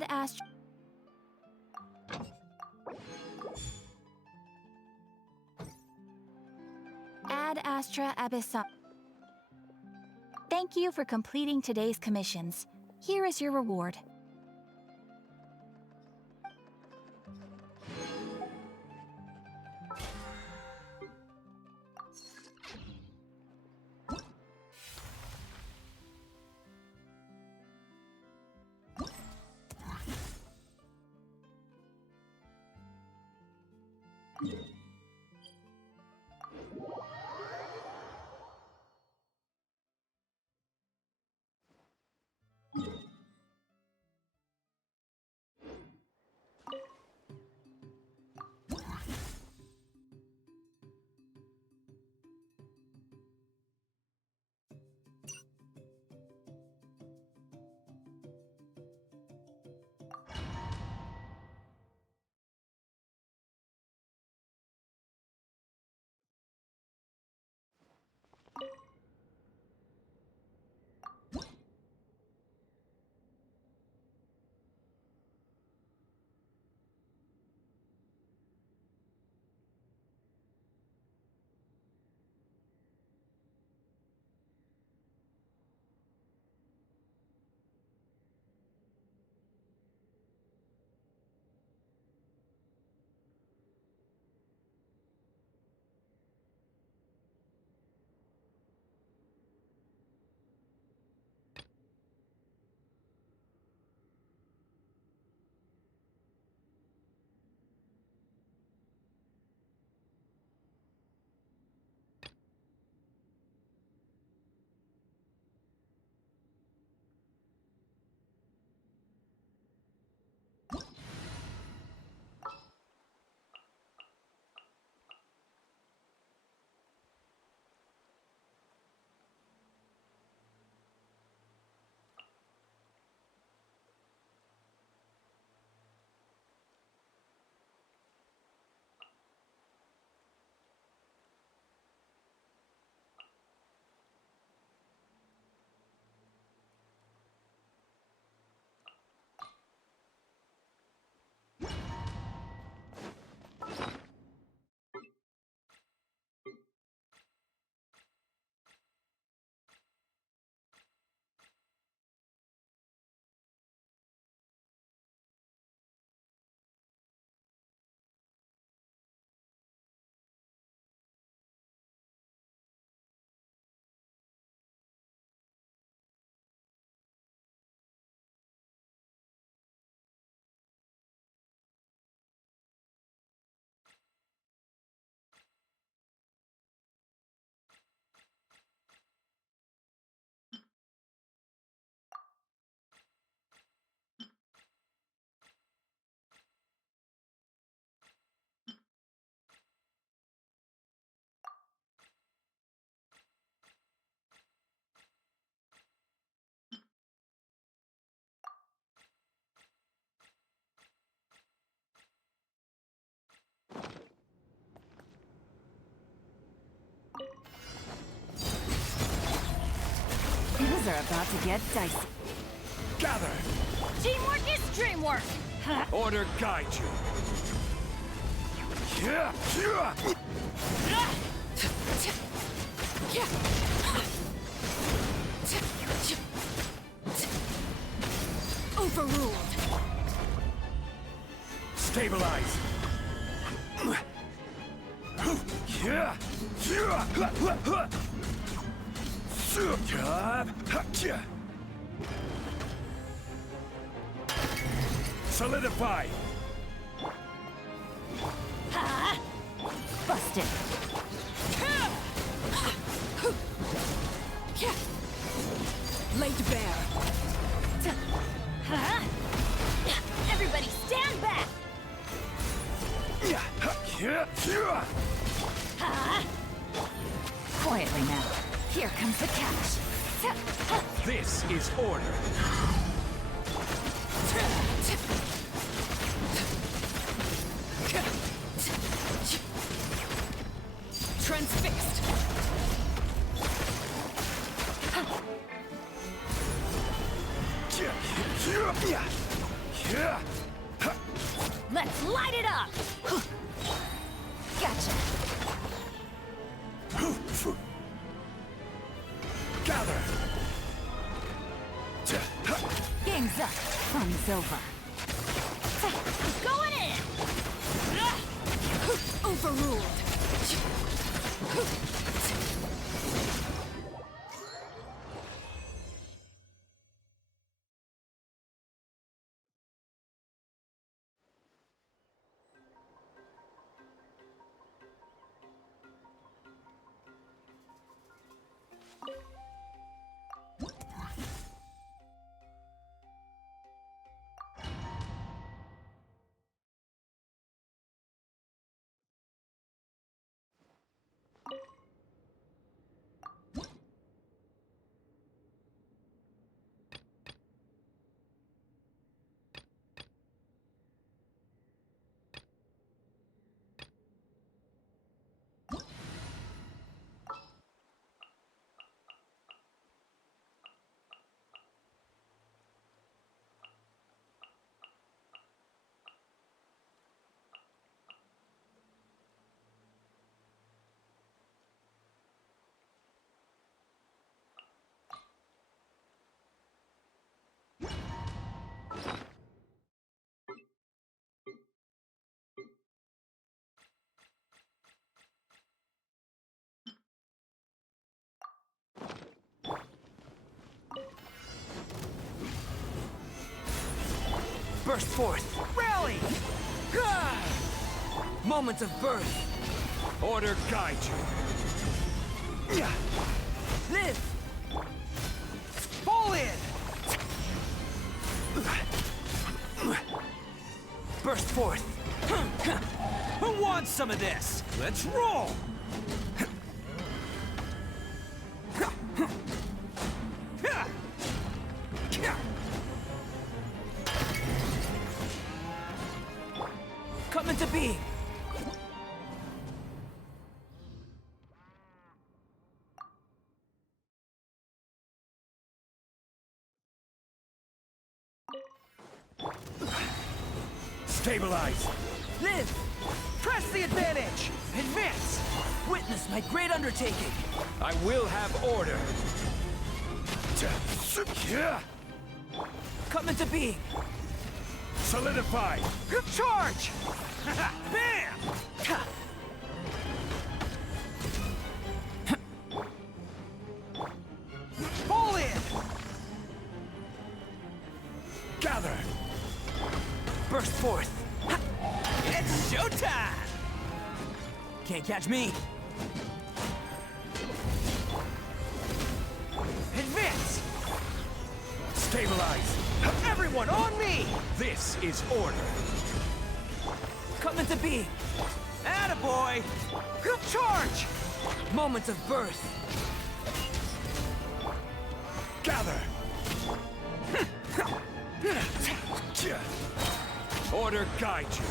Add Astra. Add Astra Abyssal. Thank you for completing today's commissions. Here is your reward. Things are about to get dicey. Gather! Teamwork is dreamwork! Order guide you. Overruled. Stabilize. Solidify. Busted. Laid bare. Everybody stand back! Quietly now. Here comes the catch. This is order. Transfixed. Let's light it up! Gotcha! Gather! Game's up. Fun's over. Going in! Overruled! Burst forth! Rally! Ah! Moments of birth! Order guide you. Live! Fall in! Burst forth! Who wants some of this? Let's roll! Come into being! Stabilize. Live! Press the advantage! Advance! Witness my great undertaking! I will have order. Come into being! Solidify. Charge! Bam! Fall in! Gather. Burst forth! It's showtime! Can't catch me! Advance! Stabilize. Everyone on me! This is order. Come into being! Attaboy! Charge! Moments of birth! Gather. Order guide you.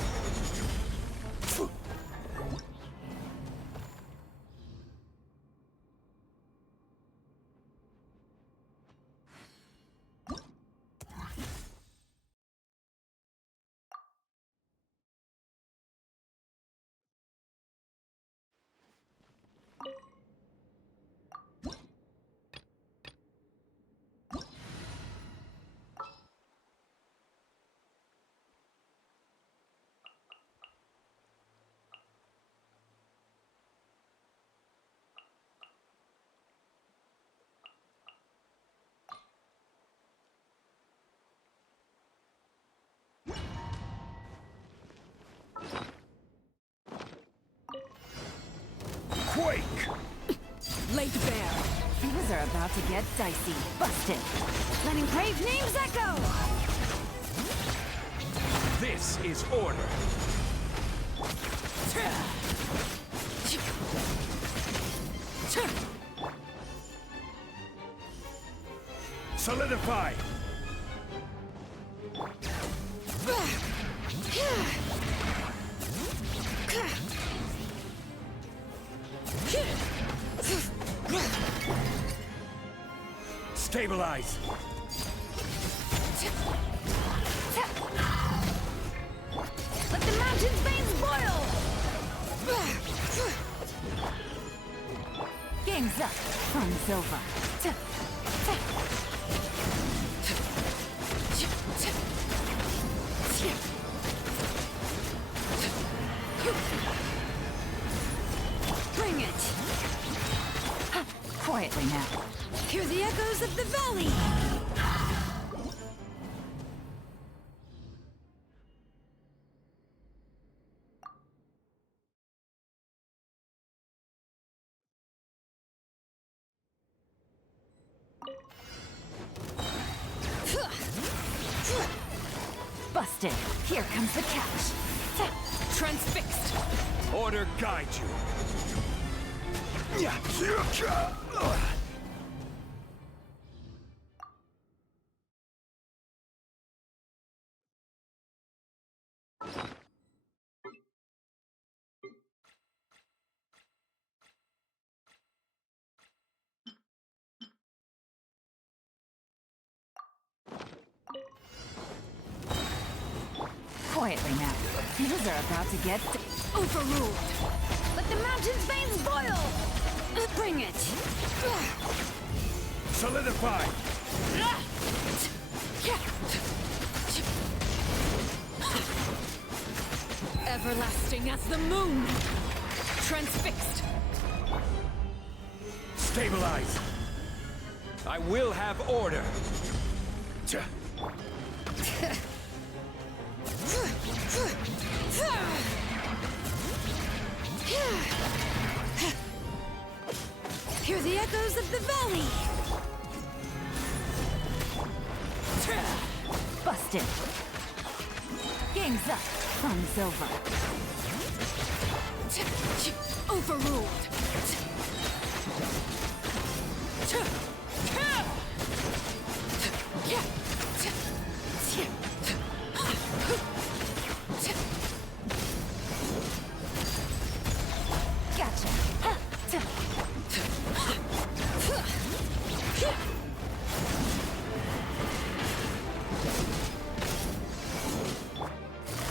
Quake! Laid bare. Things are about to get dicey. Busted. Letting brave names echo! This is order. Solidify. Stabilize. Game's up. Fun's over. Bring it! Quietly now. Hear the echoes of the valley! Busted! Here comes the catch! Transfixed! Order guide you. Quietly now. Things are about to get overruled. Let the mountain's veins boil! Bring it! Solidify. Everlasting as the moon! Transfixed! Stabilize. I will have order. Hear the echoes of the valley! Busted! Game's up. Fun's over. Overruled! Gotcha!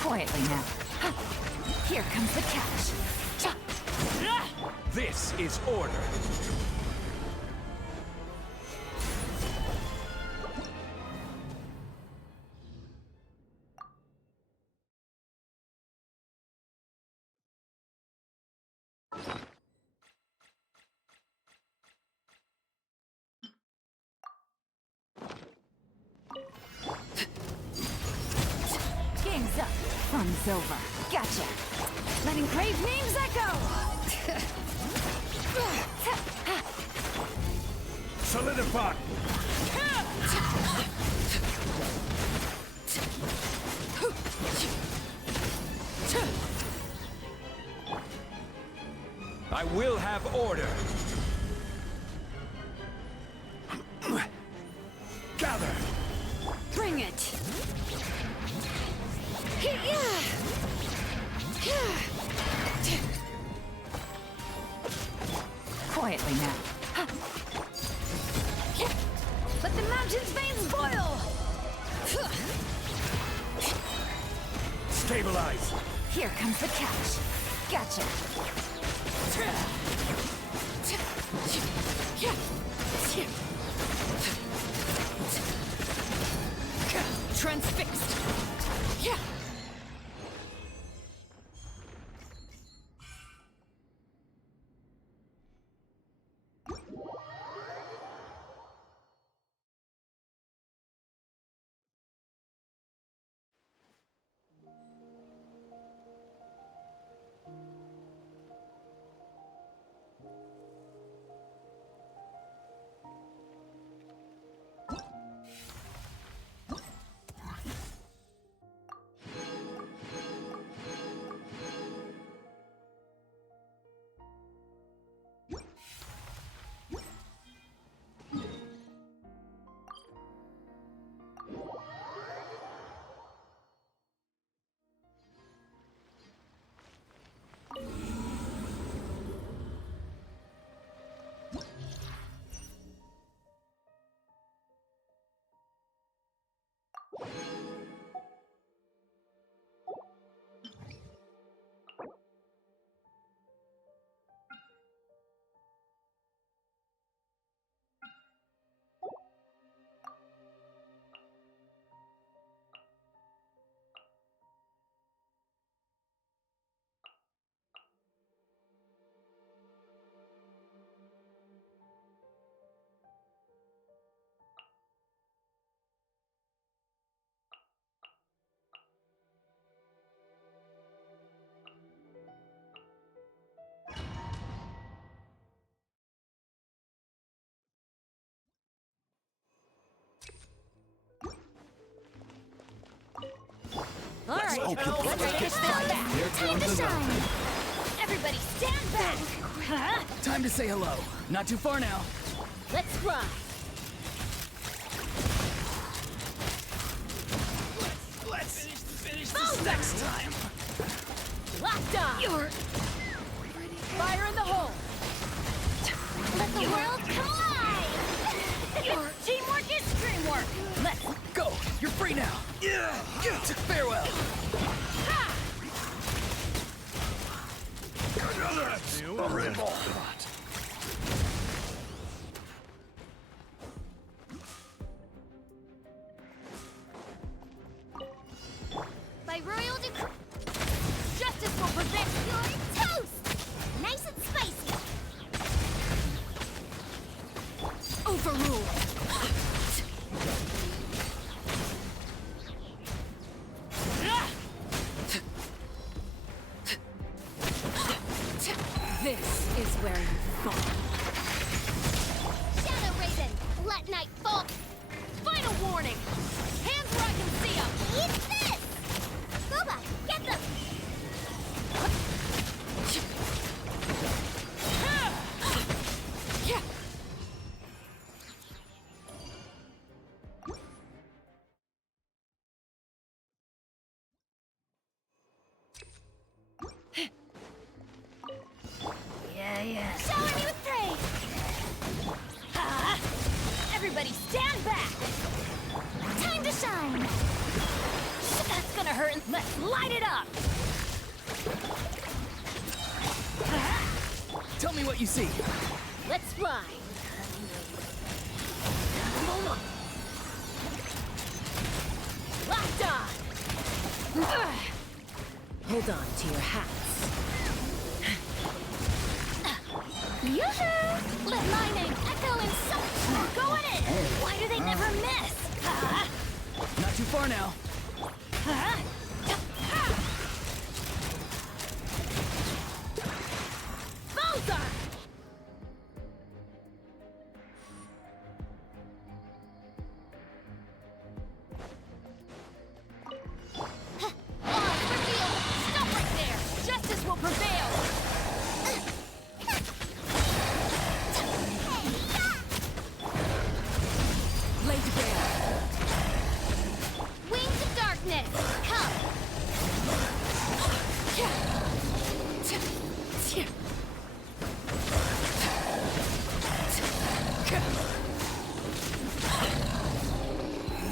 Quietly now. Here comes the catch. This is order. Game's up. Fun's over. Gotcha. Letting crave names echo. Solidify. I will have order. Gather. Bring it. Quietly now. Let the mountain's veins boil! Stabilize. Here comes the catch. Gotcha. Transfixed. All right, let's push this back. Time to shine! Everybody stand back! Huh? Time to say hello. Not too far now. Let's ride. Let's finish this next time. Locked on! Fire in the hole! Let the world collide! Teamwork is dreamwork! Let's Go! You're free now! Yeah! Farewell! A red ball. By royal decree, Justice will prevent you're toast! Nice and spicy! overruled! This is where you fall. Shadow Raven, let night fall! Final warning! Hands where I can see them! Eat this! Boba, get them! Yeah. Shower me with praise! Everybody stand back! Time to shine! That's gonna hurt. Let's light it up! Tell me what you see. Let's fly! Locked on! Hold on to your hats. Yoo-hoo! Let my name echo in some... Go in it! Why do they never miss? Not too far now. Bullseye! On, reveal! Stop right there! Justice will prevail! Lay to bear! Wings of darkness, come!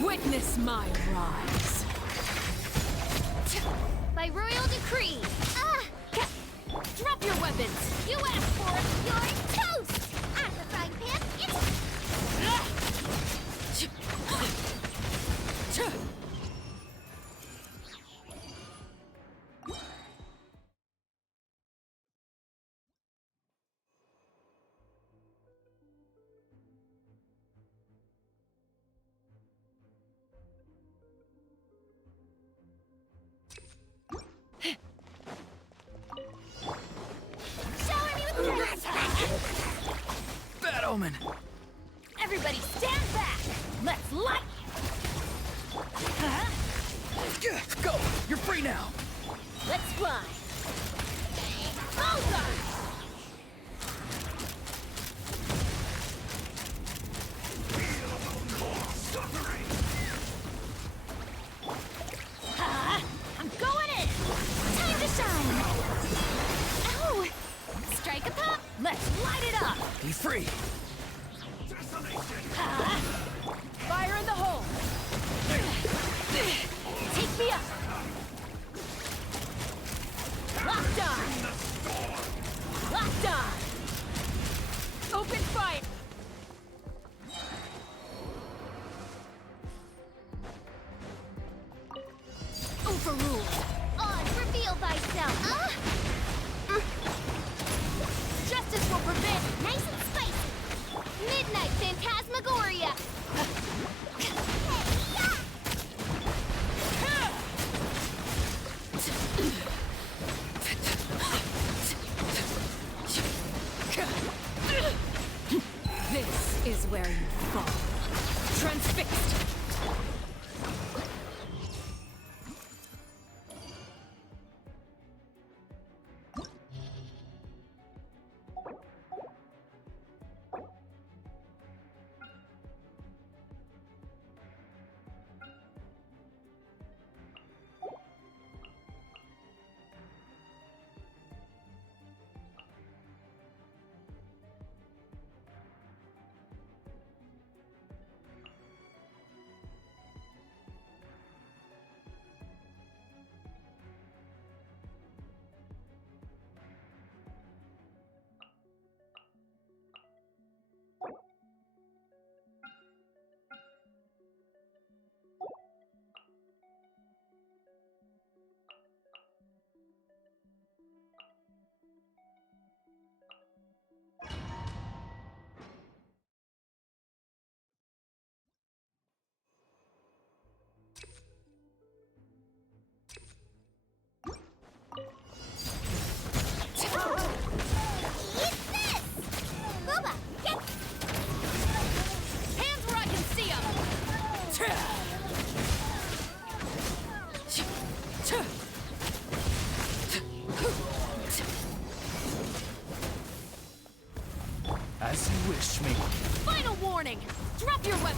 Witness my rise! By royal decree! Drop your weapons! You asked for it! You're toast! I'm the frying pan, it's... Shower me with praise! Bad omen. Everybody stand back! Let's light! Go! You're free now. Let's fly! Bullseye! I'm going in! Time to shine! Ow! Strike a pop! Let's light it up! Be free. Fire in the hole! Take me up! Locked on! Locked on! Open fire! Overruled! On, reveal thyself! Justice will prevent! Nice and spicy! Midnight Phantasmagoria! This is where you fall. Transfixed!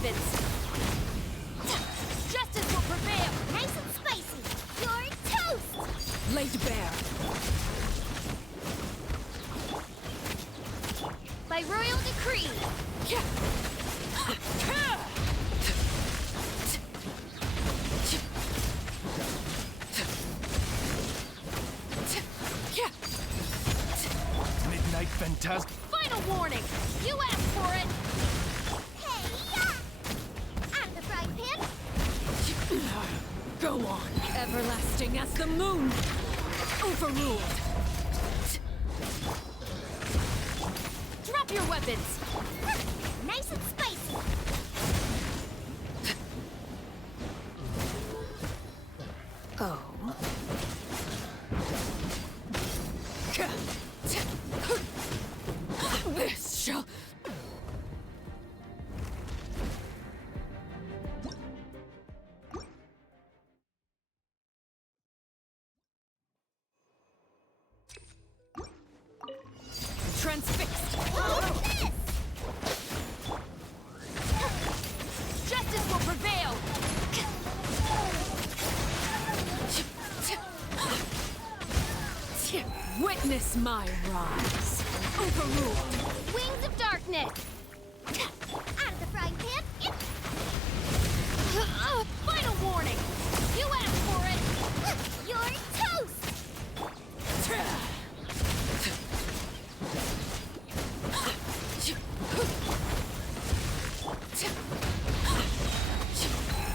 weapons. Justice will prevail. Nice and spicy. You're toast! Laid bare. By royal decree. Midnight Phantasm. Final warning! You asked for it! Hey-ya! Out of the frying pan. Go on. Everlasting as the moon. Overruled. Drop your weapons. Nice and spicy. Oh. This shall... Transfixed. What's this? Justice will prevail. Witness my rise. Overruled. Wings of darkness. Out of the frying pan. Final warning. You asked for it. You're toast!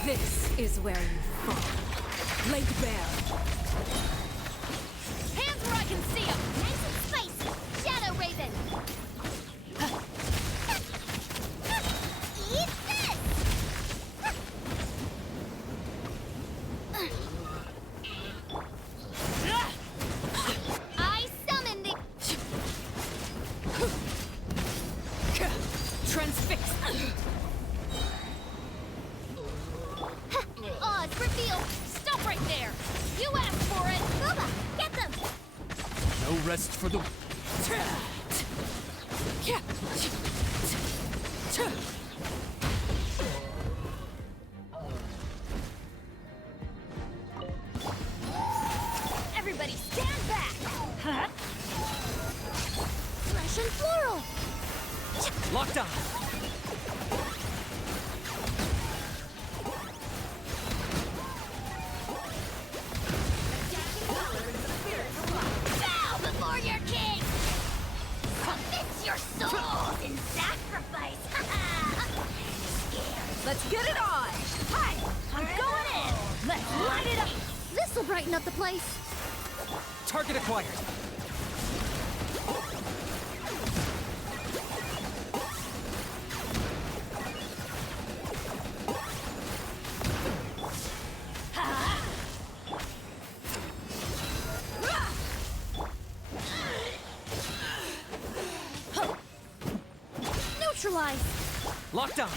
This is where you fall. Laid bare. Hands where I can see them. Nice and spicy. Shadow Raven. Eat this! I summon the... Transfixed. Oz revealed. Stop right there. You asked for it. Booba, get them! No rest for the... Everybody stand back! Fresh and floral! Locked on. Bow before your king! Commit your souls in sacrifice! Scared. Let's get it on. Hi! I'm going in! Let's light it up! This'll brighten up the place. Target acquired. Neutralize! Locked on.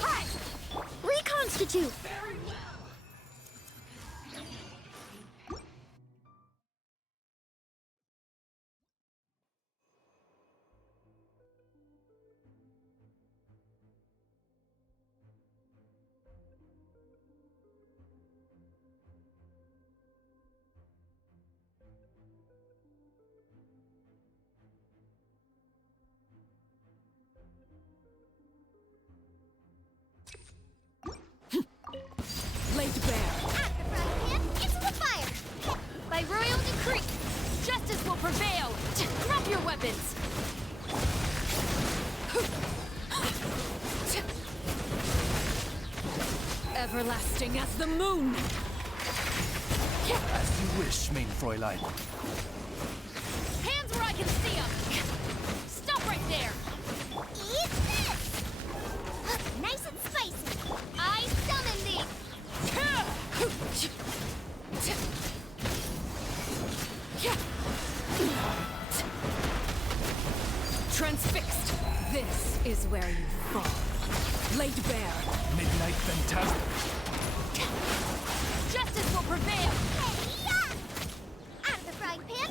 Hi! Reconstitute! Laid bare. At the frying pan, into the fire! By royal decree, justice will prevail. Drop your weapons. Everlasting as the moon. As you wish, main Fräulein. Hands where I can see them. Stop right there. Eat this! Nice and spicy! I summon thee! Transfixed. This is where you fall. Laid bare. Midnight Phantasm. Justice will prevail! Hey-ya! Out of the frying pan.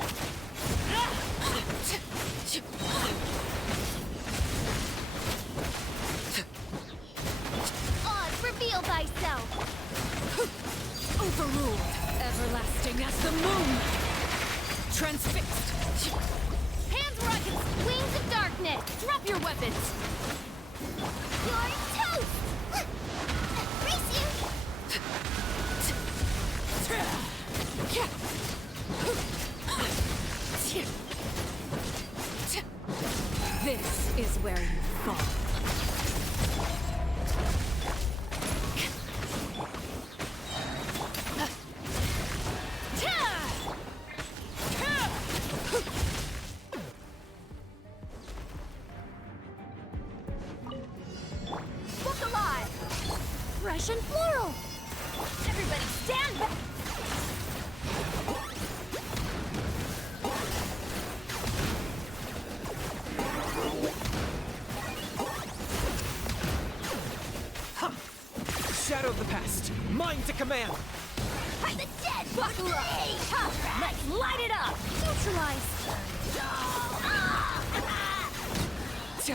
On, reveal thyself. Overruled! Everlasting as the moon! Transfixed! Hands where I can. Wings of darkness. Drop your weapons! You're toast. Race you. This is where you fall. Look alive. Fresh and floral. Everybody stand back. Shadow of the past, mine to command. The dead buckle up. Let's light it up! Neutralize. Tch.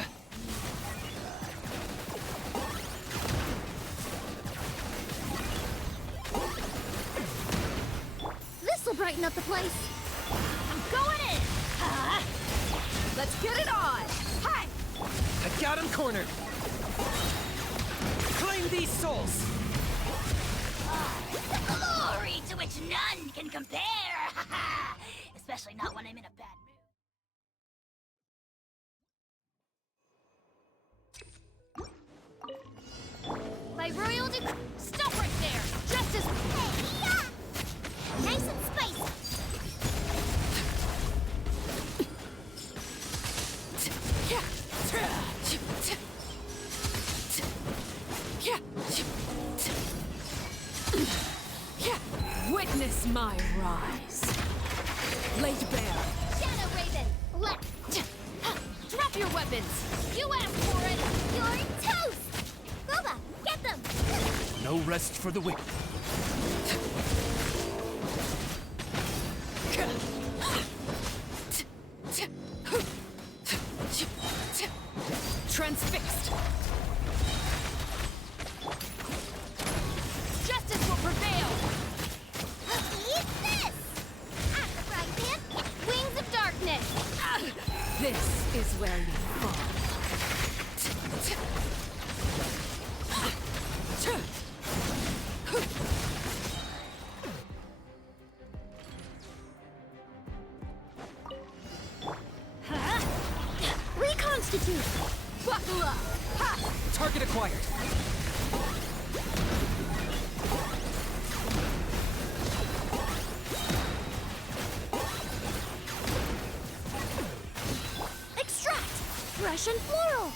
This'll brighten up the place. I'm going in. Let's get it on! Hi. I got him cornered. Claim these souls. The glory to which none can compare! Especially not when I'm in a bad mood. By royal decree. Stop right there. Justice. Hey-ya! Nice and spicy. Witness my rise. Laid bare. Shadow Raven. Left. Drop your weapons! You asked for it. You're toast. Boba, get them. No rest for the wicked. Transfixed! Justice will prevail! Eat this. Out of the frying pan. Wings of darkness. This is where you fall. Reconstitute. Buckle up! Ha! Target acquired. Extract. Fresh and floral.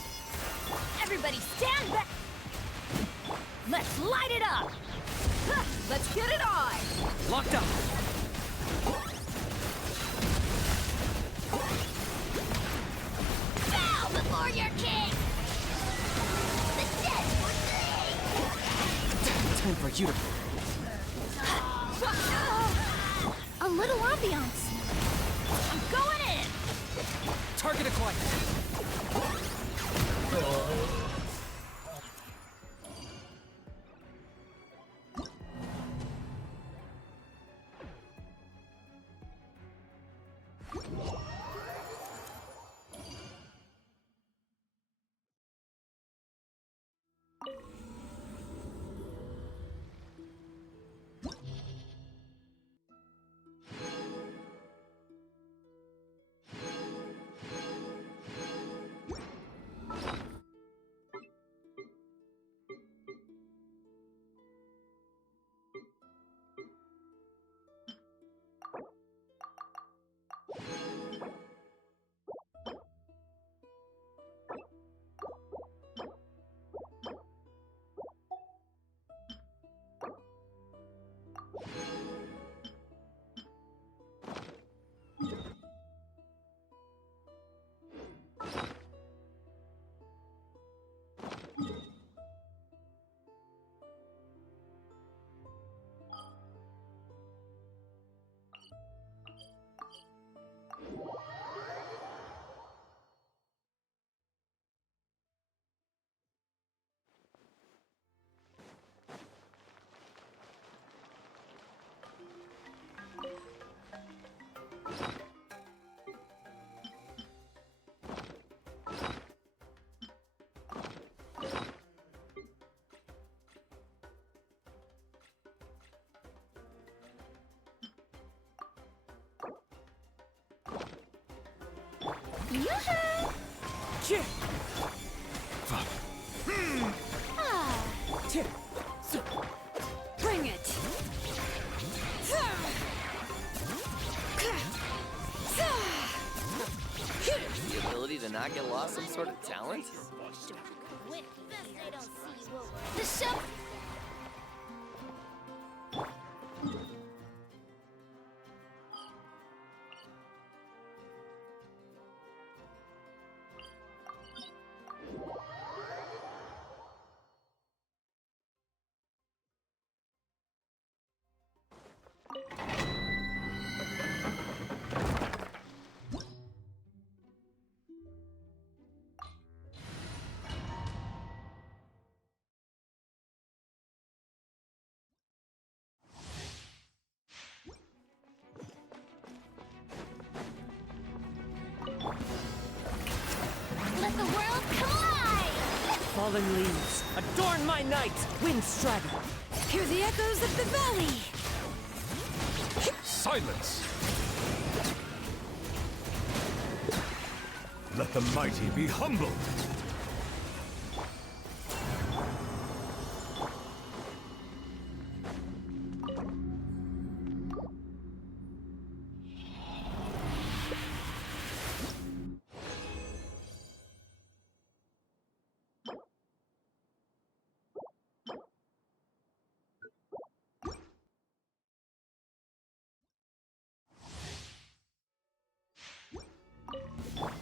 Everybody stand back! Let's light it up! Ha! Let's get it on! Locked up. Bow before your king. The dead will Time for you to... A little ambiance. I'm going in! Target acquired. Yoo-hoo! Chip! Ah, Chip! Bring it! The ability to not get lost some sort of talent? the show. Let the world come alive! Fallen leaves, adorn my night! Wind strider! Hear the echoes of the valley! Silence! Let the mighty be humbled!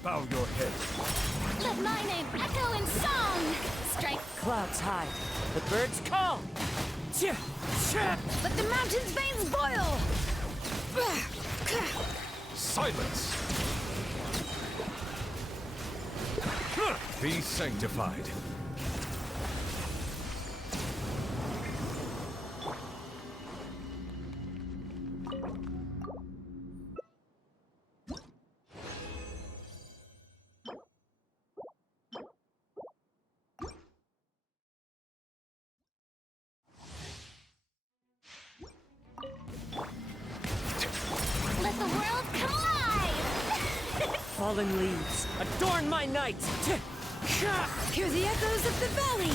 Bow your head. Let my name echo in song! Strike. Clouds high, the birds call! Chip! Chip! Let the mountain's veins boil! Silence! Be sanctified. Let the world come alive! Fallen leaves, adorn my night! Chip! Hear the echoes of the valley!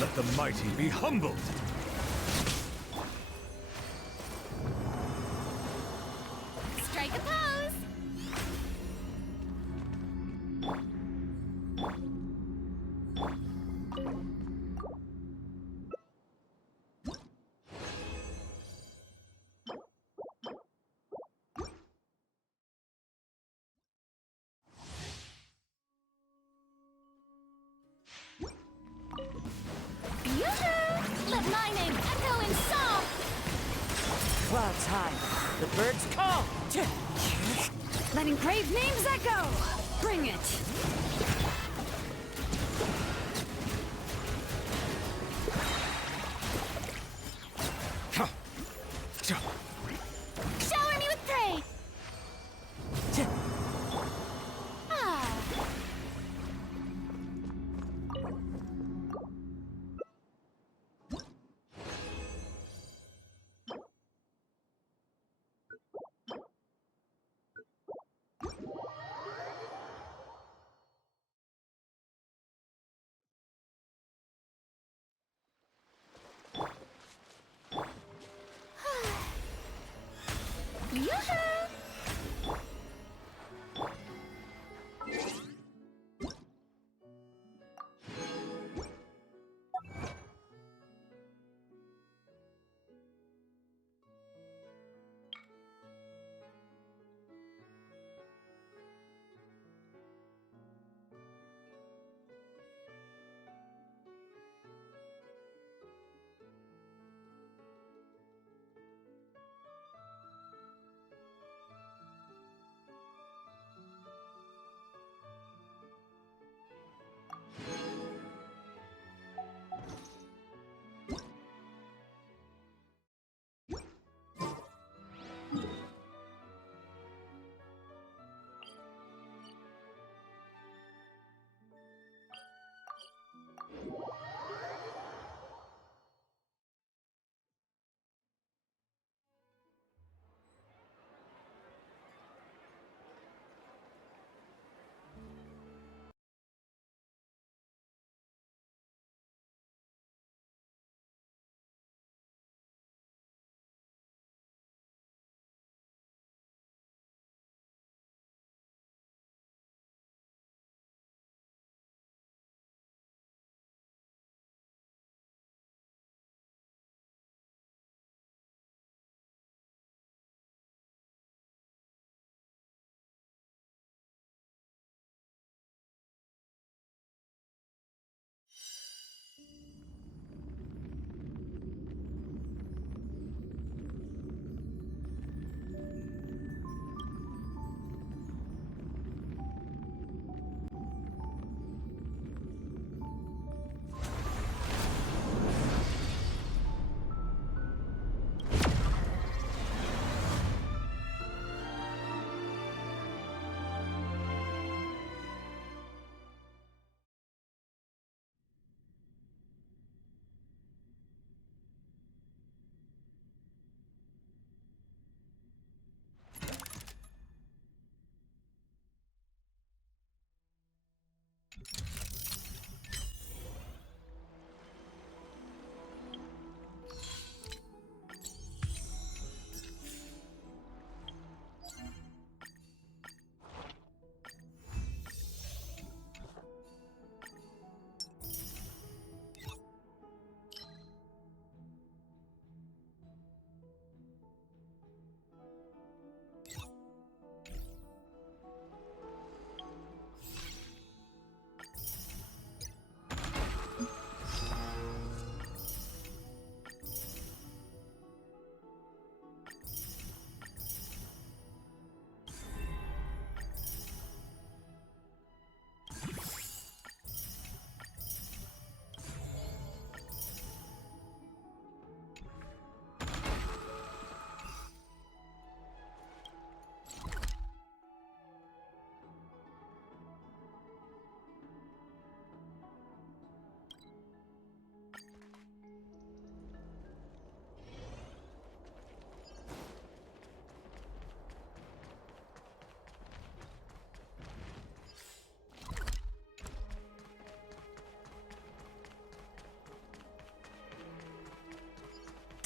Let the mighty be humbled. Strike a pose! Yoo-hoo! Let my name echo in song! Clouds high, the birds call! Chip! Letting brave names echo! Bring it! Shower me with praise! Chip! Ah,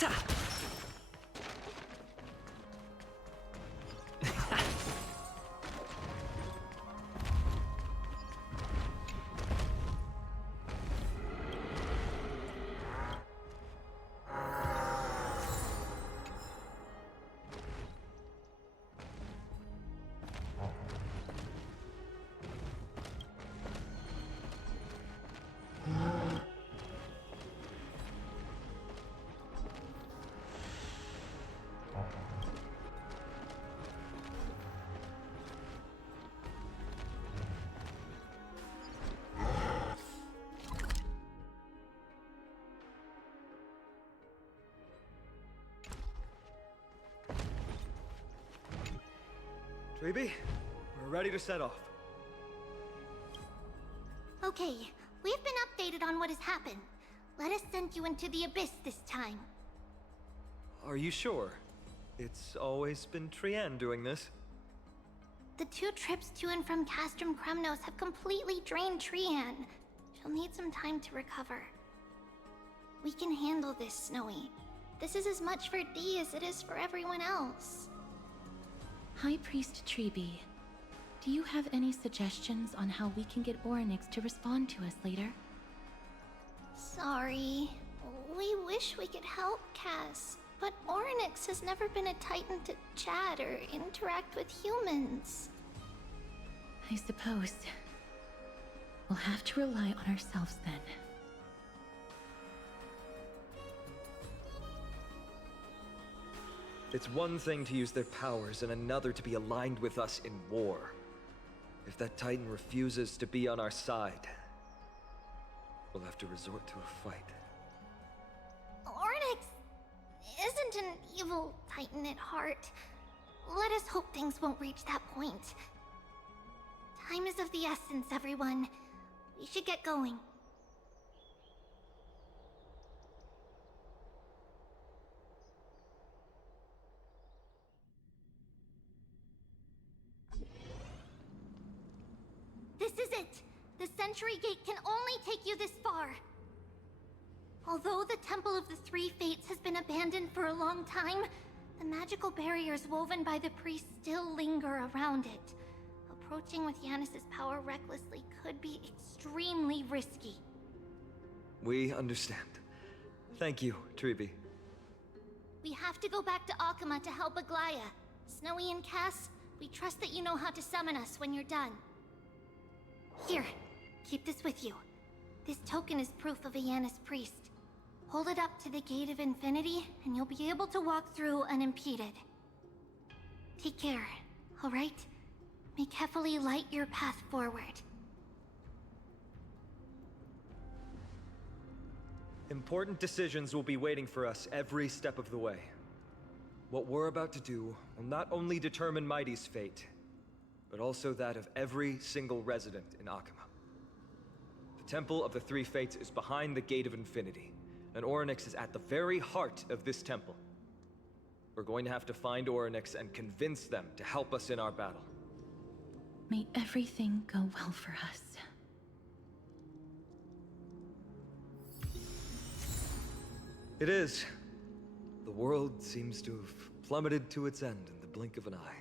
Ta! Treeby, we're ready to set off. Okay, we've been updated on what has happened. Let us send you into the abyss this time. Are you sure? It's always been Trienne doing this. The 2 trips to and from Castrum Kremnos have completely drained Trienne. She'll need some time to recover. We can handle this, Snowy. This is as much for Dee as it is for everyone else. High Priest Treeby, do you have any suggestions on how we can get Orynyx to respond to us later? Sorry. We wish we could help, Cass, but Orynyx has never been a Titan to chat or interact with humans. I suppose. We'll have to rely on ourselves then. It's one thing to use their powers and another to be aligned with us in war. If that Titan refuses to be on our side, we'll have to resort to a fight. Orynyx isn't an evil Titan at heart. Let us hope things won't reach that point. Time is of the essence, everyone. We should get going. This is it! The Century Gate can only take you this far. Although the Temple of the Three Fates has been abandoned for a long time, the magical barriers woven by the priests still linger around it. Approaching with Yanis's power recklessly could be extremely risky. We understand. Thank you, Treeby. We have to go back to Akama to help Aglaya. Snowy and Cass, we trust that you know how to summon us when you're done. Here, keep this with you. This token is proof of a Yanis priest. Hold it up to the Gate of Infinity, and you'll be able to walk through unimpeded. Take care, alright? May Kefali light your path forward. Important decisions will be waiting for us every step of the way. What we're about to do will not only determine Mighty's fate, but also that of every single resident in Akama. The Temple of the Three Fates is behind the Gate of Infinity, and Orynyx is at the very heart of this temple. We're going to have to find Orynyx and convince them to help us in our battle. May everything go well for us. It is. The world seems to have plummeted to its end in the blink of an eye.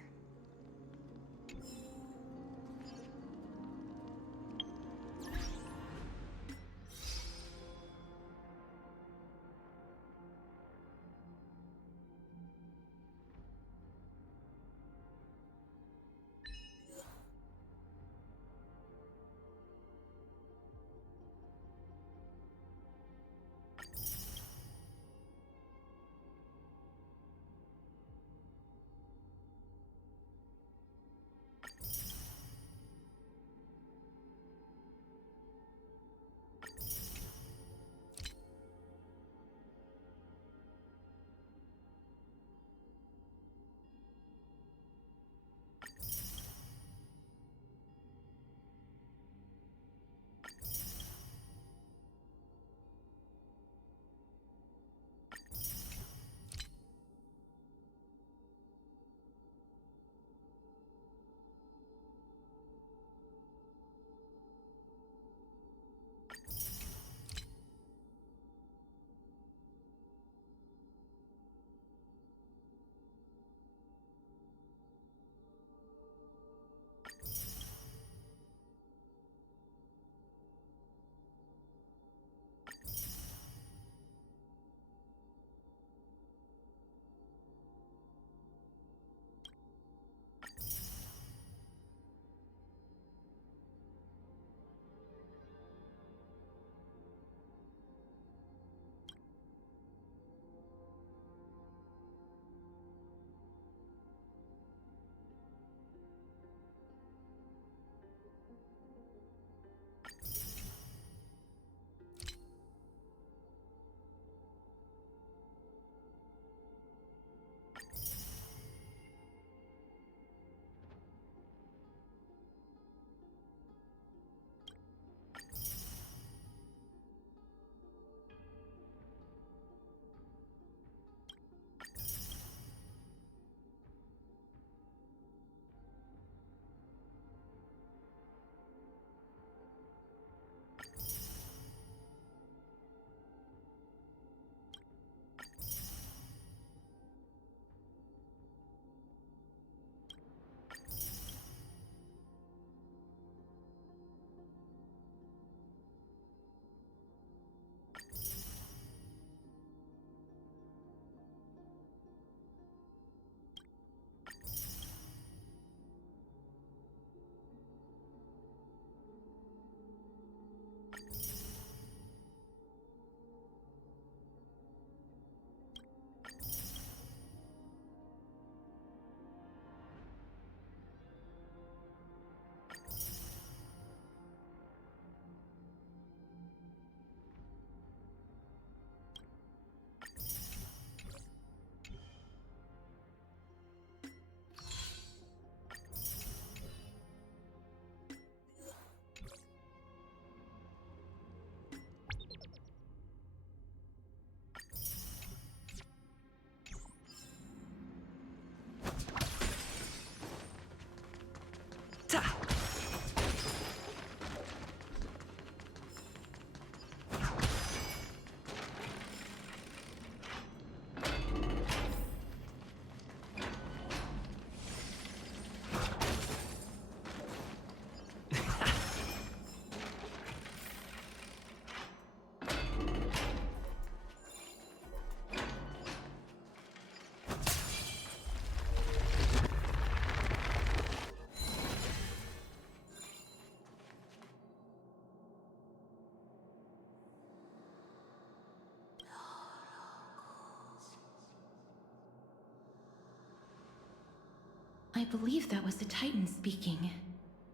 I believe that was the Titan speaking.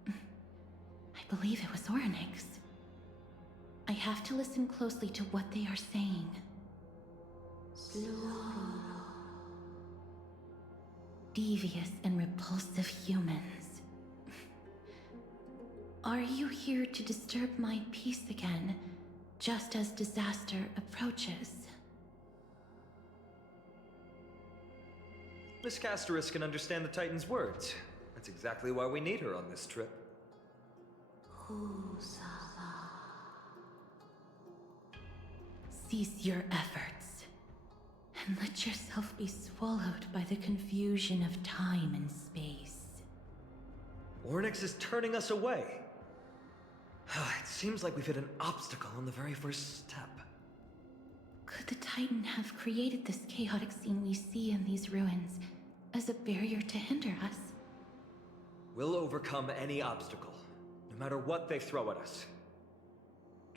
I believe it was Orynyx. I have to listen closely to what they are saying. Devious and repulsive humans. Are you here to disturb my peace again, just as disaster approaches? Miss Casterus can understand the Titan's words. That's exactly why we need her on this trip. Cease your efforts, and let yourself be swallowed by the confusion of time and space. Orynyx is turning us away. It seems like we've hit an obstacle on the very first step. Could the Titan have created this chaotic scene we see in these ruins as a barrier to hinder us? We'll overcome any obstacle, no matter what they throw at us.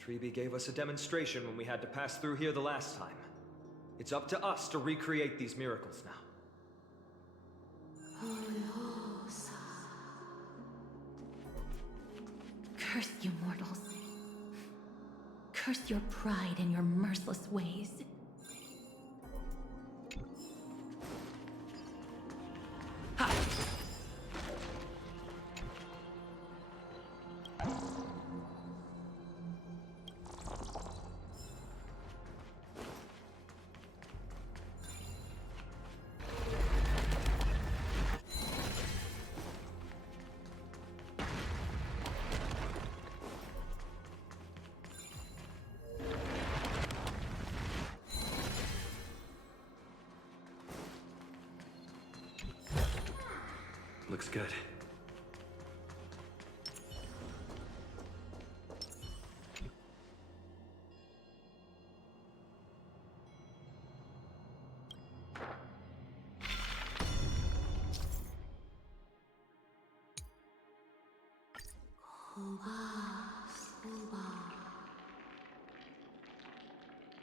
Treeby gave us a demonstration when we had to pass through here the last time. It's up to us to recreate these miracles now. Curse you mortals. Curse your pride and your merciless ways. Looks good.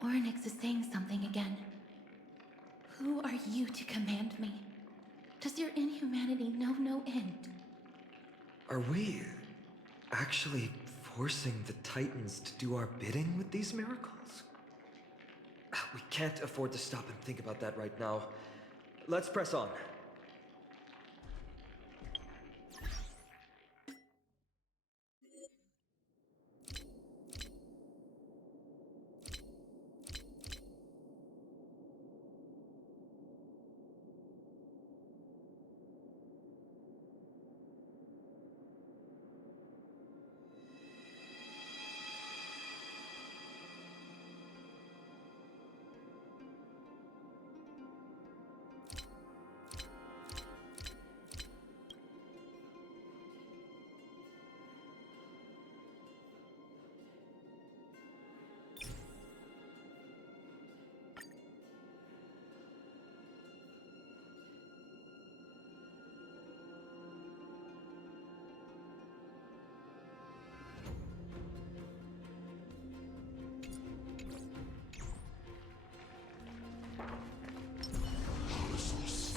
Orynyx is saying something again. Who are you to command me? Does your inhumanity know no end? Are we actually forcing the Titans to do our bidding with these miracles? We can't afford to stop and think about that right now. Let's press on.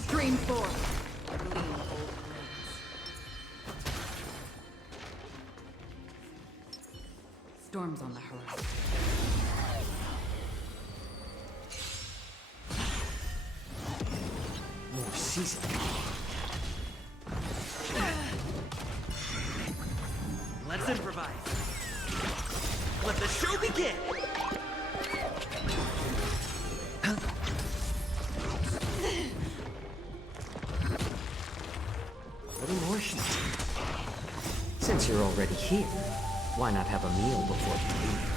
Stream forth. Gleam old blades. Storms on the horizon. More season. Let's improvise. Let the show begin. Any more sheep? Since you're already here, why not have a meal before you leave?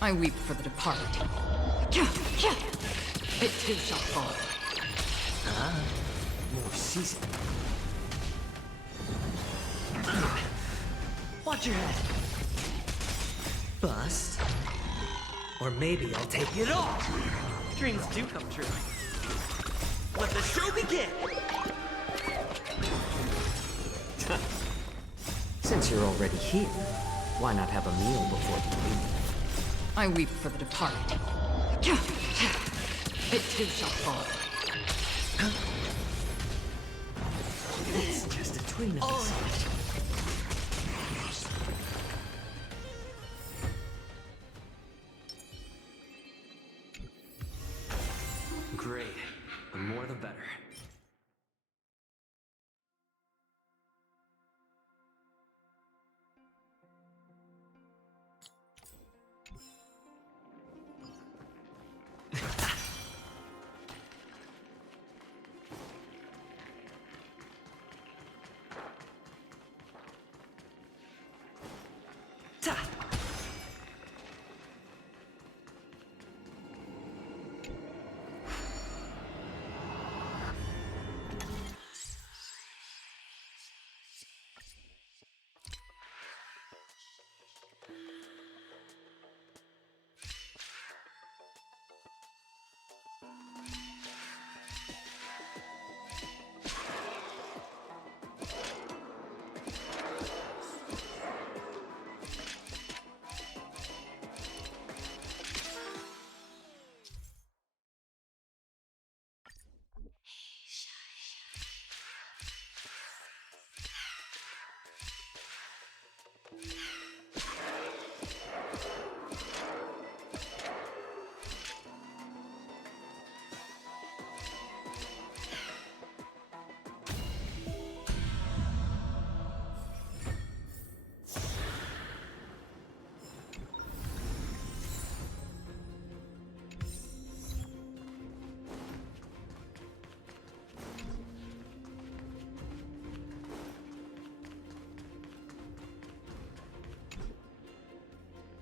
I weep for the departed. It too shall fall. More season. Watch your head. Bust. Or maybe I'll take it all. Dreams do come true. Let the show begin. Since you're already here, why not have a meal before you leave? I weep for the departed. It too shall fall. It's just a tween of us. Great. The more the better. Ta!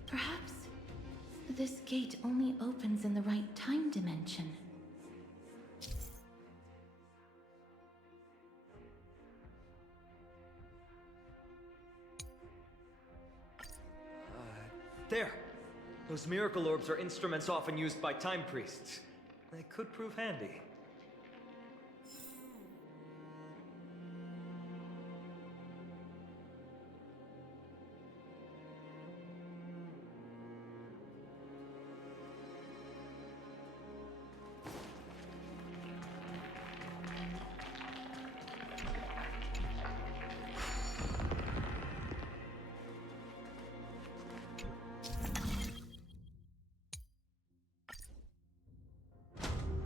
Perhaps this gate only opens in the right time dimension. There! Those miracle orbs are instruments often used by time priests. They could prove handy.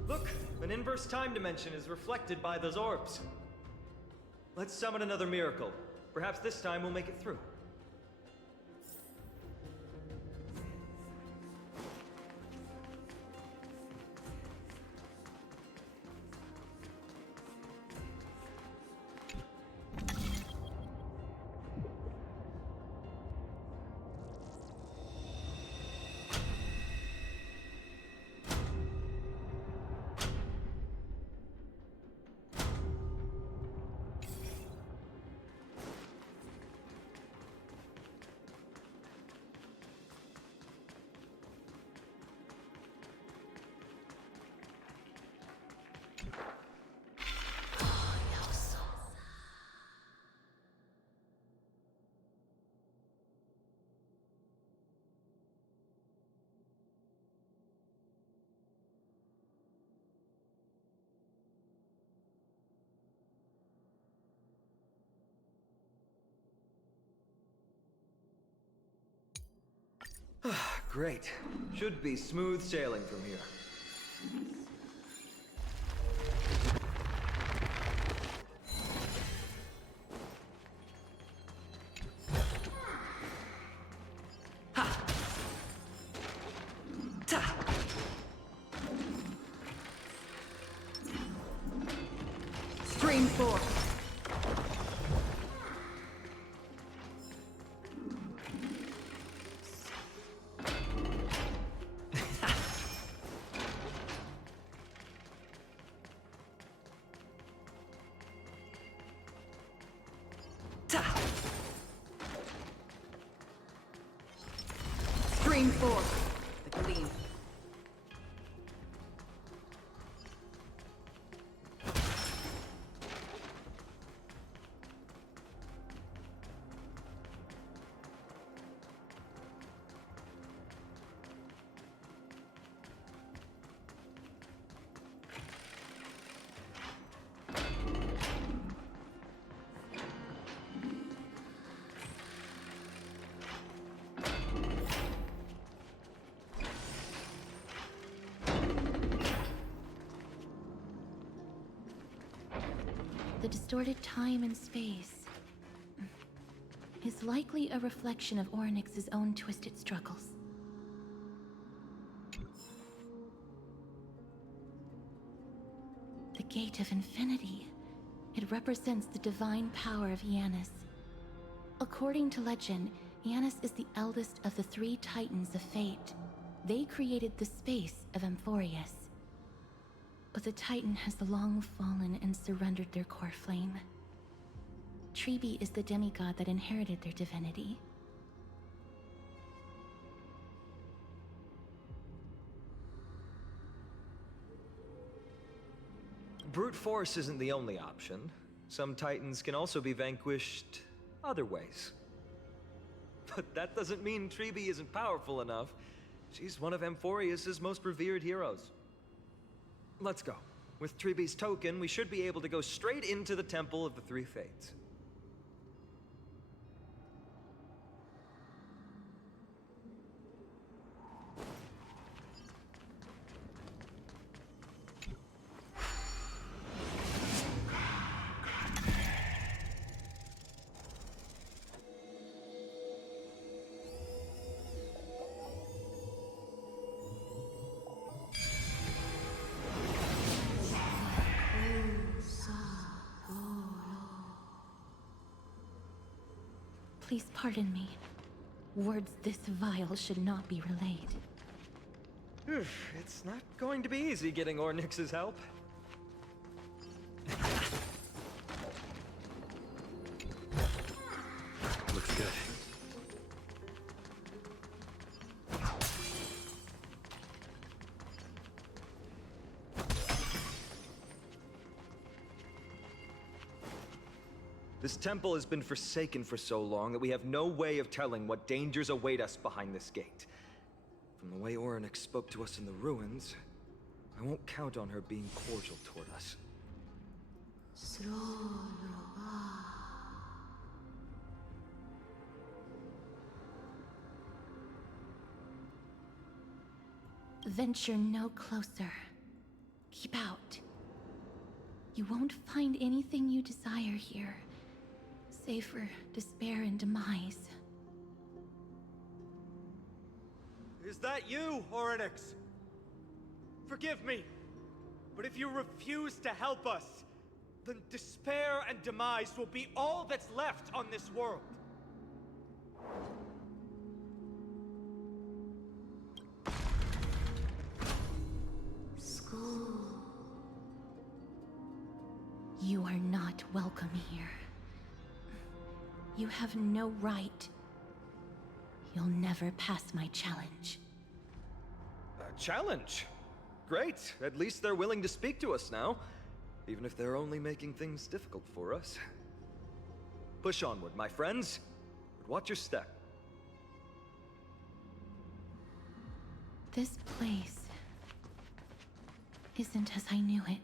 Look, an inverse time dimension is reflected by those orbs. Let's summon another miracle. Perhaps this time we'll make it through. Great. Should be smooth sailing from here. Stream 4. Stream 4. The Gleam. The distorted time and space is likely a reflection of Orynyx's own twisted struggles. The Gate of Infinity. It represents the divine power of Janus. According to legend, Janus is the eldest of the 3 Titans of Fate. They created the space of Amphorius. But the Titan has long fallen and surrendered their core flame. Tribi is the demigod that inherited their divinity. Brute force isn't the only option. Some Titans can also be vanquished other ways. But that doesn't mean Tribi isn't powerful enough. She's one of Amphorius' most revered heroes. Let's go. With Tribi's token, we should be able to go straight into the Temple of the Three Fates. Please pardon me. Words this vile should not be relayed. It's not going to be easy getting Orynyx's help. Looks good. This temple has been forsaken for so long that we have no way of telling what dangers await us behind this gate. From the way Orynyx spoke to us in the ruins, I won't count on her being cordial toward us. Venture no closer. Keep out. You won't find anything you desire here, save for despair and demise. Is that you, Orynyx? Forgive me, but if you refuse to help us, then despair and demise will be all that's left on this world. You are not welcome here. You have no right. You'll never pass my challenge. A challenge? Great. At least they're willing to speak to us now. Even if they're only making things difficult for us. Push onward, my friends. But watch your step. This place isn't as I knew it.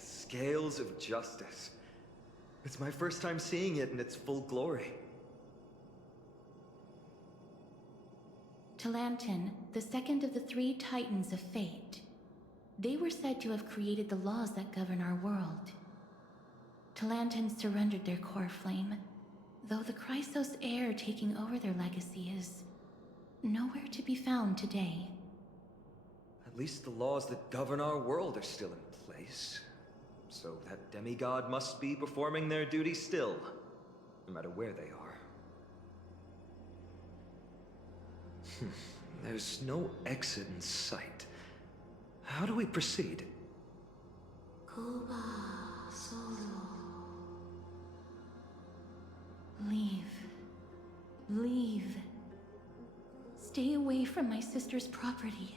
Scales of justice. It's my first time seeing it in its full glory. Talantin, the second of the three Titans of Fate. They were said to have created the laws that govern our world. Talantin surrendered their core flame, though the Chrysos heir taking over their legacy is nowhere to be found today. At least the laws that govern our world are still in place. So that demigod must be performing their duty still, no matter where they are. There's no exit in sight. How do we proceed? Leave. Leave. Stay away from my sister's property.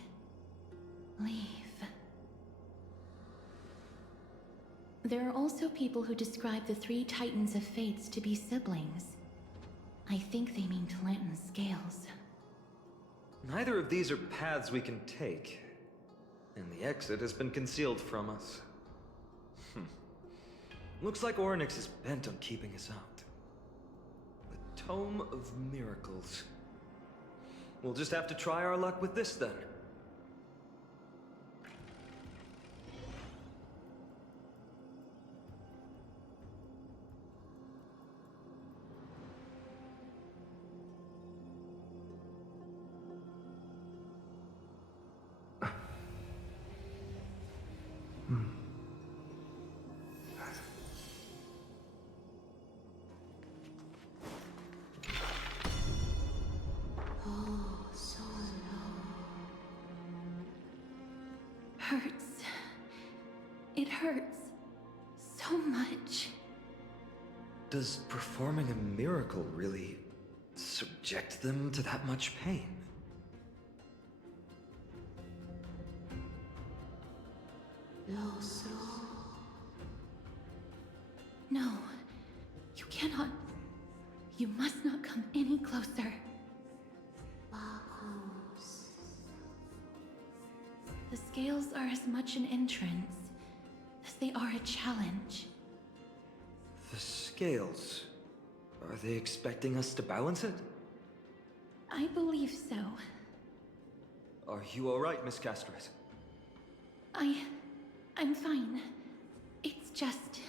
Leave. There are also people who describe the three Titans of Fates to be siblings. I think they mean Talantin's scales. Neither of these are paths we can take, and the exit has been concealed from us. Looks like Orynyx is bent on keeping us out. The Tome of Miracles. We'll just have to try our luck with this then. Hurts. It hurts so much. Does performing a miracle really subject them to that much pain? No, you cannot. You must not come any closer. The scales are as much an entrance as they are a challenge. The scales. Are they expecting us to balance it? I believe so. Are you alright, Miss Castres? I'm fine. It's just...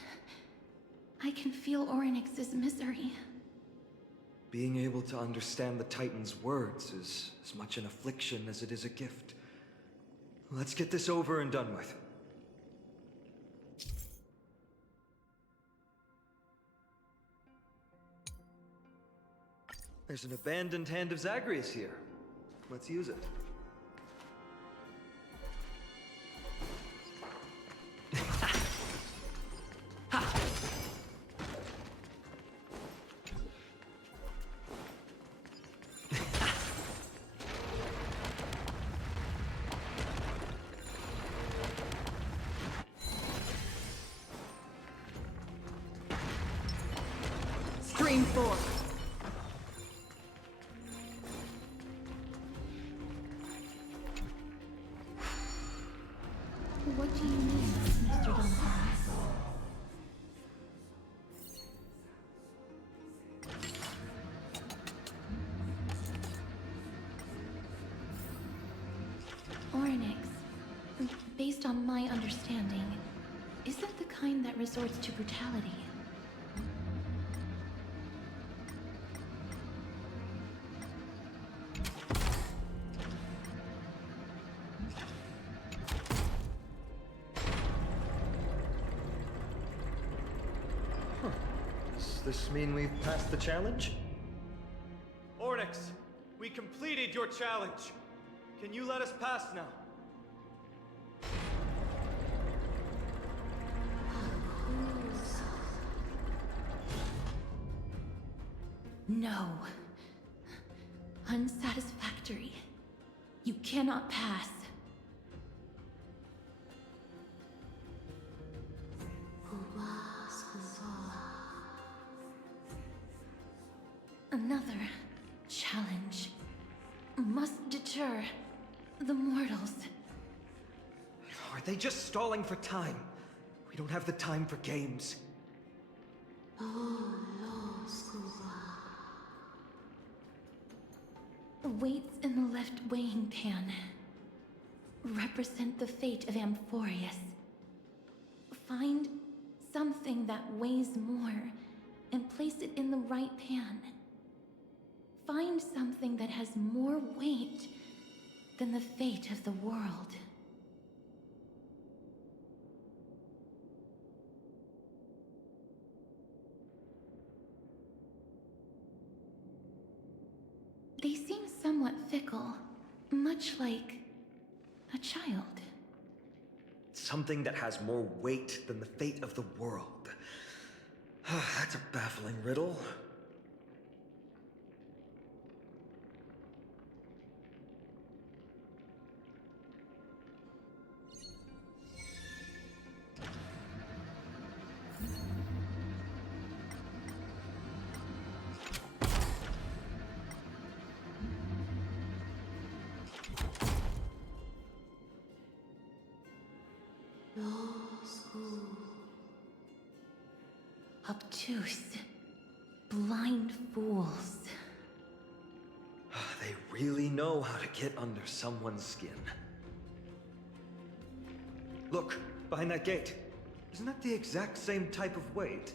I can feel Orynyx's misery. Being able to understand the Titan's words is as much an affliction as it is a gift. Let's get this over and done with. There's an abandoned hand of Zagreus here. Let's use it. Stream 4. What do you mean, Mr. Donovan? Orynyx, based on my understanding, isn't the kind that resorts to brutality. Does this mean we've passed the challenge? Orynyx, we completed your challenge. Can you let us pass now? No. Unsatisfactory. You cannot pass. Another challenge must deter the mortals. Are they just stalling for time? We don't have the time for games. Weights in the left weighing pan represent the fate of Amphorius. Find something that weighs more and place it in the right pan. Find something that has more weight than the fate of the world. They seem somewhat fickle, much like a child. Something that has more weight than the fate of the world. That's a baffling riddle. Obtuse, blind fools. They really know how to get under someone's skin. Look, behind that gate. Isn't that the exact same type of weight?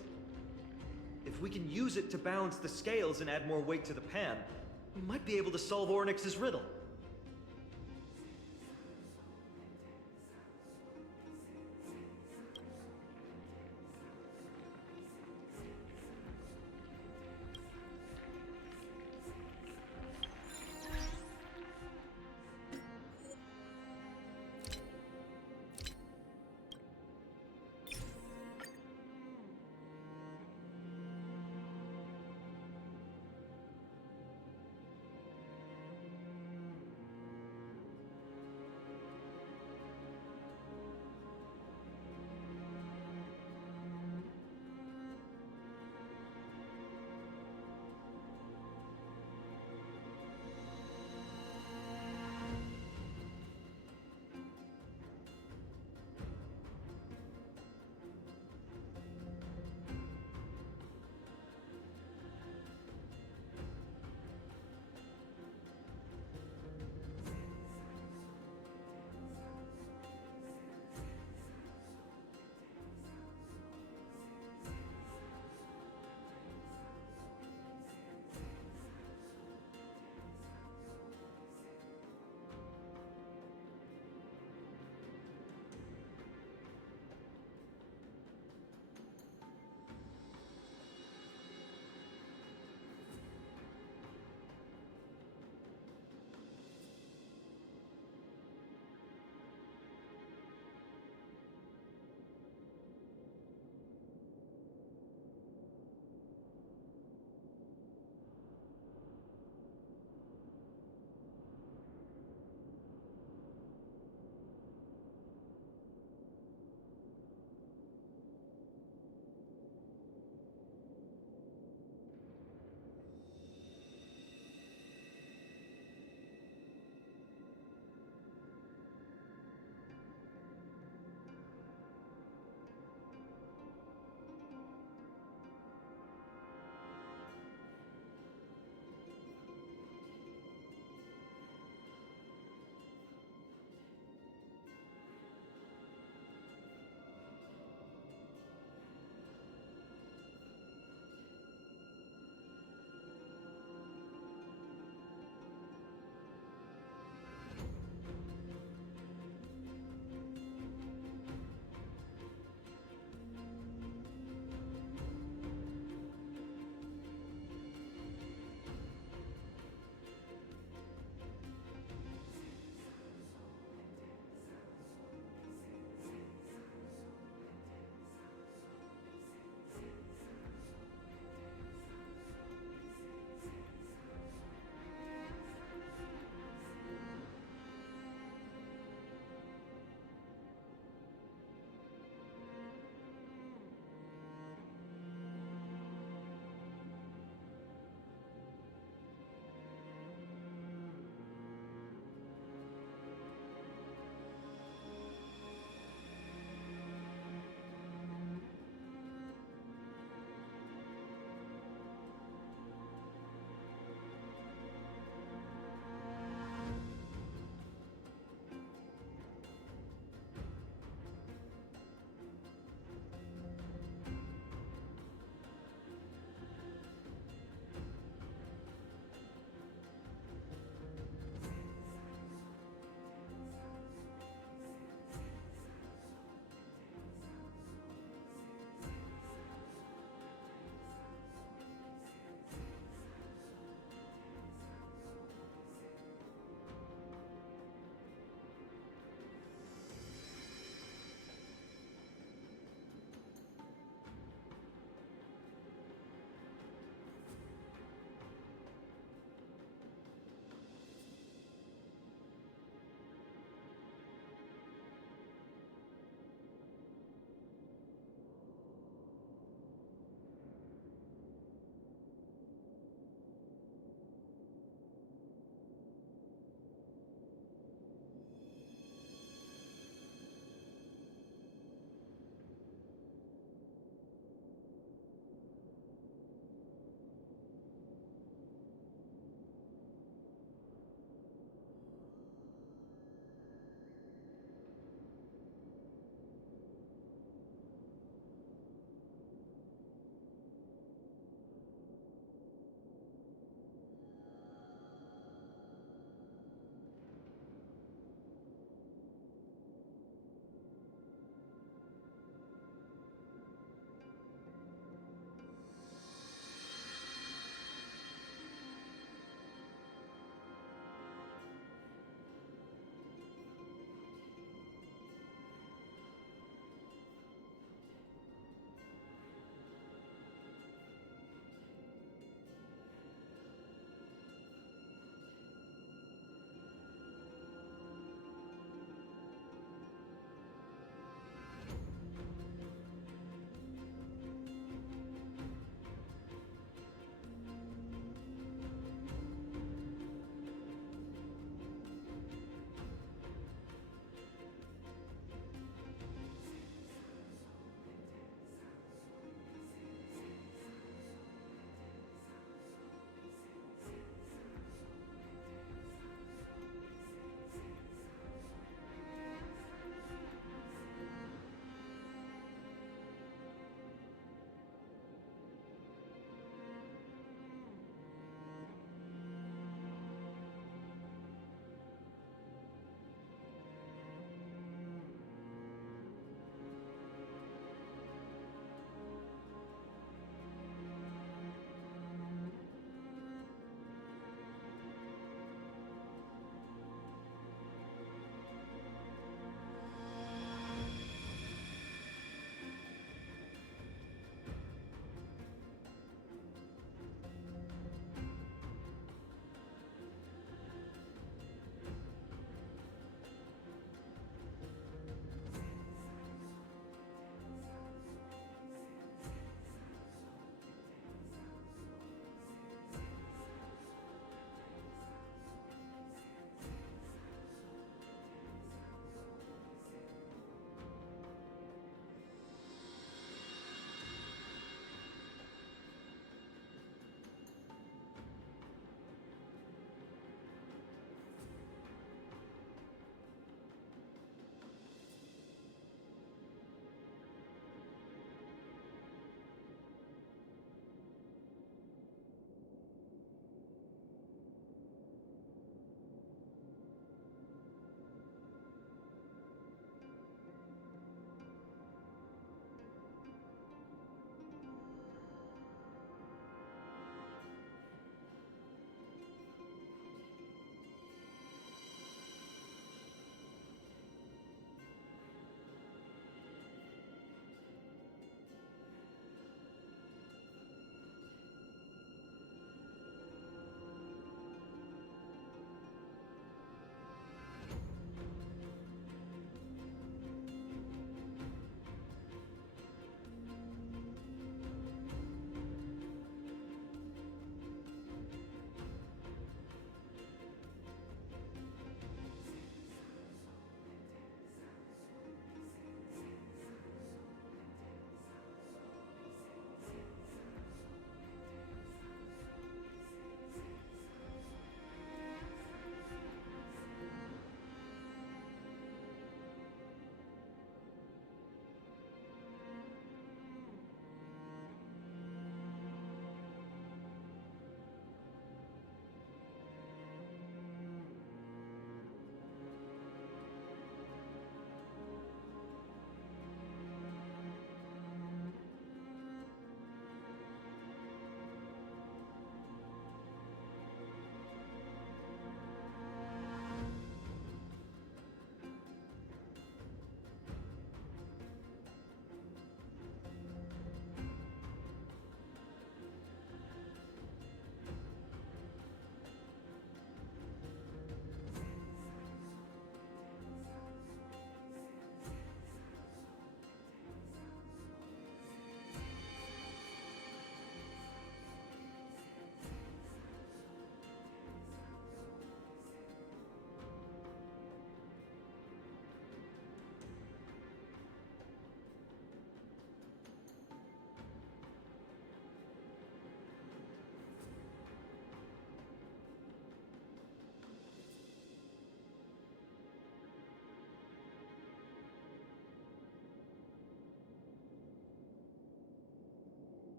If we can use it to balance the scales and add more weight to the pan, we might be able to solve Orynyx's riddle.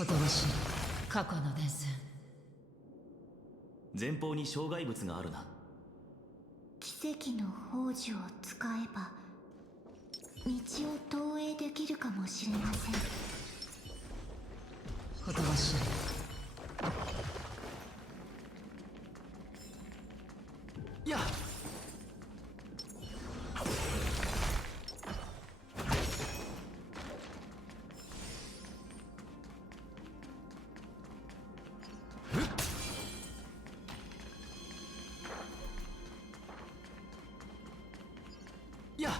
ほとばしい過去の伝線。前方に障害物があるな。奇跡の宝珠を使えば道を投影できるかもしれません。ほとばしい。やっやっ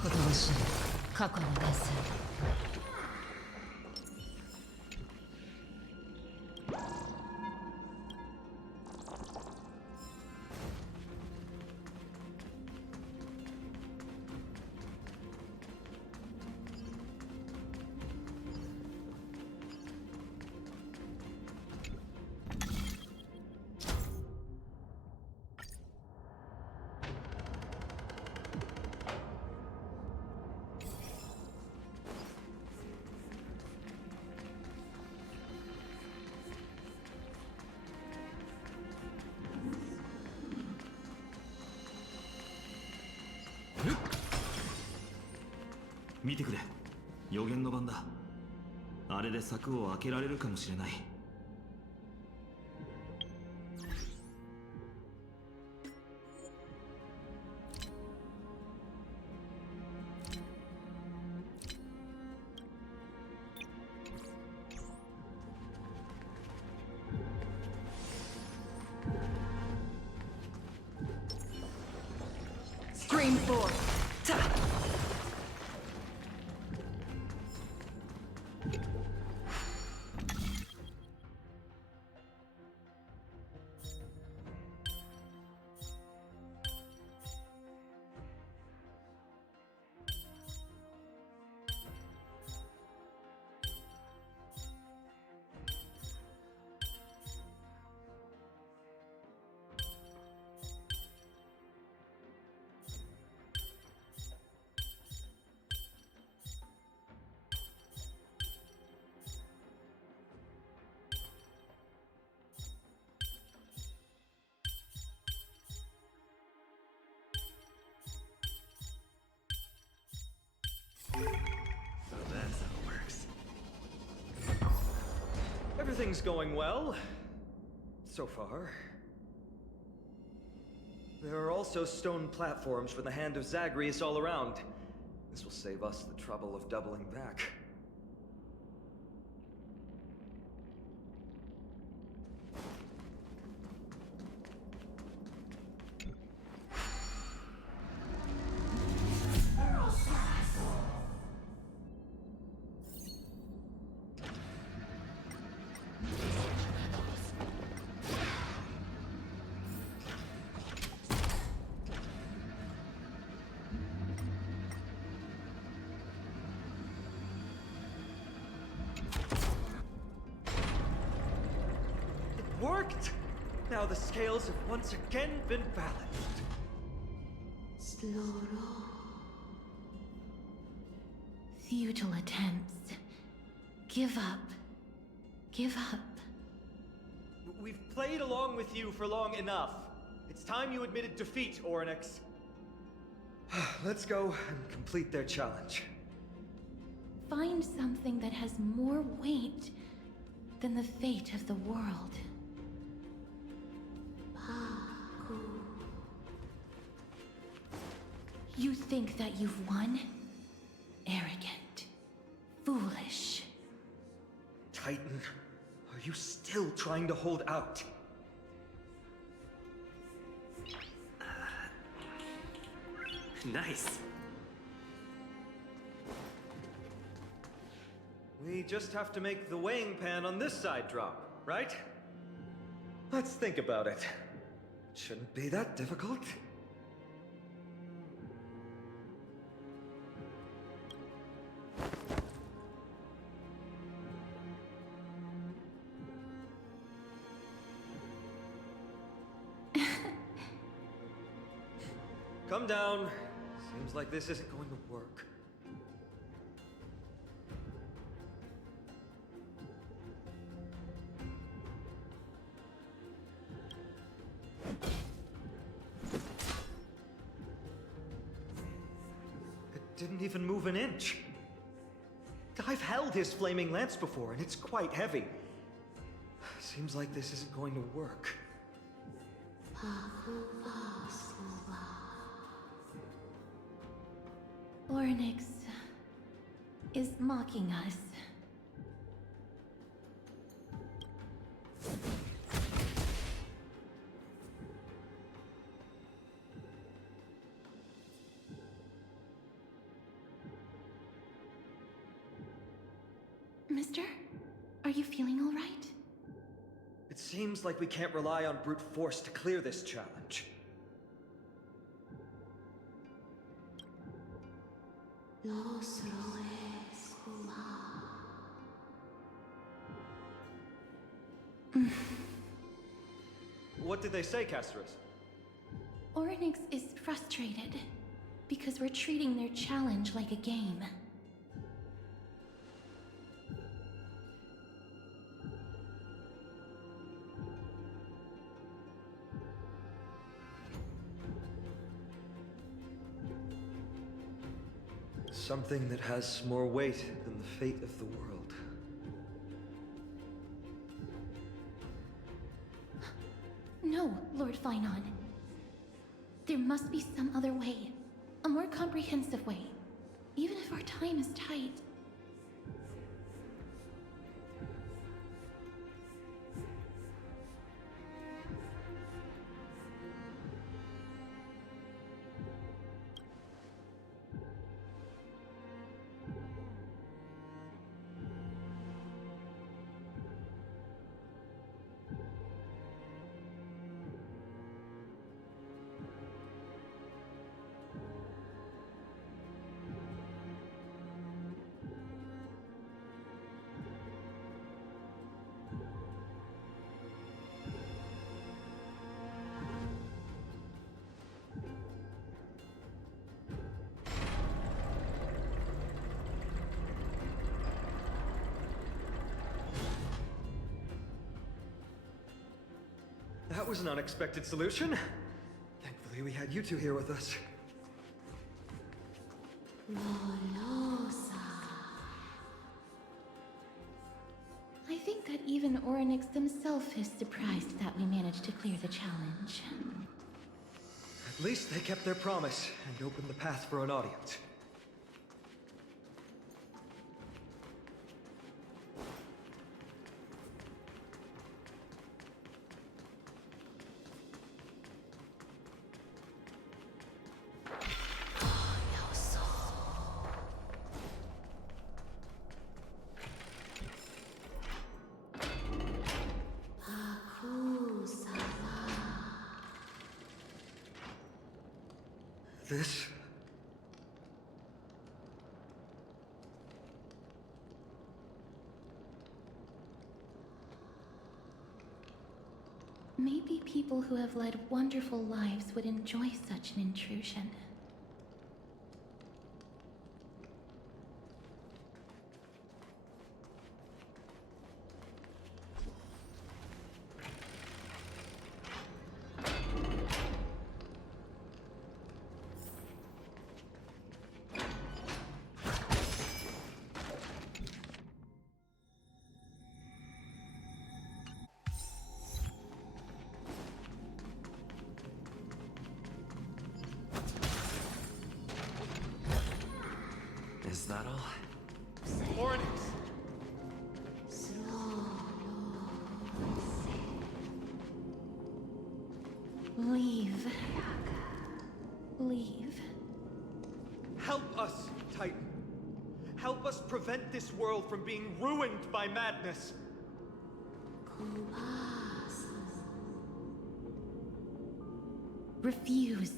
ほとばしい過去の伝線。見てくれ、予言の番だ。あれで柵を開けられるかもしれない。Stream 4 Ta! So that's how it works. Everything's going well. So far. There are also stone platforms for the Hand of Zagreus all around. This will save us the trouble of doubling back. Worked! Now the scales have once again been balanced. Futile attempts. Give up. Give up. We've played along with you for long enough. It's time you admitted defeat, Orynyx. Let's go and complete their challenge. Find something that has more weight than the fate of the world. You think that you've won? Arrogant. Foolish. Titan, are you still trying to hold out? Nice. We just have to make the weighing pan on this side drop, right? Let's think about it. Shouldn't be that difficult. Come down. Seems like this isn't going to work. It didn't even move an inch. I've held his flaming lance before, and it's quite heavy. Seems like this isn't going to work. Orynyx is mocking us. Mister, are you feeling all right? It seems like we can't rely on brute force to clear this challenge. What did they say, Castros? Orynyx is frustrated because we're treating their challenge like a game. Something that has more weight than the fate of the world. No, Lord Finon. There must be some other way. A more comprehensive way. Even if our time is tight. That was an unexpected solution. Thankfully, we had you two here with us. I think that even Orynyx himself is surprised that we managed to clear the challenge. At least they kept their promise and opened the path for an audience. This? Maybe people who have led wonderful lives would enjoy such an intrusion. Is that all? Orynyx! Leave. Leave. Help us, Titan. Help us prevent this world from being ruined by madness. Refuse.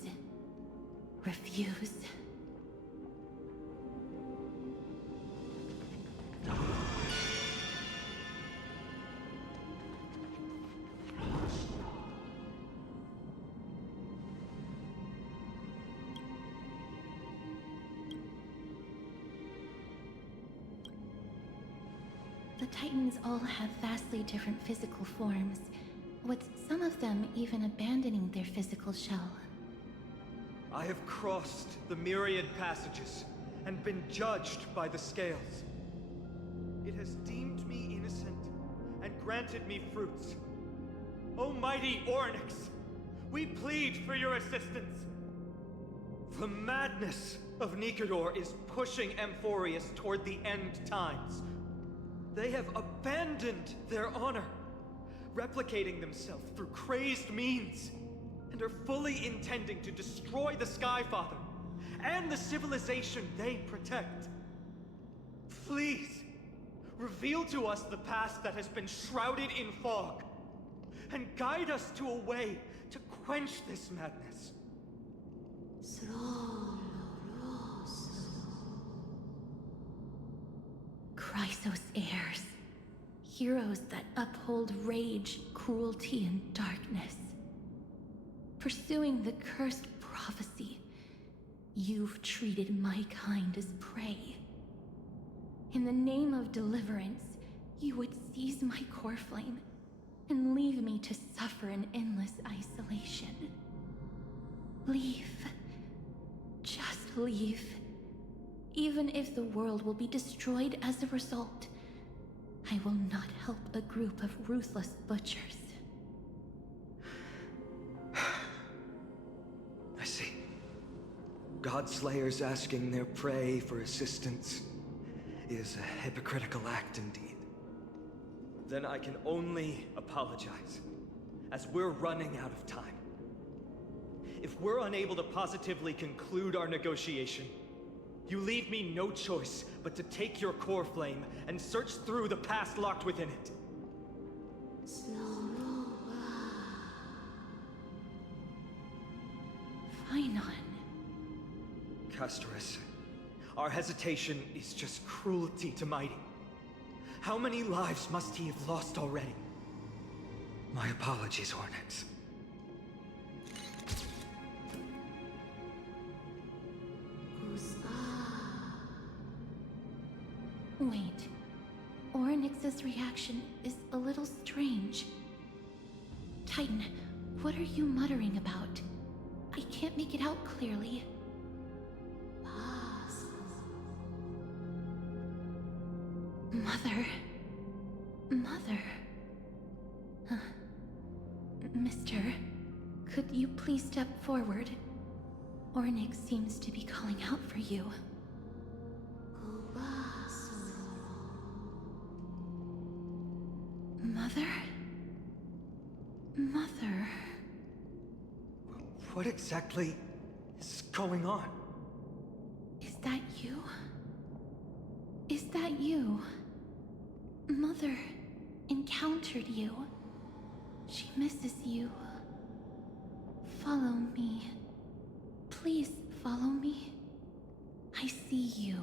Refuse. The Titans all have vastly different physical forms. What's some of them even abandoning their physical shell. I have crossed the myriad passages and been judged by the scales. It has deemed me innocent and granted me fruits. O mighty Ornyx, we plead for your assistance. The madness of Nicanor is pushing Amphorius toward the end times. They have abandoned their honor, replicating themselves through crazed means, and are fully intending to destroy the Skyfather and the civilization they protect. Please, reveal to us the past that has been shrouded in fog, and guide us to a way to quench this madness. Chrysos heirs. Heroes that uphold rage, cruelty, and darkness. Pursuing the cursed prophecy, you've treated my kind as prey. In the name of deliverance, you would seize my core flame and leave me to suffer in endless isolation. Leave. Just leave. Even if the world will be destroyed as a result, I will not help a group of ruthless butchers. I see. Godslayers asking their prey for assistance is a hypocritical act indeed. Then I can only apologize, as we're running out of time. If we're unable to positively conclude our negotiation, you leave me no choice but to take your core flame and search through the past locked within it. Finon. Castorus, our hesitation is just cruelty to Mighty. How many lives must he have lost already? My apologies, Ornyx. Wait. Ornyx's reaction is a little strange. Titan, what are you muttering about? I can't make it out clearly. Mother. Mother. Mister, could you please step forward? Ornyx seems to be calling out for you. Mother? Mother? What exactly is going on? Is that you? Is that you? Mother encountered you. She misses you. Follow me. Please follow me. I see you.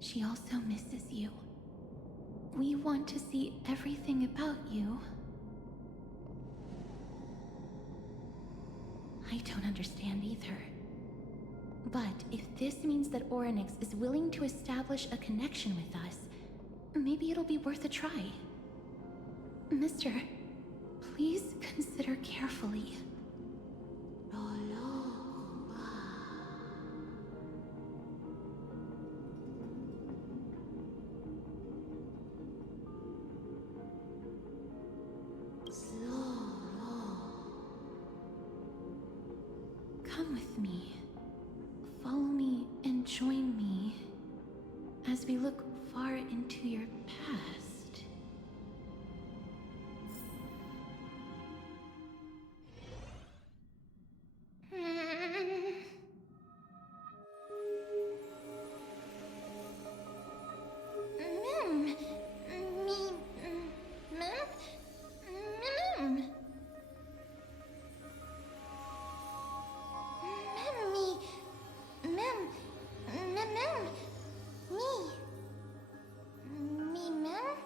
She also misses you. We want to see everything about you. I don't understand either. But if this means that Ornyx is willing to establish a connection with us, maybe it'll be worth a try. Mister, please consider carefully. Come with me. Follow me and join me as we look far into your past. Me, mem?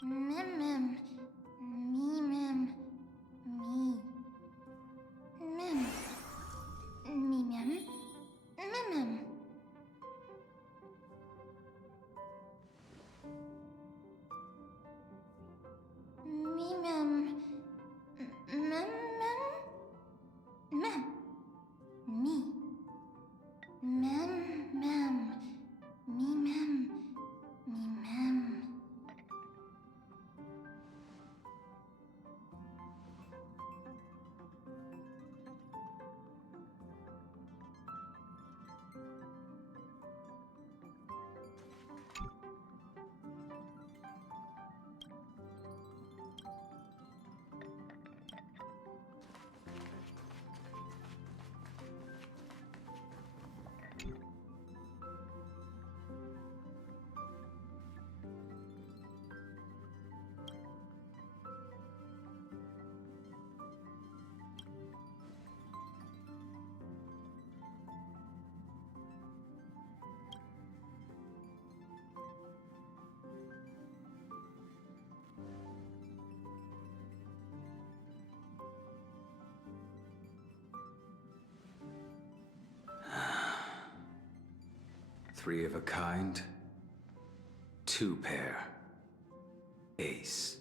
Mem mem. Me mem. Me. Mem. Me mem. Mem mem. Me mem. Mem mem. Mem. Me. Mem mem. Me mem. Me mem. Three of a kind, two pair, ace.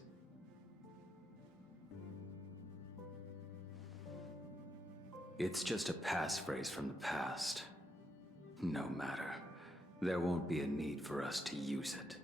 It's just a passphrase from the past. No matter. There won't be a need for us to use it.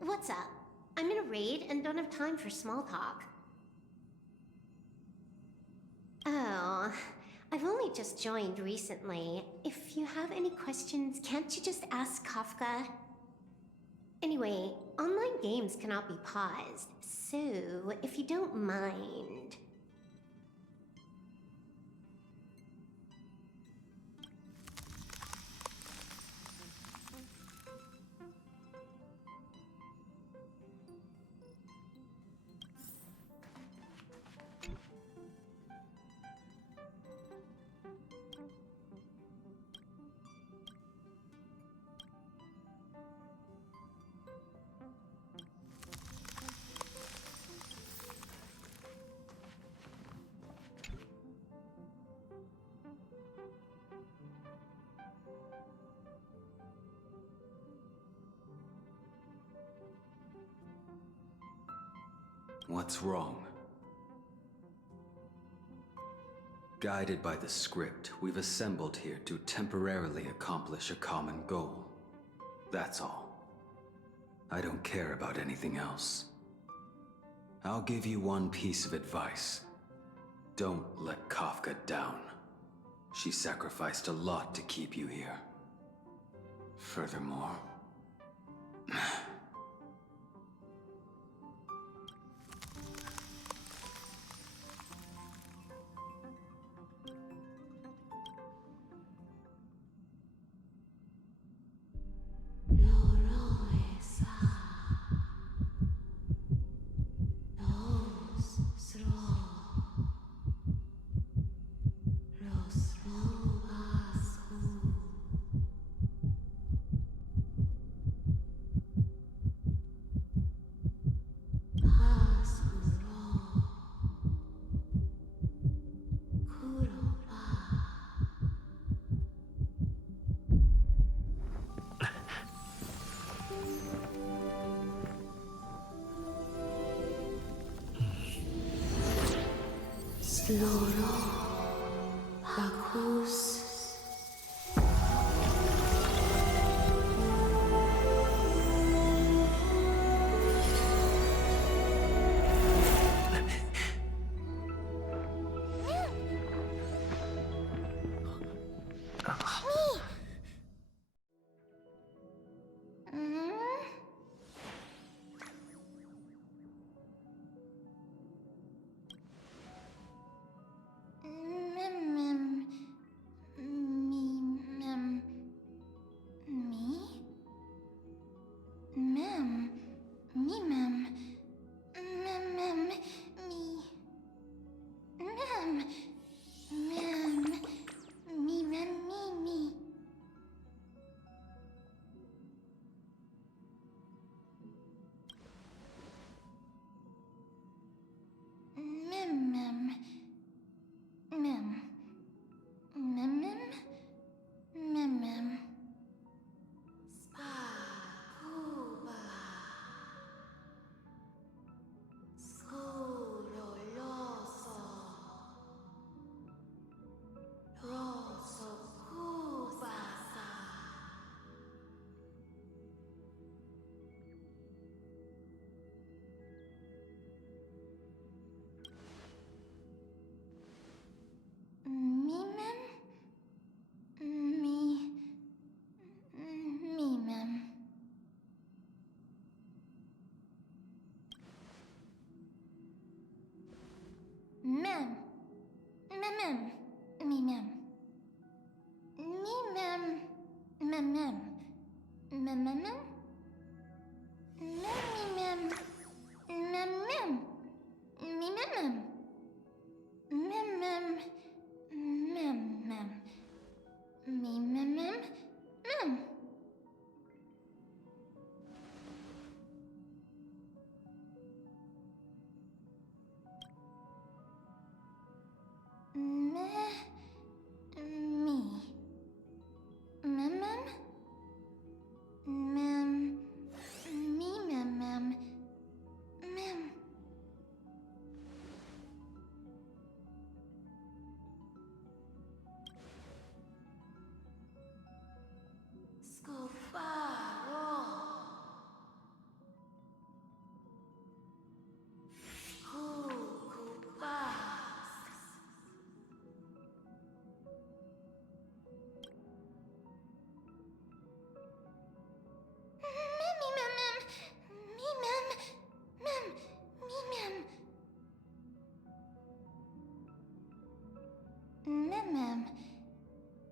What's up? I'm in a raid and don't have time for small talk. Oh, I've only just joined recently. If you have any questions, can't you just ask Kafka? Anyway, online games cannot be paused, so if you don't mind... What's wrong? Guided by the script, we've assembled here to temporarily accomplish a common goal. That's all. I don't care about anything else. I'll give you one piece of advice. Don't let Kafka down. She sacrificed a lot to keep you here. Furthermore...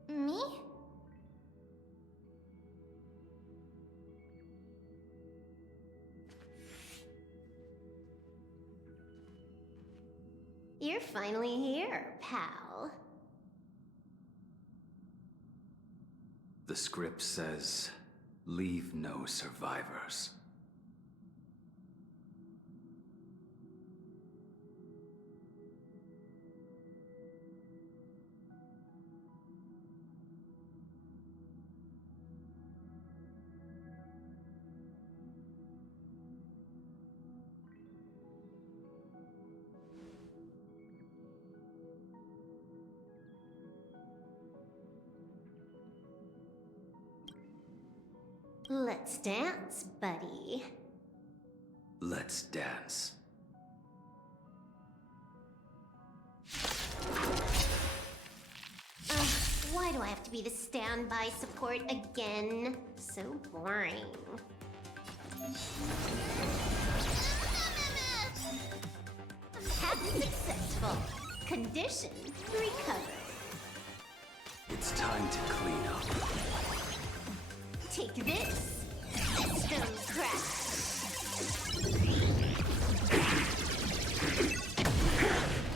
Me? You're finally here, pal. The script says, leave no survivors. Let's dance, buddy. Let's dance. Why do I have to be the standby support again? So boring. Attack successful. Condition recovered. It's time to clean up. Take this, stone crash.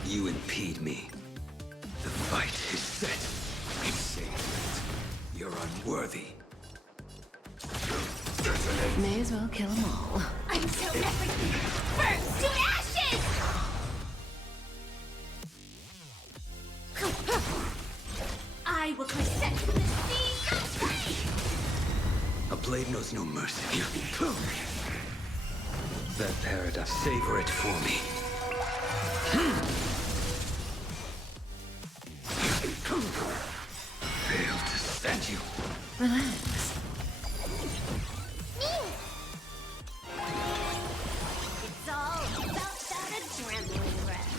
You impede me. The fight is set. Say it. You're unworthy. May as well kill them all. Until everything burns to ashes! I will present the seas of flame! A blade knows no mercy. That paradox, savor it for me. Relax. It's all about that adrenaline rush.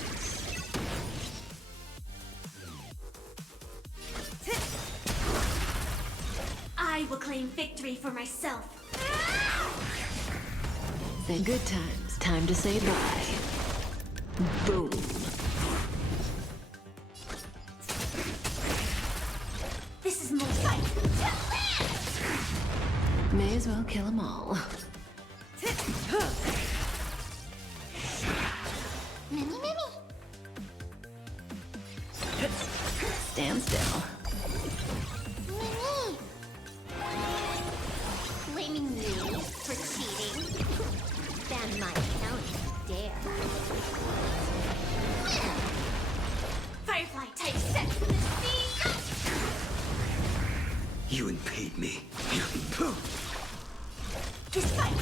I will claim victory for myself. The good times. Time to say bye. Boom. This is more fight. May as well kill them all. Mimi, Mimi. Stand still. Mimi. Blaming me for cheating? Ban my account, dare. Firefly type sex in the sea. You impede me. This fight.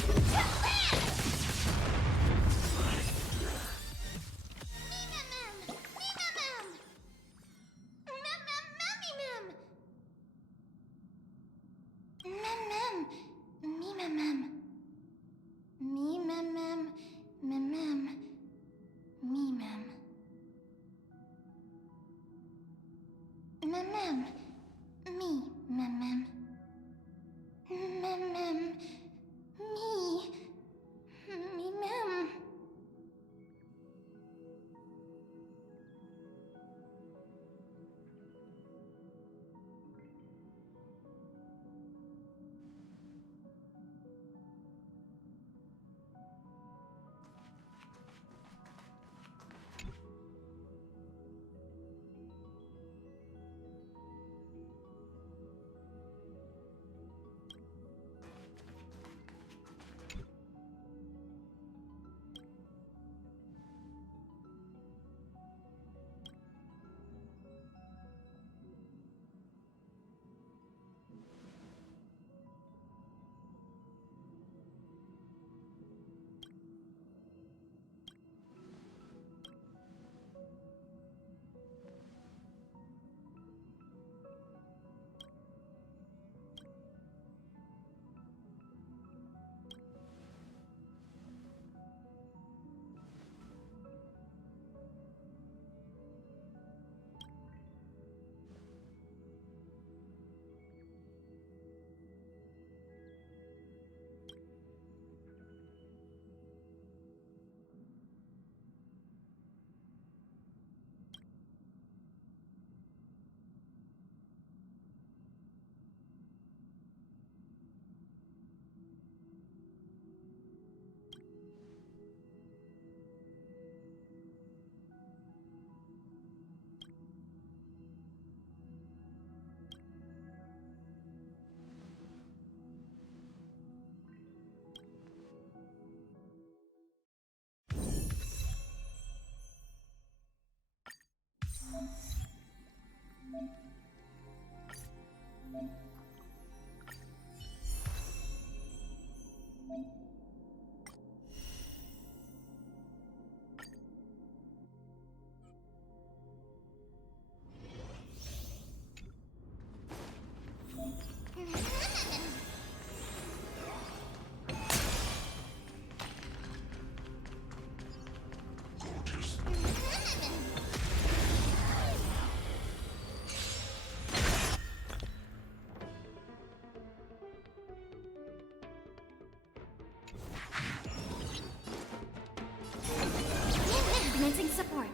Commencing support.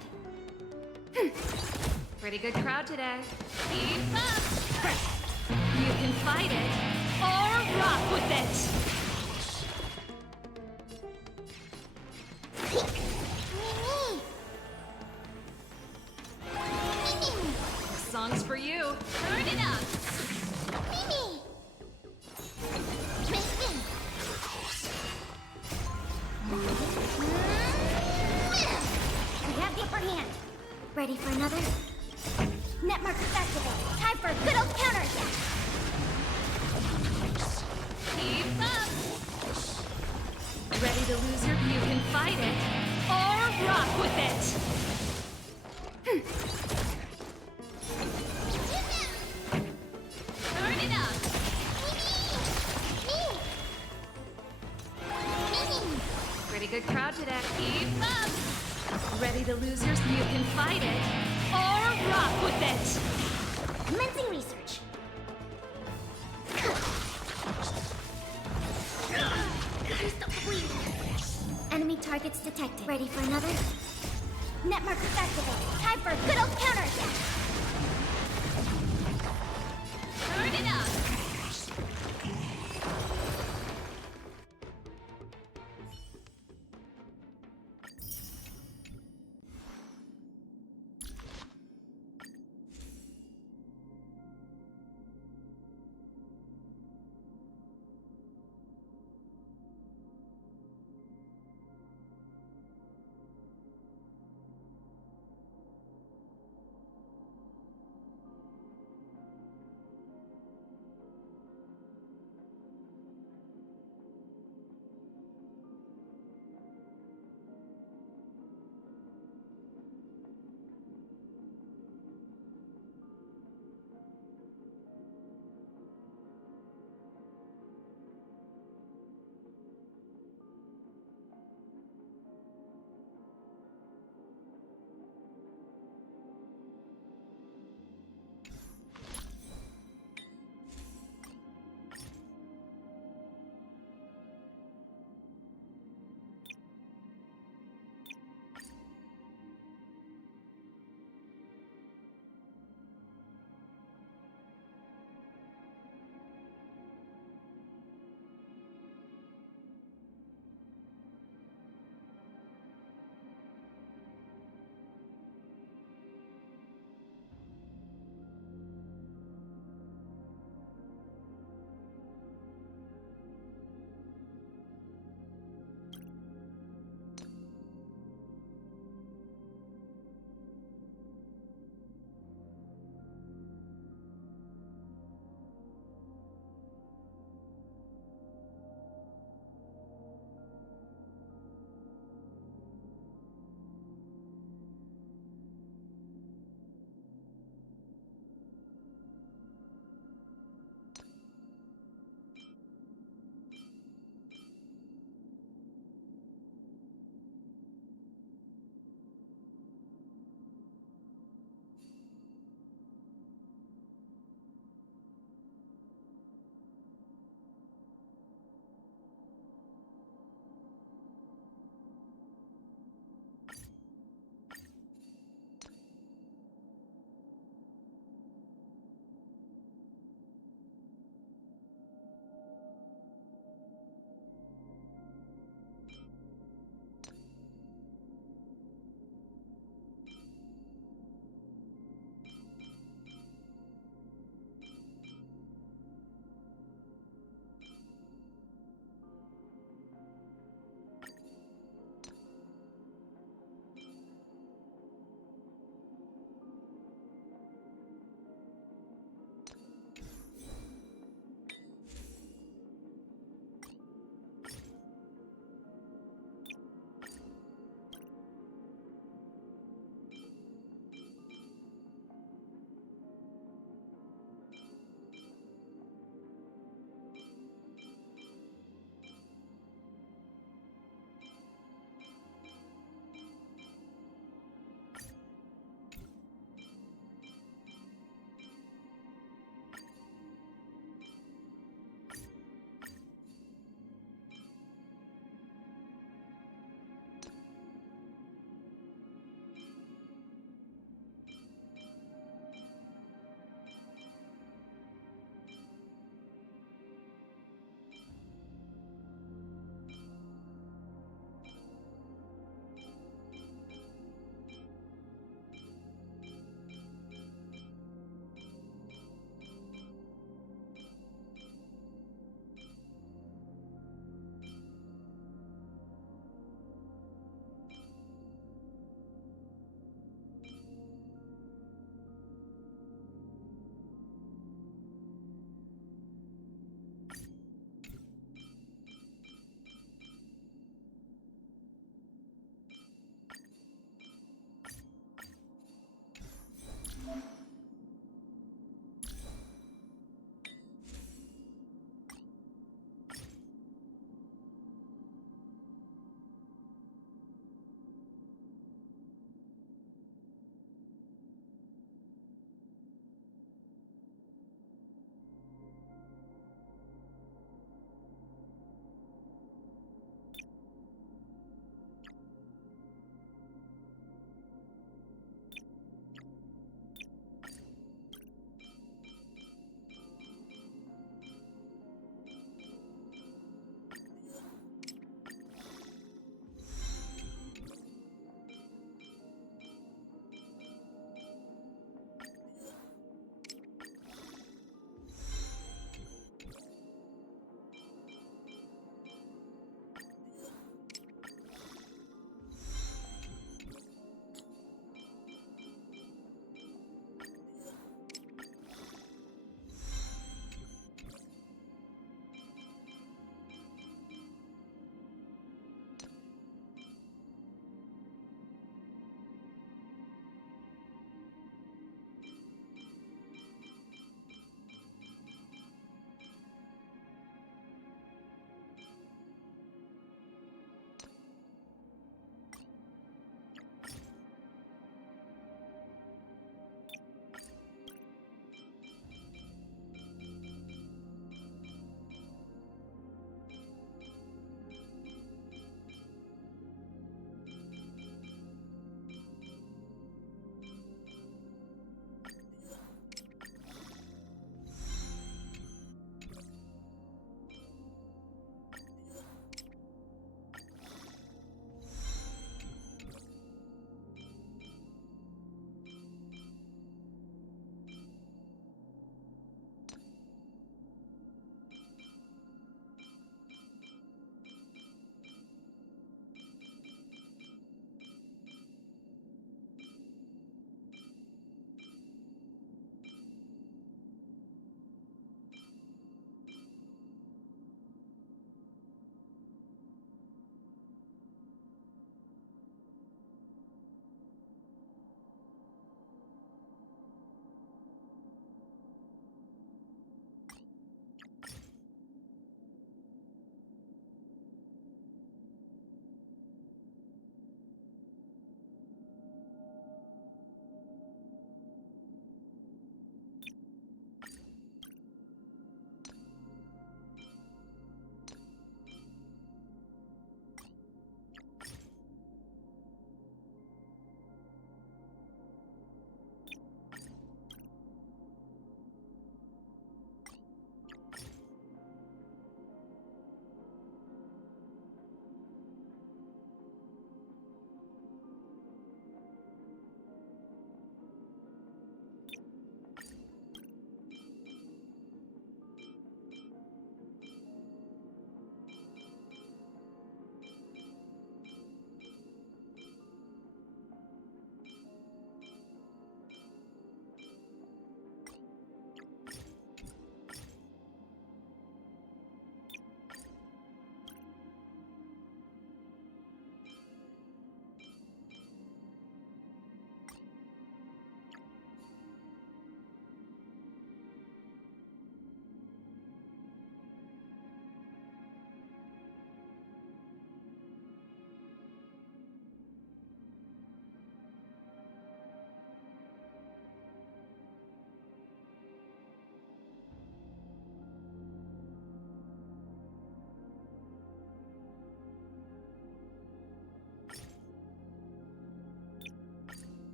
Pretty good crowd today. Keep up! You can fight it, or rock with it! This song's for you. Turn it up! Mimi! We have the upper hand. Ready for another? Net markers activated. Time for a good old counterattack. Keep up! Ready to lose your... You can fight it, or rock with it! Turn it up! Pretty good crowd today. Keep up! Ready to lose yours? You can fight it or rock with it! Commencing research. Gotta stop the bleeding. Enemy targets detected. Ready for another? Net markers activated. Time for a good old counterattack. Turn it up!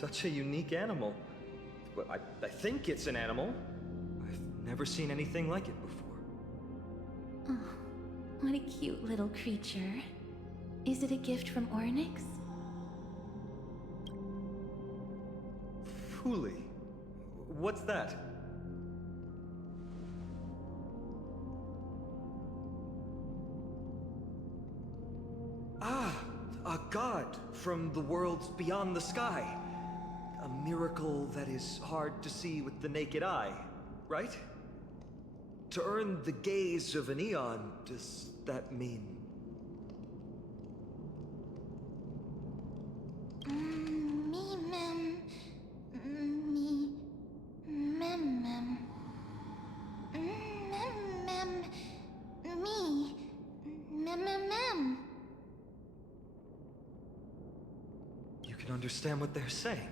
Such a unique animal. Well, I think it's an animal. I've never seen anything like it before. Oh, what a cute little creature. Is it a gift from Ornyx? Fuli. What's that? Ah, a god from the worlds beyond the sky. A miracle that is hard to see with the naked eye, right? To earn the gaze of an eon, does that mean? Me mem. Me mem mem. Mem mem. Me mem mem mem. You can understand what they're saying.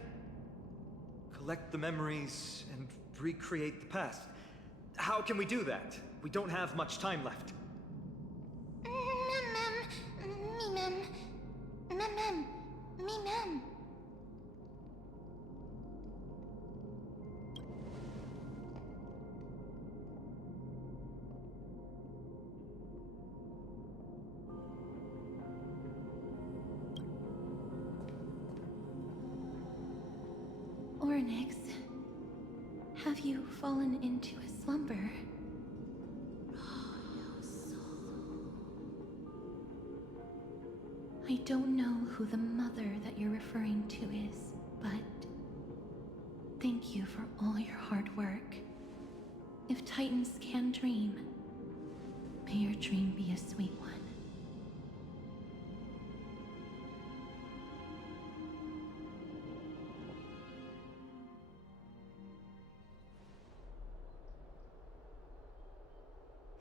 Collect the memories and recreate the past. How can we do that? We don't have much time left. Mem mem. Me mem. Mem mem. Me mem. Ornyx, have you fallen into a slumber? I don't know who the mother that you're referring to is, but thank you for all your hard work. If Titans can dream, may your dream be a sweet one.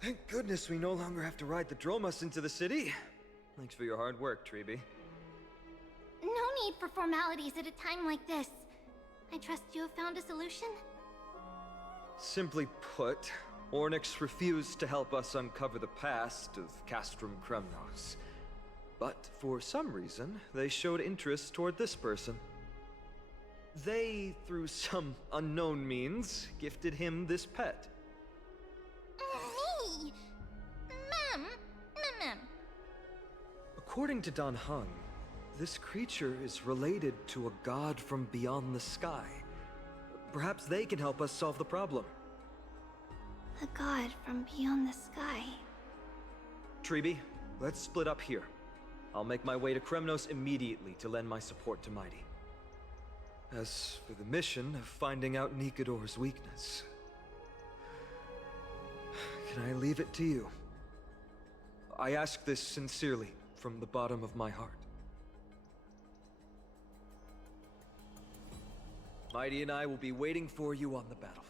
Thank goodness we no longer have to ride the Dromus into the city. Thanks for your hard work, Treeby. No need for formalities at a time like this. I trust you have found a solution? Simply put, Ornyx refused to help us uncover the past of Castrum Kremnos. But for some reason, they showed interest toward this person. They, through some unknown means, gifted him this pet. Me! Mem! Mem. According to Dan Heng, this creature is related to a god from beyond the sky. Perhaps they can help us solve the problem. A god from beyond the sky. Treeby, let's split up here. I'll make my way to Kremnos immediately to lend my support to Mighty. As for the mission of finding out Nikador's weakness, can I leave it to you? I ask this sincerely, from the bottom of my heart. Mighty and I will be waiting for you on the battlefield.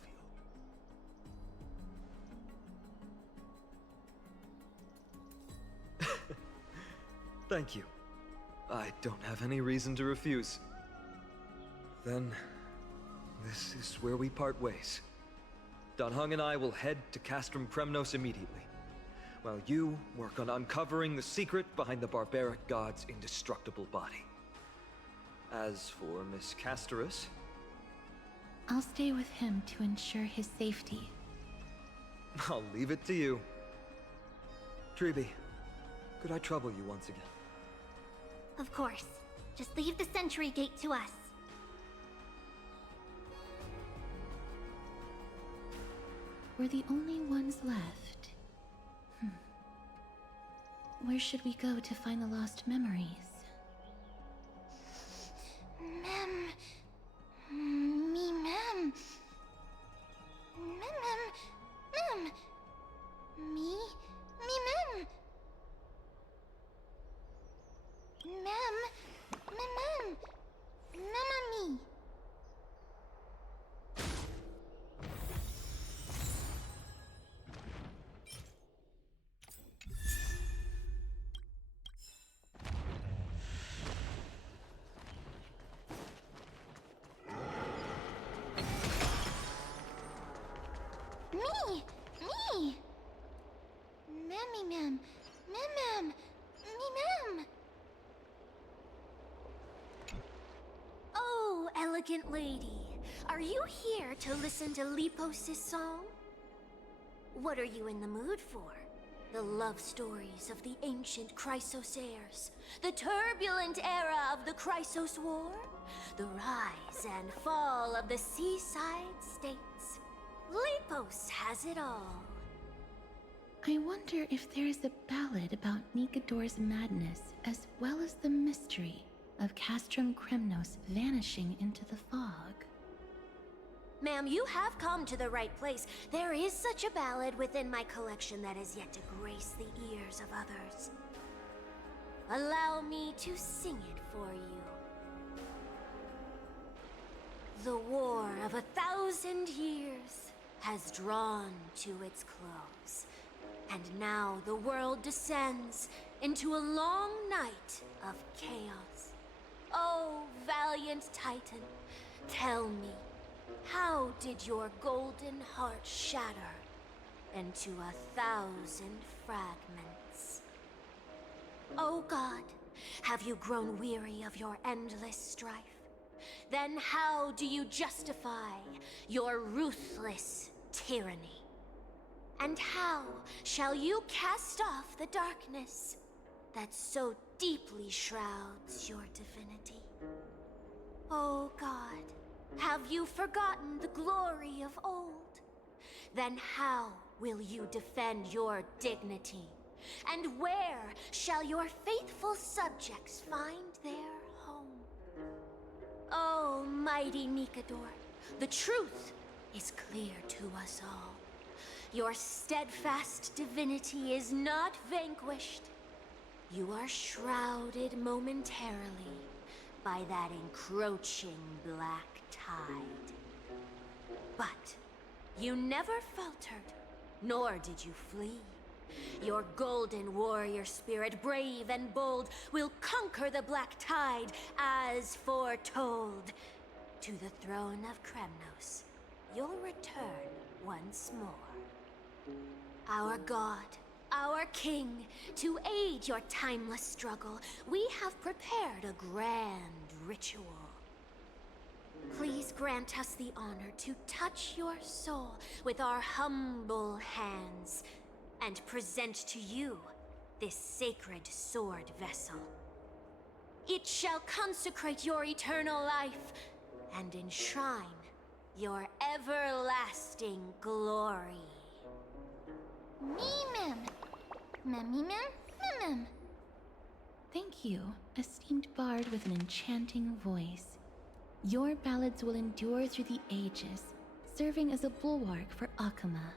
Thank you. I don't have any reason to refuse. Then, this is where we part ways. Dan Heng and I will head to Castrum Kremnos immediately, while you work on uncovering the secret behind the barbaric god's indestructible body. As for Miss Castorus, I'll stay with him to ensure his safety. I'll leave it to you. Treeby, could I trouble you once again? Of course. Just leave the Sentry Gate to us. We're the only ones left. Where should we go to find the lost memories? Mem. Me mem. Mem. Me mem. Mem. Mama me. elegant lady, are you here to listen to Lepos' song? What are you in the mood for? The love stories of the ancient Chrysosaires, the turbulent era of the Chrysos War, the rise and fall of the seaside states. Lepos has it all. I wonder if there is a ballad about Nikodor's madness as well as the mystery of Castrum Kremnos vanishing into the fog. Ma'am, you have come to the right place. There is such a ballad within my collection that is yet to grace the ears of others. Allow me to sing it for you. The war of 1,000 years has drawn to its close, and now the world descends into a long night of chaos. Oh, valiant Titan, tell me, how did your golden heart shatter into 1,000 fragments? Oh God, have you grown weary of your endless strife? Then how do you justify your ruthless tyranny? And how shall you cast off the darkness that so deeply shrouds your divinity? Oh God, have you forgotten the glory of old? Then how will you defend your dignity? And where shall your faithful subjects find their home? Oh, mighty Nikodor, the truth is clear to us all. Your steadfast divinity is not vanquished. You are shrouded momentarily by that encroaching black tide. But you never faltered, nor did you flee. Your golden warrior spirit, brave and bold, will conquer the black tide as foretold. To the throne of Kremnos, you'll return once more. Our God, our King, to aid your timeless struggle, we have prepared a grand ritual. Please grant us the honor to touch your soul with our humble hands and present to you this sacred sword vessel. It shall consecrate your eternal life and enshrine your everlasting glory. Mimim! Memimim? Mimim! Thank you, esteemed bard with an enchanting voice. Your ballads will endure through the ages, serving as a bulwark for Akama.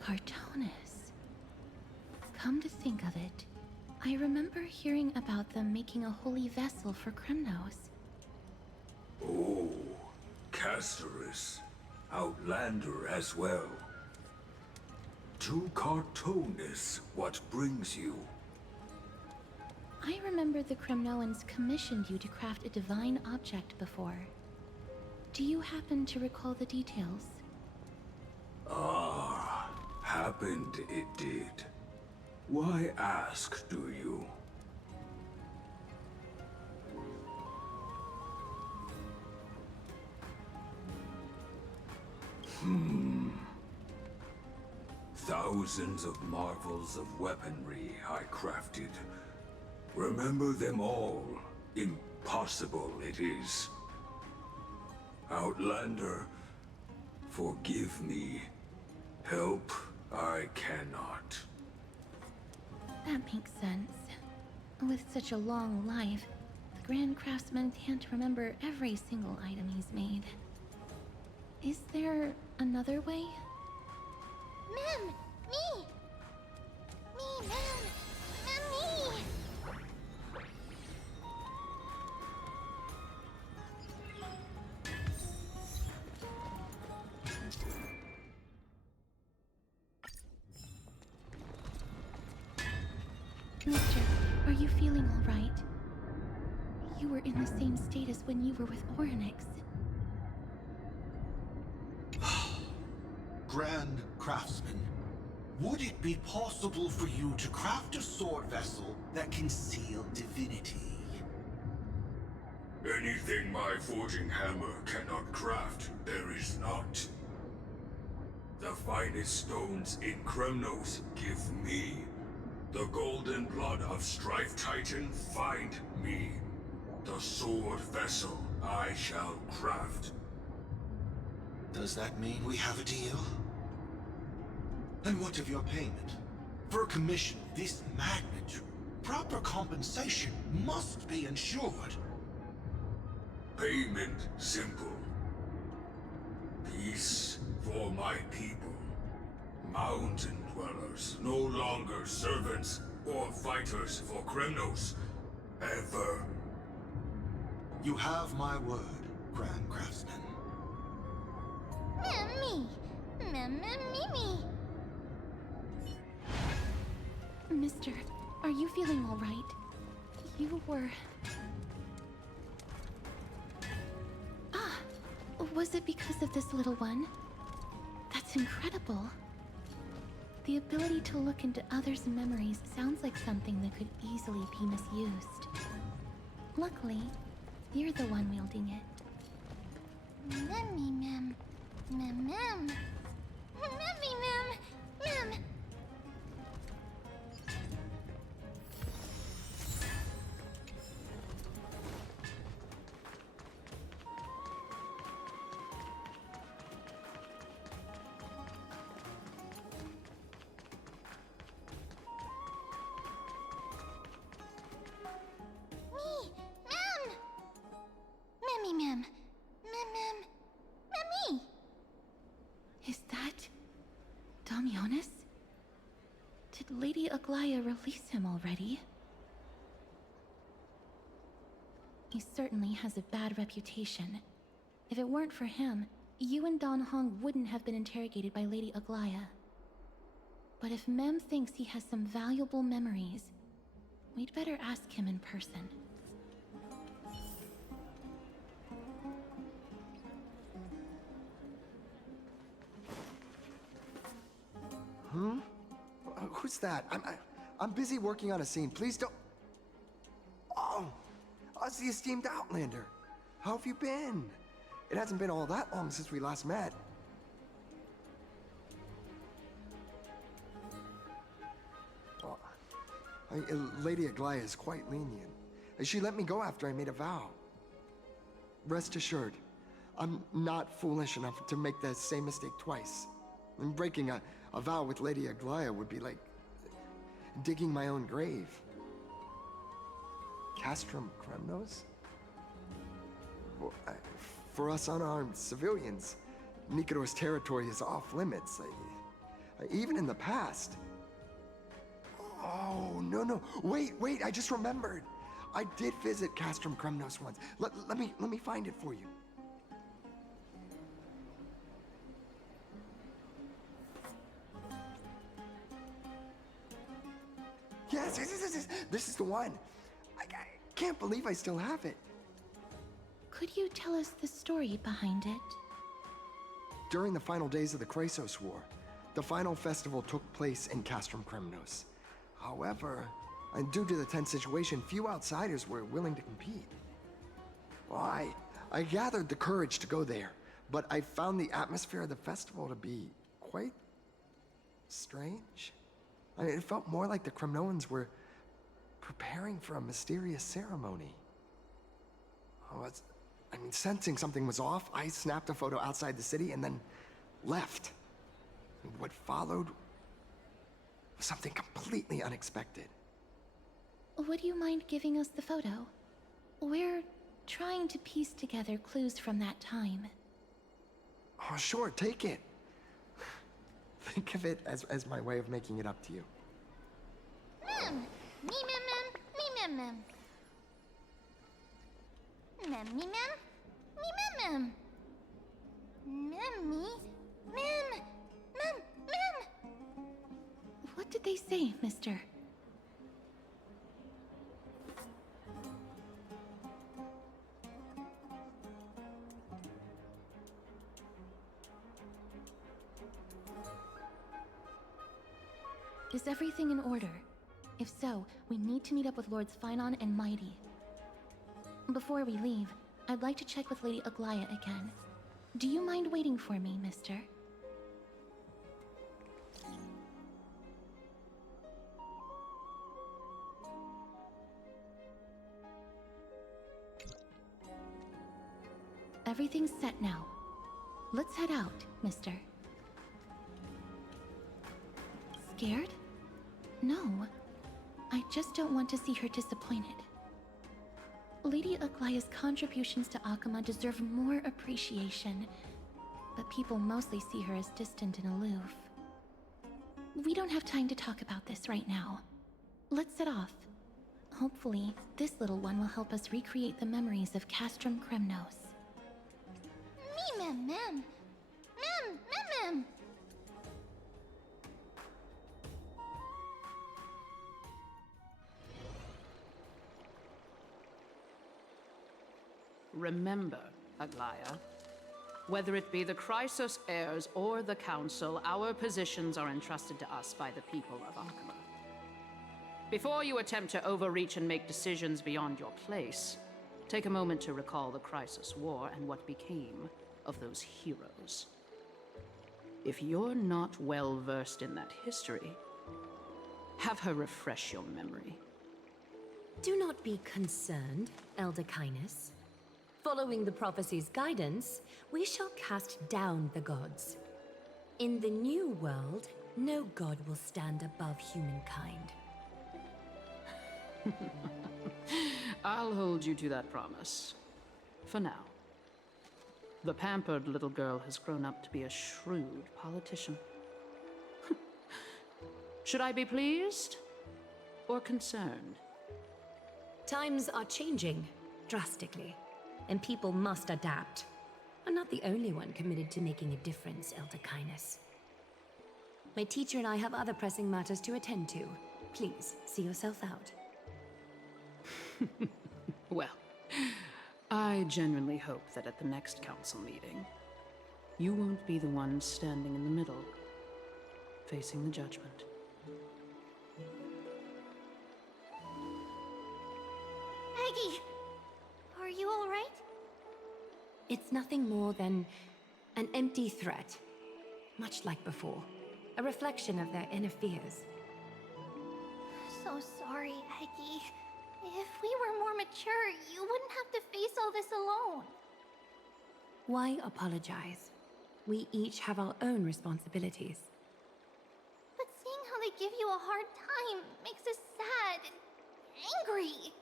Cartonus. Come to think of it, I remember hearing about them making a holy vessel for Kremnos. Oh, Castorus. Outlander as well. To Cartonus, what brings you? I remember the Kremnoans commissioned you to craft a divine object before. Do you happen to recall the details? Ah, happened it did. Why ask, do you? Thousands of marvels of weaponry I crafted. Remember them all. Impossible it is. Outlander, forgive me. Help I cannot. That makes sense. With such a long life, the Grand Craftsman can't remember every single item he's made. Is there another way? Mem! Me! feeling all right? You were in the same state as when you were with Orynyx. Grand Craftsman, would it be possible for you to craft a sword vessel that can seal divinity? Anything my forging hammer cannot craft, there is not. The finest stones in Kremnos give me. The golden blood of Strife Titan find me. The sword vessel I shall craft. Does that mean we have a deal? And what of your payment? For a commission of this magnitude, proper compensation must be ensured. Payment simple. Peace for my people. Mountain dwellers, no longer servants or fighters for Kremnos. Ever. You have my word, Grand Craftsman. Mimi! Mimi! Mister, are you feeling all right? You were... Ah! Was it because of this little one? That's incredible. The ability to look into others' memories sounds like something that could easily be misused. Luckily, you're the one wielding it. Mimi, mem. Mem. Mimi, mem. Mimi! Is that... Damionis? Did Lady Aglaya release him already? He certainly has a bad reputation. If it weren't for him, you and Don Hong wouldn't have been interrogated by Lady Aglaya. But if Mem thinks he has some valuable memories, we'd better ask him in person. Who's that? I'm busy working on a scene. Please don't... Oh! Us, the esteemed Outlander. How have you been? It hasn't been all that long since we last met. Oh, Lady Aglaya is quite lenient. She let me go after I made a vow. Rest assured, I'm not foolish enough to make the same mistake twice. And breaking a vow with Lady Aglaya would be like digging my own grave. Castrum Kremnos? Well, for us unarmed civilians, Nikodor's territory is off limits. Even in the past. Oh, no. Wait, I just remembered. I did visit Castrum Kremnos once. Let me find it for you. Yes, this is the one. I can't believe I still have it. Could you tell us the story behind it? During the final days of the Krasos War, the final festival took place in Castrum Kremnos. However, due to the tense situation, few outsiders were willing to compete. Well, I gathered the courage to go there, but I found the atmosphere of the festival to be quite strange. It felt more like the Kremnoans were preparing for a mysterious ceremony. Sensing something was off, I snapped a photo outside the city and then left. What followed was something completely unexpected. Would you mind giving us the photo? We're trying to piece together clues from that time. Oh, sure, take it. Think of it as my way of making it up to you. Mem! Me, mem. Mem. Me, mem. Mem. What did they say, mister? Is everything in order? If so, we need to meet up with Lords Phainon and Mighty. Before we leave, I'd like to check with Lady Aglaya again. Do you mind waiting for me, mister? Everything's set now. Let's head out, mister. Scared? No. I just don't want to see her disappointed. Lady Aglaya's contributions to Akuma deserve more appreciation, but people mostly see her as distant and aloof. We don't have time to talk about this right now. Let's set off. Hopefully, this little one will help us recreate the memories of Castrum Kremnos. Mem. Remember, Aglaya, whether it be the Chrysos heirs or the Council, our positions are entrusted to us by the people of Akuma. Before you attempt to overreach and make decisions beyond your place, take a moment to recall the Chrysos War and what became of those heroes. If you're not well versed in that history, have her refresh your memory. Do not be concerned, Elder Kynus. Following the prophecy's guidance, we shall cast down the gods. In the new world, no god will stand above humankind. I'll hold you to that promise. For now. The pampered little girl has grown up to be a shrewd politician. Should I be pleased or concerned? Times are changing drastically, and people must adapt. I'm not the only one committed to making a difference, Elder Kynus. My teacher and I have other pressing matters to attend to. Please, see yourself out. Well, I genuinely hope that at the next council meeting, you won't be the one standing in the middle, facing the judgment. Aggie! Are you alright? It's nothing more than an empty threat. Much like before. A reflection of their inner fears. So sorry, Aggie. If we were more mature, you wouldn't have to face all this alone. Why apologize? We each have our own responsibilities. But seeing how they give you a hard time makes us sad and angry.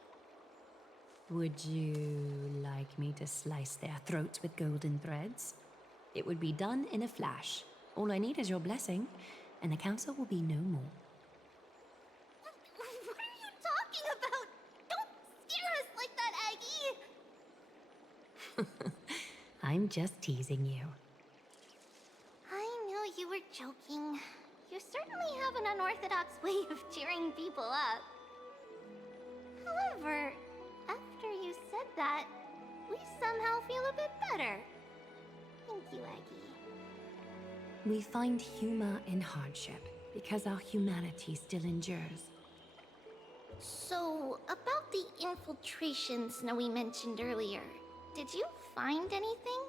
Would you like me to slice their throats with golden threads? It would be done in a flash. All I need is your blessing, and the council will be no more. What are you talking about? Don't scare us like that, Aggie! I'm just teasing you. I knew you were joking. You certainly have an unorthodox way of cheering people up. However, after you said that, we somehow feel a bit better. Thank you, Aggie. We find humor in hardship because our humanity still endures. So, about the infiltration Snowy mentioned earlier, did you find anything?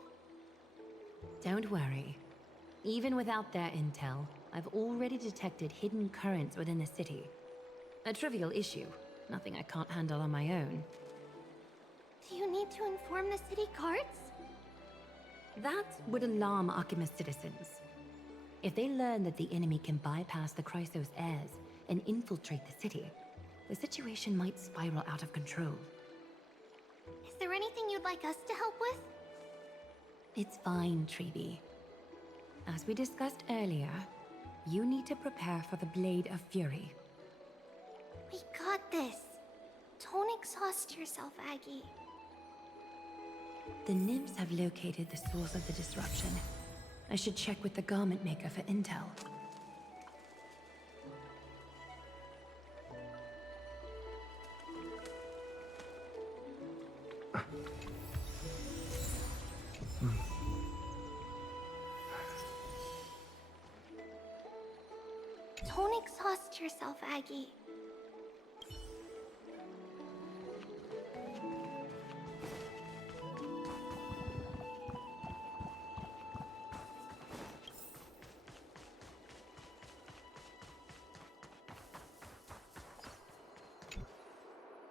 Don't worry. Even without their intel, I've already detected hidden currents within the city. A trivial issue, nothing I can't handle on my own. Do you need to inform the city guards? That would alarm Akima's citizens. If they learn that the enemy can bypass the Chrysos heirs and infiltrate the city, the situation might spiral out of control. Is there anything you'd like us to help with? It's fine, Treeby. As we discussed earlier, you need to prepare for the Blade of Fury. We got this. Don't exhaust yourself, Aggie. The nymphs have located the source of the disruption. I should check with the garment maker for intel. Tonic exhaust yourself, Aggie.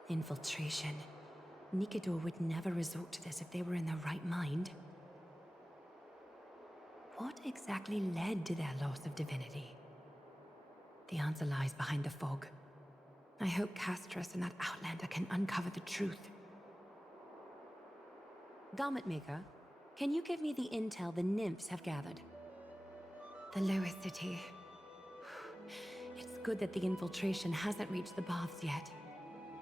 Infiltration. Nikador would never resort to this if they were in their right mind. What exactly led to their loss of divinity? The answer lies behind the fog. I hope Castras and that Outlander can uncover the truth. Garment Maker, can you give me the intel the nymphs have gathered? The lower city. It's good that the infiltration hasn't reached the baths yet.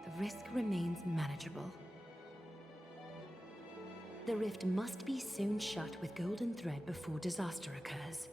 The risk remains manageable. The rift must be sewn shut with golden thread before disaster occurs.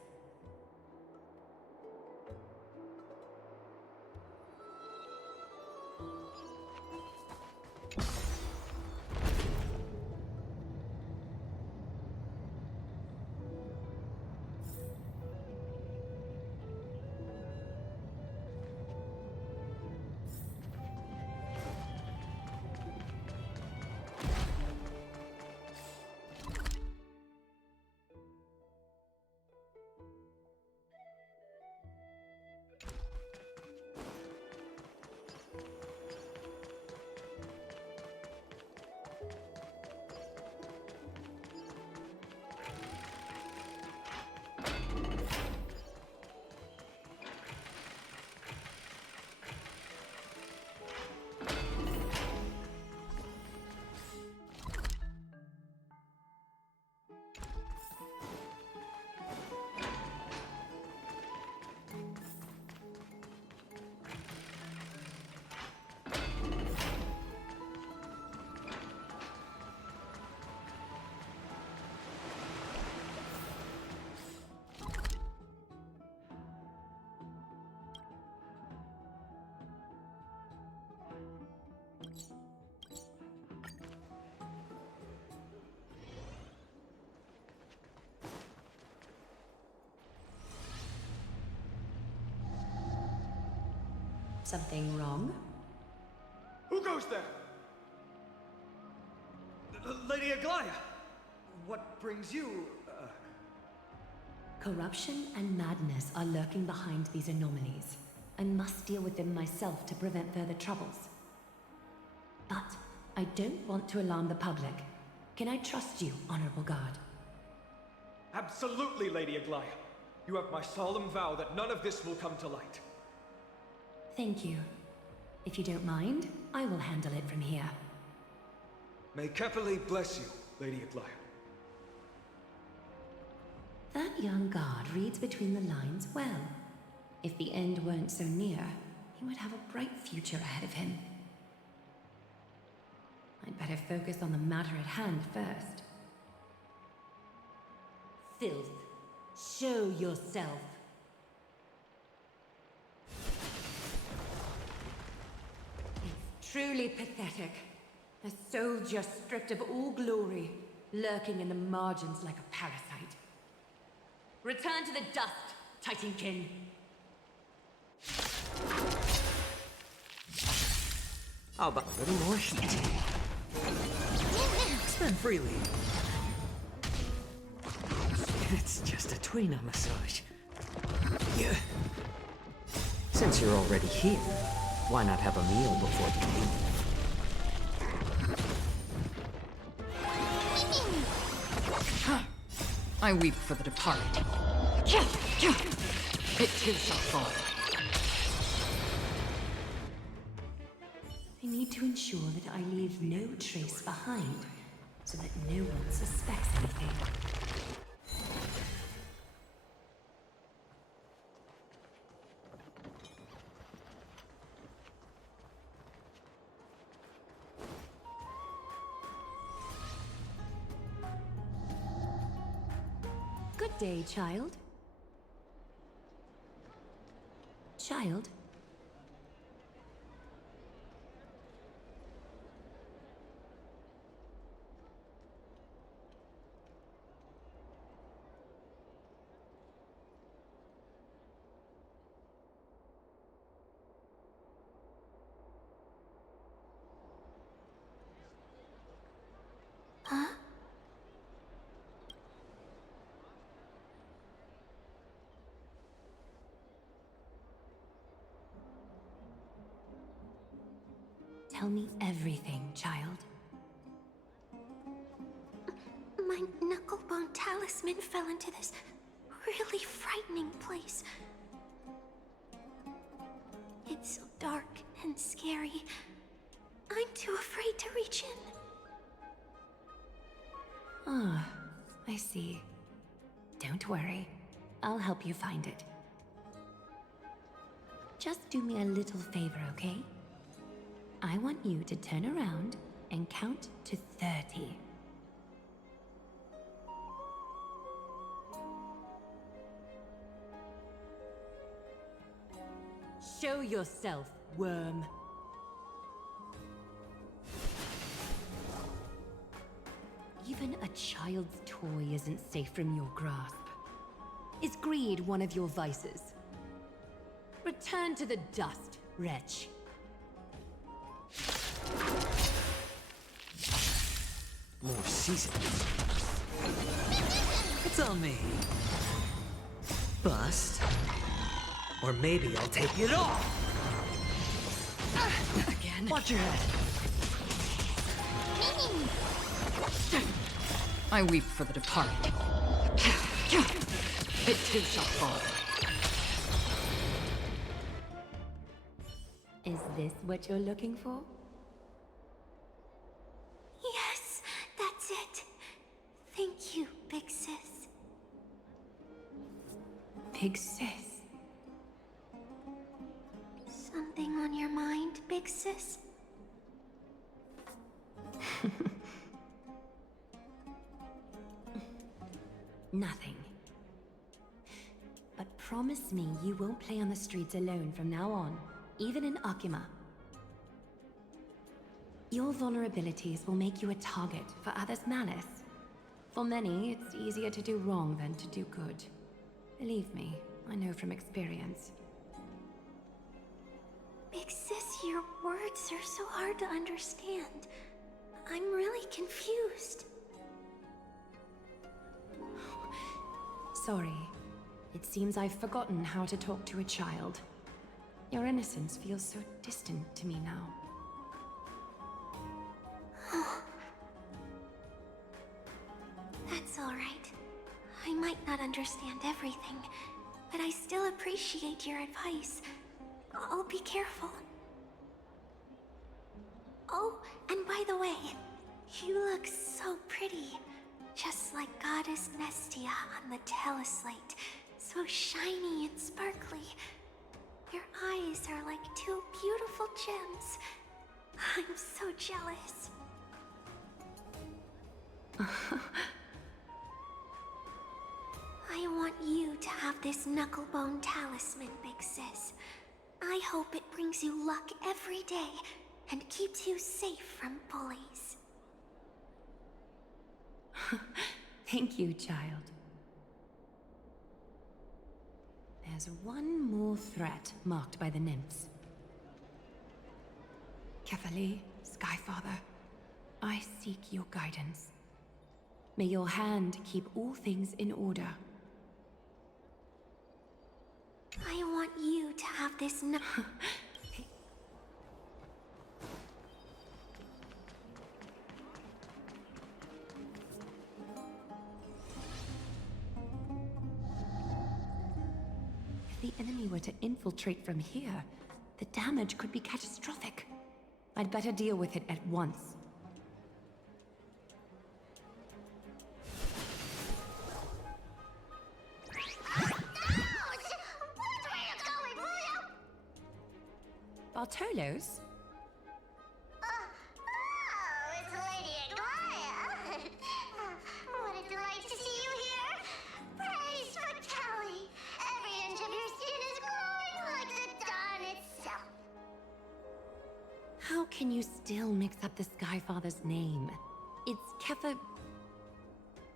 Something wrong? Who goes there? Lady Aglaya! What brings you, Corruption and madness are lurking behind these anomalies. I must deal with them myself to prevent further troubles. But I don't want to alarm the public. Can I trust you, Honorable Guard? Absolutely, Lady Aglaya. You have my solemn vow that none of this will come to light. Thank you. If you don't mind, I will handle it from here. May Kepali bless you, Lady Aglaya. That young guard reads between the lines well. If the end weren't so near, he would have a bright future ahead of him. I'd better focus on the matter at hand first. Filth, show yourself. It's truly pathetic. A soldier stripped of all glory, lurking in the margins like a parasite. Return to the dust, Titankin. How about a little more heat? Spend freely. It's just a tweener massage. Yeah. Since you're already here, why not have a meal before the meal? I weep for the departed. It too shall fall. I need to ensure that I leave no trace behind, so that no one suspects anything. Good day, child. Child? Tell me everything, child. My knucklebone talisman fell into this really frightening place. It's so dark and scary. I'm too afraid to reach in. Ah, I see. Don't worry. I'll help you find it. Just do me a little favor, okay? I want you to turn around and count to 30. Show yourself, worm. Even a child's toy isn't safe from your grasp. Is greed one of your vices? Return to the dust, wretch. More seasons. It's on me. Bust. Or maybe I'll take it off! Again? Watch your head. I weep for the departed. It too shall fall. Is this what you're looking for? Yes, that's it. Thank you, big sis. Big sis? Something on your mind, big sis? Nothing. But promise me you won't play on the streets alone from now on, even in Akima. Your vulnerabilities will make you a target for others' malice. For many, it's easier to do wrong than to do good. Believe me, I know from experience. Big sis, your words are so hard to understand. I'm really confused. Sorry. It seems I've forgotten how to talk to a child. Your innocence feels so distant to me now. That's all right. I might not understand everything, but I still appreciate your advice. I'll be careful. Oh, and by the way, you look so pretty. Just like Goddess Nestia on the teleslate. So shiny and sparkly. Your eyes are like two beautiful gems. I'm so jealous. I want you to have this knucklebone talisman, big sis. I hope it brings you luck every day and keeps you safe from bullies. Thank you, child. There's one more threat marked by the nymphs. Kefali, Skyfather, I seek your guidance. May your hand keep all things in order. I want you to have this If the enemy were to infiltrate from here, the damage could be catastrophic. I'd better deal with it at once. Bartolos? It's Lady Aglaya. What a delight to see you here. Praise for Kelly. Every inch of your skin is glowing like the dawn itself. How can you still mix up the Skyfather's name? It's Kefa...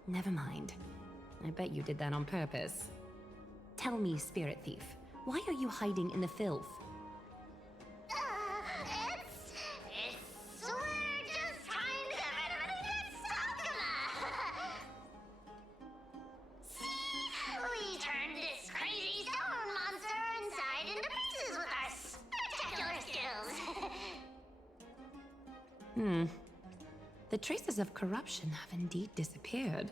Never mind. I bet you did that on purpose. Tell me, Spirit Thief, why are you hiding in the filth? We're just trying to get rid of anything that's Sakuma. See? We turned this crazy stone monster inside into pieces with our spectacular skills. The traces of corruption have indeed disappeared.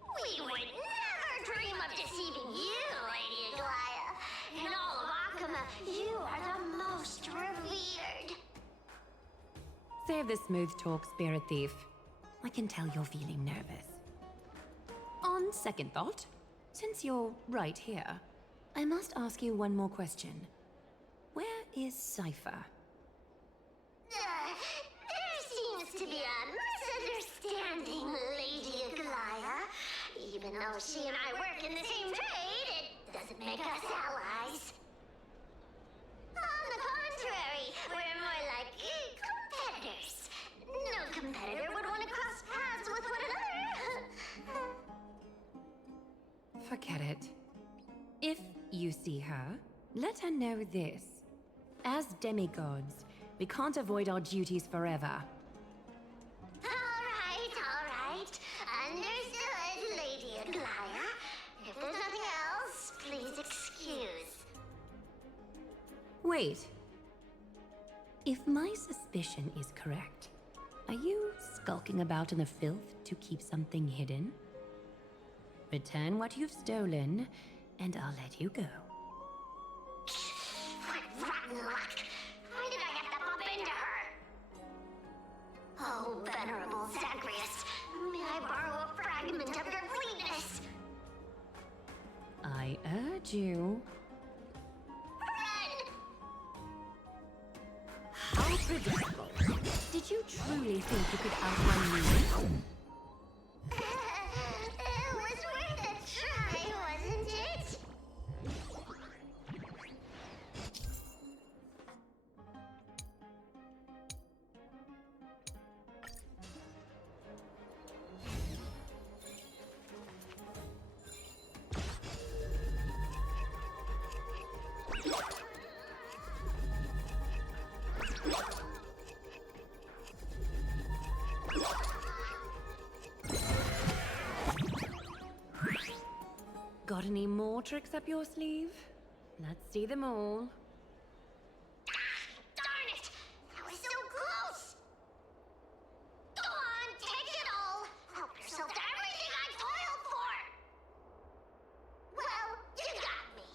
We would never dream of deceiving you, Lady Aglaya. In all of Akama, you are the most revered. Save the smooth talk, Spirit Thief. I can tell you're feeling nervous. On second thought, since you're right here, I must ask you one more question. Where is Cypher? There seems to be a misunderstanding, Lady Aglaya. Even though she and I work in the same trade, it doesn't make us allies. On the contrary, we're more like competitors. No competitor would want to cross paths with one another. Forget it. If you see her, let her know this. As demigods, we can't avoid our duties forever. All right. Understood, Lady Aglaya. If there's nothing else, please excuse. Wait. If my suspicion is correct, are you skulking about in the filth to keep something hidden? Return what you've stolen, and I'll let you go. What rotten luck! Why did I have to bump into her? Oh, venerable Zagreus, may I borrow a fragment of your fleetness? I urge you. Run! How predictable. Did you truly think you could outrun me? It was worth a try, wasn't it? Got any more tricks up your sleeve? Let's see them all. Darn it! That was so close! Go on, take it all! Help yourself to everything I toiled for! Well, you got me.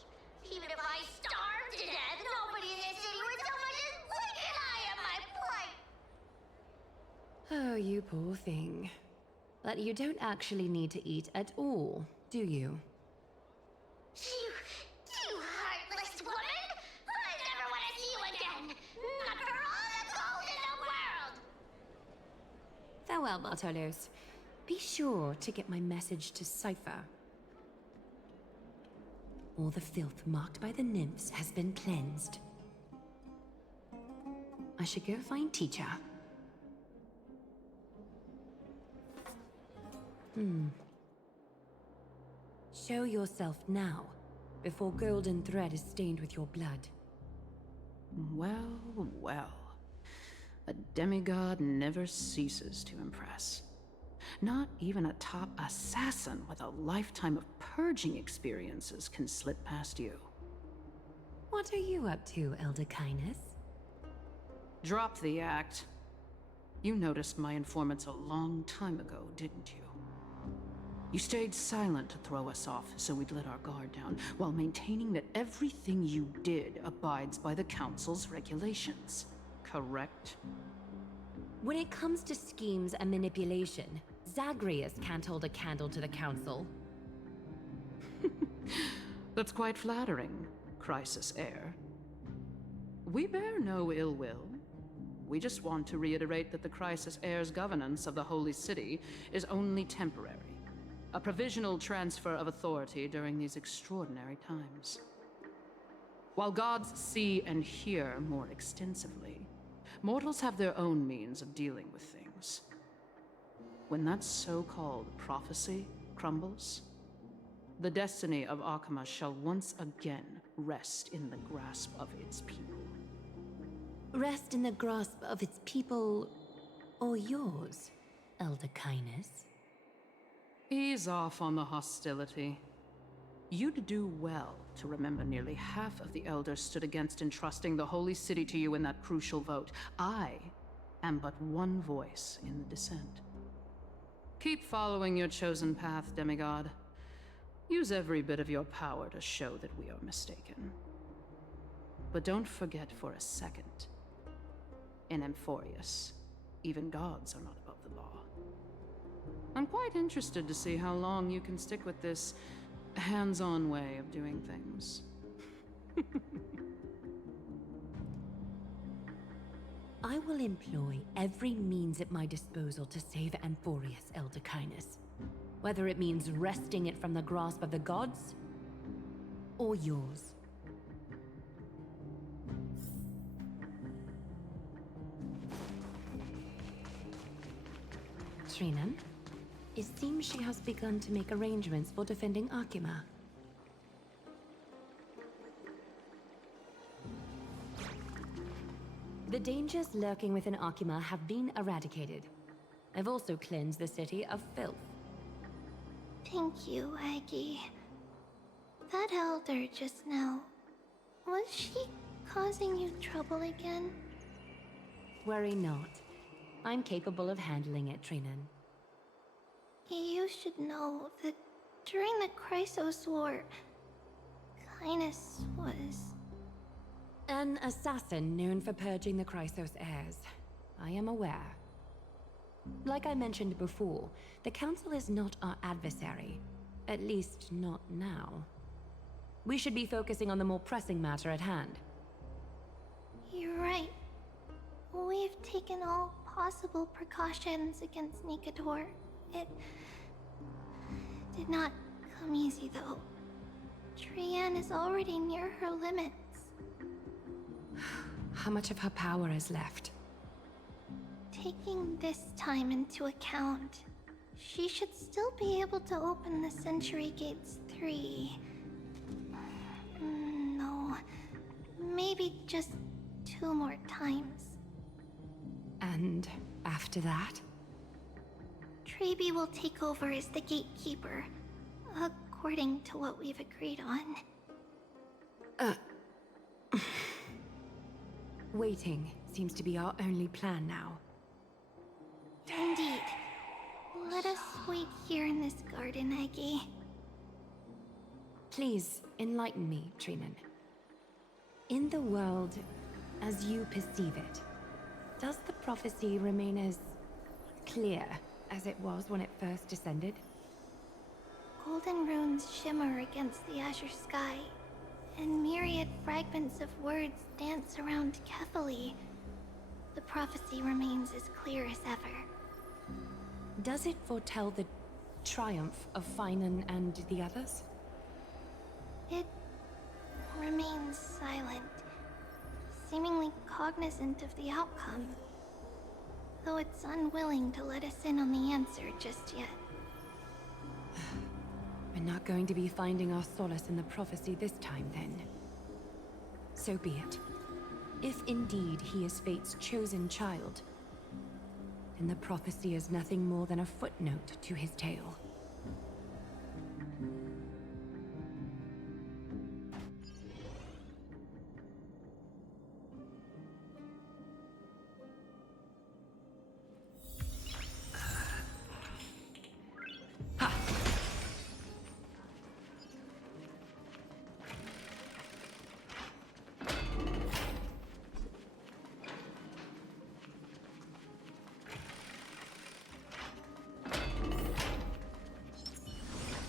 Even if I starved to death, nobody in this city would so much as blink an eye at my plight! Oh, you poor thing. But you don't actually need to eat at all, do you? You heartless woman! I never want to see you again! Not for all the gold in the world! Farewell, Bartolos. Be sure to get my message to Cypher. All the filth marked by the nymphs has been cleansed. I should go find teacher. Show yourself now, before golden thread is stained with your blood. Well, well. A demigod never ceases to impress. Not even a top assassin with a lifetime of purging experiences can slip past you. What are you up to, Elder Kindness? Drop the act. You noticed my informants a long time ago, didn't you? You stayed silent to throw us off so we'd let our guard down, while maintaining that everything you did abides by the Council's regulations. Correct? When it comes to schemes and manipulation, Zagreus can't hold a candle to the Council. That's quite flattering, Crisis Heir. We bear no ill will. We just want to reiterate that the Crisis Heir's governance of the Holy City is only temporary. A provisional transfer of authority during these extraordinary times. While gods see and hear more extensively, mortals have their own means of dealing with things. When that so-called prophecy crumbles, the destiny of Akama shall once again rest in the grasp of its people. Rest in the grasp of its people, or yours, Elder Kindness? Ease off on the hostility. You'd do well to remember nearly half of the elders stood against entrusting the Holy City to you in that crucial vote. I am but one voice in the descent. Keep following your chosen path, demigod. Use every bit of your power to show that we are mistaken. But don't forget for a second, in Amphorius, even gods are not above the law. I'm quite interested to see how long you can stick with this hands-on way of doing things. I will employ every means at my disposal to save Amphorius, Elder Kindness. Whether it means wresting it from the grasp of the gods, or yours. Trinan, it seems she has begun to make arrangements for defending Akima. The dangers lurking within Akima have been eradicated. I've also cleansed the city of filth. Thank you, Aggie. That elder just now, was she causing you trouble again? Worry not. I'm capable of handling it, Trinan. You should know that during the Chrysos War, Kindness was... An assassin known for purging the Chrysos heirs. I am aware. Like I mentioned before, the Council is not our adversary. At least, not now. We should be focusing on the more pressing matter at hand. You're right. We've taken all possible precautions against Nikador. It did not come easy, though. Trian is already near her limits. How much of her power is left? Taking this time into account, she should still be able to open the Century Gates 3. No, maybe just 2 more times. And after that? Trebi will take over as the gatekeeper, according to what we've agreed on. Waiting seems to be our only plan now. Indeed. Let us wait here in this garden, Aggie. Please, enlighten me, Trinan. In the world, as you perceive it, does the prophecy remain as clear as it was when it first descended? Golden runes shimmer against the azure sky, and myriad fragments of words dance around Kefali. The prophecy remains as clear as ever. Does it foretell the triumph of Finan and the others? It remains silent, seemingly cognizant of the outcome, though it's unwilling to let us in on the answer just yet. We're not going to be finding our solace in the prophecy this time, then. So be it. If indeed he is Fate's chosen child, then the prophecy is nothing more than a footnote to his tale.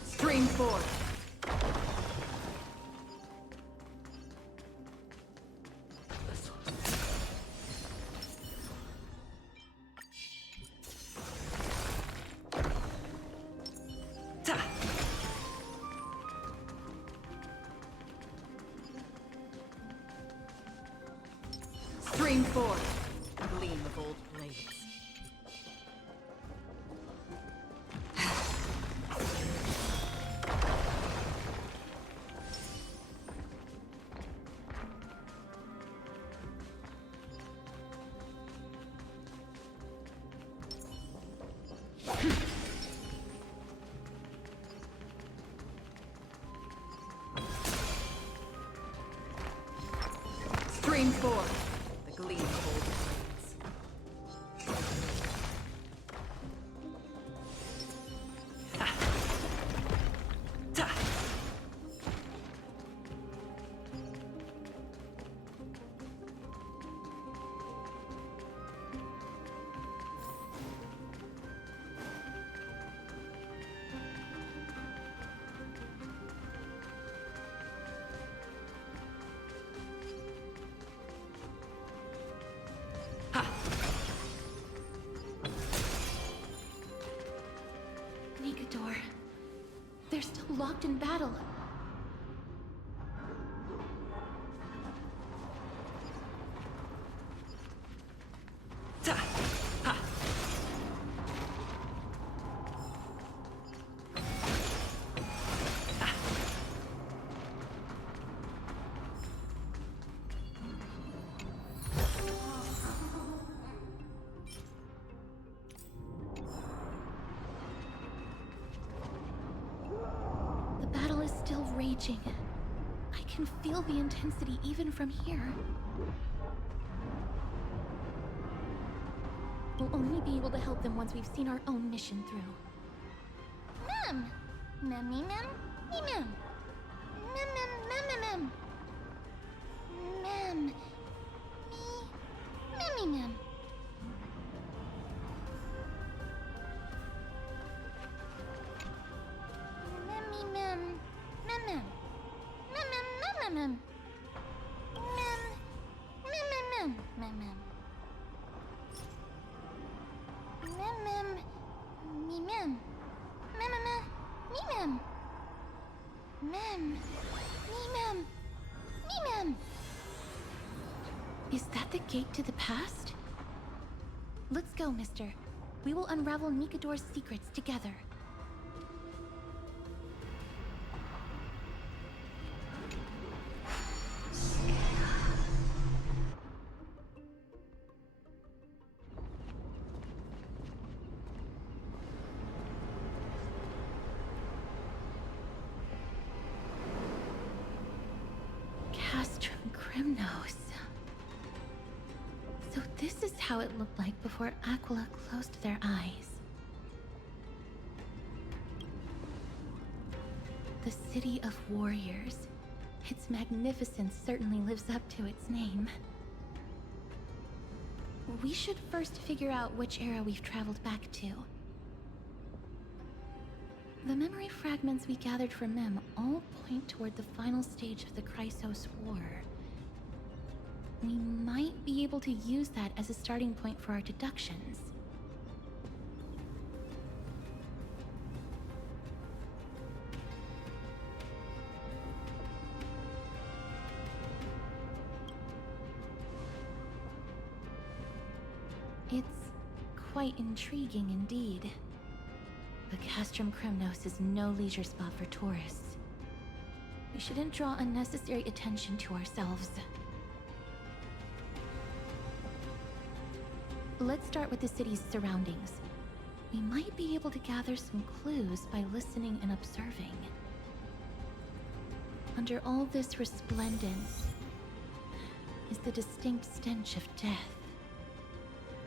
Stream forth. Stream forth. Gleam of old blades. Stream forth. The gleam of old blades. They're still locked in battle. The battle is still raging. I can feel the intensity even from here. We'll only be able to help them once we've seen our own mission through. Mem! Mem. Mem. Mem. Mem. Mem. Is that the gate to the past? Let's go, mister. We will unravel Nikador's secrets together. Castrum Crimnos. So this is how it looked like before Aquila closed their eyes. The City of Warriors. Its magnificence certainly lives up to its name. We should first figure out which era we've traveled back to. The memory fragments we gathered from Mem all point toward the final stage of the Chrysos War. We might be able to use that as a starting point for our deductions. It's quite intriguing indeed. But Castrum Crimnos is no leisure spot for tourists. We shouldn't draw unnecessary attention to ourselves. Let's start with the city's surroundings. We might be able to gather some clues by listening and observing. Under all this resplendence is the distinct stench of death.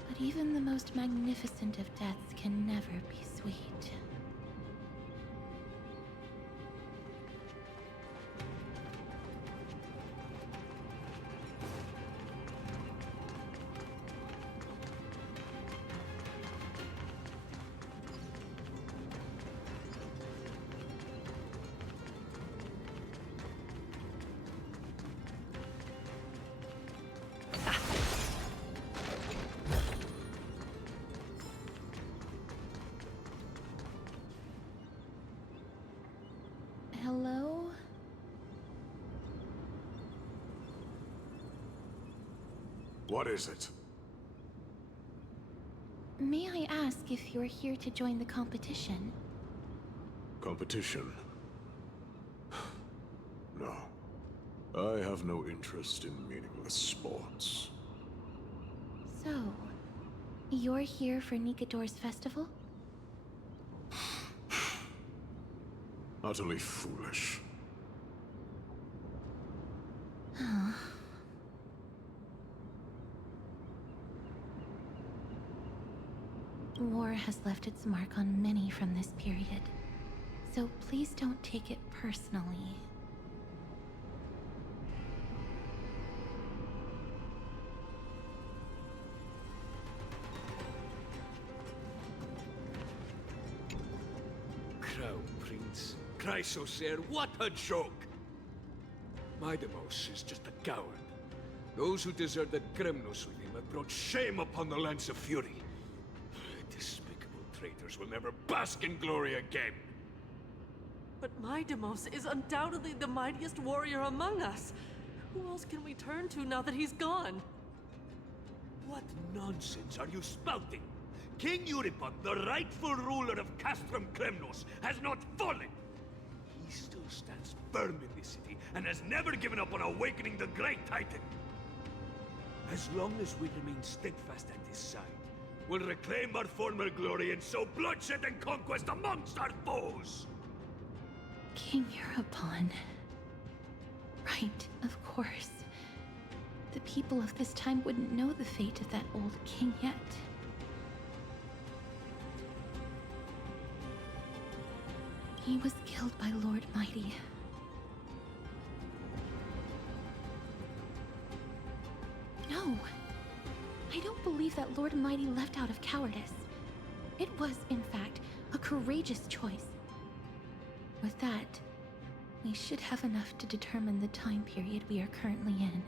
But even the most magnificent of deaths can never be sweet. Hello? What is it? May I ask if you're here to join the competition? Competition? No. I have no interest in meaningless sports. So, you're here for Nikador's festival? Utterly foolish. Huh. War has left its mark on many from this period, so please don't take it personally. Crown Prince, Chrysos heir, what a joke! Maidemos is just a coward. Those who deserted Kremnos with him have brought shame upon the lands of Fury. Despicable traitors will never bask in glory again. But Maidemos is undoubtedly the mightiest warrior among us. Who else can we turn to now that he's gone? What nonsense are you spouting? King Euripon, the rightful ruler of Castrum Kremnos, has not fallen! He still stands firm in this city, and has never given up on awakening the Great Titan! As long as we remain steadfast at his side, we'll reclaim our former glory and sow bloodshed and conquest amongst our foes! King Euripon. Right, of course. The people of this time wouldn't know the fate of that old king yet. He was killed by Lord Mighty. No! I don't believe that Lord Mighty left out of cowardice. It was, in fact, a courageous choice. With that, we should have enough to determine the time period we are currently in.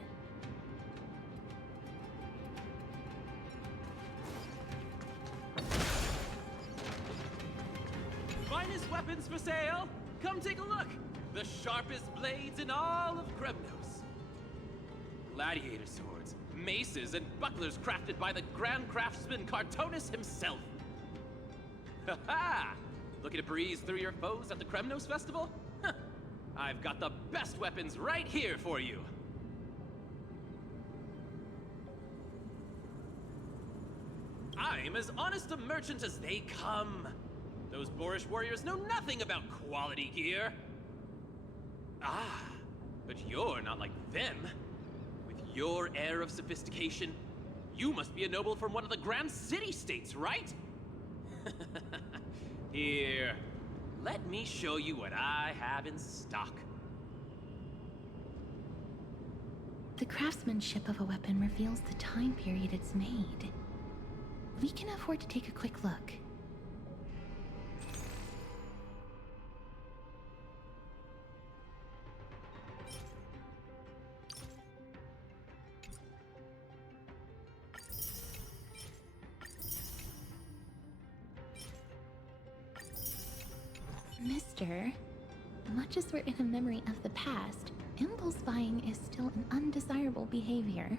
Finest weapons for sale! Come take a look! The sharpest blades in all of Kremnos. Gladiator swords, maces, and bucklers crafted by the Grand Craftsman Cartonus himself. Ha ha! Looking to breeze through your foes at the Kremnos Festival? Huh. I've got the best weapons right here for you! I'm as honest a merchant as they come. Those boorish warriors know nothing about quality gear. Ah, but you're not like them. With your air of sophistication, you must be a noble from one of the Grand City-states, right? Here, let me show you what I have in stock. The craftsmanship of a weapon reveals the time period it's made. We can afford to take a quick look. Mister, much as we're in a memory of the past, impulse buying is still an undesirable behavior.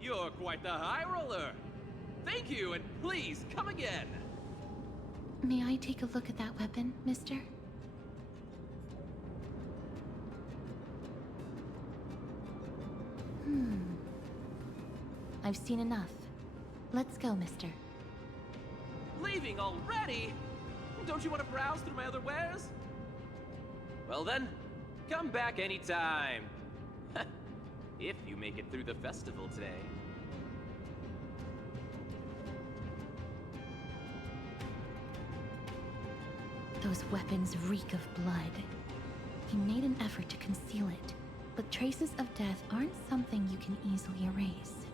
You're quite the high roller. Thank you, and please come again. May I take a look at that weapon, mister? I've seen enough. Let's go, mister. Leaving already? Don't you want to browse through my other wares? Well then, come back anytime. If you make it through the festival today. Those weapons reek of blood. He made an effort to conceal it, but traces of death aren't something you can easily erase.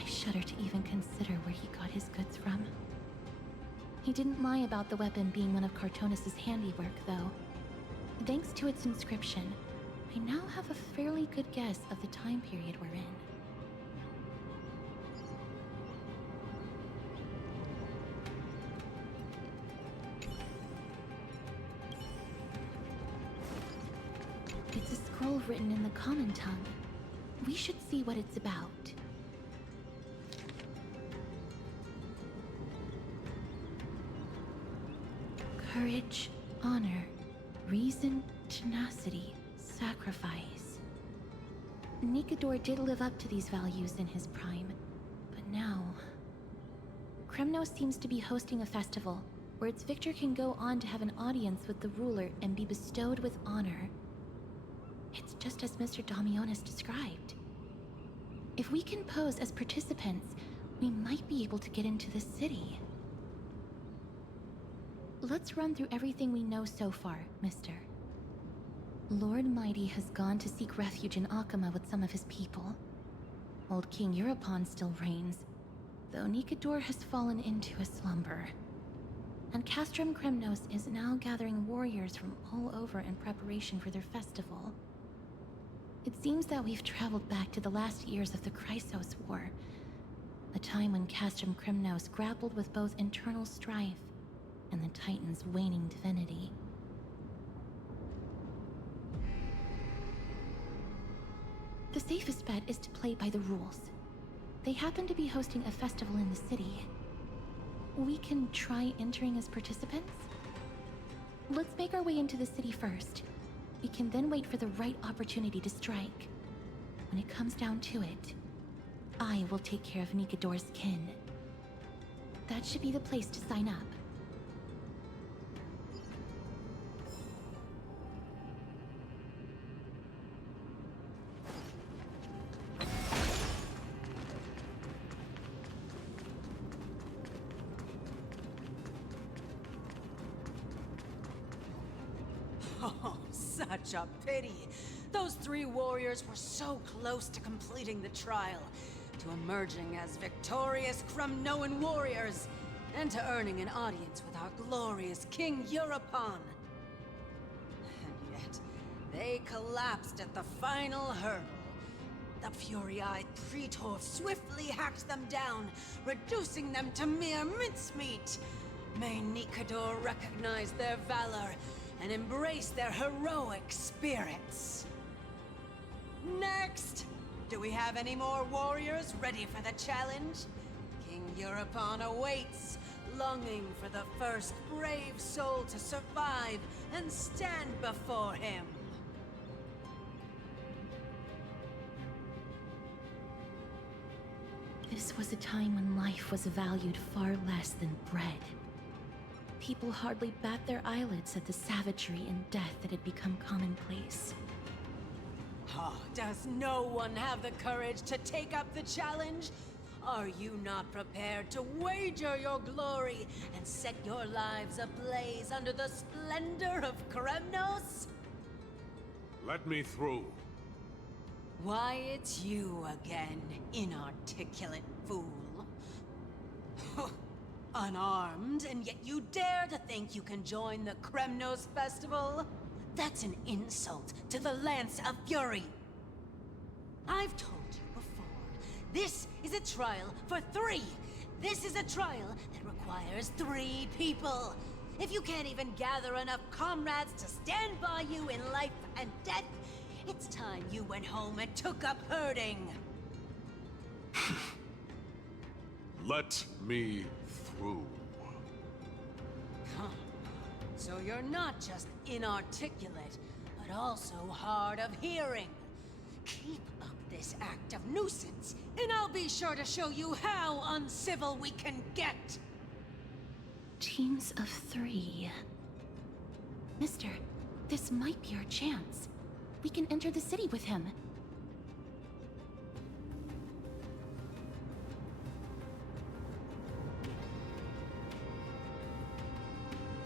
I shudder to even consider where he got his goods from. He didn't lie about the weapon being one of Cartonus' handiwork, though. Thanks to its inscription, I now have a fairly good guess of the time period we're in. It's a scroll written in the common tongue. We should see what it's about. Courage, honor, reason, tenacity, sacrifice. Nikador did live up to these values in his prime, but now... Kremnos seems to be hosting a festival where its victor can go on to have an audience with the ruler and be bestowed with honor. It's just as Mr. Damionis described. If we can pose as participants, we might be able to get into the city. Let's run through everything we know so far, mister. Lord Mighty has gone to seek refuge in Akama with some of his people. Old King Euripon still reigns, though Nikador has fallen into a slumber. And Castrum Kremnos is now gathering warriors from all over in preparation for their festival. It seems that we've traveled back to the last years of the Chrysos War, a time when Castrum Kremnos grappled with both internal strife and the Titan's waning divinity. The safest bet is to play by the rules. They happen to be hosting a festival in the city. We can try entering as participants? Let's make our way into the city first. We can then wait for the right opportunity to strike. When it comes down to it, I will take care of Nikador's kin. That should be the place to sign up. Oh, such a pity. Those three warriors were so close to completing the trial, to emerging as victorious Kremnoan warriors, and to earning an audience with our glorious King Europon. And yet, they collapsed at the final hurdle. The fury-eyed Praetor swiftly hacked them down, reducing them to mere mincemeat. May Nikador recognize their valor and embrace their heroic spirits. Next! Do we have any more warriors ready for the challenge? King Europon awaits, longing for the first brave soul to survive and stand before him. This was a time when life was valued far less than bread. People hardly bat their eyelids at the savagery and death that had become commonplace. Oh, does no one have the courage to take up the challenge? Are you not prepared to wager your glory and set your lives ablaze under the splendor of Kremnos? Let me through. Why, it's you again, inarticulate fool. Unarmed, and yet you dare to think you can join the Kremnos festival? That's an insult to the Lance of Fury. I've told you before, this is a trial for 3. This is a trial that requires 3 people. If you can't even gather enough comrades to stand by you in life and death, it's time you went home and took up herding. Let me through. Huh. So you're not just inarticulate, but also hard of hearing. Keep up this act of nuisance, and I'll be sure to show you how uncivil we can get. Teams of 3. Mister, this might be our chance. We can enter the city with him.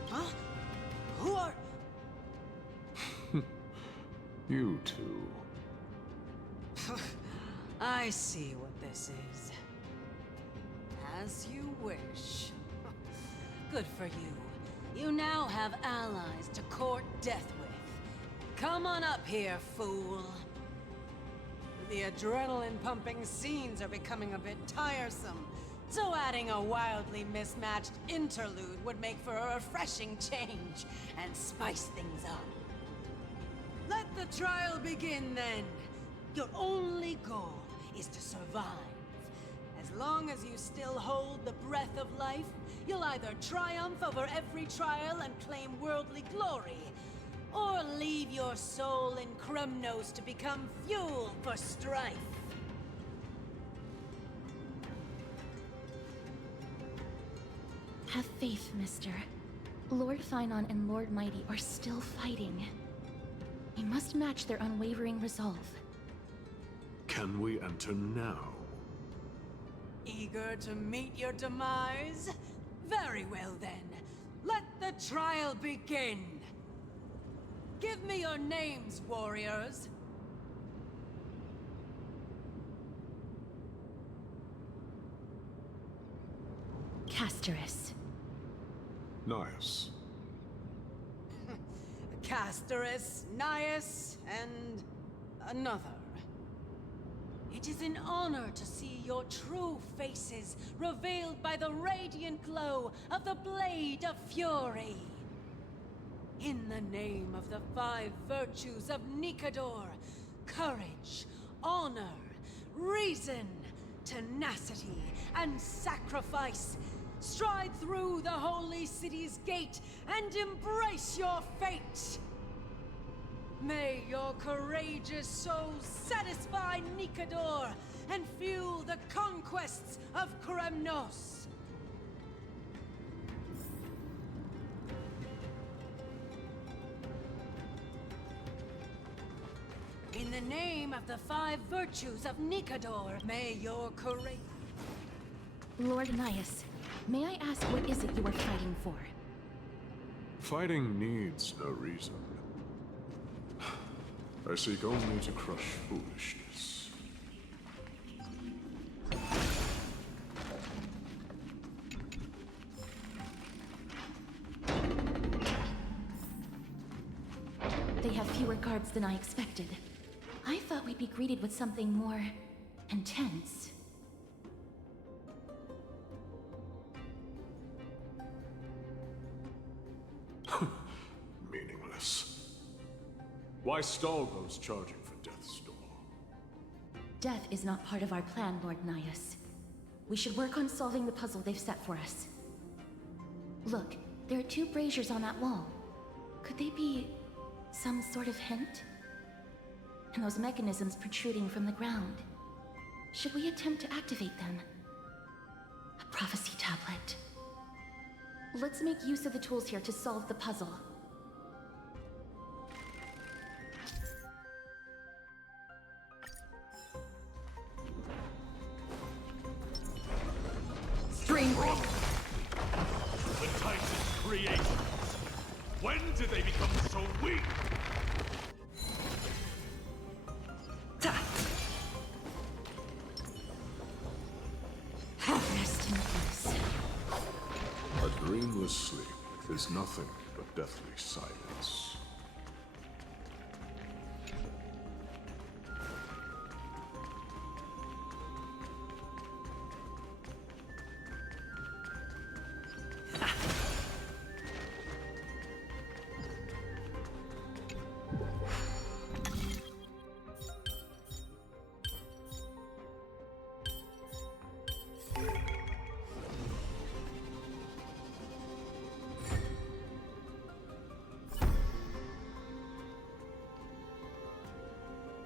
Huh? Who are... You two. I see what this is. As you wish. Good for you. You now have allies to court death with. Come on up here, fool. The adrenaline-pumping scenes are becoming a bit tiresome, so adding a wildly mismatched interlude would make for a refreshing change and spice things up. Let the trial begin, then. Your only goal is to survive. As long as you still hold the breath of life, you'll either triumph over every trial and claim worldly glory, or leave your soul in Kremnos to become fuel for strife. Have faith, mister. Lord Finon and Lord Mighty are still fighting. We must match their unwavering resolve. Can we enter now? Eager to meet your demise? Very well then. Let the trial begin. Give me your names, warriors. Castorus. Nice. Castorus, Nias, and another. It is an honor to see your true faces revealed by the radiant glow of the Blade of Fury. In the name of the 5 virtues of Nikador, courage, honor, reason, tenacity, and sacrifice, stride through the holy city's gate and embrace your fate! May your courageous souls satisfy Nikador and fuel the conquests of Kremnos! In the name of the 5 virtues of Nikador, may your courage... Lord Nias, may I ask what is it you are fighting for? Fighting needs no reason. I seek only to crush foolishness. They have fewer guards than I expected. I thought we'd be greeted with something more intense. Meaningless. Why stall those charging for death's door? Death is not part of our plan, Lord Nias. We should work on solving the puzzle they've set for us. Look, there are 2 braziers on that wall. Could they be some sort of hint? And those mechanisms protruding from the ground. Should we attempt to activate them? A prophecy tablet. Let's make use of the tools here to solve the puzzle. Stream Break! The Titan's creations. When did they become so weak? Rest in peace. A dreamless sleep is nothing but deathly silence.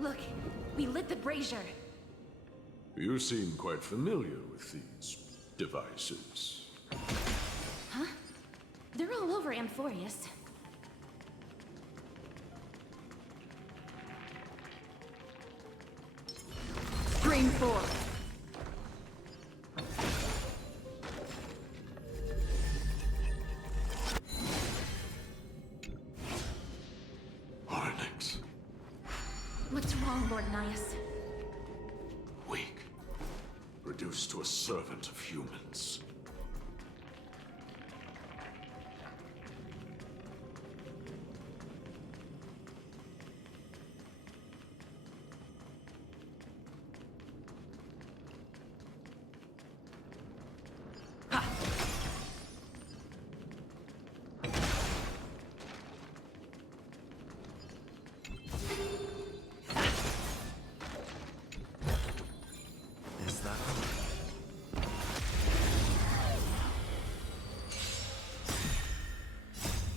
Look, we lit the brazier. You seem quite familiar with these devices. Huh? They're all over Amphorius. Stream 4. What's wrong, Lord Nias? Weak. Reduced to a servant of humans.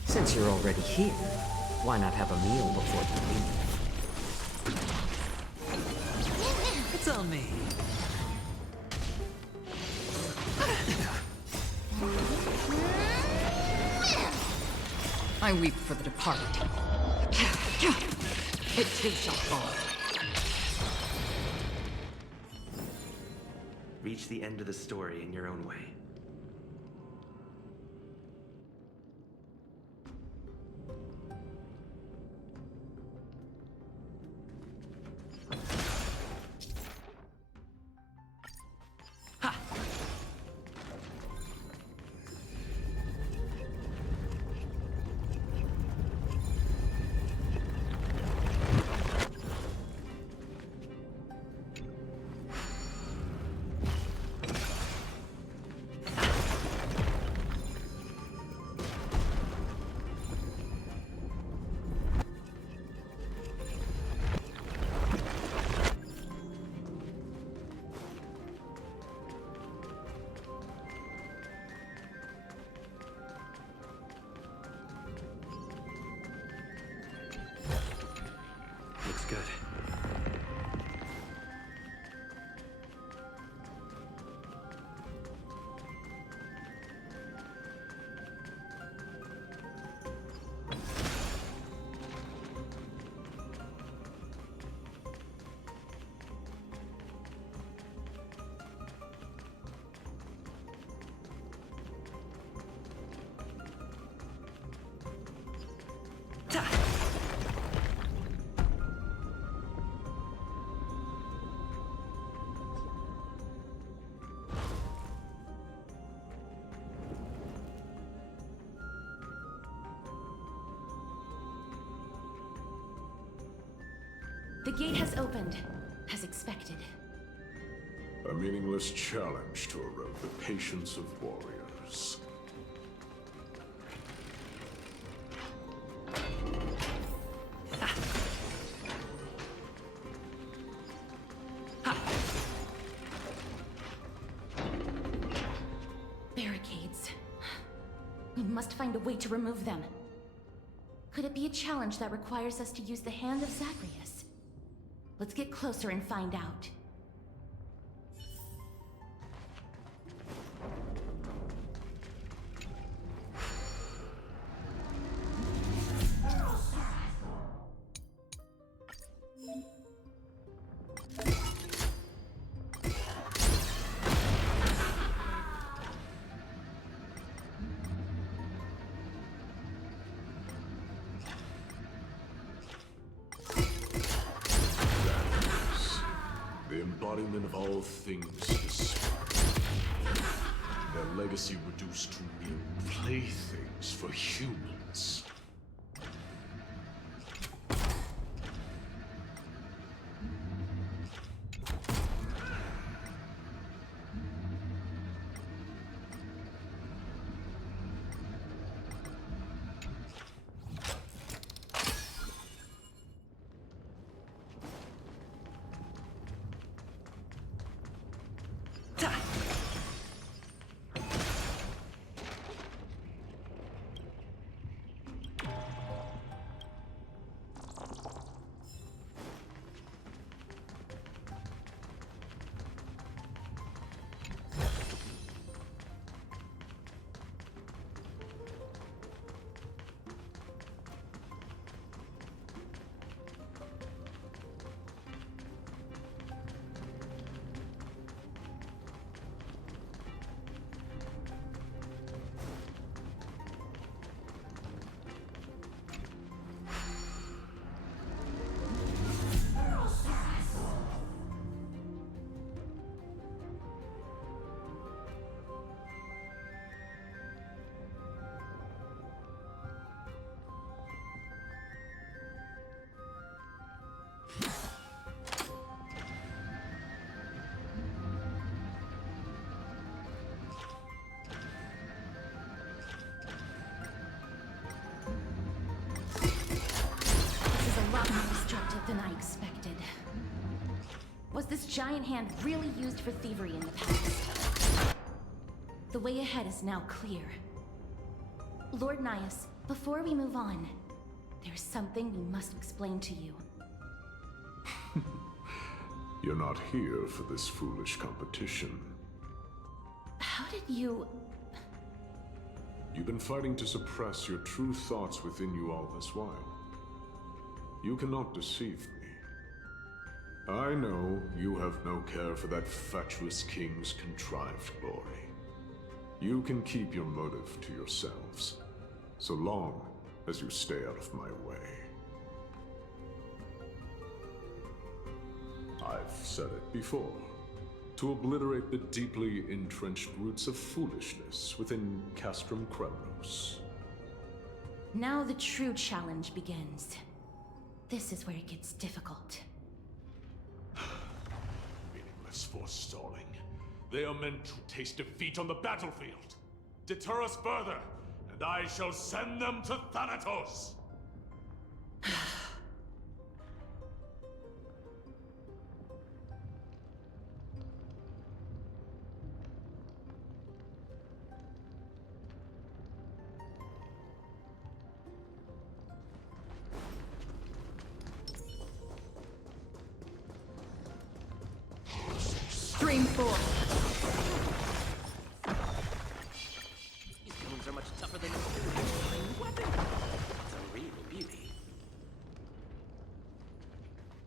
Since you're already here, why not have a meal before you leave? It's on me. I weep for the departed. It too shall fall. Reach the end of the story in your own way. The gate has opened, as expected. A meaningless challenge to erode the patience of warriors. Barricades. We must find a way to remove them. Could it be a challenge that requires us to use the hand of Zagreus? Let's get closer and find out. The embodiment of all things despair. Their legacy reduced to mere playthings for humans. Than I expected. Was this giant hand really used for thievery in the past? The way ahead is now clear. Lord Nias, before we move on, there's something we must explain to you. You're not here for this foolish competition. How did you... You've been fighting to suppress your true thoughts within you all this while. You cannot deceive me. I know you have no care for that fatuous king's contrived glory. You can keep your motive to yourselves, so long as you stay out of my way. I've said it before. To obliterate the deeply entrenched roots of foolishness within Castrum Kremnos. Now the true challenge begins. This is where it gets difficult. Meaningless forestalling. They are meant to taste defeat on the battlefield. Deter us further, and I shall send them to Thanatos! Stream 4. These goons are much tougher than a weapon. It's a real beauty.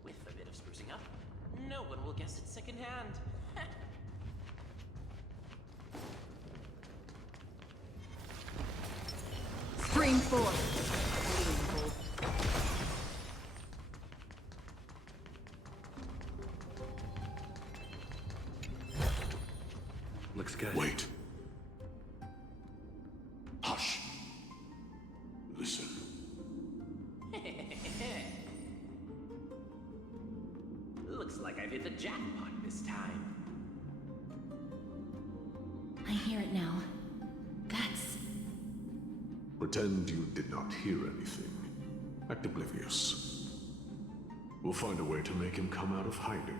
With a bit of sprucing up, no one will guess it secondhand. Stream 4. Looks good. Wait. Hush. Listen. jackpot this time. I hear it now. That's... Pretend you did not hear anything. Act oblivious. We'll find a way to make him come out of hiding.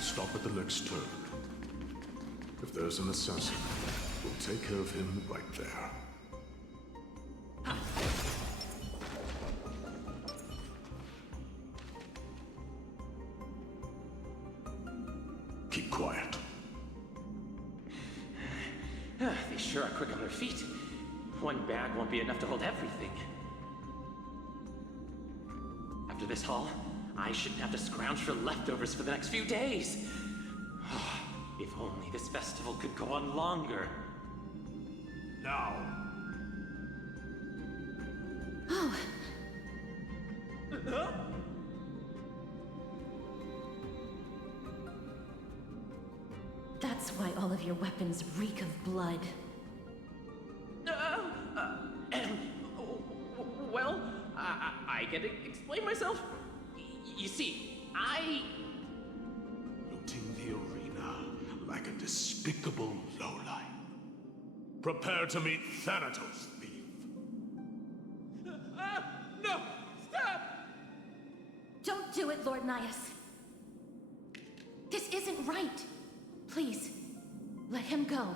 Stop at the next turn. If there's an assassin, we'll take care of him right there. Keep quiet. They sure are quick on their feet. One bag won't be enough to hold everything. After this haul, I shouldn't have to scrounge for leftovers for the next few days. If only this festival could go on longer. Now. Oh. That's why all of your weapons reek of blood. Well, I can explain myself. You see, Looting the arena like a despicable lowlife. Prepare to meet Thanatos, thief. No! Stop! Don't do it, Lord Nias. This isn't right. Please, let him go.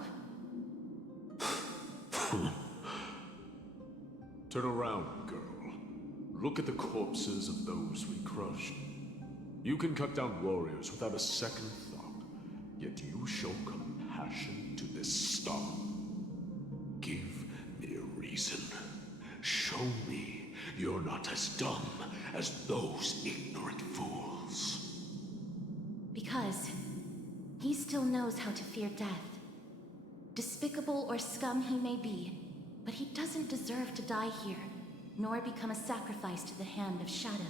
Turn around, girl. Look at the corpses of those we crushed. You can cut down warriors without a second thought, yet you show compassion to this star. Give me a reason. Show me you're not as dumb as those ignorant fools. Because he still knows how to fear death. Despicable or scum he may be, but he doesn't deserve to die here, nor become a sacrifice to the hand of Shadow.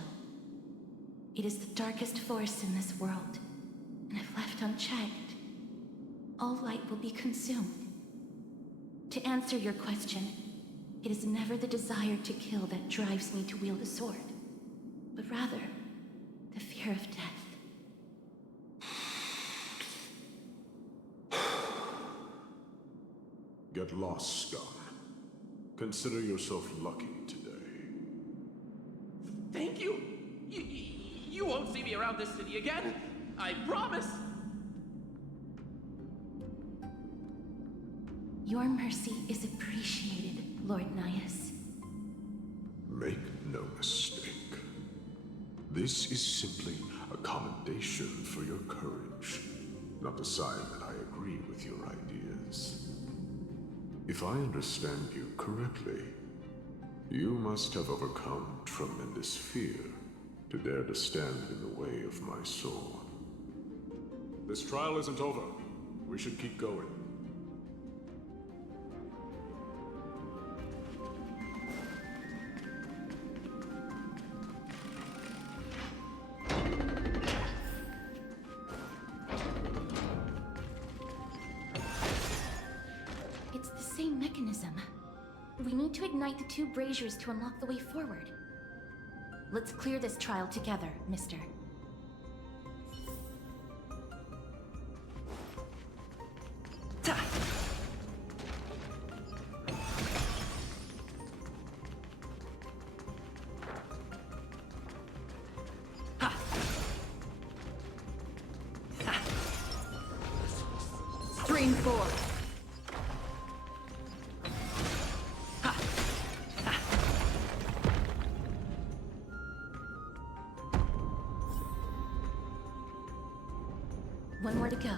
It is the darkest force in this world, and if left unchecked, all light will be consumed. To answer your question, it is never the desire to kill that drives me to wield a sword, but rather the fear of death. Get lost, scum. Consider yourself lucky today. Thank you. You won't see me around this city again. I promise. Your mercy is appreciated, Lord Nias. Make no mistake. This is simply a commendation for your courage, not a sign that I agree with your ideas. If I understand you correctly, you must have overcome tremendous fear to dare to stand in the way of my sword. This trial isn't over. We should keep going. It's the same mechanism. We need to ignite the two braziers to unlock the way forward. Let's clear this trial together, mister. Stream 4. One more to go.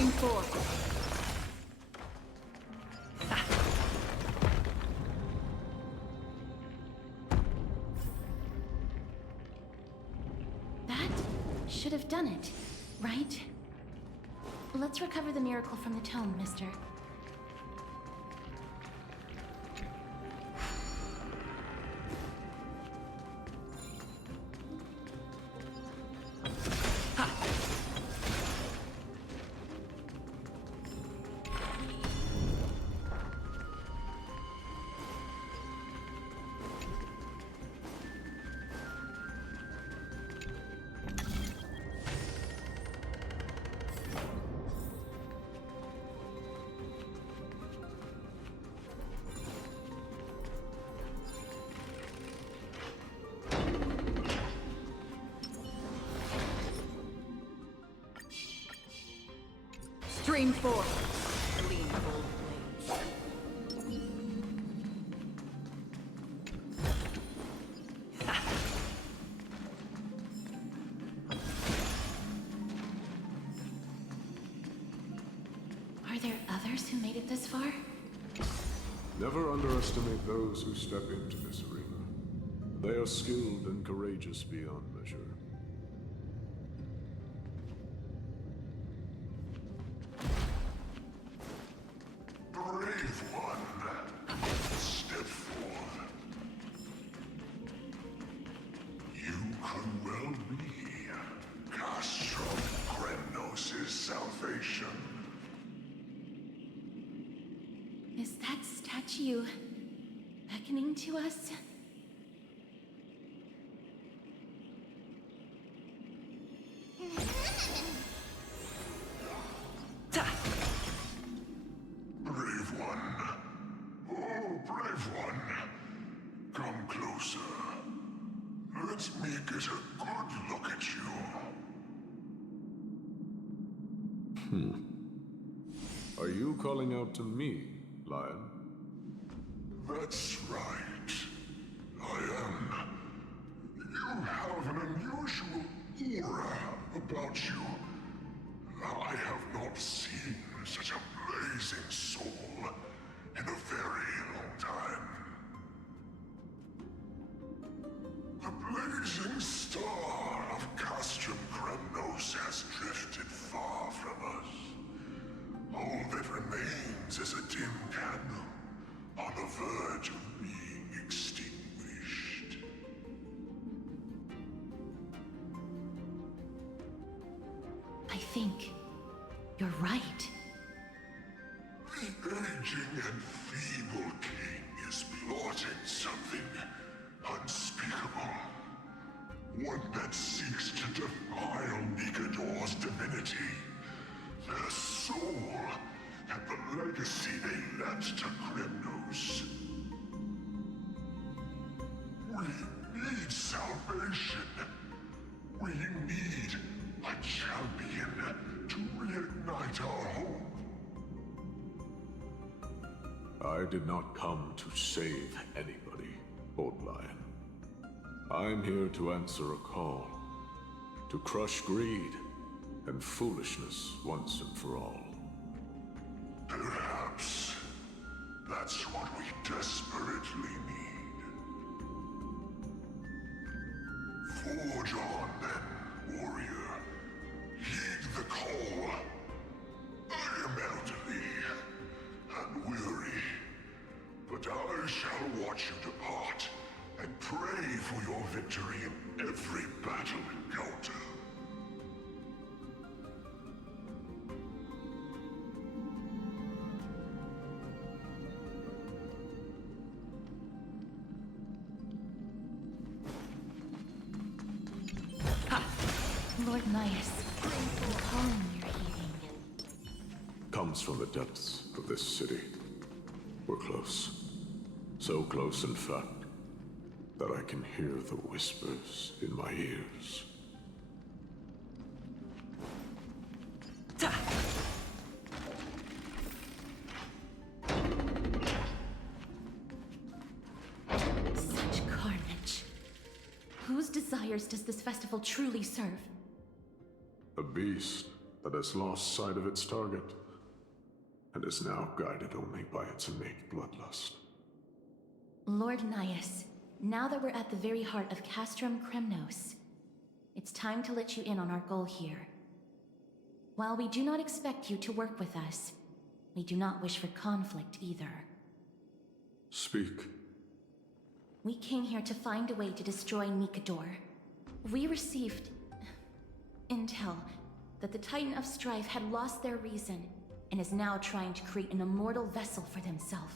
Stream 4. That should have done it, right? Let's recover the miracle from the tome, mister. Stream 4. Clean gold blades. Are there others who made it this far? Never underestimate those who step into this arena. They are skilled and courageous beyond measure. Brave one, step forth. You could well be Castrum Kremnos' salvation. Is that statue beckoning to us? Brave one. Oh, brave one. Come closer. Let me get a good look at you. Are you calling out to me, Lion? That's right. I am. You have an unusual aura about you. I have not seen such a blazing soul in a very long time. The blazing star of Castrum Kremnos has drifted far from us. All that remains is a dim candle on the verge of being extinguished. I think you're right. The aging and feeble king is plotting something unspeakable. One that seeks to defile Nikador's divinity, their soul, and the legacy they left to Kremnos. We need salvation. We need a champion to reignite our hope. I did not come to save anybody, Old Lion. I'm here to answer a call. To crush greed and foolishness once and for all. Perhaps that's what we desperately need. Forge on then, warrior. Heed the call. I am elderly and weary, but I shall watch you depart and pray for your victory in every battle encounter. Lord Midas, the calling you're heeding. Comes from the depths of this city. We're close. So close, in fact, that I can hear the whispers in my ears. Such carnage. Whose desires does this festival truly serve? A beast that has lost sight of its target and is now guided only by its innate bloodlust. Lord Naius, now that we're at the very heart of Castrum Kremnos, it's time to let you in on our goal here. While we do not expect you to work with us, we do not wish for conflict either. Speak. We came here to find a way to destroy Nikador. We received intel that the Titan of Strife had lost their reason and is now trying to create an immortal vessel for themselves.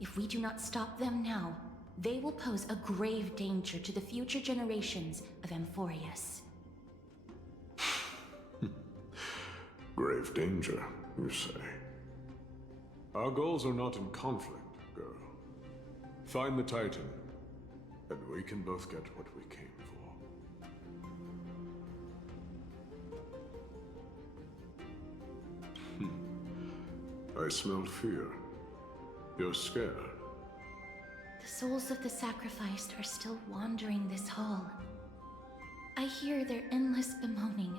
If we do not stop them now, they will pose a grave danger to the future generations of Amphorius. Grave danger, you say? Our goals are not in conflict, girl. Find the Titan, and we can both get what we came for. I smell fear. You're scared. The souls of the sacrificed are still wandering this hall. I hear their endless bemoaning.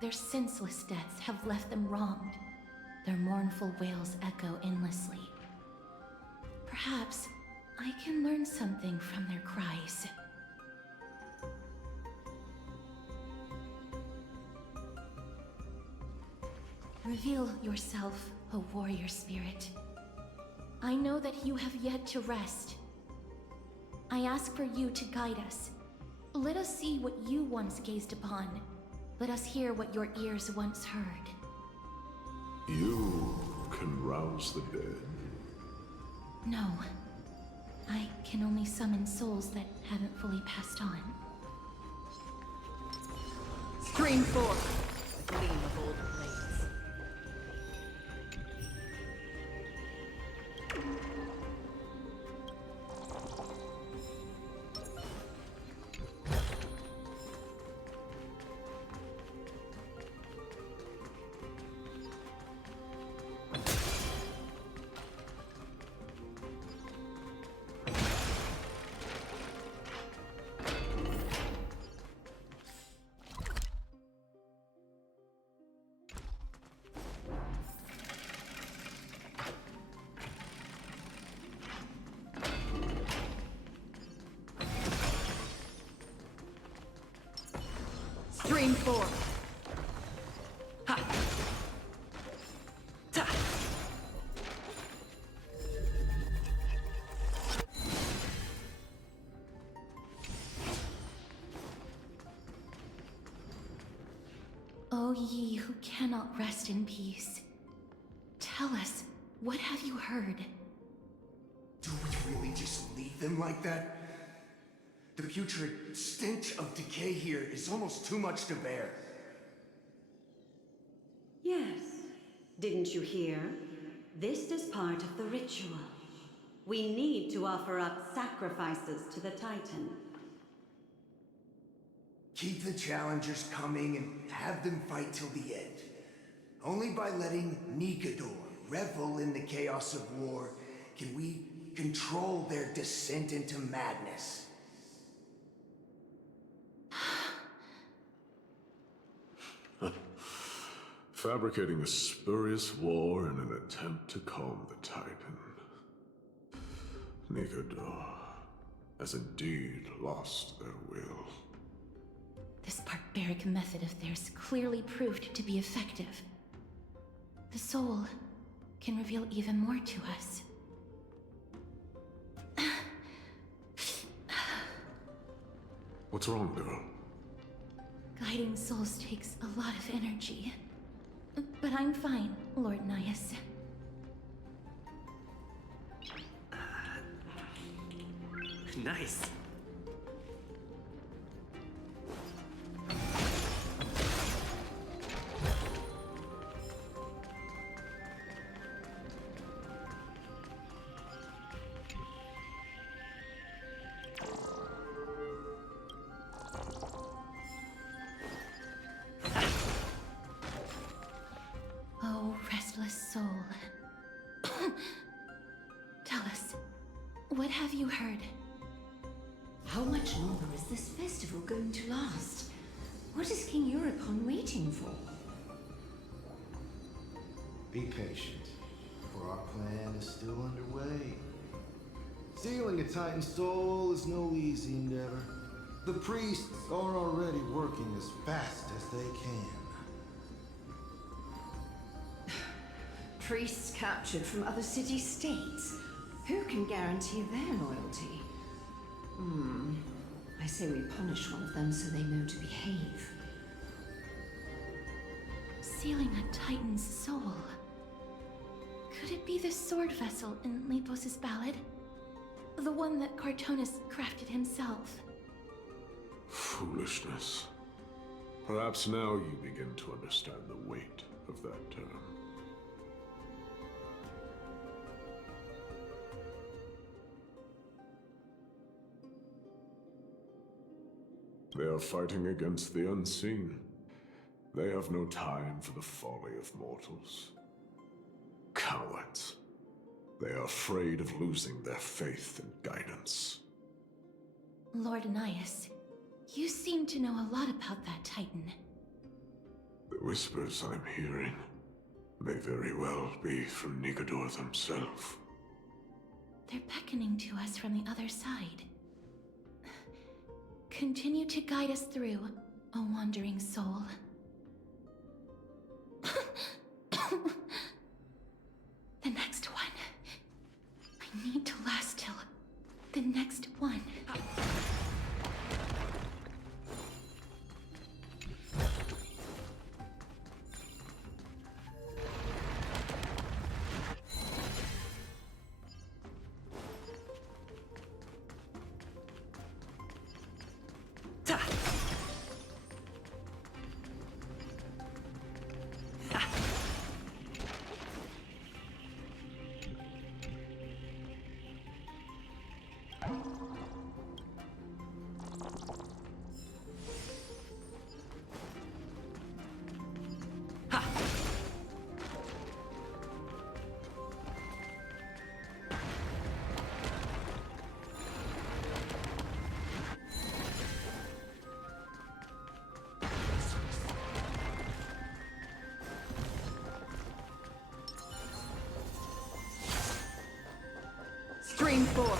Their senseless deaths have left them wronged. Their mournful wails echo endlessly. Perhaps I can learn something from their cries. Reveal yourself, O warrior spirit. I know that you have yet to rest. I ask for you to guide us. Let us see what you once gazed upon. Let us hear what your ears once heard. You can rouse the dead. No. I can only summon souls that haven't fully passed on. Stream forth, the gleam of old blades. Stream forth. Ha! Ta! O ye who cannot rest in peace, tell us, what have you heard? Do we really just leave them like that? The putrid stench of decay here is almost too much to bear. Yes. Didn't you hear? This is part of the ritual. We need to offer up sacrifices to the Titan. Keep the challengers coming and have them fight till the end. Only by letting Nikador revel in the chaos of war can we control their descent into madness. Fabricating a spurious war in an attempt to calm the Titan. Nikador has indeed lost their will. This barbaric method of theirs clearly proved to be effective. The soul can reveal even more to us. What's wrong, girl? Guiding souls takes a lot of energy. But I'm fine, Lord Naius. Nice. Oh, restless soul. Tell us, what have you heard? How much longer is this festival going to last? What is King Euripon waiting for? Be patient, for our plan is still underway. Stealing a Titan's soul is no easy endeavor. The priests are already working as fast as they can. Priests captured from other city-states. Who can guarantee their loyalty? I say we punish one of them so they know to behave. Sealing a Titan's soul. Could it be the sword vessel in Lepos' ballad? The one that Cartonus crafted himself? Foolishness. Perhaps now you begin to understand the weight of that term. They are fighting against the unseen. They have no time for the folly of mortals. Cowards. They are afraid of losing their faith and guidance. Lord Anaias, you seem to know a lot about that Titan. The whispers I'm hearing may very well be from Nigador themselves. They're beckoning to us from the other side. Continue to guide us through, O wandering soul. The next one. I need to last till the next one. Stream 4.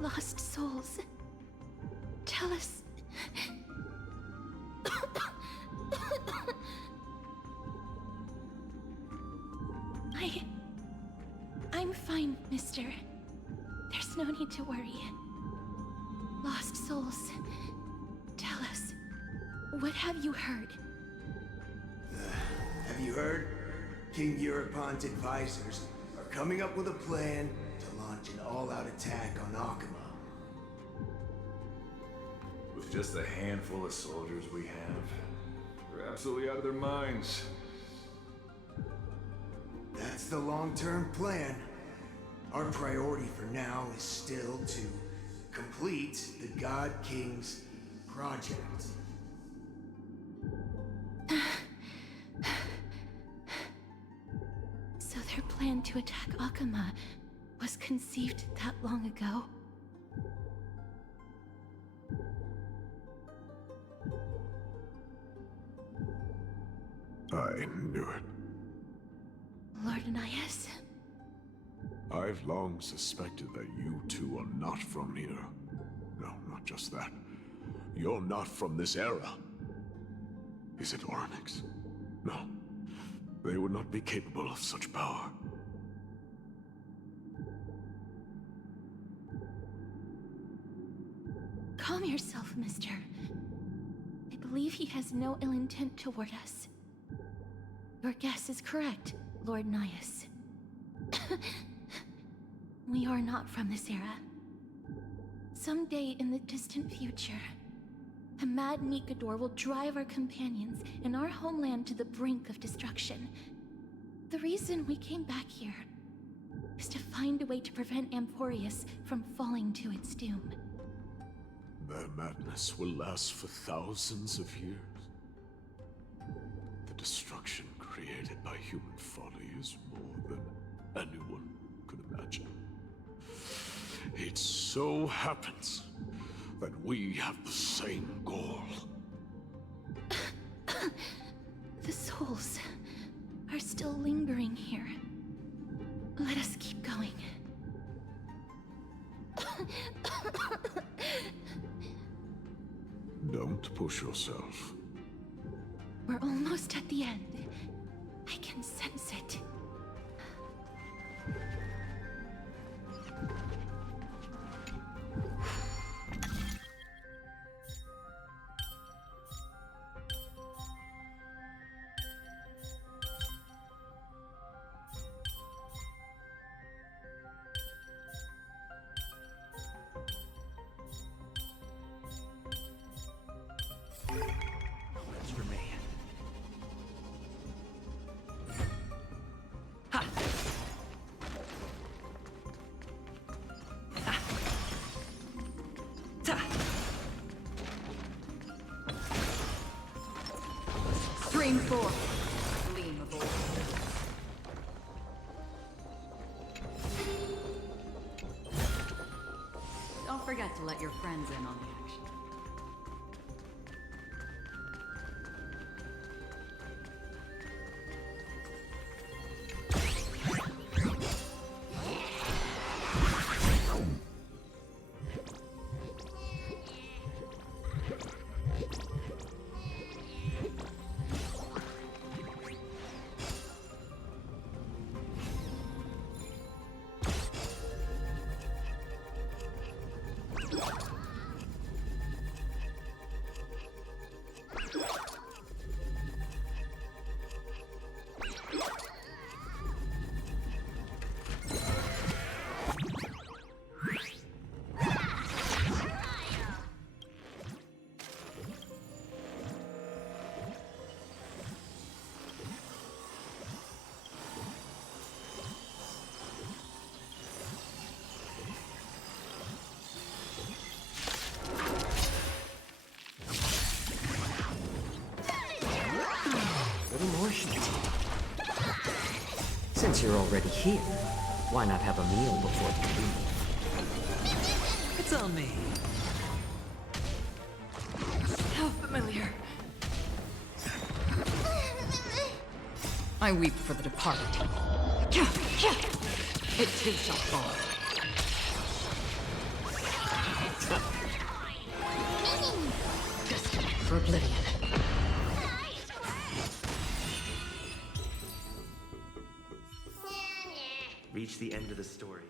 Lost souls. Tell us. I'm fine, mister. There's no need to worry. Lost souls. Tell us. What have you heard? Have you heard? King Eurypon's advisors are coming up with a plan to launch an all-out attack on Akama. With just a handful of soldiers we have, they're absolutely out of their minds. That's the long-term plan. Our priority for now is still to complete the God King's project. So their plan to attack Akama was conceived that long ago? I knew it. Lord Anaias? I've long suspected that you two are not from here. No, not just that. You're not from this era. Is it Oryx? No. They would not be capable of such power. Calm yourself, mister. I believe he has no ill intent toward us. Your guess is correct, Lord Naias. We are not from this era. Someday in the distant future, a mad Nigador will drive our companions and our homeland to the brink of destruction. The reason we came back here is to find a way to prevent Amporius from falling to its doom. Their madness will last for thousands of years. The destruction created by human folly is more than anyone could imagine. It so happens that we have the same goal. The souls are still lingering here. Let us keep going. Don't push yourself. We're almost at the end. I can sense it. That's for me. Ha! Ha! Ta! 3 and 4. Gleam of old. Don't forget to let your friends in on the action. Little more heat. Since you're already here, why not have a meal before you leave? It's on me. How familiar. I weep for the departed. It too shall fall. Destined for oblivion. Reach the end of the story.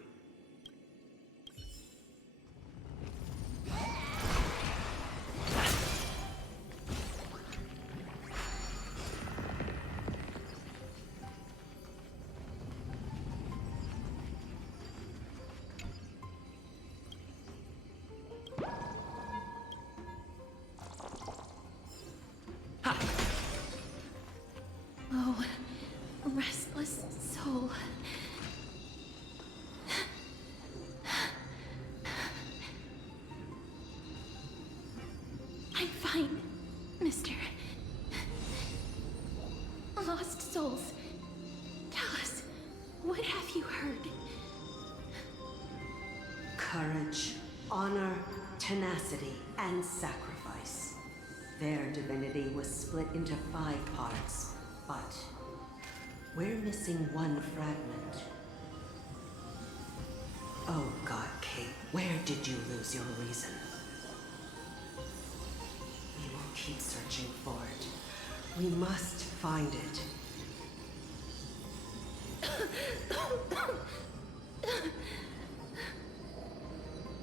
Oh, restless soul. I'm fine, mister. Lost souls. Tell us, what have you heard? Courage, honor, tenacity, and sacrifice. Their divinity was split into 5 parts, but we're missing one fragment. Oh God, Kate, where did you lose your reason? We will keep searching for it. We must find it.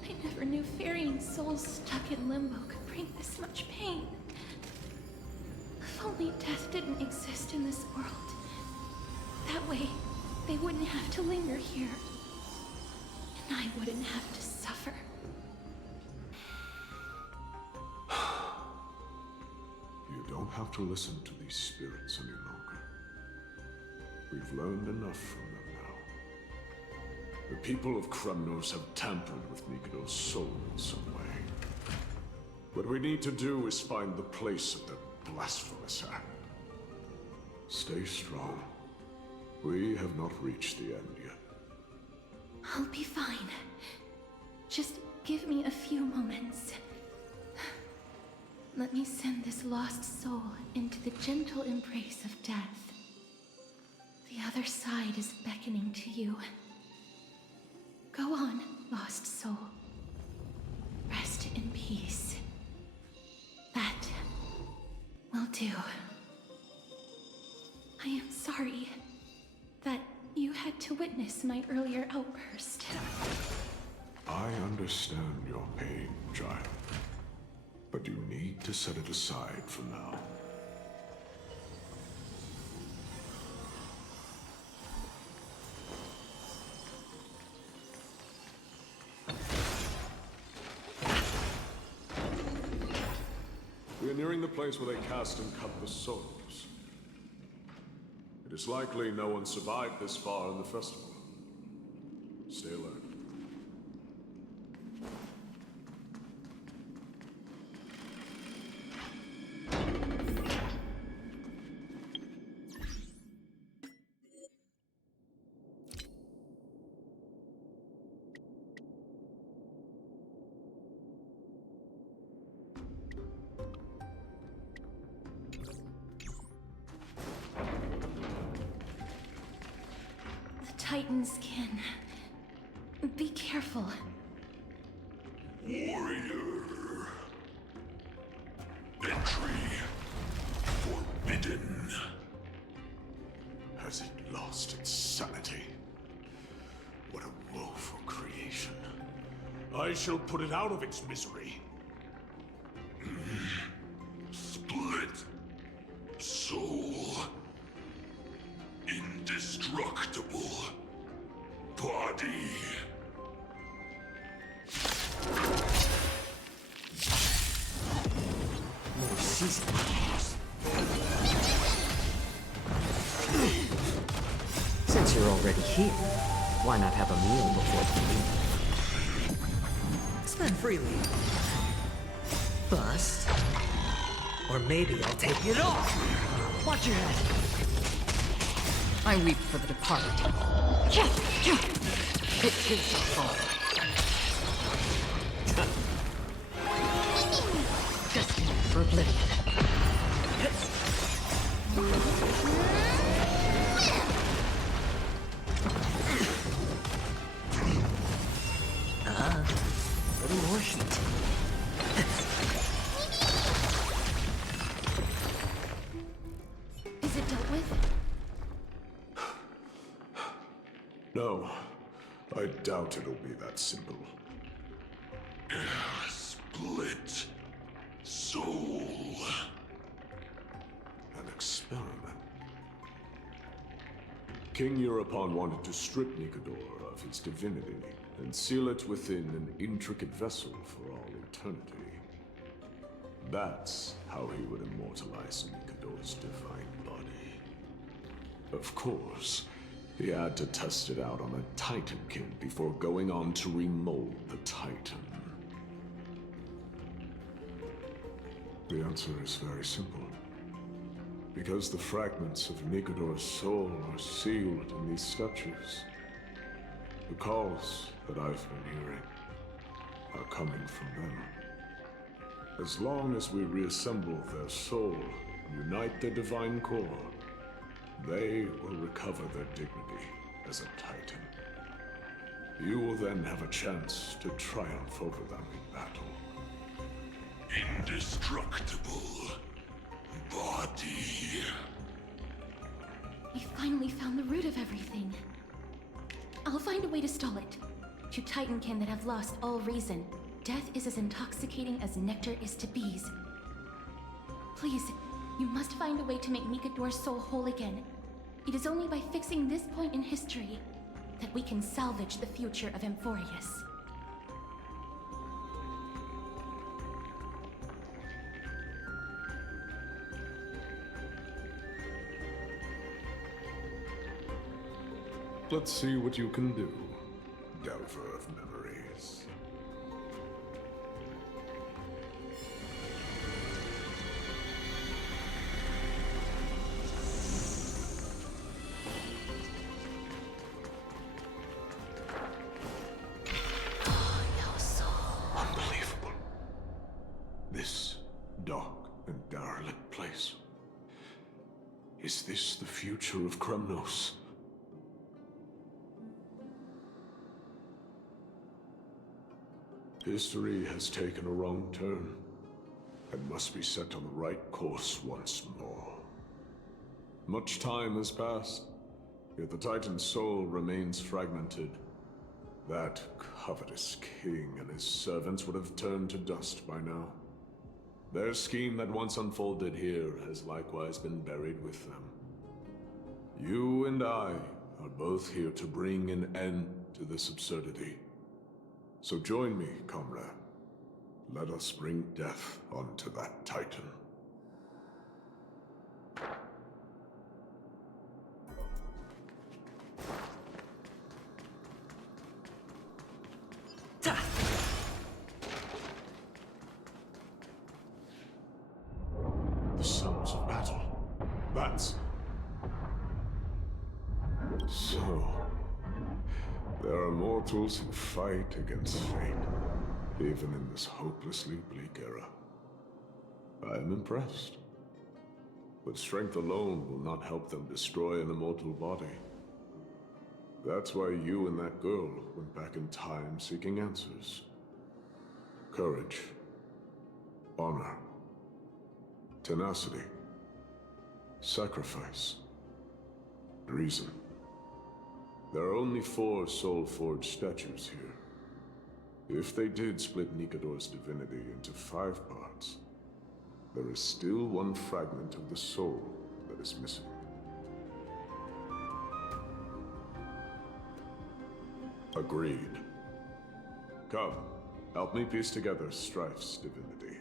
I never knew ferrying souls stuck in limbo could bring this much pain. If only death didn't exist in this world. That way, they wouldn't have to linger here. And I wouldn't have to suffer. You don't have to listen to these spirits any longer. We've learned enough from them now. The people of Kremnos have tampered with Nikodo's soul in some way. What we need to do is find the place of their blasphemous act. Stay strong. We have not reached the end yet. I'll be fine. Just give me a few moments. Let me send this lost soul into the gentle embrace of death. The other side is beckoning to you. Go on, lost soul. Rest in peace. That will do. I am sorry that you had to witness my earlier outburst. I understand your pain, child. But you need to set it aside for now. We are nearing the place where they cast and cut the souls. It is likely no one survived this far in the festival. Stay alert. Titans can... Be careful. Warrior. Entry forbidden. Has it lost its sanity? What a woeful creation. I shall put it out of its misery. Split. Soul. Indestructible. Body. More season. Since you're already here, why not have a meal before you leave? Spend freely. Bust. Or maybe I'll take it off. Watch your head. I weep for the departed. It is a fall. Destined for oblivion. A little more heat. Is it dealt with? No, I doubt it'll be that simple. Split. Soul. An experiment. King Europon wanted to strip Nikador of his divinity and seal it within an intricate vessel for all eternity. That's how he would immortalize Nikador's divine body. Of course, he had to test it out on a Titankin before going on to remold the Titan. The answer is very simple. Because the fragments of Nikador's soul are sealed in these statues. The calls that I've been hearing are coming from them. As long as we reassemble their soul and unite their divine core, they will recover their dignity as a Titan. You will then have a chance to triumph over them in battle. Indestructible. Body. We finally found the root of everything. I'll find a way to stall it. To Titankin that have lost all reason, death is as intoxicating as nectar is to bees. Please, you must find a way to make Nikador's soul whole again. It is only by fixing this point in history that we can salvage the future of Amphorius. Let's see what you can do, Delver of Memories. Is this the future of Kremnos? History has taken a wrong turn, and must be set on the right course once more. Much time has passed, yet the Titan's soul remains fragmented. That covetous king and his servants would have turned to dust by now. Their scheme that once unfolded here has likewise been buried with them. You and I are both here to bring an end to this absurdity. So join me, comrade. Let us bring death onto that Titan. The sounds of battle. Bats. So, there are mortals who fight against fate, even in this hopelessly bleak era. I am impressed. But strength alone will not help them destroy an immortal body. That's why you and that girl went back in time seeking answers. Courage. Honor. Tenacity. Sacrifice. Reason. There are only 4 soul-forged statues here. If they did split Nikador's divinity into 5 parts, there is still one fragment of the soul that is missing. Agreed. Come, help me piece together Strife's divinity.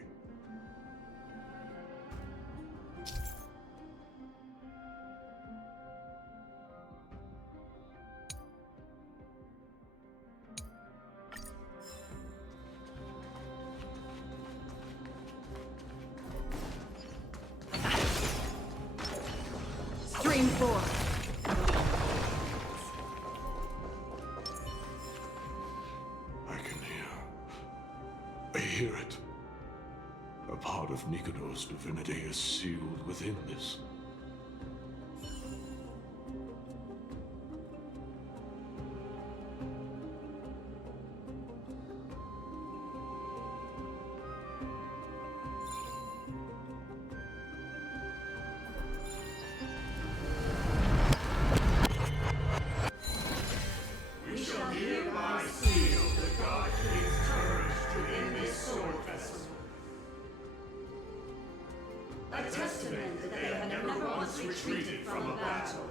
Stream 4. I hear it. A part of Nikador's divinity is sealed within this. We shall hereby seal the God King's courage within this sword vessel. A testament that they have never once retreated from a battle.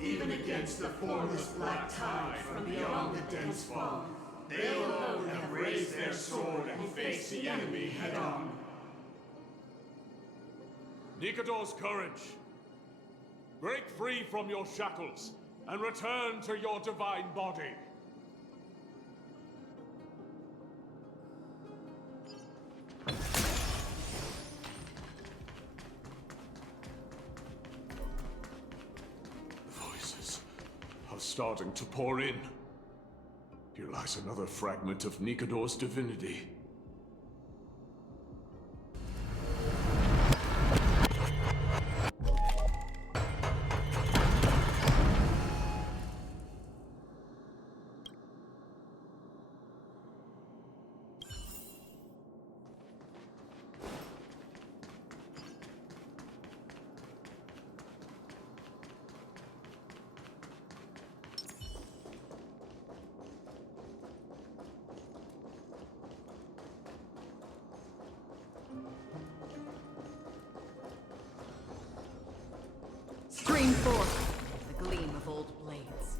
Even against the formless black tide from beyond the dense fog, they alone have raised their sword and faced the enemy head-on. Nikador's courage. Break free from your shackles and return to your divine body. The voices are starting to pour in. Here lies another fragment of Nikador's divinity. Stream 4. The gleam of old blades.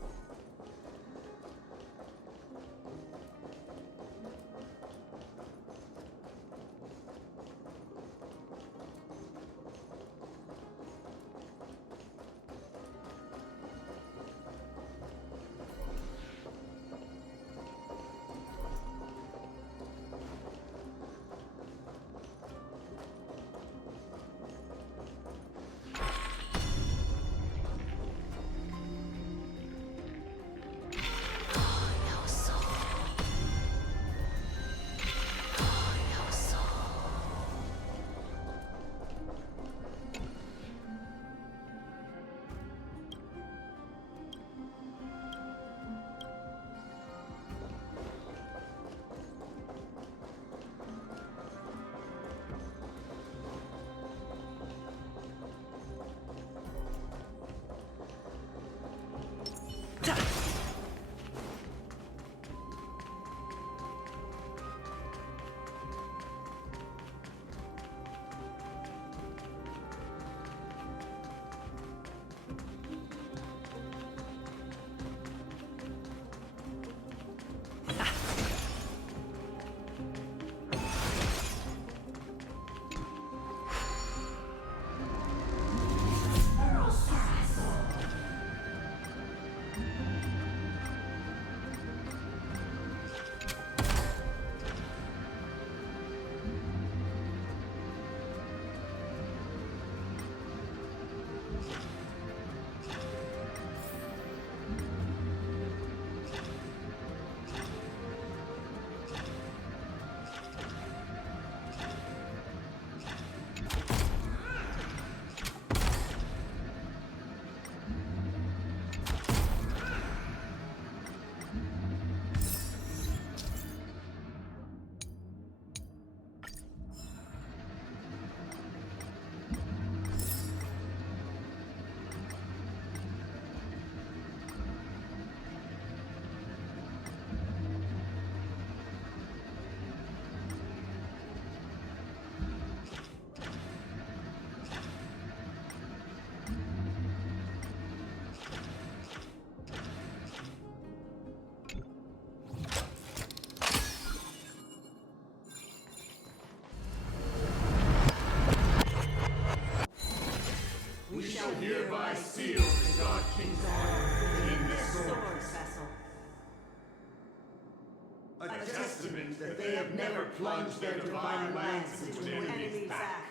have never plunged their divine lance into an enemy's back.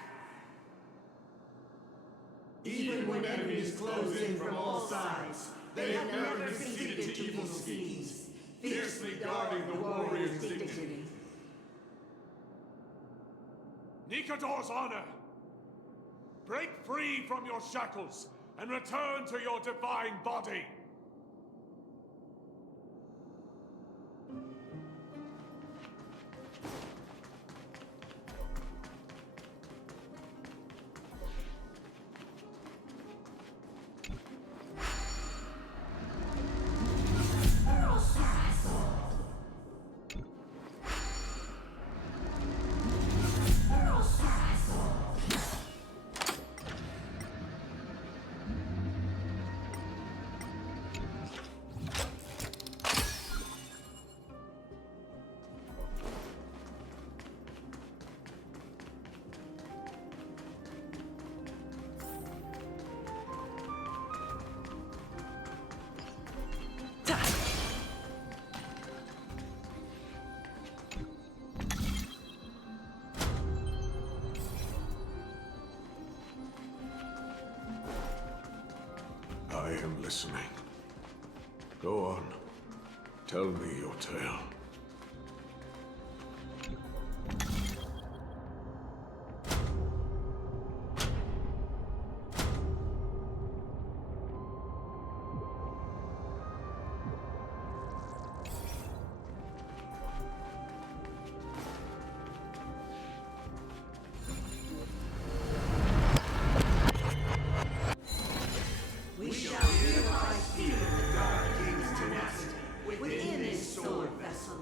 Even when enemies close in from all sides, they have never conceded to evil schemes, fiercely guarding the warrior's dignity. Nikador's honor! Break free from your shackles and return to your divine body! I am listening. Go on. Tell me your tale. We shall hereby seal the God King's tenacity within his sword vessel.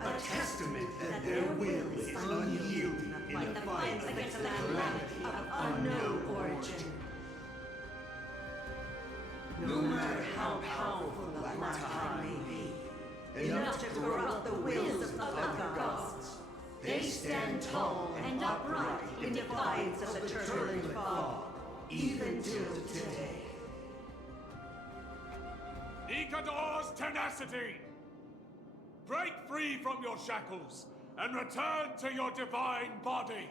A testament that their will is unyielding in the fight against the calamity of unknown origin. No matter how powerful the Black Tide may be, enough to corrupt the wills of other gods, they stand tall and upright in defiance of the turbulent fog, even till today. Nikador's tenacity! Break free from your shackles and return to your divine body!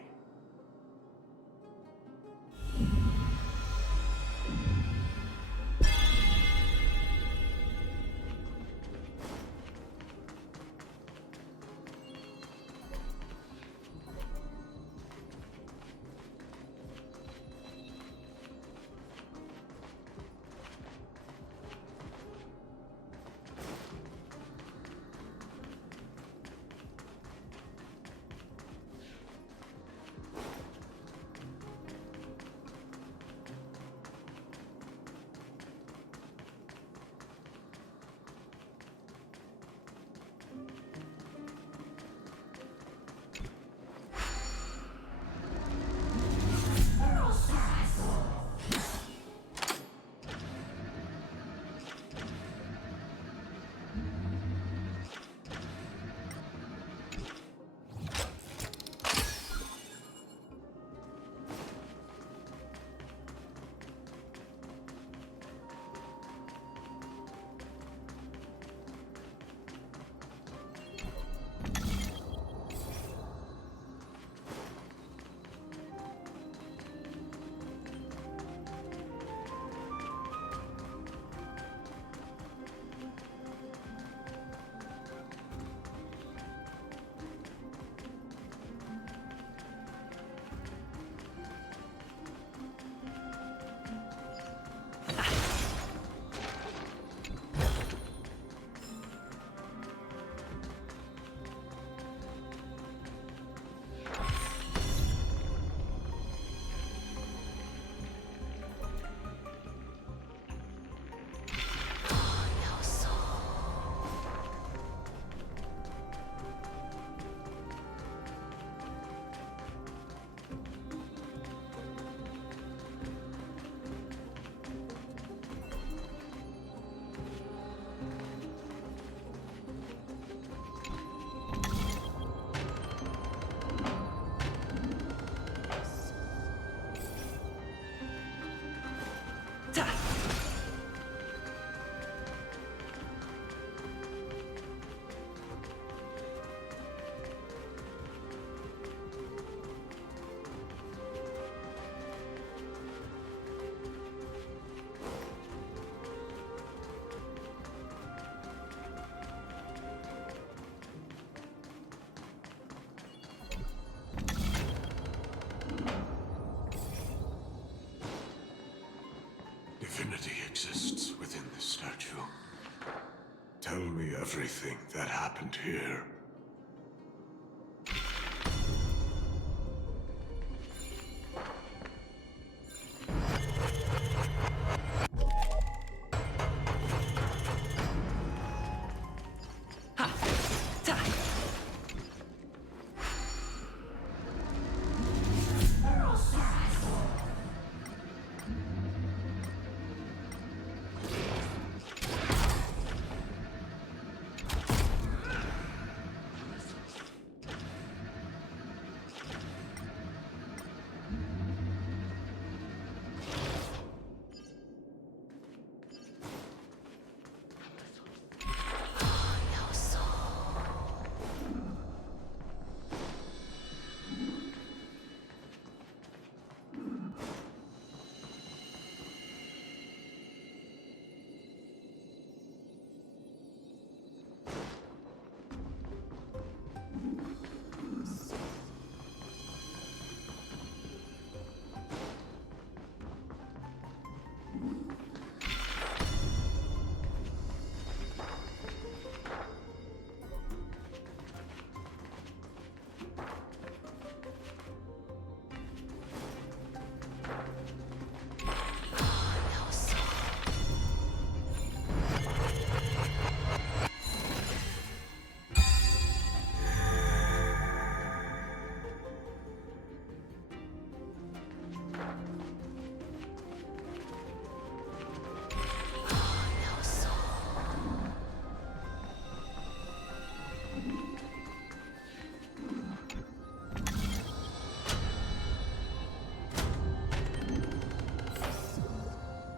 exists within this statue. Tell me everything that happened here.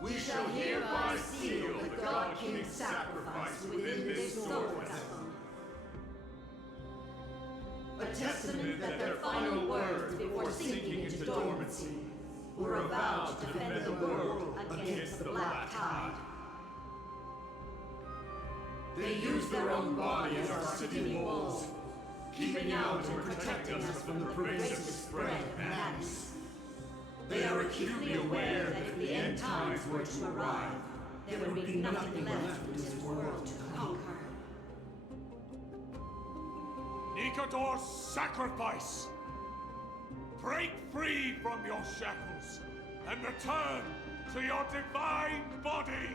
We shall hereby seal the God King's sacrifice within this sword vessel. A testament that their final words before sinking into dormancy were a vow to defend the world against the Black Tide. They use their own body as our city walls, keeping out and protecting us from the pervasive spread of madness. They are acutely aware that if the end times were to arrive, there would be nothing left in this world to conquer. Nikador's sacrifice! Break free from your shackles and return to your divine body!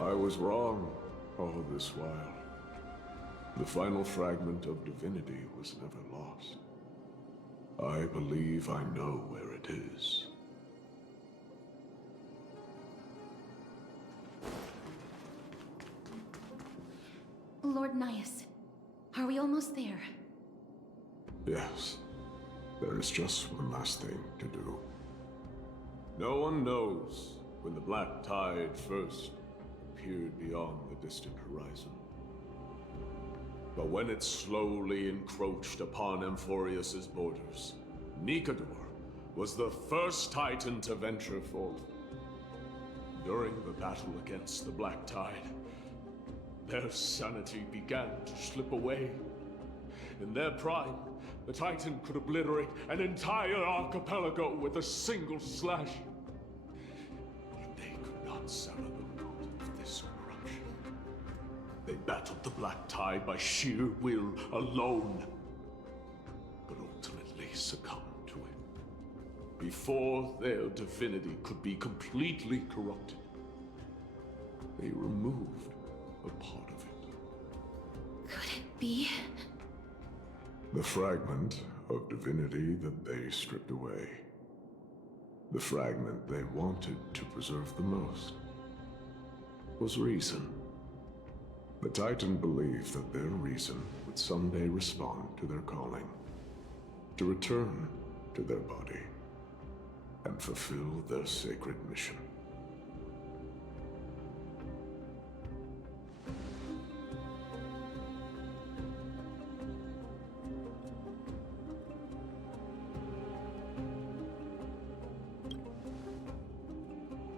I was wrong all this while. The final fragment of divinity was never lost. I believe I know where it is. Lord Nias, are we almost there? Yes. There is just one last thing to do. No one knows when the Black Tide first appeared beyond the distant horizon. But when it slowly encroached upon Amphorius's borders, Nikador was the first Titan to venture forth. During the battle against the Black Tide, their sanity began to slip away. In their prime, the Titan could obliterate an entire archipelago with a single slash. But they could not sever the root of this corruption. They battled the Black Tide by sheer will alone, but ultimately succumbed to it. Before their divinity could be completely corrupted, they removed a part of it. Could it be? The fragment of divinity that they stripped away. The fragment they wanted to preserve the most was reason. The Titan believed that their reason would someday respond to their calling, to return to their body, and fulfill their sacred mission.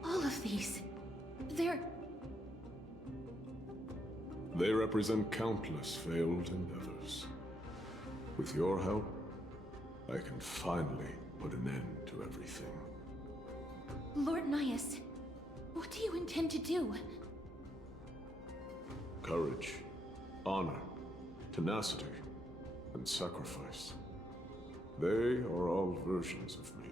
All of these, they're They represent countless failed endeavors. With your help, I can finally put an end to everything. Lord Nias, what do you intend to do? Courage, honor, tenacity, and sacrifice. They are all versions of me.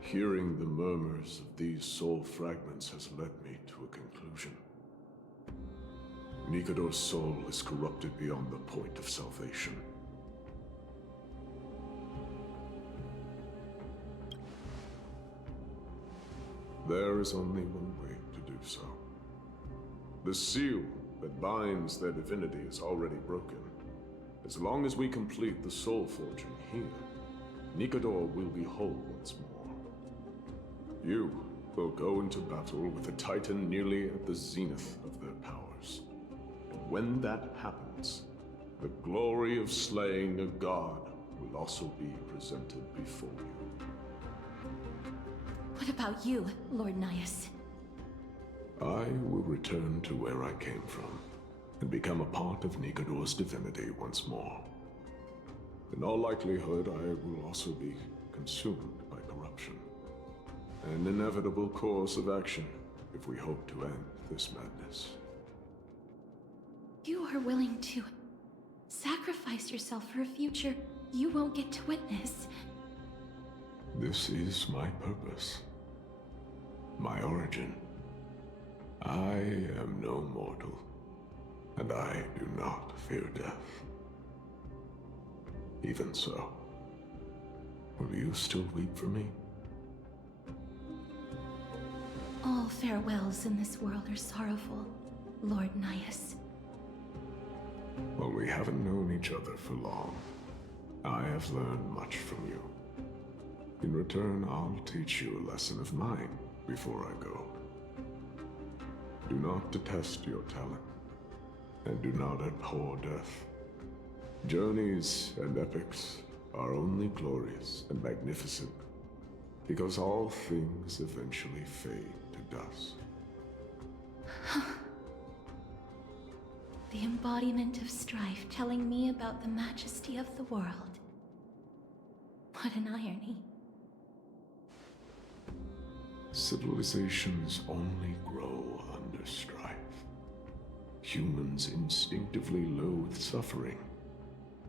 Hearing the murmurs of these soul fragments has led me to a conclusion. Nikador's soul is corrupted beyond the point of salvation. There is only one way to do so. The seal that binds their divinity is already broken. As long as we complete the soul forging here, Nikador will be whole once more. You will go into battle with a Titan nearly at the zenith of their powers. And when that happens, the glory of slaying a god will also be presented before you. What about you, Lord Nias? I will return to where I came from, and become a part of Nikador's divinity once more. In all likelihood, I will also be consumed by corruption. An inevitable course of action if we hope to end this madness. You are willing to sacrifice yourself for a future you won't get to witness. This is my purpose. My origin. I am no mortal, and I do not fear death. Even so, will you still weep for me? All farewells in this world are sorrowful, Lord Nias. Well, we haven't known each other for long. I have learned much from you. In return, I'll teach you a lesson of mine before I go. Do not detest your talent, and do not abhor death. Journeys and epics are only glorious and magnificent, because all things eventually fade to dust. The embodiment of strife telling me about the majesty of the world. What an irony. Civilizations only grow under strife. Humans instinctively loathe suffering.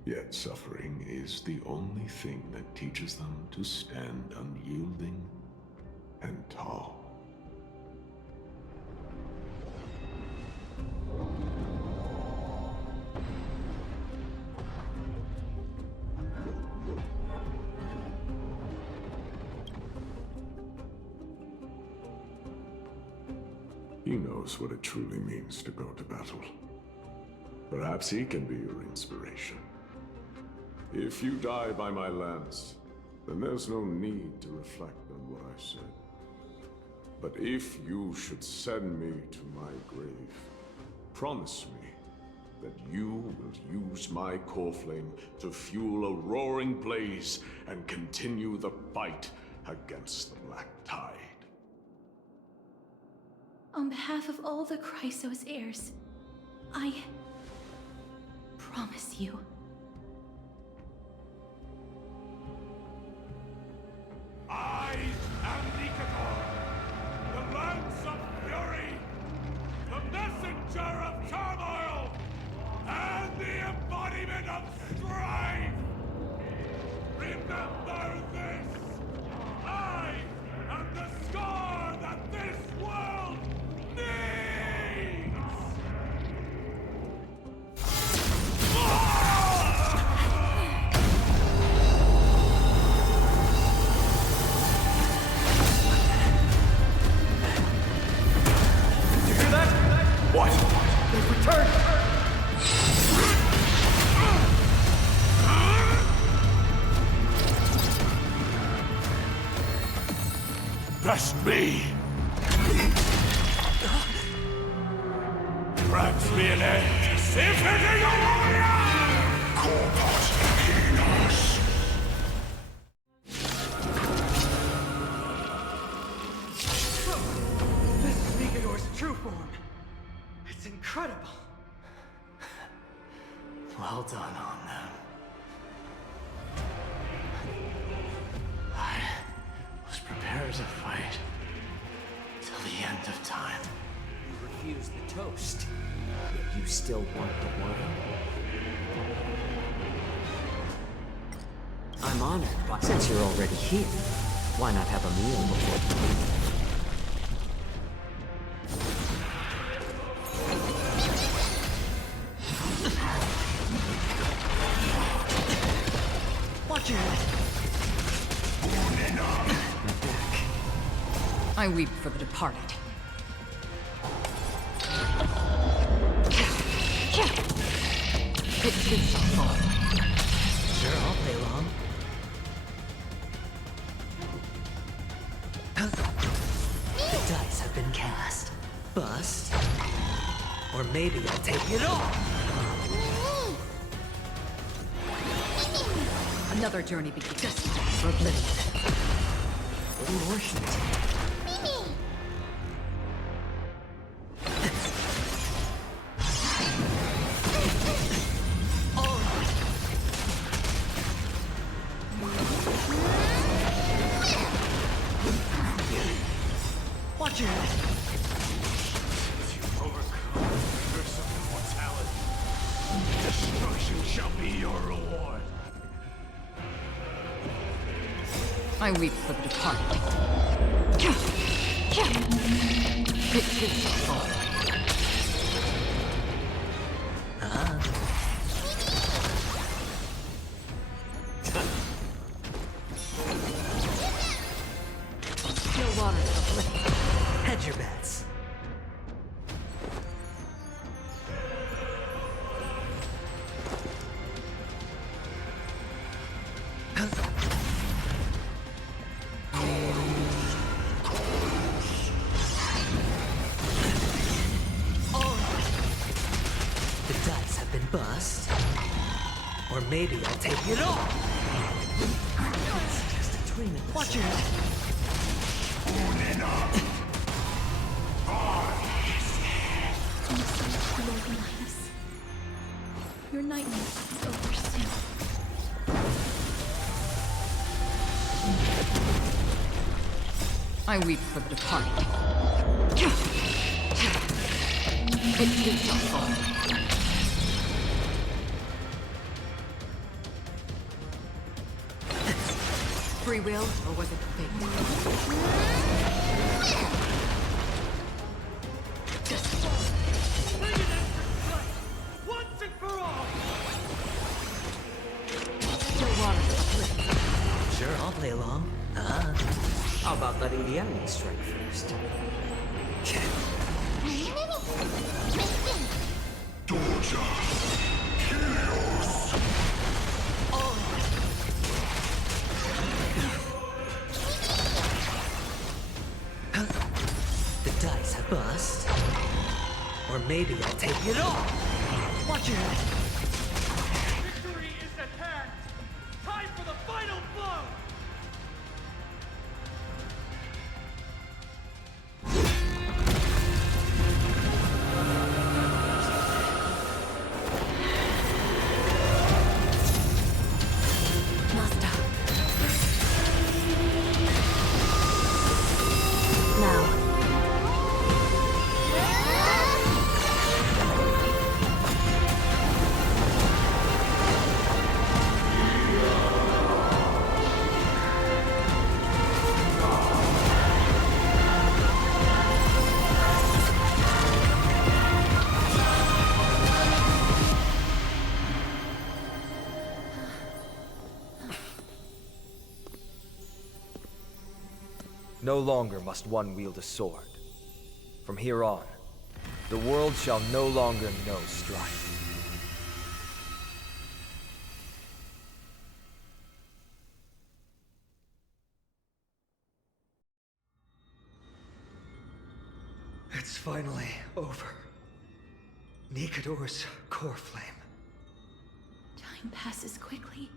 Yet suffering is the only thing that teaches them to stand unyielding and tall. He knows what it truly means to go to battle. Perhaps he can be your inspiration. If you die by my lance, then there's no need to reflect on what I said. But if you should send me to my grave, promise me that you will use my core flame to fuel a roaring blaze and continue the fight against the Black Tide. On behalf of all the Chrysos heirs, I promise you. I am Nikador, the lance of fury, the messenger of turmoil, and the embodiment of strife! Remember this! I am the scar that this world needs! What? They've returned! Trust me! Grant me an end! Symphony of Warrior! Corpus Enos! This is Nikador's true form. It's incredible. still want the wine? I'm honored, but since you're already here, why not have a meal before you leave? Watch your head. I weep for the departed. It too shall fall. Sure, I'll play along. The dice have been cast. Bust. Or maybe I'll take it all. Another journey begins. For oblivion. A little more heat. Watch your head. You've overcome the curse of immortality. Destruction shall be your reward. I weep for the departed. It too shall fall. No water to the flame. Hedge your bets. The dice have been bust. Or maybe I'll take it all. It's just a twin of the Watch your head. Lord Linus. Your nightmare will be over soon. I weep for the departed. It too shall fall. Free will, or was it fate? Once and for all! No water to the flame. Sure, I'll play along. How about letting the enemy strike first? Torture. Chaos. The dice have bust. Or maybe I'll take it all. Watch your head. Victory is at hand! Time for the final blow! Master. Now. No longer must one wield a sword. From here on, the world shall no longer know strife. It's finally over. Nikador's core flame. Time passes quickly.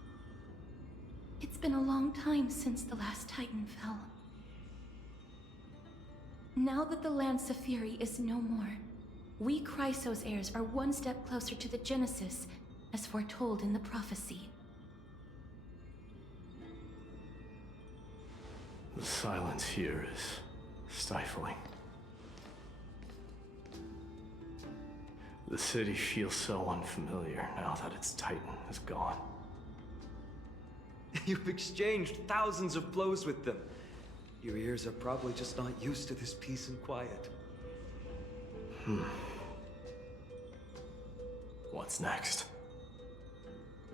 It's been a long time since the last Titan fell. Now that the Lance of Fury is no more, we Chrysos heirs are one step closer to the Genesis, as foretold in the prophecy. The silence here is stifling. The city feels so unfamiliar now that its Titan is gone. You've exchanged thousands of blows with them. Your ears are probably just not used to this peace and quiet. What's next?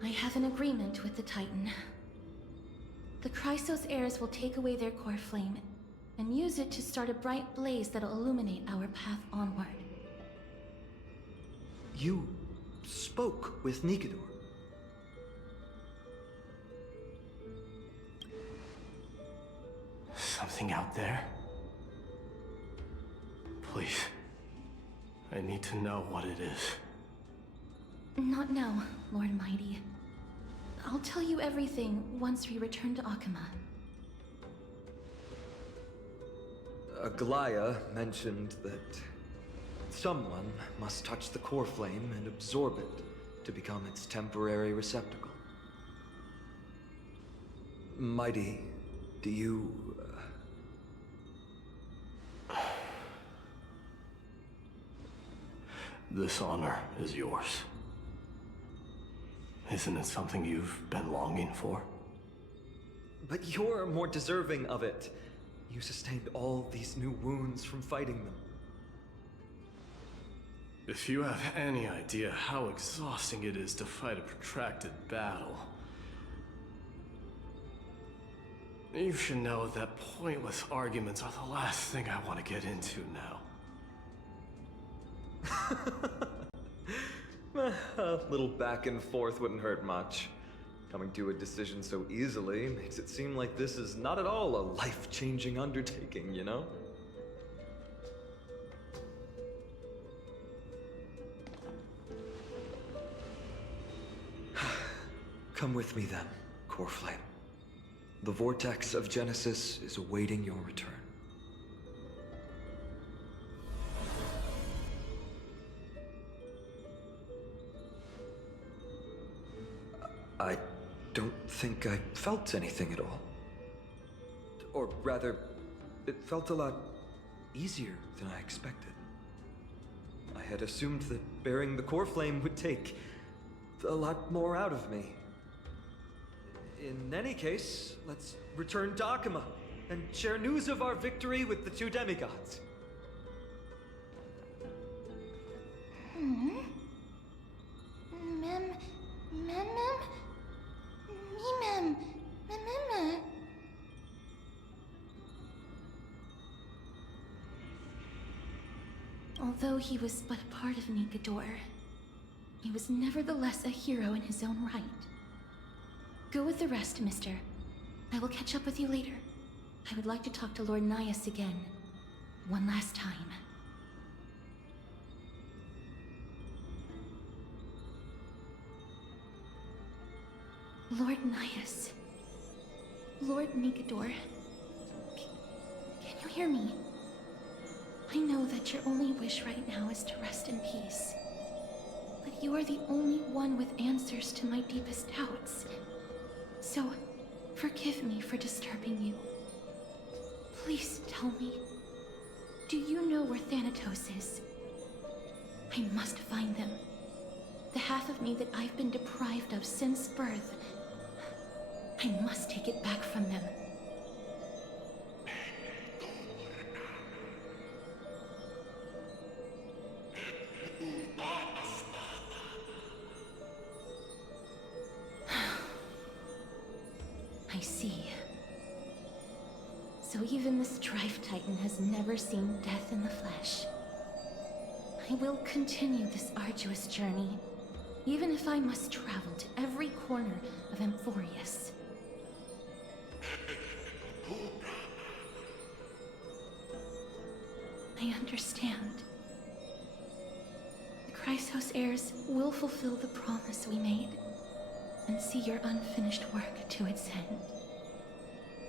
I have an agreement with the Titan. The Chrysos heirs will take away their core flame and use it to start a bright blaze that'll illuminate our path onward. You spoke with Nikador. Something out there? Please. I need to know what it is. Not now, Lord Mighty. I'll tell you everything once we return to Akama. Aglaya mentioned that someone must touch the core flame and absorb it to become its temporary receptacle. Mighty, do you... This honor is yours. Isn't it something you've been longing for? But you're more deserving of it. You sustained all these new wounds from fighting them. If you have any idea how exhausting it is to fight a protracted battle, you should know that pointless arguments are the last thing I want to get into now. A little back and forth wouldn't hurt much. Coming to a decision so easily makes it seem like this is not at all a life-changing undertaking, you know? Come with me then, Core Flame. The vortex of Genesis is awaiting your return. I don't think I felt anything at all. Or rather, it felt a lot easier than I expected. I had assumed that bearing the core flame would take a lot more out of me. In any case, let's return to Akama and share news of our victory with the two demigods. Although he was but a part of Nikador, he was nevertheless a hero in his own right. Go with the rest, mister. I will catch up with you later. I would like to talk to Lord Nias again. One last time. Lord Nias. Lord Nikador. Can you hear me? I know that your only wish right now is to rest in peace. But you are the only one with answers to my deepest doubts. So, forgive me for disturbing you. Please tell me, do you know where Thanatos is? I must find them. The half of me that I've been deprived of since birth. I must take it back from them. I see. So even the Strife Titan has never seen death in the flesh. I will continue this arduous journey, even if I must travel to every corner of Amphorius. I understand. The Chrysos heirs will fulfill the promise we made, and see your unfinished work to its end.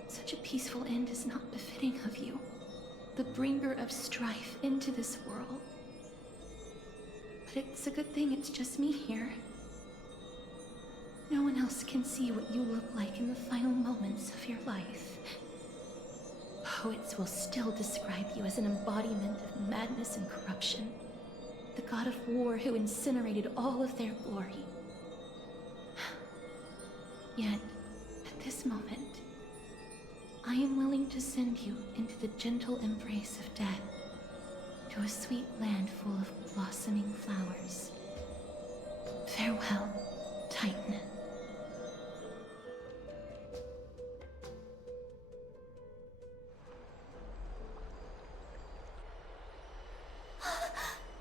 Such a peaceful end is not befitting of you, the bringer of strife into this world. But it's a good thing it's just me here. No one else can see what you look like in the final moments of your life. Poets will still describe you as an embodiment of madness and corruption. the god of war who incinerated all of their glory. Yet, at this moment, I am willing to send you into the gentle embrace of death, to a sweet land full of blossoming flowers. Farewell, Titan.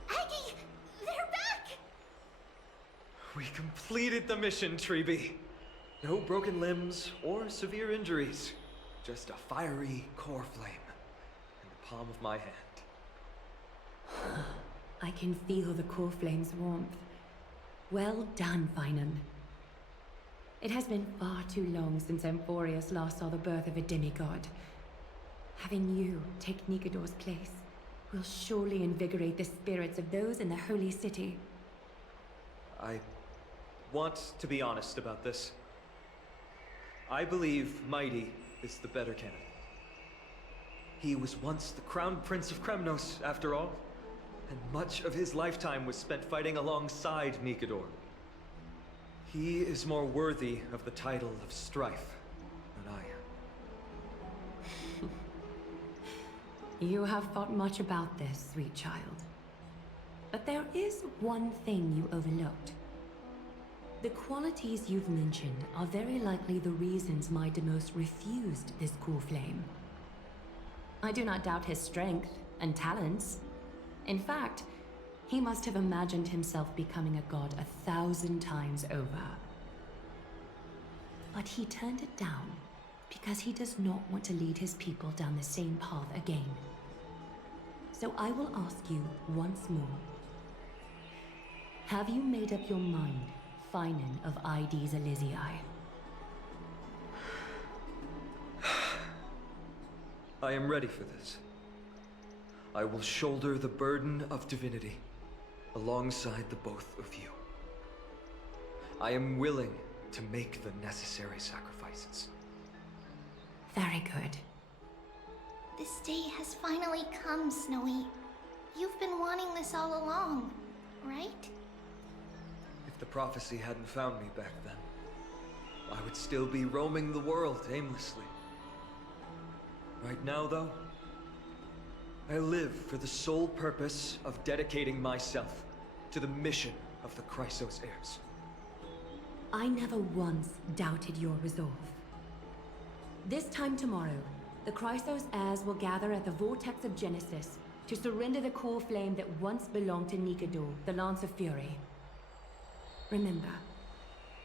Aggie! They're back! We completed the mission, Treeby. No broken limbs or severe injuries. Just a fiery core flame in the palm of my hand. I can feel the core flame's warmth. Well done, Finan. It has been far too long since Emphorius last saw the birth of a demigod. Having you take Nikador's place will surely invigorate the spirits of those in the Holy City. I want to be honest about this. I believe Mighty is the better candidate. He was once the Crown Prince of Kremnos, after all, and much of his lifetime was spent fighting alongside Nikador. He is more worthy of the title of Strife than I am. You have thought much about this, sweet child. But there is one thing you overlooked. The qualities you've mentioned are very likely the reasons my Demos refused this cool flame. I do not doubt his strength and talents. In fact, he must have imagined himself becoming a god 1,000 times over. But he turned it down because he does not want to lead his people down the same path again. So I will ask you once more. Have you made up your mind, Finan of Ides Elysiae? I am ready for this. I will shoulder the burden of divinity alongside the both of you. I am willing to make the necessary sacrifices. Very good. This day has finally come, Snowy. You've been wanting this all along, right? If the prophecy hadn't found me back then, I would still be roaming the world aimlessly. Right now, though, I live for the sole purpose of dedicating myself to the mission of the Chrysos heirs. I never once doubted your resolve. This time tomorrow, the Chrysos heirs will gather at the Vortex of Genesis to surrender the core flame that once belonged to Nikador, the Lance of Fury. Remember,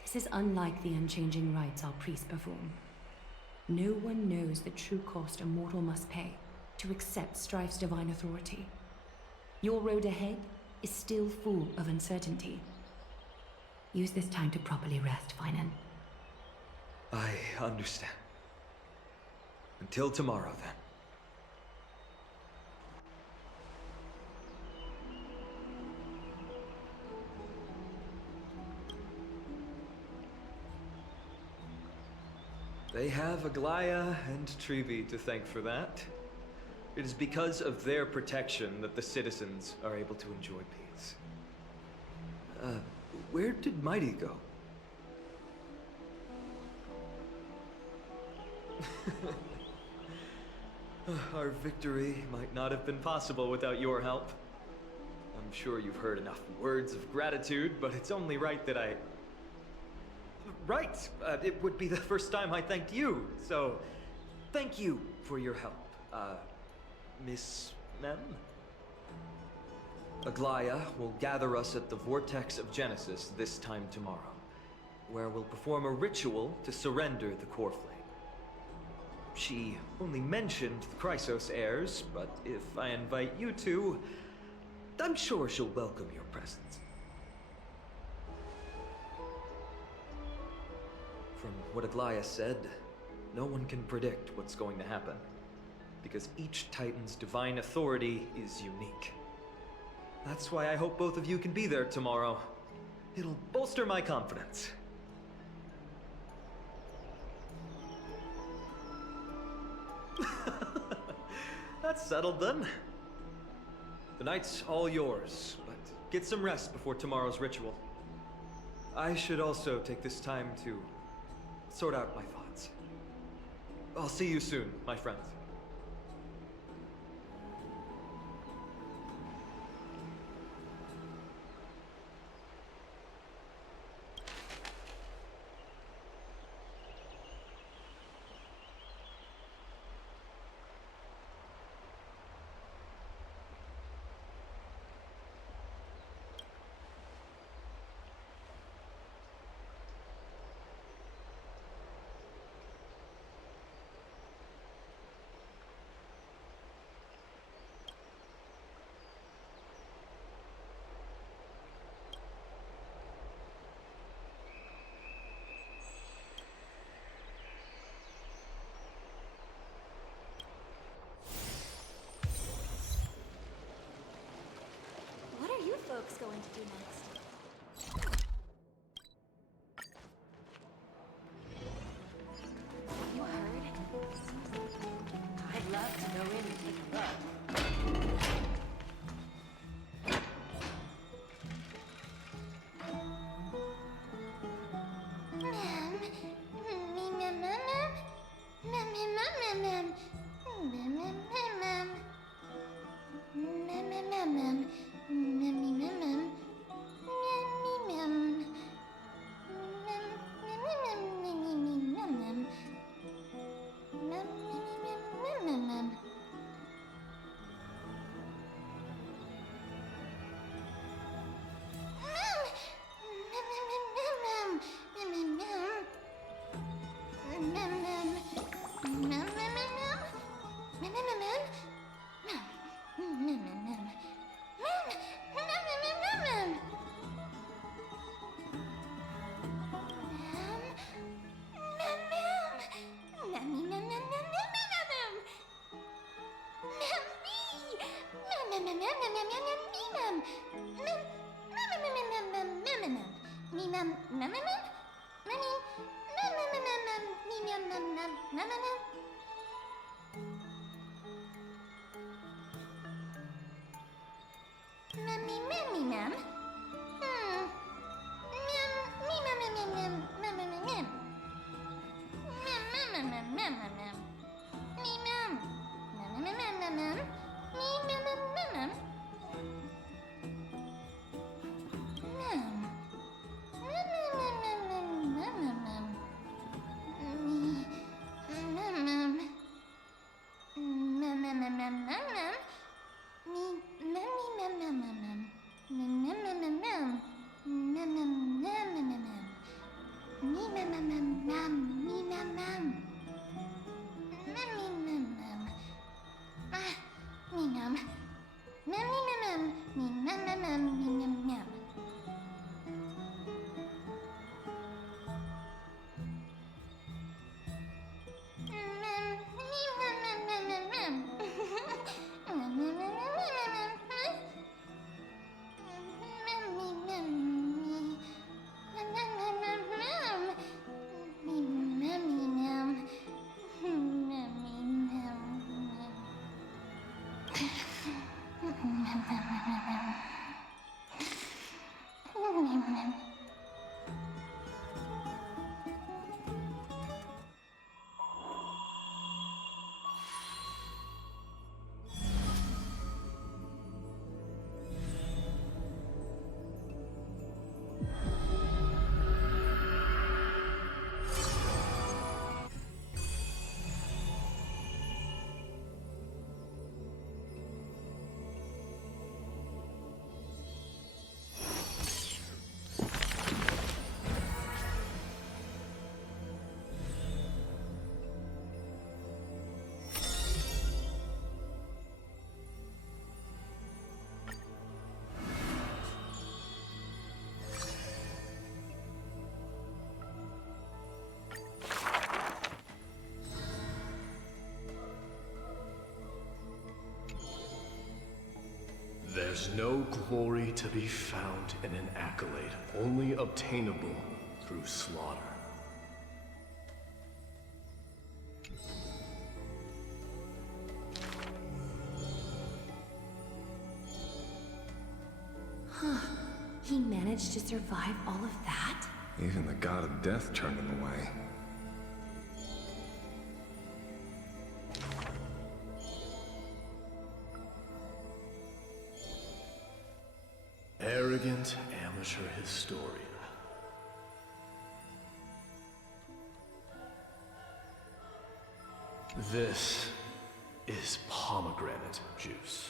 this is unlike the unchanging rites our priests perform. No one knows the true cost a mortal must pay to accept Strife's divine authority. Your road ahead is still full of uncertainty. Use this time to properly rest, Finan. I understand. Until tomorrow, then. They have Aglaya and Treeby to thank for that. It is because of their protection that the citizens are able to enjoy peace. Where did Mighty go? Our victory might not have been possible without your help. I'm sure you've heard enough words of gratitude, but it's only right that I... Right! It would be the first time I thanked you, so thank you for your help, Miss Mem? Aglaya will gather us at the Vortex of Genesis this time tomorrow, where we'll perform a ritual to surrender the core flame. She only mentioned the Chrysos heirs, but if I invite you two, I'm sure she'll welcome your presence. From what Aglaya said, no one can predict what's going to happen, because each Titan's divine authority is unique. That's why I hope both of you can be there tomorrow. It'll bolster my confidence. That's settled then. The night's all yours, but get some rest before tomorrow's ritual. I should also take this time to sort out my thoughts. I'll see you soon, my friends. What are you folks going to do next? You heard? I'd love to go in and take a look. There's no glory to be found in an accolade, only obtainable through slaughter. Huh. managed to survive all of that? Even the god of death turned him away. Arrogant amateur historian. This is pomegranate juice.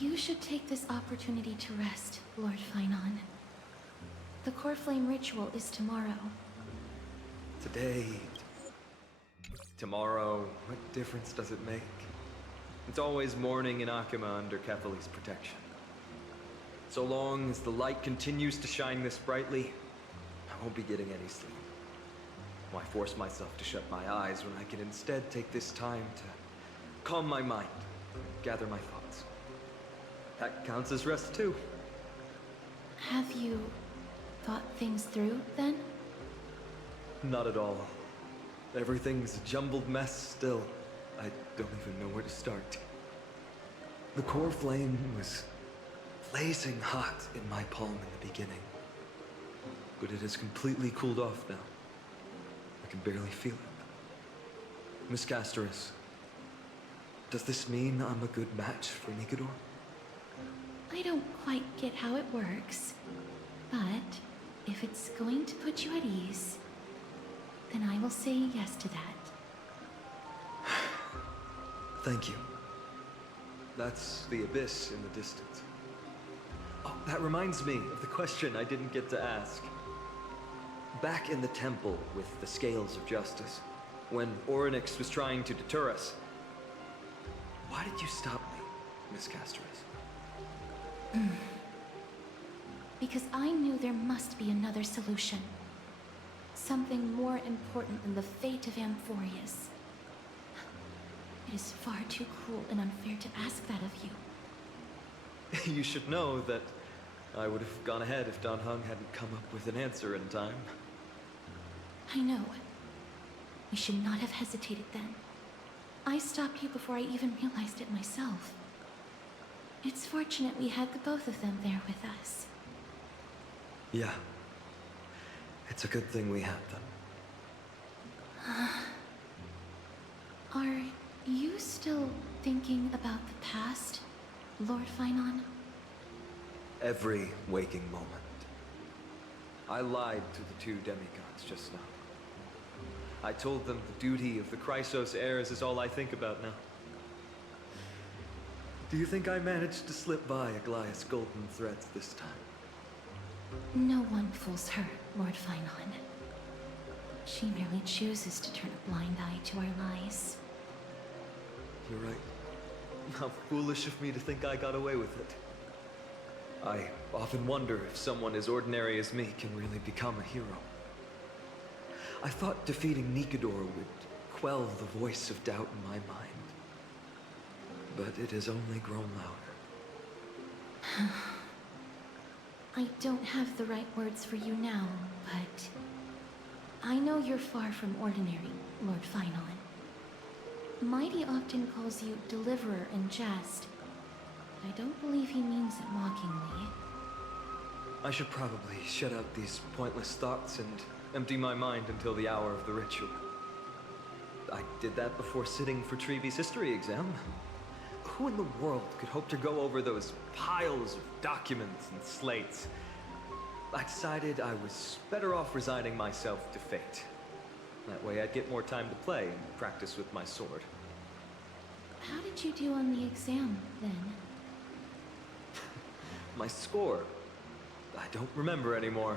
You should take this opportunity to rest, Lord Finon. The core flame ritual is tomorrow. Today, tomorrow, what difference does it make? It's always morning in Akima under Kethely's protection. So long as the light continues to shine this brightly, I won't be getting any sleep. Why force myself to shut my eyes when I can instead take this time to calm my mind, gather my thoughts? That counts as rest too. Have you thought things through, then? Not at all. Everything's a jumbled mess still. I don't even know where to start. The core flame was blazing hot in my palm in the beginning. But it has completely cooled off now. I can barely feel it. Miss Castoris, does this mean I'm a good match for Nikador? I don't quite get how it works, but if it's going to put you at ease, then I will say yes to that. Thank you. That's the abyss in the distance. Oh, that reminds me of the question I didn't get to ask. Back in the temple with the Scales of Justice, when Orynyx was trying to deter us, why did you stop me, Miss Castoris? Because I knew there must be another solution. Something more important than the fate of Amphorius. It is far too cruel and unfair to ask that of you. You should know that I would have gone ahead if Dan Heng hadn't come up with an answer in time. I know. We should not have hesitated then. I stopped you before I even realized it myself. It's fortunate we had the both of them there with us. Yeah. It's a good thing we had them. Are you still thinking about the past, Lord Finon? Every waking moment. I lied to the two demigods just now. I told them the duty of the Chrysos heirs is all I think about now. Do you think I managed to slip by Aglaya's golden threads this time? No one fools her. Lord Finon. She merely chooses to turn a blind eye to our lies. You're right. How foolish of me to think I got away with it. I often wonder if someone as ordinary as me can really become a hero. I thought defeating Nikador would quell the voice of doubt in my mind. But it has only grown louder. I don't have the right words for you now, but I know you're far from ordinary, Lord Finon. Mighty often calls you Deliverer in jest. I don't believe he means it mockingly. I should probably shut out these pointless thoughts and empty my mind until the hour of the ritual. I did that before sitting for Treeby's history exam. Who in the world could hope to go over those piles of documents and slates? I decided I was better off resigning myself to fate. That way I'd get more time to play and practice with my sword. How did you do on the exam, then? My score? I don't remember anymore.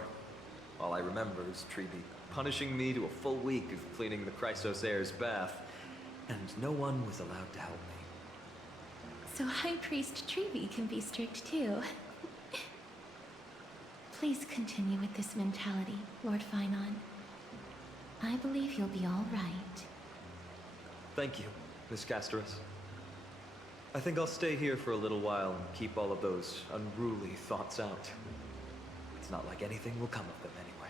All I remember is Treeby punishing me to a full week of cleaning the Chrysos Heir's bath, and no one was allowed to help me. So High Priest Treeby can be strict too. Please continue with this mentality, Lord Finon. I believe you'll be all right. Thank you, Miss Castoris. I think I'll stay here for a little while and keep all of those unruly thoughts out. It's not like anything will come of them anyway.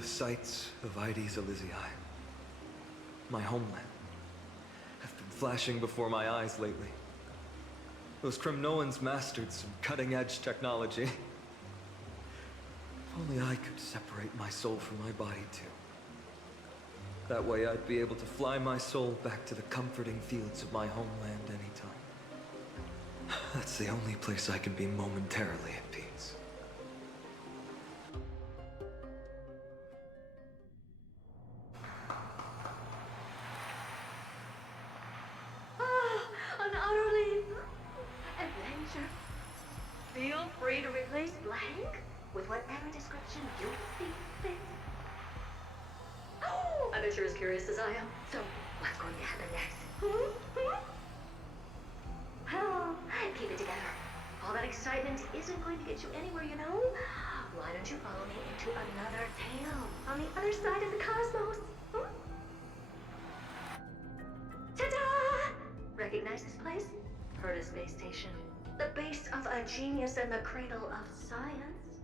The sights of Ides Elysiae, my homeland, have been flashing before my eyes lately. Those Kremnoans mastered some cutting-edge technology. If only I could separate my soul from my body too. That way I'd be able to fly my soul back to the comforting fields of my homeland anytime. That's the only place I can be momentarily at peace. An utterly adventure. Feel free to replace blank with whatever description you see fit. Oh, I bet you're as curious as I am. So, what's going to happen next? Well, keep it together. All that excitement isn't going to get you anywhere, you know? Why don't you follow me into another tale on the other side of the cosmos? Ta-da! Recognize this place? Herta Space Station. The base of a genius and the cradle of science.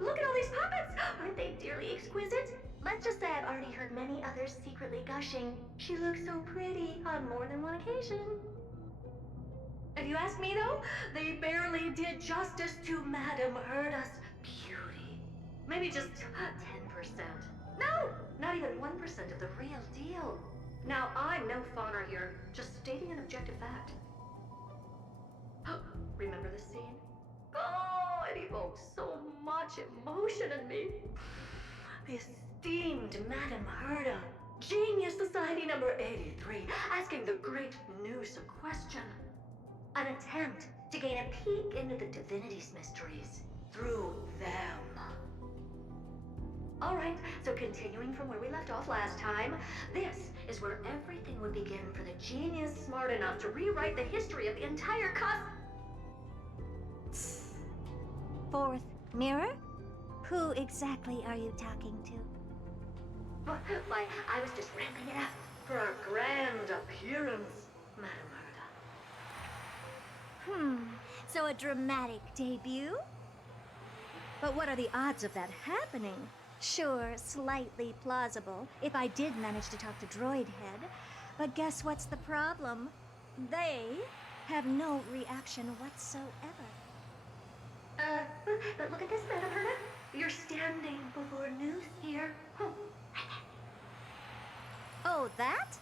Look at all these puppets! Aren't they dearly exquisite? Let's just say I've already heard many others secretly gushing. She looks so pretty on more than one occasion. If you ask me though, they barely did justice to Madame Herta's beauty. Maybe just 10%. No, not even 1% of the real deal. Now, I'm no fawner here, just stating an objective fact. Remember this scene? Oh, it evokes so much emotion in me. The esteemed Madame Herta, Genius Society number 83, asking the great Noose a question. An attempt to gain a peek into the divinity's mysteries through them. Alright, so continuing from where we left off last time, this is where everything would begin for the genius smart enough to rewrite the history of the entire Fourth mirror? Who exactly are you talking to? Why, I was just ramping it up for our grand appearance, Madame Herta. So a dramatic debut? But what are the odds of that happening? Sure, slightly plausible, if I did manage to talk to Droid Head. But guess what's the problem? They have no reaction whatsoever. But look at this, Madame Herta. You're standing before Noose here. Oh, that?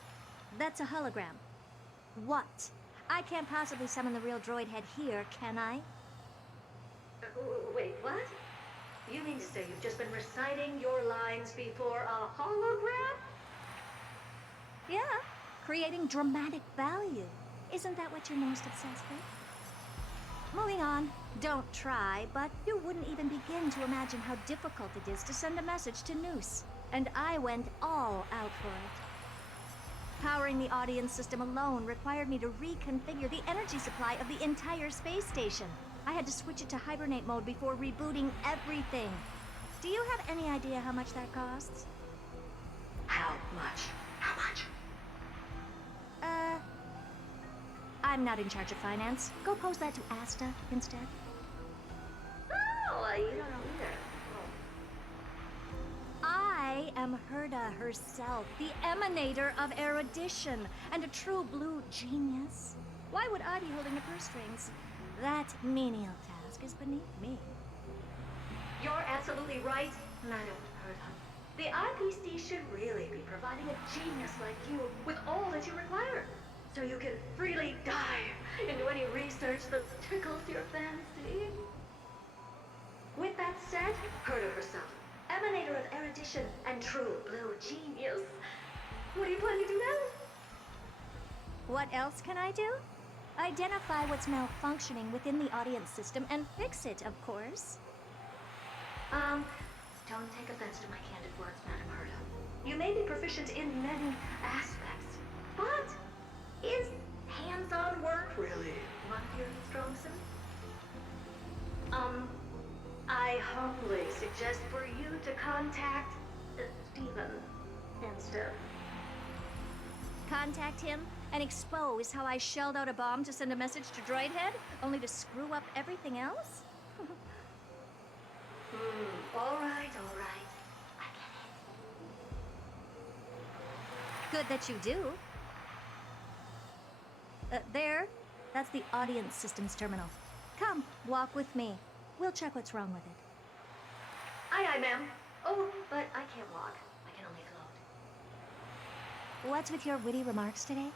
That's a hologram. What? I can't possibly summon the real Droid Head here, can I? Wait, what? You mean to say you've just been reciting your lines before a hologram? Yeah, creating dramatic value. Isn't that what you're most obsessed with? Moving on. Don't try, but you wouldn't even begin to imagine how difficult it is to send a message to Noose. And I went all out for it. Powering the audience system alone required me to reconfigure the energy supply of the entire space station. I had to switch it to hibernate mode before rebooting everything. Do you have any idea how much that costs? How much? How much? I'm not in charge of finance. Go pose that to Asta instead. Oh, you don't know either. I am Herda herself, the emanator of erudition, and a true blue genius. Why would I be holding the purse strings? That menial task is beneath me. You're absolutely right, Madam Herda. The IPC should really be providing a genius like you with all that you require, so you can freely dive into any research that tickles your fancy. With that said, Herda herself, emanator of erudition and true blue genius. What are you planning to do now? What else can I do? Identify what's malfunctioning within the audience system and fix it, of course. Don't take offense to my candid words, Madam Herda. You may be proficient in many aspects, but is hands-on work really one of your strong suits? I humbly suggest for you to contact Steven instead. Contact him and expose how I shelled out a bomb to send a message to Droidhead, only to screw up everything else? All right. I get it. Good that you do. There. That's the audience systems terminal. Come, walk with me. We'll check what's wrong with it. Aye, ma'am. Oh, but I can't walk. I can only float. What's with your witty remarks today?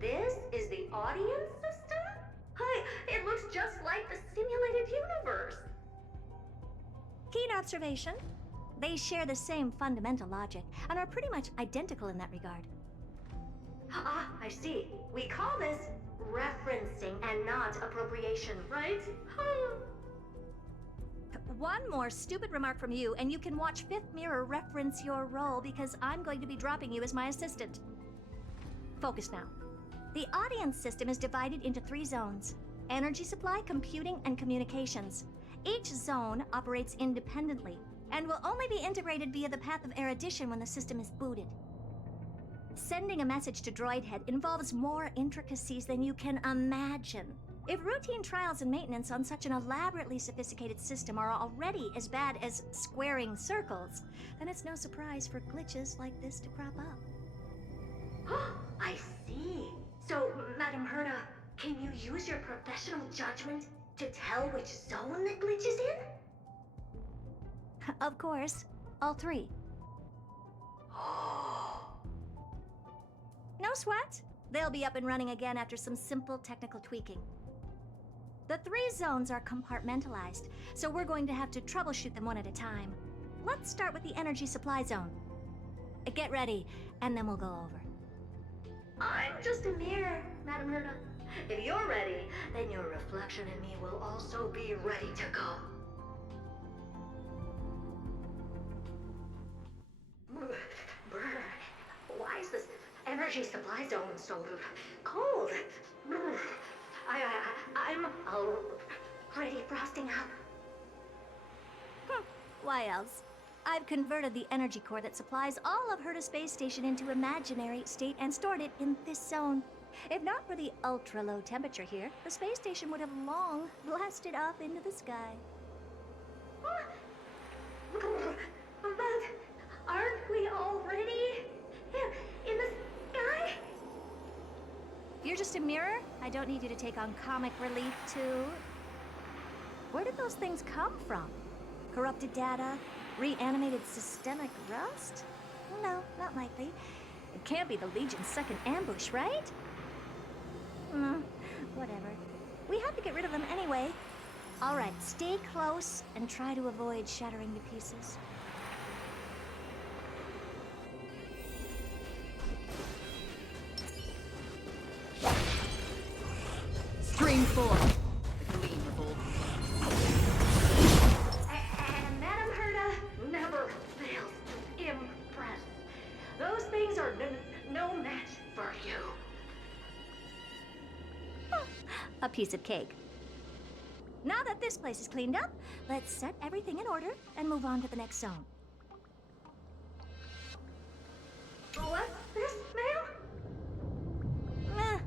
This is the audience system? Hi, it looks just like the simulated universe. Keen observation. They share the same fundamental logic and are pretty much identical in that regard. Ah, I see. We call this referencing and not appropriation, right? One more stupid remark from you, and you can watch Fifth Mirror reference your role because I'm going to be dropping you as my assistant. Focus now. The audience system is divided into 3 zones: energy supply, computing, and communications. Each zone operates independently and will only be integrated via the path of erudition when the system is booted. Sending a message to Droidhead involves more intricacies than you can imagine. If routine trials and maintenance on such an elaborately sophisticated system are already as bad as squaring circles, then it's no surprise for glitches like this to crop up. I see. So, Madam Herda, can you use your professional judgment to tell which zone the glitch is in? Of course. All 3. No sweat. They'll be up and running again after some simple technical tweaking. The 3 zones are compartmentalized, so we're going to have to troubleshoot them one at a time. Let's start with the energy supply zone. Get ready, and then we'll go over. I'm just a mirror, Madam Herda. If you're ready, then your reflection in me will also be ready to go. Brr, why is this energy supply zone so cold? I'm already frosting up. Why else? I've converted the energy core that supplies all of Herda Space Station into imaginary state and stored it in this zone. If not for the ultra-low temperature here, the space station would have long blasted off into the sky. But aren't we already in the sky? You're just a mirror? I don't need you to take on comic relief, too. Where did those things come from? Corrupted data? Reanimated systemic rust? No, not likely. It can't be the Legion's second ambush, right? Whatever. We have to get rid of them anyway. All right, stay close and try to avoid shattering to pieces. Stream 4. The gleam of old And Madame Herta never fails to impress. Those things are no match for you. A piece of cake. Now that this place is cleaned up, let's set everything in order and move on to the next zone. What's this, ma'am?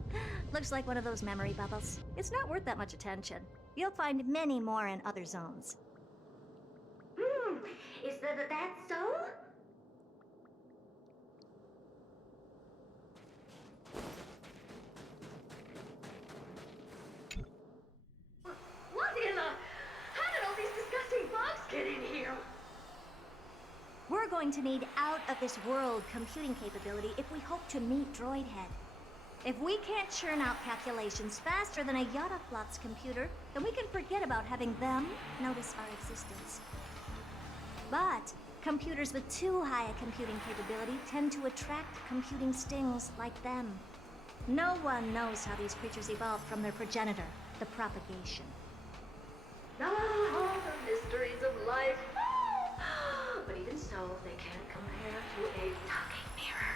Looks like one of those memory bubbles. It's not worth that much attention. You'll find many more in other zones. Is that so? What in the... How did all these disgusting bugs get in here? We're going to need out-of-this-world computing capability if we hope to meet Droidhead. If we can't churn out calculations faster than a Yottaflop's computer, then we can forget about having them notice our existence. But computers with too high a computing capability tend to attract computing stings like them. No one knows how these creatures evolved from their progenitor, the propagation. Ah, the mysteries of life. But even so, they can't compare to a talking mirror.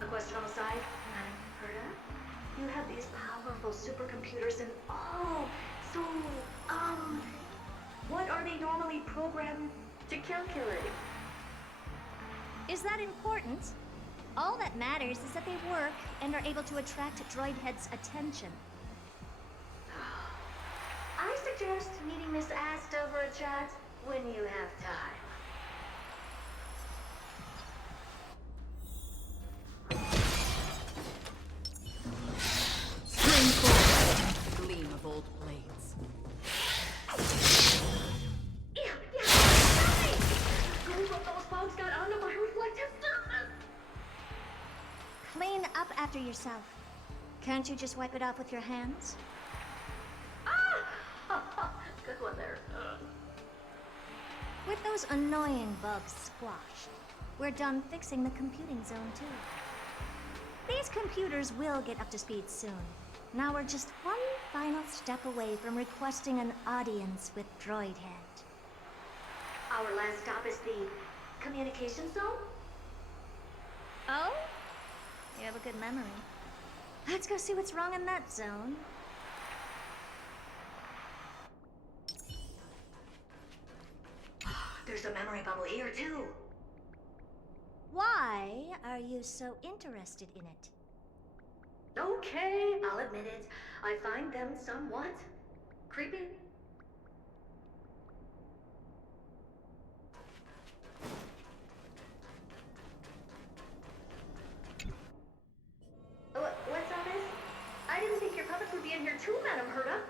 A question on the side, Madame Herta? You have these powerful supercomputers and so, what are they normally programmed to calculate? Is that important? All that matters is that they work and are able to attract Droidhead's attention. I suggest meeting Miss Asta for a chat when you have time. Stream 4. Gleam of old blades. Those bugs got onto my reflective surface. Clean up after yourself. Can't you just wipe it off with your hands? Good one there. With those annoying bugs squashed, we're done fixing the computing zone too. These computers will get up to speed soon. Now we're just one final step away from requesting an audience with Droidhead. Our last stop is the communication zone? Oh? You have a good memory. Let's go see what's wrong in that zone. There's a memory bubble here, too. Why are you so interested in it? Okay, I'll admit it. I find them somewhat creepy. What's all this? I didn't think your puppets would be in here too, Madame Herta.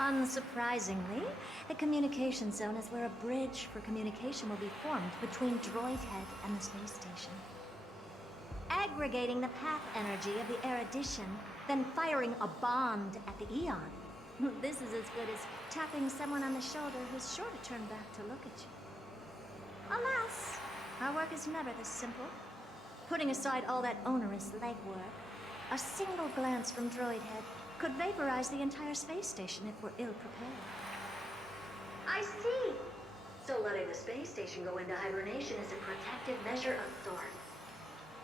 Unsurprisingly, the communication zone is where a bridge for communication will be formed between Droidhead and the space station. Aggregating the path energy of the erudition, then firing a bond at the Eon. This is as good as tapping someone on the shoulder who's sure to turn back to look at you. Alas, our work is never this simple. Putting aside all that onerous legwork, a single glance from Droidhead could vaporize the entire space station if we're ill-prepared. I see. So letting the space station go into hibernation is a protective measure of sorts.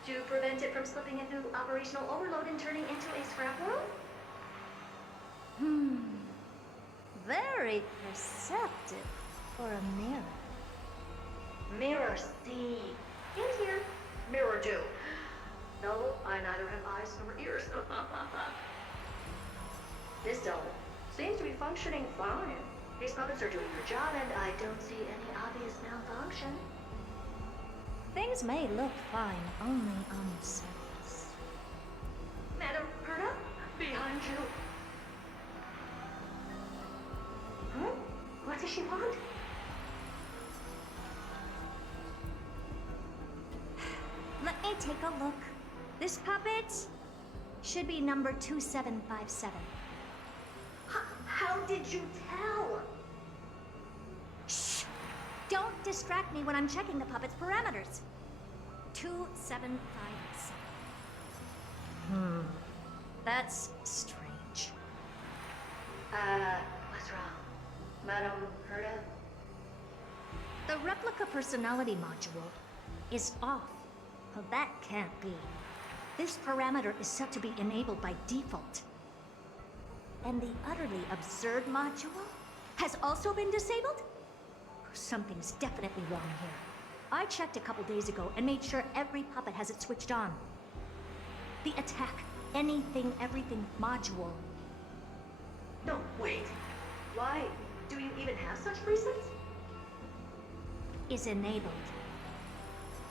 To prevent it from slipping into operational overload and turning into a scrap world? Very perceptive for a mirror. Mirror see. In here. Mirror do. No, I neither have eyes nor ears. This zone seems to be functioning fine. These puppets are doing their job, and I don't see any obvious malfunction. Things may look fine only on the surface. Madame Herta, behind you. Huh? What does she want? Let me take a look. This puppet, Should be number 2757. How did you tell? Shh! Don't distract me when I'm checking the puppet's parameters. 2757. That's strange. What's wrong? Madam Herta? The replica personality module is off. Well, that can't be. This parameter is set to be enabled by default. And the utterly absurd module has also been disabled? Something's definitely wrong here. I checked a couple days ago and made sure every puppet has it switched on. The attack, anything, everything module. No, wait. Why do you even have such presets? Is enabled.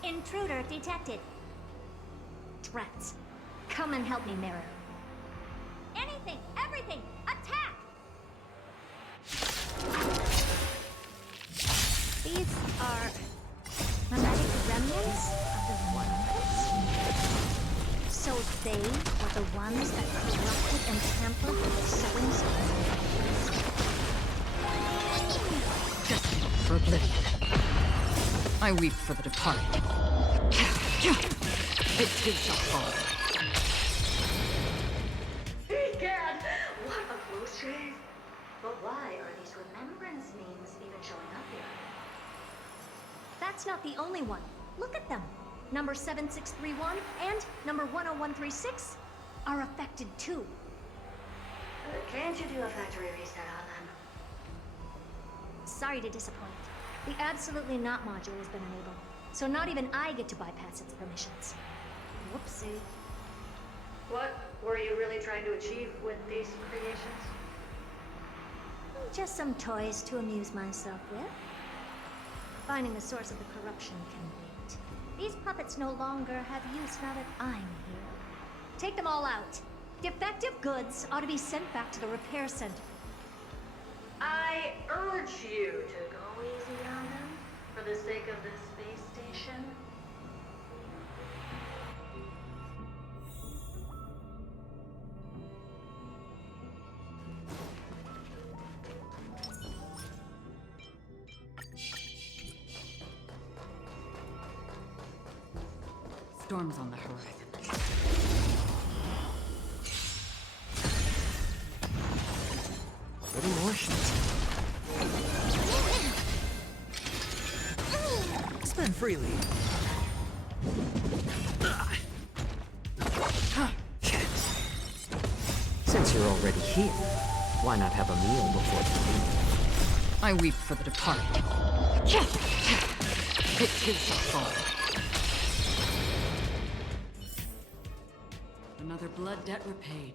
Intruder detected. Drats. Come and help me, Mirror. Anything, everything, attack! These are mimetic remnants of the ones? So they were the ones that corrupted and tampered with the settings of Destiny for oblivion. I weep for the departed. It too shall fall. Egad! What a close shave! But why are these remembrance memes even showing up here? That's not the only one. Look at them. Number 7631 and number 10136 are affected too. Can't you do a factory reset on them? Sorry to disappoint. The absolutely not module has been enabled, so not even I get to bypass its permissions. Whoopsie. What were you really trying to achieve with these creations? Just some toys to amuse myself with. Finding the source of the corruption can wait. These puppets no longer have use now that I'm here. Take them all out. Defective goods ought to be sent back to the repair center. I urge you to go easy on them for the sake of this space station. Storm's on the horizon. Any more shit? Spend freely. Since you're already here, why not have a meal before you leave? I weep for the departed. It too shall fall. Another blood debt repaid.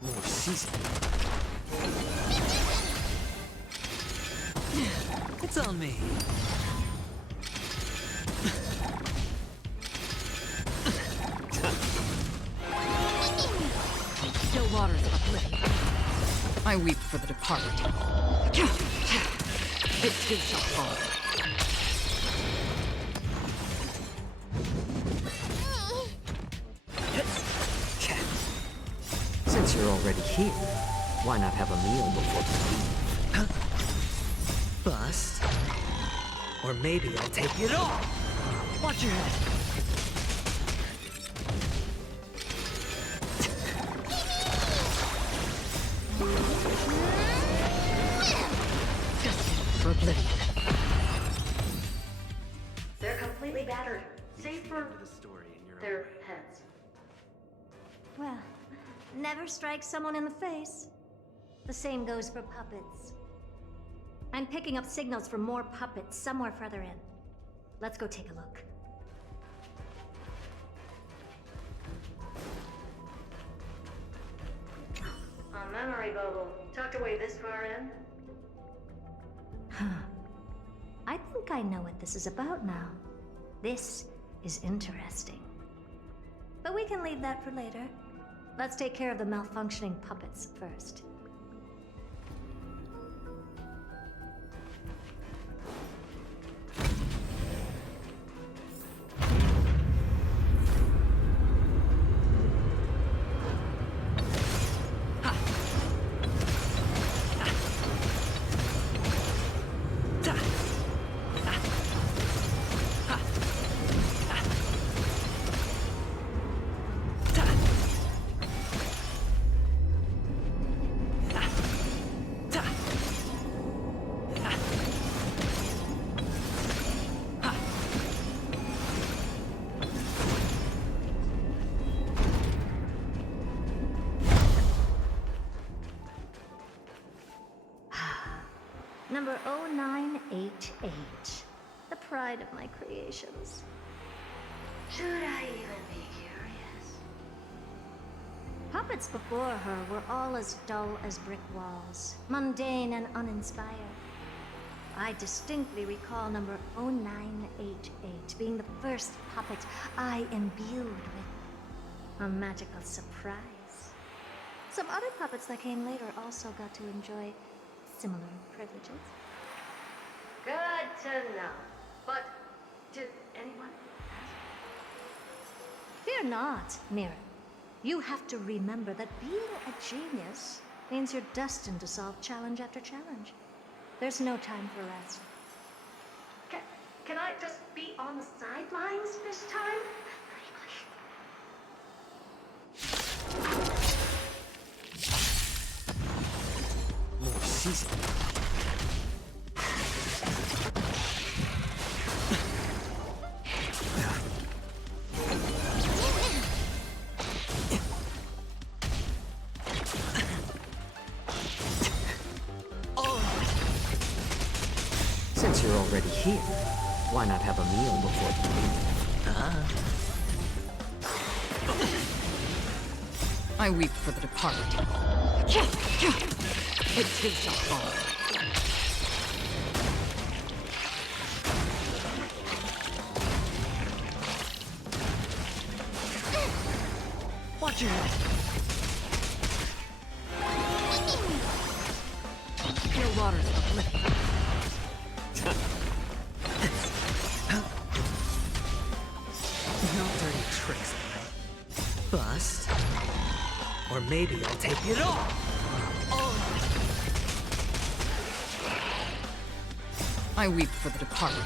More season. It's on me. Still waters of oblivion. I weep for the departed. It too shall fall. Since you're already here, why not have a meal before you leave? Bust? Or maybe I'll take it all! Watch your head! For oblivion. They're completely battered, save for their heads. Well, never strike someone in the face. The same goes for puppets. I'm picking up signals from more puppets somewhere further in. Let's go take a look. A memory bubble, tucked away this far in. I think I know what this is about now. This is interesting. But we can leave that for later. Let's take care of the malfunctioning puppets first. Number 0988. The pride of my creations. Should I even be curious? Puppets before her were all as dull as brick walls, mundane and uninspired. I distinctly recall number 0988 being the first puppet I imbued with a magical surprise. Some other puppets that came later also got to enjoy similar privileges. Good to know. But did anyone ask? Fear not, Mira. You have to remember that being a genius means you're destined to solve challenge after challenge. There's no time for rest. Can I just be on the sidelines this time? More season. Since you're already here, why not have a meal before you leave? I weep for the departed. It takes a fall. Watch your head. Your water's uplifting. No dirty tricks, right? Bust. Or maybe I'll take it all. I weep for the departed.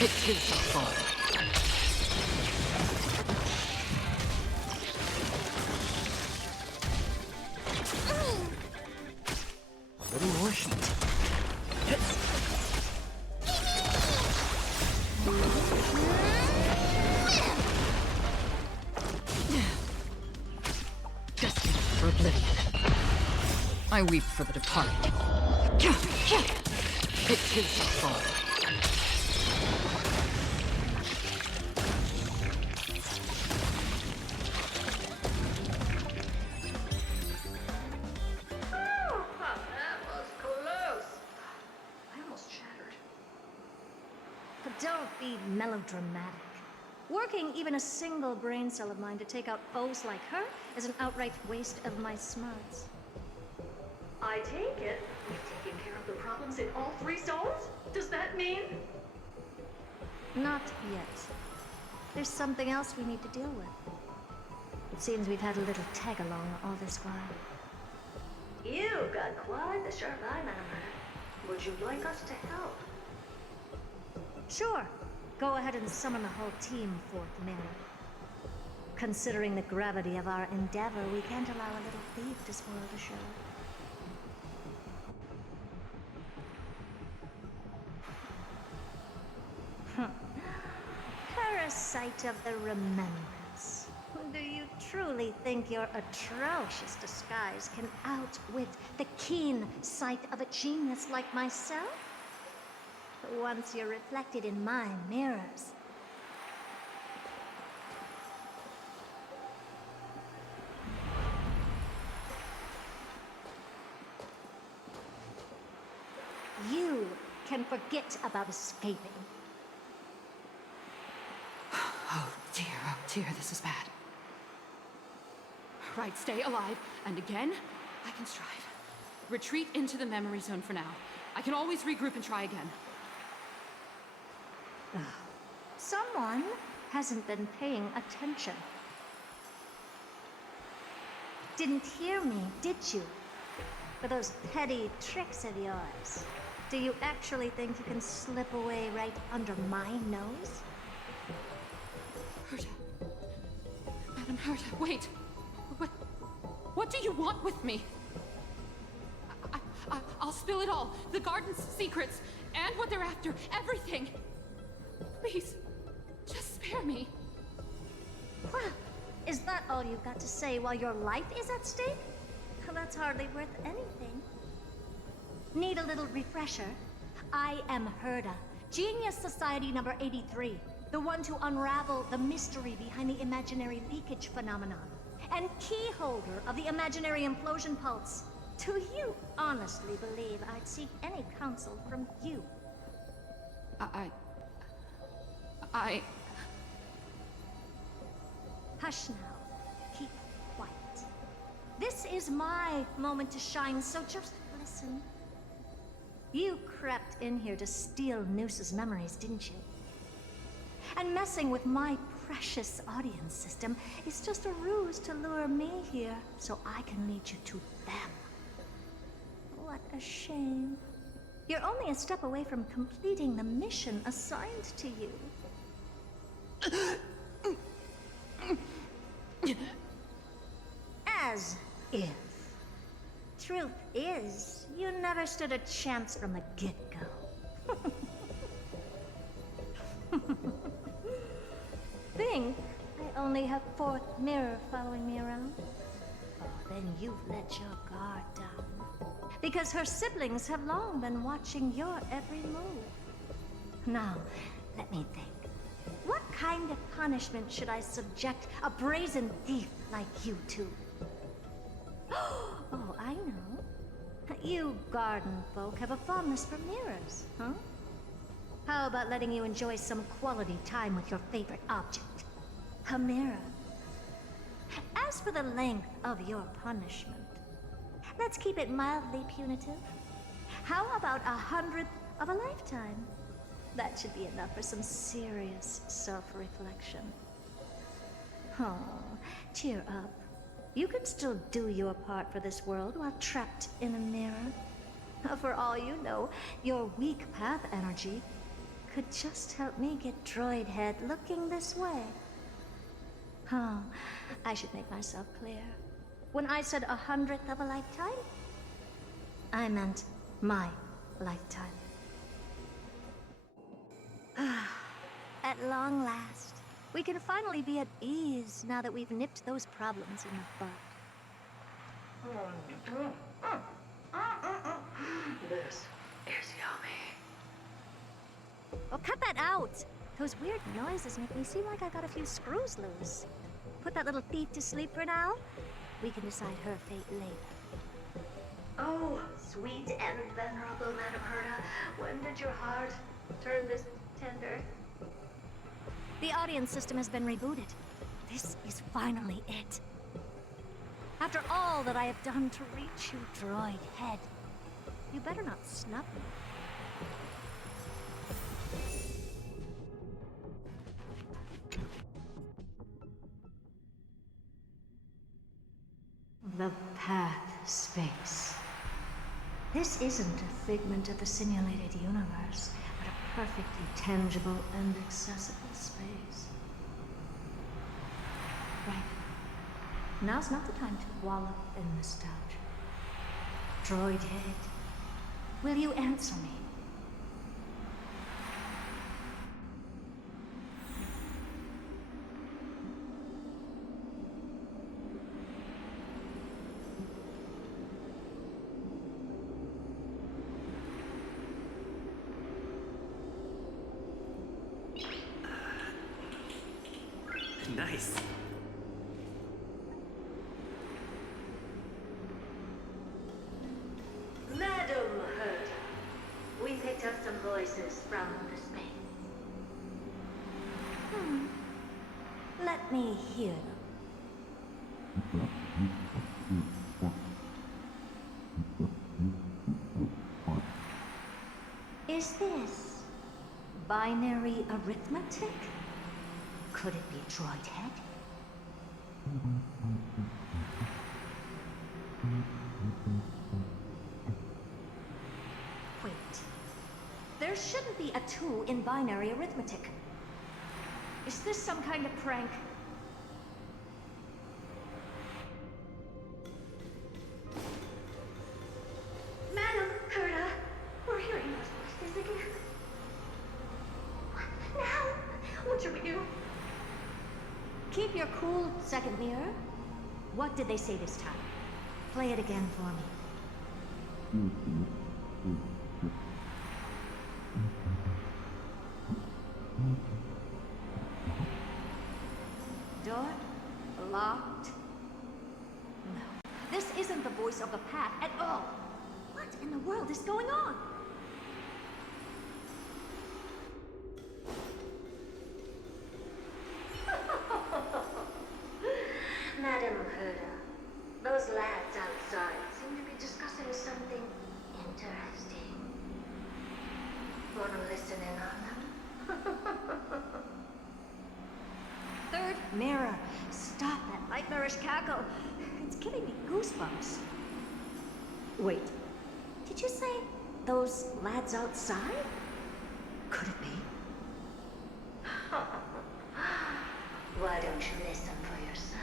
It takes a fall. A little more heat. Destined for oblivion. I weep for the departed. It takes a fall. That was close. I almost shattered. But don't be melodramatic. Working even a single brain cell of mine to take out foes like her is an outright waste of my smarts. I take it we've taken care of the problems in all three zones? Does that mean? Not yet. There's something else we need to deal with. It seems we've had a little tag-along all this while. You've got quite the sharp eye, Madam. Would you like us to help? Sure. Go ahead and summon the whole team forth, Mira. Considering the gravity of our endeavor, we can't allow a little thief to spoil the show. Parasite of the remembrance. Do you truly think your atrocious disguise can outwit the keen sight of a genius like myself? Once you're reflected in my mirrors. You can forget about escaping. Oh dear, this is bad. Right, stay alive. And again, I can strive. Retreat into the memory zone for now. I can always regroup and try again. Someone hasn't been paying attention. Didn't hear me, did you? For those petty tricks of yours. Do you actually think you can slip away right under my nose? Herta. Madam Herta, wait. What do you want with me? I'll spill it all. The garden's secrets, and what they're after. Everything. Please, just spare me. Well, is that all you've got to say while your life is at stake? Well, that's hardly worth anything. Need a little refresher? I am Herta, Genius Society number 83, the one to unravel the mystery behind the imaginary leakage phenomenon, and key holder of the imaginary implosion pulse. Do you honestly believe I'd seek any counsel from you? Hush now. Keep quiet. This is my moment to shine, so just listen. You crept in here to steal Noose's memories, didn't you? And messing with my precious audience system is just a ruse to lure me here so I can lead you to them. What a shame. You're only a step away from completing the mission assigned to you. As if. Truth is, you never stood a chance from the get-go. Think I only have fourth mirror following me around? Oh, then you've let your guard down. Because her siblings have long been watching your every move. Now, let me think. What kind of punishment should I subject a brazen thief like you to? Oh, I know. You garden folk have a fondness for mirrors, huh? How about letting you enjoy some quality time with your favorite object? A mirror. As for the length of your punishment, let's keep it mildly punitive. How about 100th of a lifetime? That should be enough for some serious self-reflection. Oh, cheer up. You can still do your part for this world while trapped in a mirror. For all you know, your weak path energy could just help me get Droid Head looking this way. Oh, I should make myself clear. When I said 100th of a lifetime, I meant my lifetime. At long last, we can finally be at ease now that we've nipped those problems in the bud. This is yummy. Oh, cut that out! Those weird noises make me seem like I got a few screws loose. Put that little thief to sleep for now. We can decide her fate later. Oh, sweet and venerable Madam Herta, when did your heart turn this tender? The audience system has been rebooted. This is finally it. After all that I have done to reach you, Droid Head, you better not snub me. The path space. This isn't a figment of the simulated universe, but a perfectly tangible and accessible space. Right. Now's not the time to wallow in nostalgia. Droid Head, will you answer me? Nice. Madam Herta, we picked up some voices from the space. Let me hear them. is this? Binary arithmetic? Could it be a droid head? Wait. There shouldn't be a 2 in binary arithmetic. Is this some kind of prank? Madam Gerda, we're hearing those voices again. What now? What should we do? Keep your cool, second mirror. What did they say this time? Play it again for me. Door locked. No, this isn't the voice of the path at all. What in the world is going on? Madam Gerda, those lads outside seem to be discussing something interesting. Wanna listen in on them? Third mirror, stop that nightmarish cackle. It's giving me goosebumps. Wait, did you say those lads outside? Could it be? Why don't you listen for yourself?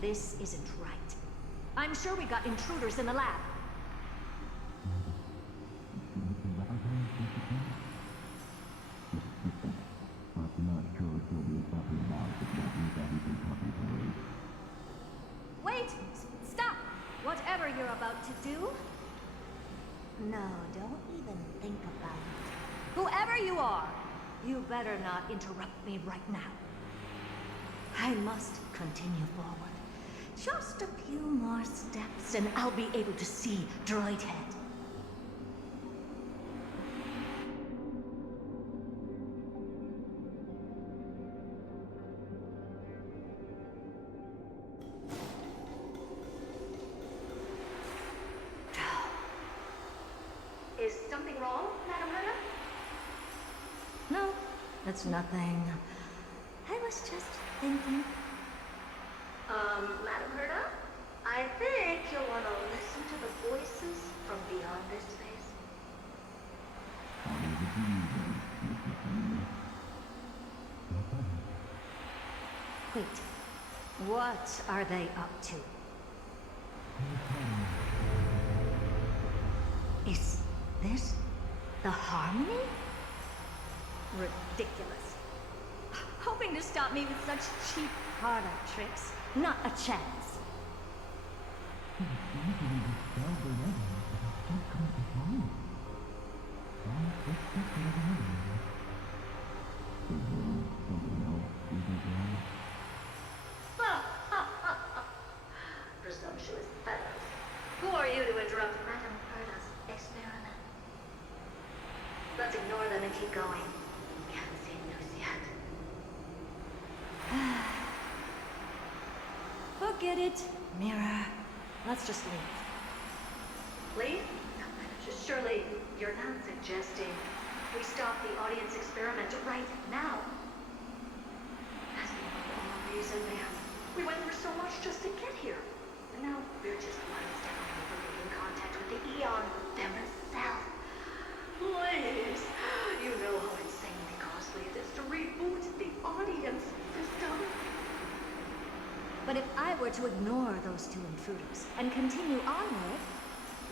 This isn't right. I'm sure we got intruders in the lab. Wait! Stop! Whatever you're about to do. No, don't even think about it. Whoever you are, you better not interrupt me right now. I must continue forward. Just a few more steps and I'll be able to see Droid Head. Is something wrong, Madam Gerda? No, it's nothing. I was just thinking. Madam Gerda? I think you'll want to listen to the voices from beyond this space. Wait, what are they up to? Is this the harmony? Ridiculous. Hoping to stop me with such cheap parlor tricks. Not a chance. Presumptuous fellows. Who are you to interrupt Madam Gerda's experiment? Let's ignore them and keep going. We haven't seen news yet. Forget it, Mirror. Let's just leave. Leave? Surely you're not suggesting we stop the audience experiment right now? That's the only reason, ma'am. We went through so much just to get here. And now we're just one step away from making contact with the Eon themselves. Please, you know how insanely costly it is to reboot the audience system. But if I were to ignore those two intruders and continue onward,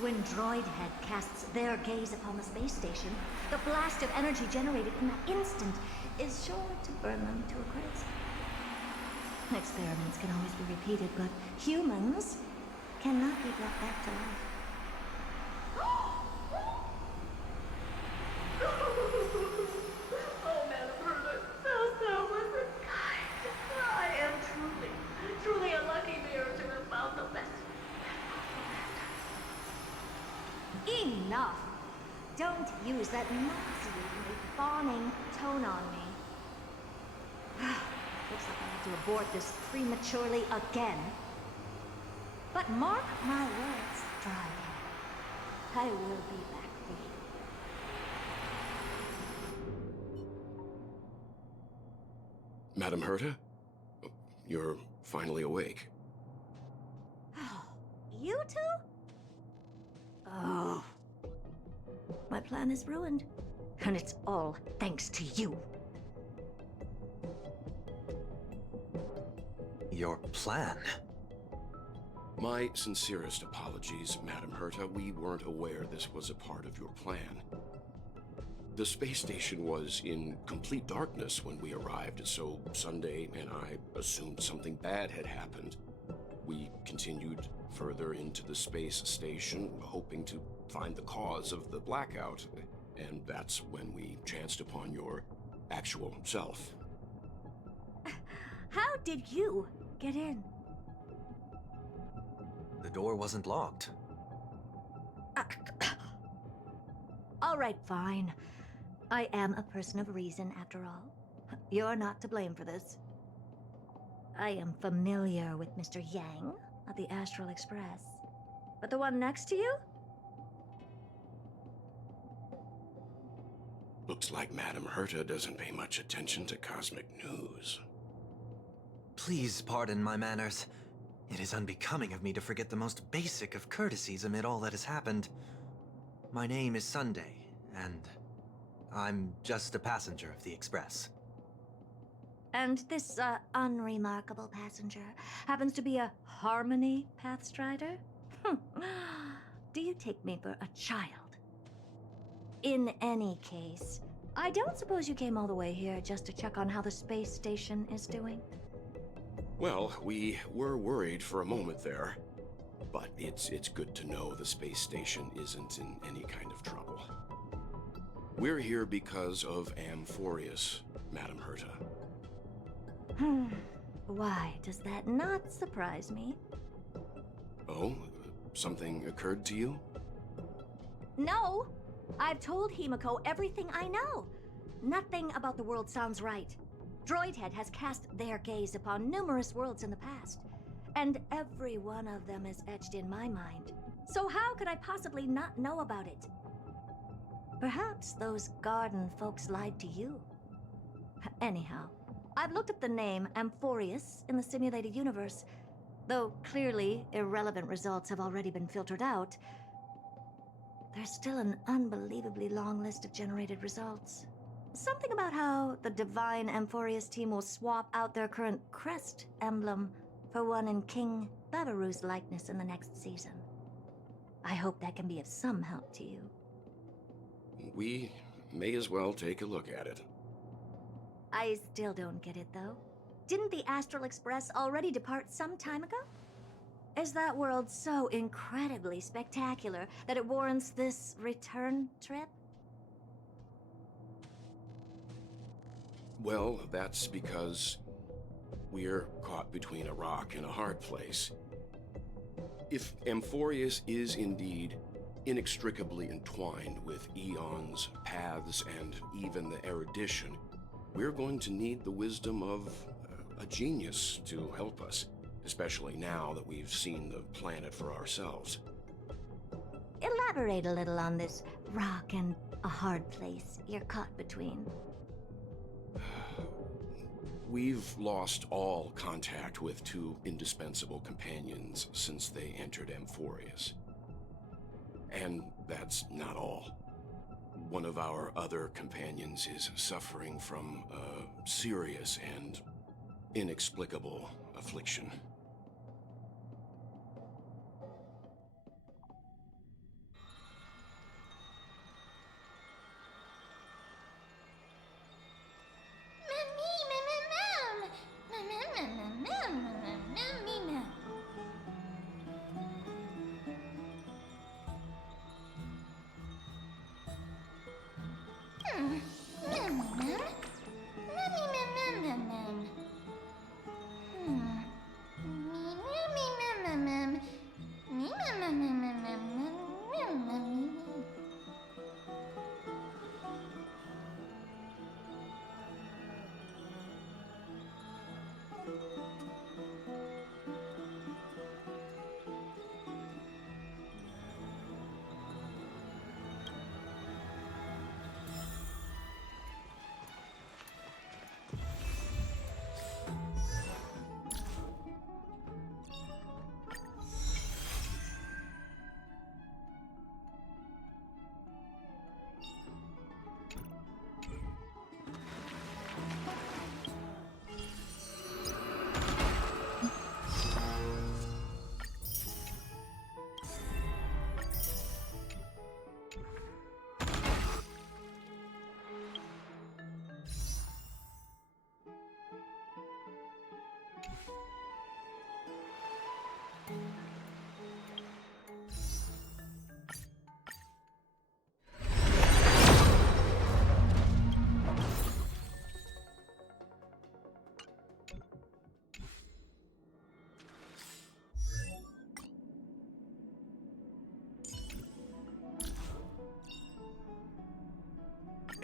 when Droid Head casts their gaze upon the space station, the blast of energy generated in that instant is sure to burn them to a crisp. Experiments can always be repeated, but humans cannot be brought back to life. Oh, Madam Gerda, so listen. I am truly a lucky mirror to have found the best. Enough! Don't use that nauseatingly fawning tone on me. Looks like I have to abort this prematurely again. But mark my words, Dryden. I will be back for you. Madam Herta? You're finally awake. You two? Oh. My plan is ruined. And it's all thanks to you. Your plan? My sincerest apologies, Madam Herta. We weren't aware this was a part of your plan. The space station was in complete darkness when we arrived, so Sunday and I assumed something bad had happened. We continued further into the space station, hoping to find the cause of the blackout, and that's when we chanced upon your actual self. How did you get in? The door wasn't locked. All right, fine. I am a person of reason, after all. You're not to blame for this. I am familiar with Mr. Yang of the Astral Express. But the one next to you? Looks like Madam Herta doesn't pay much attention to cosmic news. Please pardon my manners. It is unbecoming of me to forget the most basic of courtesies amid all that has happened. My name is Sunday, and I'm just a passenger of the Express. And this, unremarkable passenger happens to be a Harmony Pathstrider? Do you take me for a child? In any case, I don't suppose you came all the way here just to check on how the space station is doing? Well, we were worried for a moment there, but it's good to know the space station isn't in any kind of trouble. We're here because of Amphorius, Madam Herta. Why does that not surprise me? Oh, something occurred to you? No! I've told Himiko everything I know. Nothing about the world sounds right. Droidhead has cast their gaze upon numerous worlds in the past, and every one of them is etched in my mind. So how could I possibly not know about it? Perhaps those garden folks lied to you. Anyhow, I've looked up the name Amphorius in the simulated universe. Though clearly irrelevant results have already been filtered out, there's still an unbelievably long list of generated results. Something about how the Divine Amphorius team will swap out their current crest emblem for one in King Babaru's likeness in the next season. I hope that can be of some help to you. We may as well take a look at it. I still don't get it, though. Didn't the Astral Express already depart some time ago? Is that world so incredibly spectacular that it warrants this return trip? Well, that's because we're caught between a rock and a hard place. If Amphorius is indeed inextricably entwined with eons, paths, and even the erudition, we're going to need the wisdom of a genius to help us, especially now that we've seen the planet for ourselves. Elaborate a little on this rock and a hard place you're caught between. We've lost all contact with two indispensable companions since they entered Amphorius. And that's not all. One of our other companions is suffering from a serious and inexplicable affliction.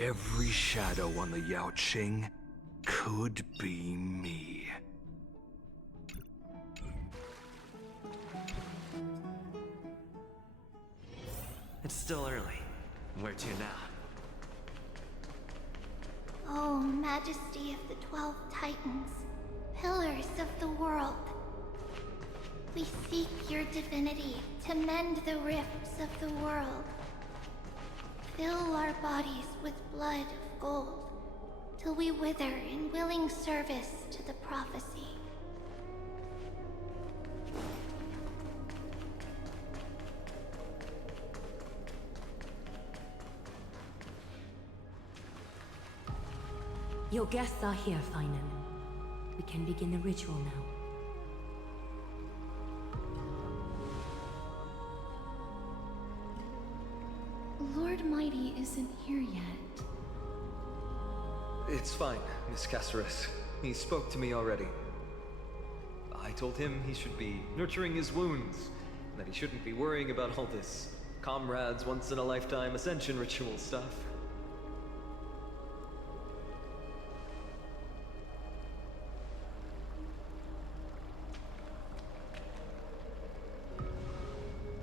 every shadow on the Yao Qing could be me. It's still early. Where to now? Oh, Majesty of the 12 Titans, pillars of the world. We seek your divinity to mend the rifts of the world. Fill our bodies with blood of gold, till we wither in willing service to the prophecy. Your guests are here, Finan. We can begin the ritual now. Lord Mighty isn't here yet. It's fine, Miss Caceres. He spoke to me already. I told him he should be nurturing his wounds, and that he shouldn't be worrying about all this comrades once-in-a-lifetime ascension ritual stuff.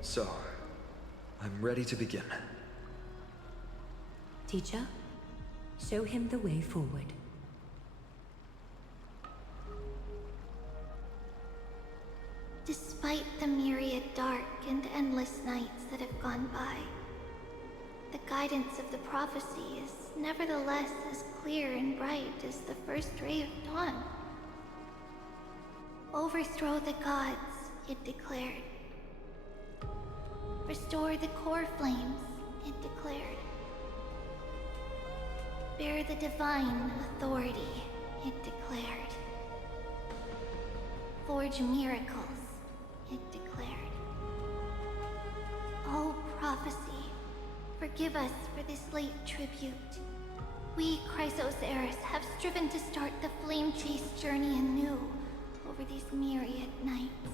So, I'm ready to begin. Teacher, show him the way forward. Despite the myriad dark and endless nights that have gone by, the guidance of the prophecy is nevertheless as clear and bright as the first ray of dawn. Overthrow the gods, it declared. Restore the core flames, it declared. Bear the divine authority, it declared. Forge miracles, it declared. Oh, prophecy, forgive us for this late tribute. We, Chrysos Eris, have striven to start the flame chase journey anew over these myriad nights.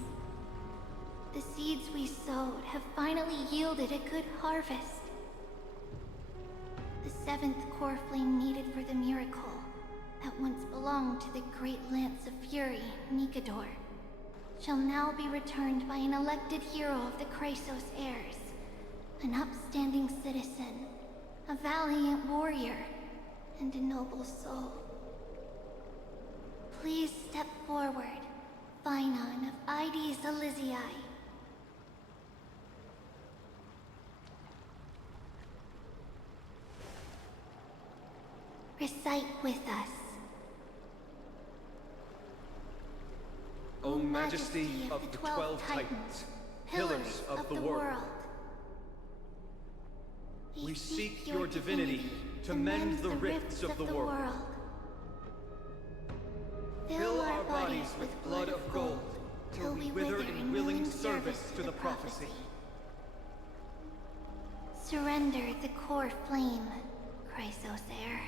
The seeds we sowed have finally yielded a good harvest. The seventh core flame needed for the miracle that once belonged to the great Lance of Fury, Nikador, shall now be returned by an elected hero of the Chrysos heirs, an upstanding citizen, a valiant warrior, and a noble soul. Please step forward, Finan of Ides Elysiae. Recite with us. O Majesty of the 12 Titans, pillars of the world, we seek your divinity to mend the rifts of the world. Fill our bodies with blood of gold, till we wither in willing service to the prophecy. Surrender the core flame, Chrysos heir.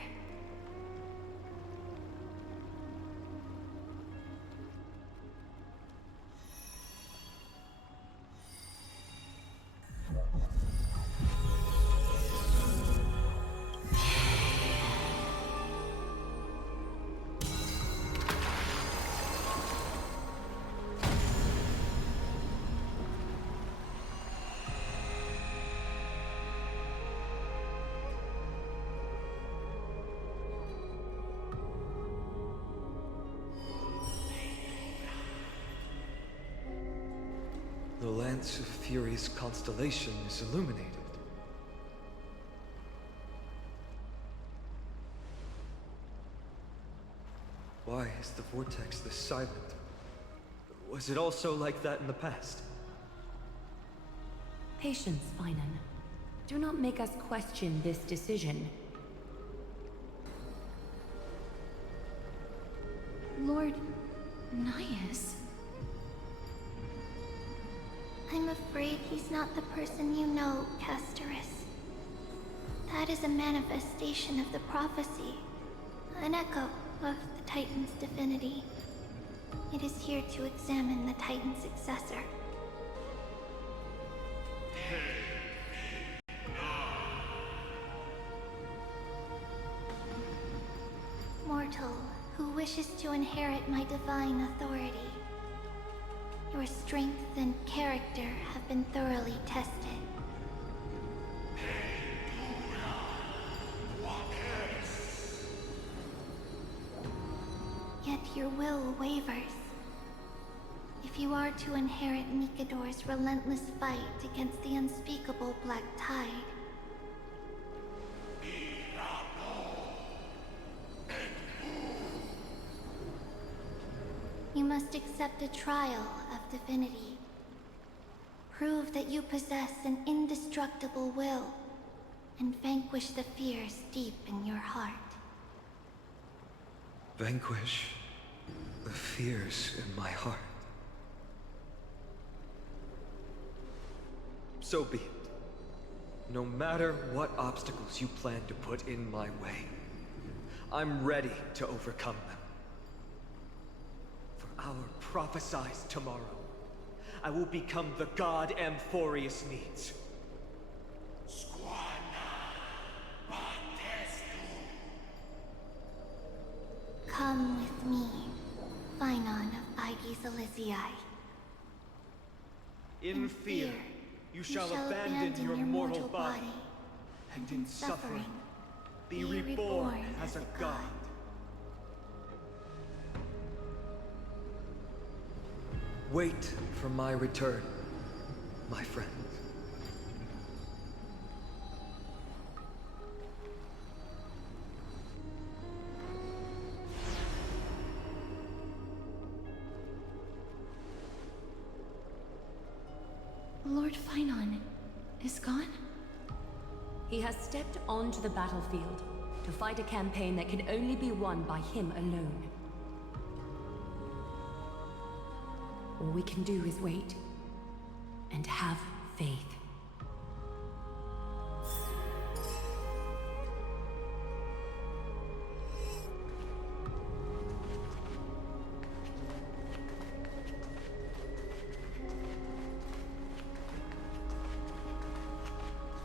The Lance of Fury's constellation is illuminated. Why is the vortex this silent? Was it also like that in the past? Patience, Finan. Do not make us question this decision. Lord Naius? I'm afraid he's not the person you know, Castoris. That is a manifestation of the prophecy, an echo of the Titan's divinity. It is here to examine the Titan's successor. mortal who wishes to inherit my divine authority. Your strength and character have been thoroughly tested. Yet your will wavers. If you are to inherit Mikador's relentless fight against the unspeakable Black Tide, you must accept a trial of divinity. Prove that you possess an indestructible will, and vanquish the fears deep in your heart. Vanquish the fears in my heart. So be it. No matter what obstacles you plan to put in my way, I'm ready to overcome them. For our prophesied tomorrow, I will become the god Amphorius needs. Come with me, Phynon of Aegis Elysiae. In fear, you shall abandon your mortal body, and in suffering, be reborn as a god. Wait for my return, my friends. Lord Phynon is gone? He has stepped onto the battlefield to fight a campaign that can only be won by him alone. All we can do is wait and have faith.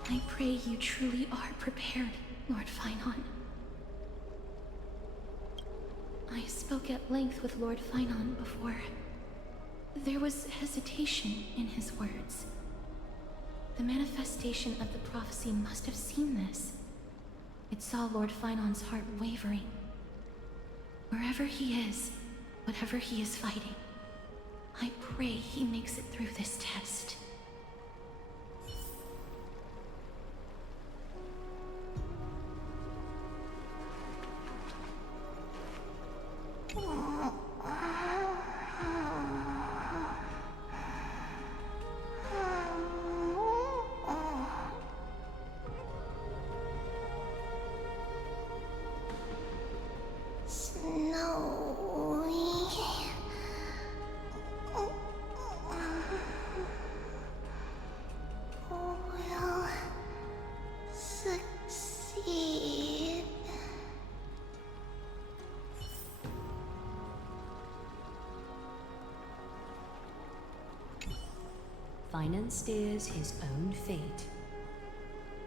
I pray you truly are prepared, Lord Phynon. I spoke at length with Lord Phynon before. There was hesitation in his words. The manifestation of the prophecy must have seen this. It saw Lord Phynon's heart wavering. Wherever he is, whatever he is fighting, I pray he makes it through this test. Phynon steers his own fate.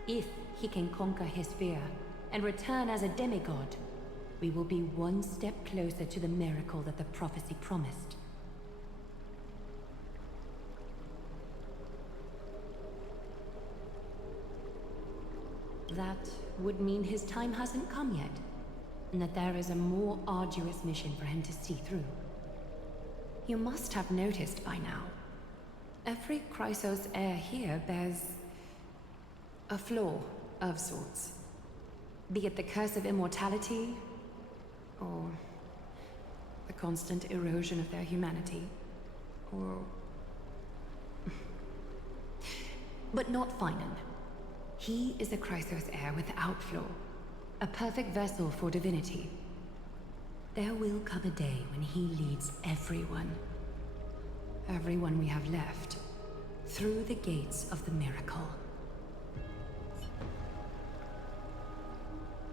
If he can conquer his fear and return as a demigod, we will be one step closer to the miracle that the prophecy promised. That would mean his time hasn't come yet, and that there is a more arduous mission for him to see through. You must have noticed by now. Every Chrysos heir here bears a flaw of sorts. Be it the curse of immortality, or the constant erosion of their humanity, or... But not Phynon. He is a Chrysos heir without flaw, a perfect vessel for divinity. There will come a day when he leads everyone we have left, through the gates of the miracle.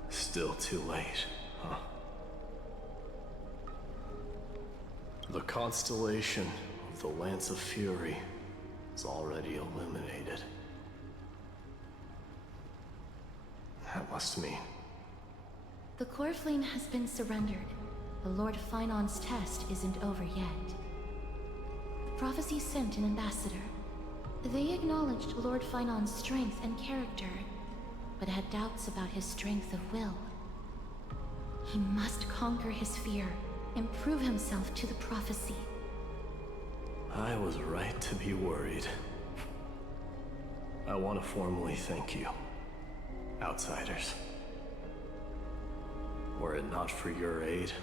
Still too late, huh? The constellation of the Lance of Fury is already illuminated. That must mean The core flame has been surrendered. The Lord Finon's test isn't over yet. The prophecy sent an ambassador. They acknowledged Lord Finon's strength and character, but had doubts about his strength of will. He must conquer his fear and prove himself to the prophecy. I was right to be worried. I want to formally thank you, outsiders. Were it not for your aid,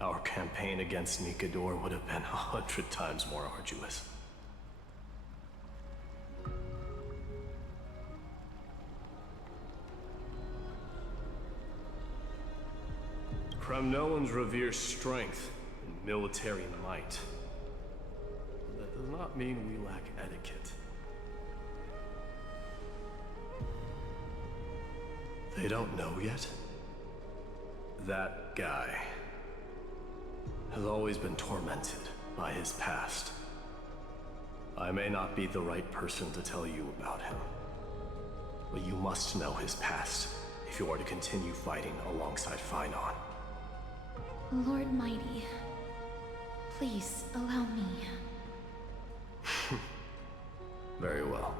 our campaign against Nikador would have been 100 times more arduous. Kremnoans revere strength and military might. That does not mean we lack etiquette. They don't know yet? That guy has always been tormented by his past. I may not be the right person to tell you about him, but you must know his past if you are to continue fighting alongside Finon. Lord Mighty, please allow me. Very well.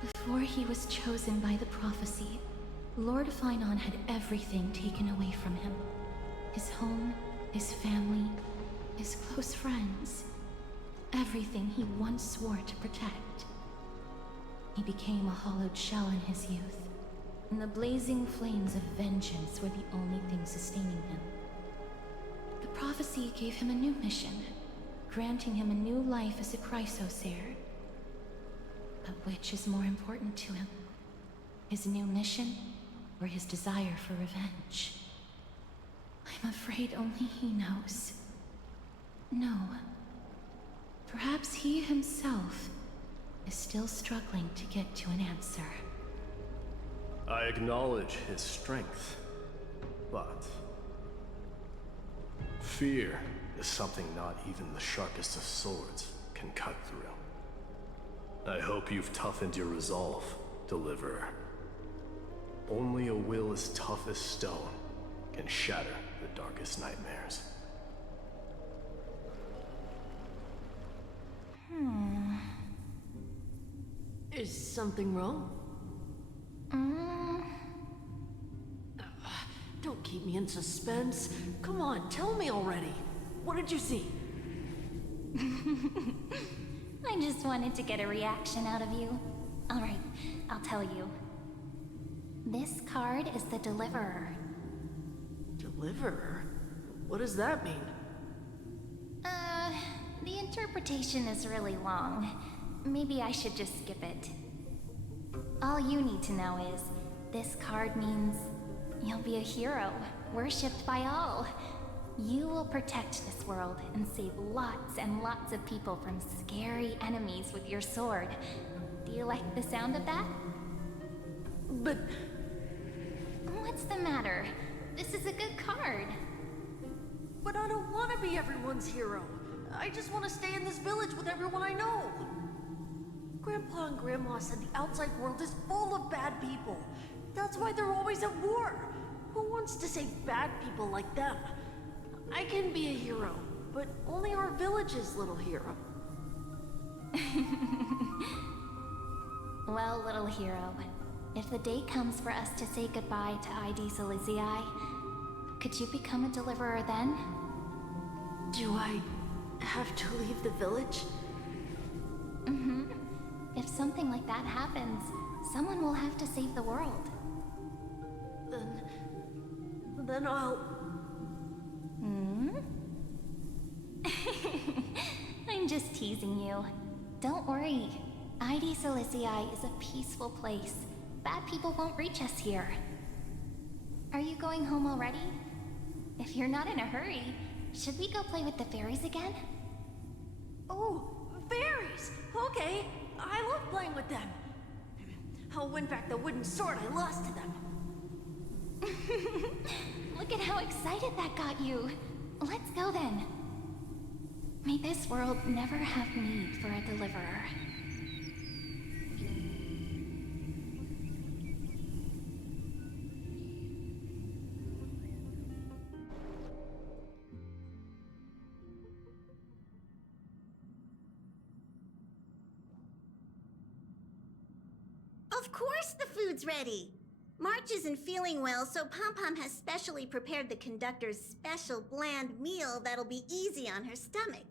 Before he was chosen by the prophecy, Lord Finon had everything taken away from him. His home, his family, his close friends. Everything he once swore to protect. He became a hollowed shell in his youth, and the blazing flames of vengeance were the only thing sustaining him. The prophecy gave him a new mission, granting him a new life as a Chrysosair. But which is more important to him? His new mission, or his desire for revenge? I'm afraid only he knows. No. Perhaps he himself is still struggling to get to an answer. I acknowledge his strength, but fear is something not even the sharpest of swords can cut through. I hope you've toughened your resolve, Deliverer. Only a will as tough as stone can shatter the darkest nightmares. Is something wrong? Don't keep me in suspense. Come on, tell me already. What did you see? I just wanted to get a reaction out of you. Alright, I'll tell you. This card is the Deliverer. Deliverer? What does that mean? The interpretation is really long. Maybe I should just skip it. All you need to know is, this card means you'll be a hero, worshipped by all. You will protect this world and save lots and lots of people from scary enemies with your sword. Do you like the sound of that? But... What's the matter? This is a good card. But I don't want to be everyone's hero. I just want to stay in this village with everyone I know. Grandpa and Grandma said the outside world is full of bad people. That's why they're always at war. Who wants to save bad people like them? I can be a hero, but only our village's little hero. Well, little hero, if the day comes for us to say goodbye to ID Silizii, could you become a deliverer then? Do I have to leave the village? If something like that happens, someone will have to save the world. Then I'll... I'm just teasing you. Don't worry. ID Silizii is a peaceful place. Bad people won't reach us here. Are you going home already? If you're not in a hurry, should we go play with the fairies again? Oh, fairies! Okay, I love playing with them. I'll win back the wooden sword I lost to them. Look at how excited that got you. Let's go then. May this world never have need for a deliverer. Of course the food's ready. March isn't feeling well, so Pom Pom has specially prepared the conductor's special bland meal that'll be easy on her stomach.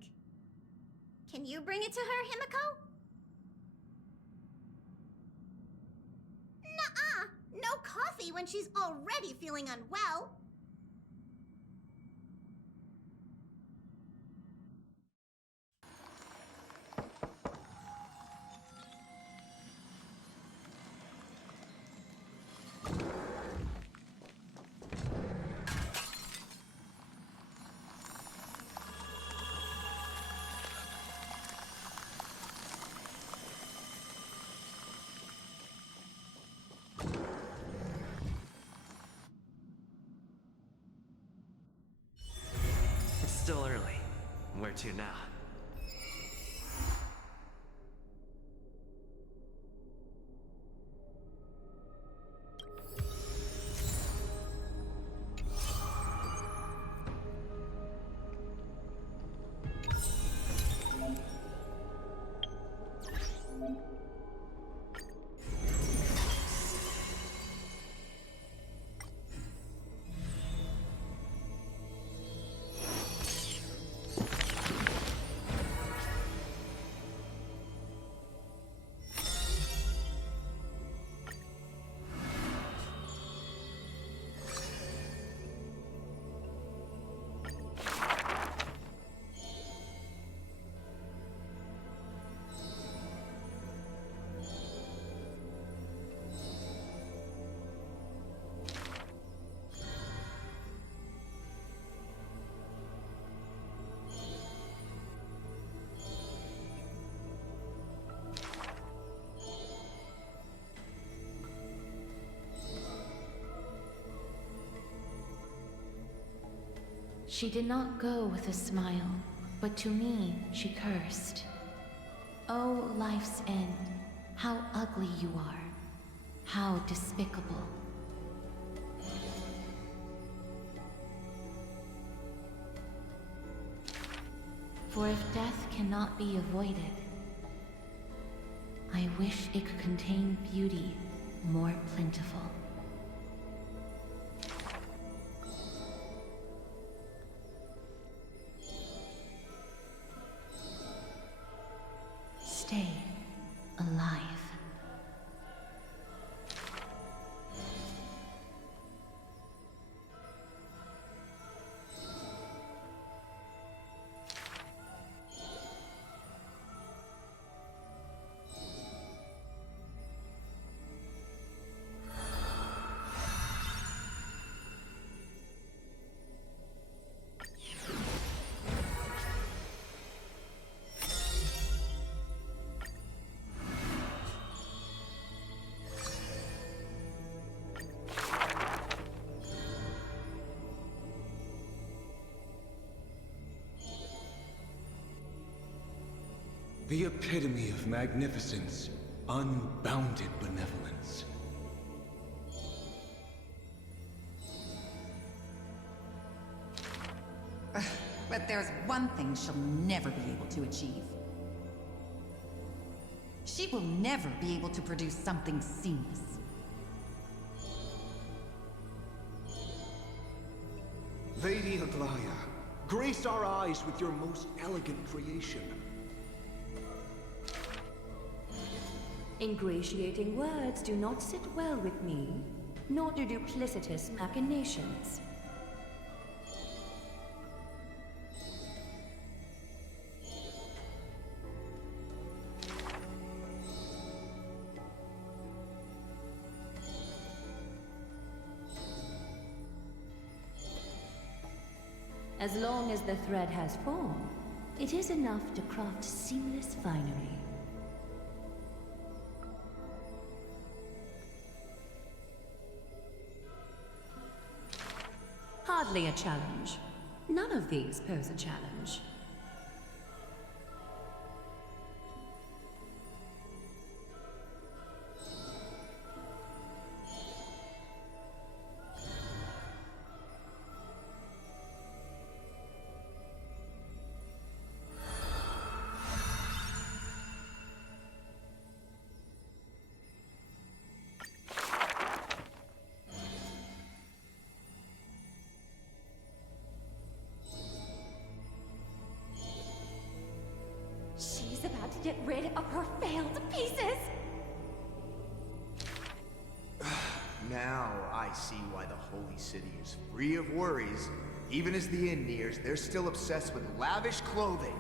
Can you bring it to her, Himiko? Nuh-uh! No coffee when she's already feeling unwell. It's still early. Where to now? She did not go with a smile, but to me she cursed. Oh, life's end, how ugly you are. How despicable. For if death cannot be avoided, I wish it could contain beauty more plentiful. Stay alive. The epitome of magnificence, unbounded benevolence. But there's one thing she'll never be able to achieve. She will never be able to produce something seamless. Lady Aglaya, grace our eyes with your most elegant creation. Ingratiating words do not sit well with me, nor do duplicitous machinations. As long as the thread has form, it is enough to craft seamless finery. Hardly a challenge. None of these pose a challenge. get rid of her failed pieces! Now I see why the Holy City is free of worries. Even as the end nears, they're still obsessed with lavish clothing.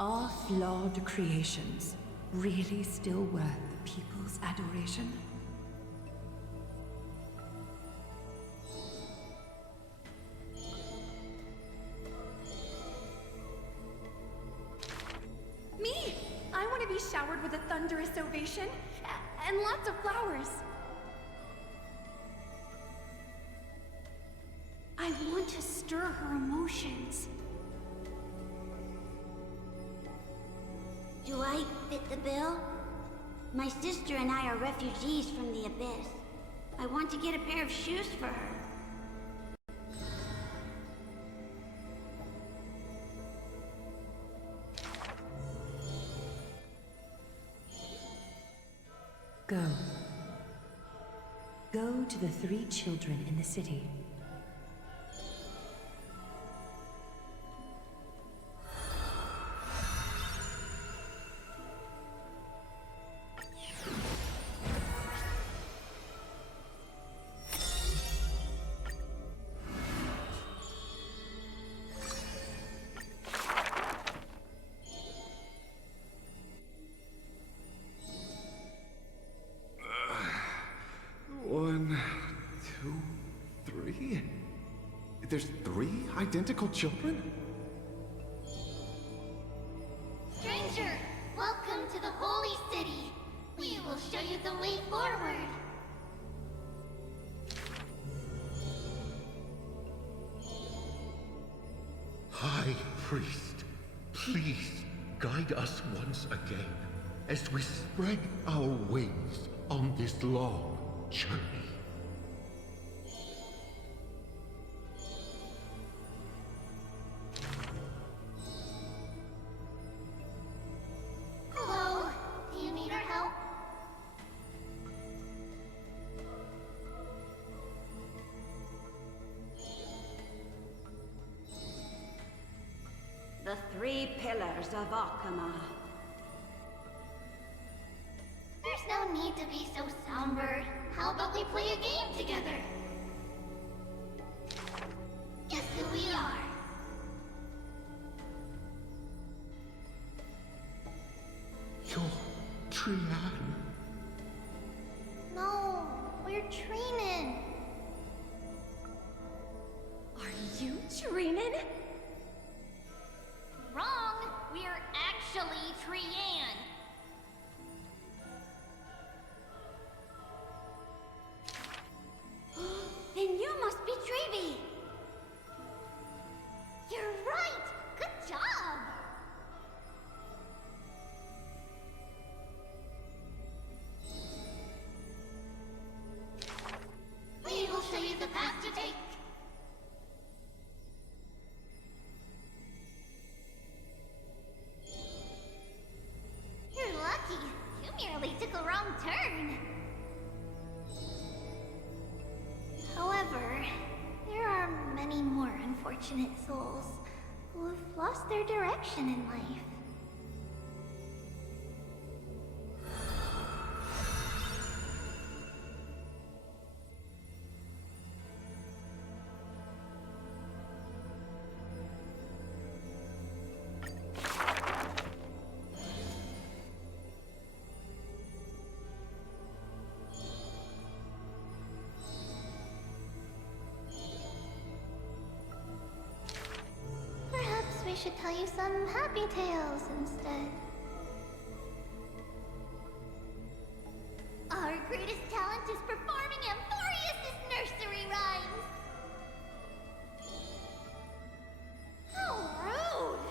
Are flawed creations really still worth the people's adoration? Me! I want to be showered with a thunderous ovation and lots of flowers. I want to stir her emotions. Do I fit the bill? My sister and I are refugees from the Abyss. I want to get a pair of shoes for her. Go. Go to the 3 children in the city. One, 2, 3. There's 3 identical children? Stranger, welcome to the Holy City. We will show you the way forward. High Priest, please guide us once again as we spread our wings on this long journey. Hello, do you need our help? The 3 pillars of Akama. There's no need to be so somber. How about we play a game together? Guess who we are? You're Trianne. No, we're Trinin. Are you Trinin? Wrong! We're actually Trianne. Then you must be Trevi! You're right! Good job! We will show you the path to take. You're lucky. You merely took a wrong turn. However, there are many more unfortunate souls who have lost their direction in life. Perhaps we should tell you some happy tales instead. Our greatest talent is performing Amphorius' nursery rhymes. How rude!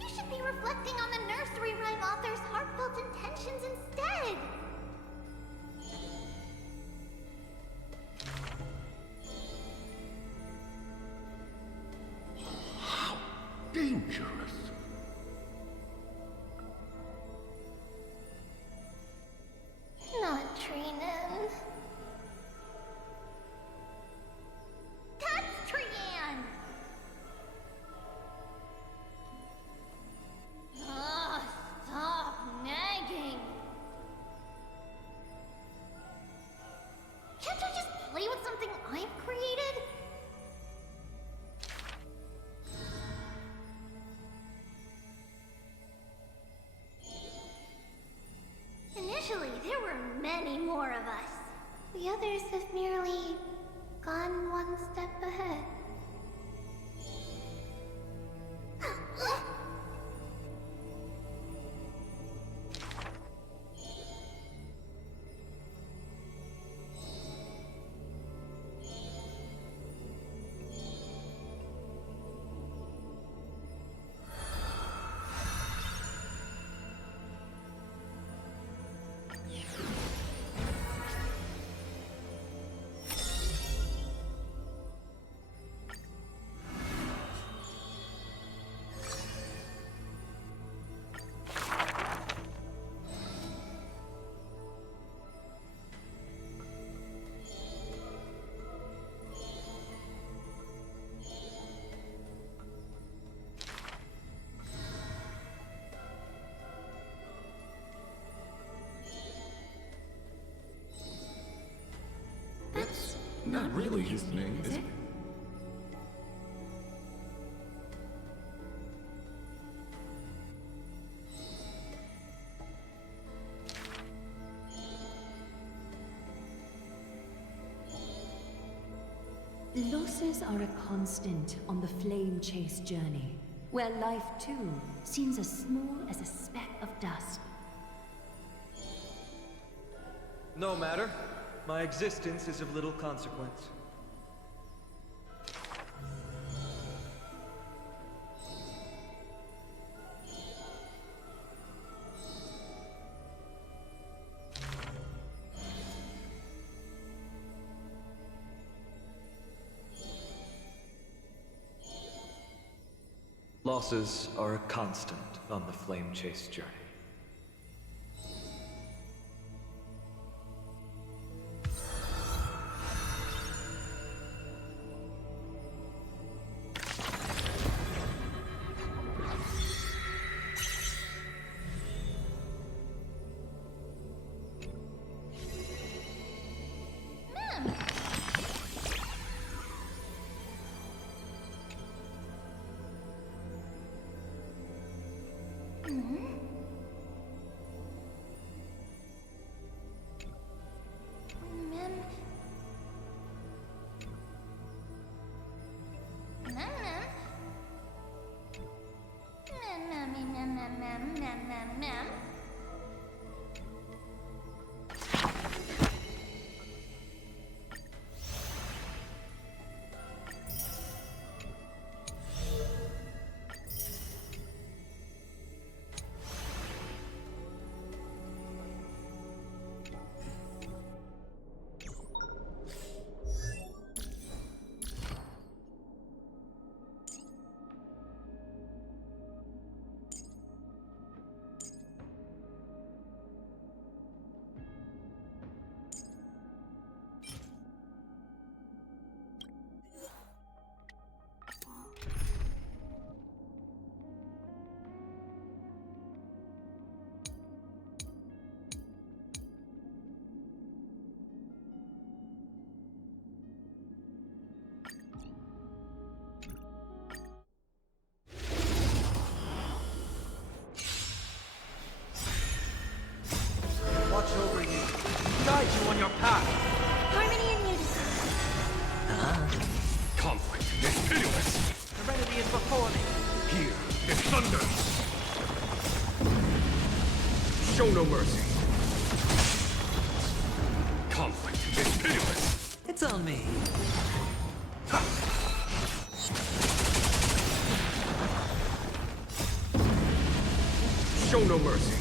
You should be reflecting on the nursery rhyme author's heartfelt intentions instead. Dangerous. The others have merely gone one step ahead. That's not really his name, is it? Losses are a constant on the flame chase journey, where life too seems as small as a speck of dust. No matter. My existence is of little consequence. Losses are a constant on the flame chase journey. Conflict is pitiless. Serenity is before me. Here is thunder. Show no mercy. Conflict is pitiless. It's on me. Show no mercy.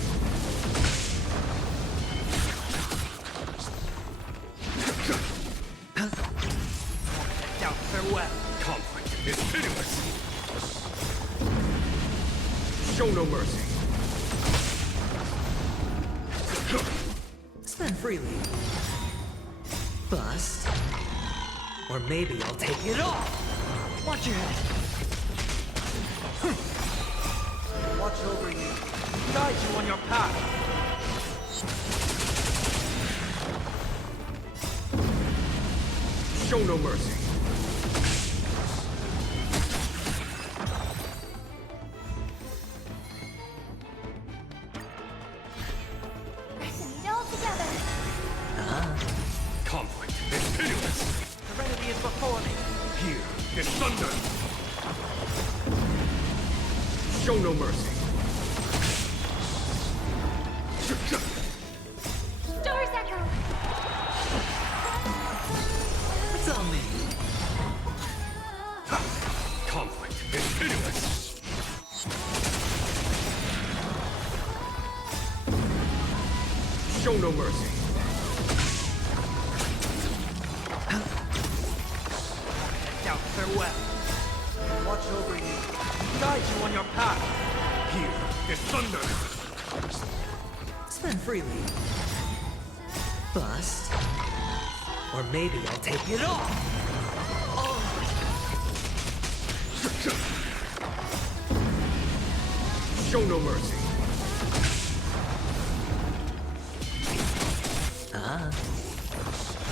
Farewell. Conflict is pitiless. Show no mercy. Spend freely. Bust. Or maybe I'll take it all. Watch your head. Watch over you. Guide you on your path. Show no mercy. Let's meet all together. Conflict is pitiless! Serenity is before me! Here is thunder! Show no mercy! Stars echo! It's on me. Conflict is pitiless! Show no mercy! Doubt farewell! Watch over you, guide you on your path! Here is thunder! Spend freely. Bust. Or maybe I'll take it all. Show no mercy!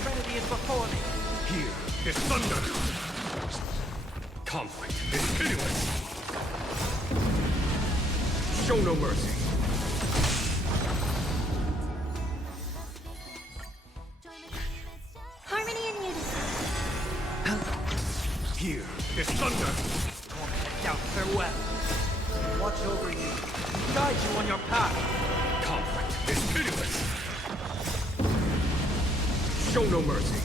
Serenity is before me! Here is thunder! Conflict is pitiless! Show no mercy! Harmony and unison. Here is thunder! Doubt farewell! Watch over you, guide you on your path! Conflict is pitiless! Show no mercy!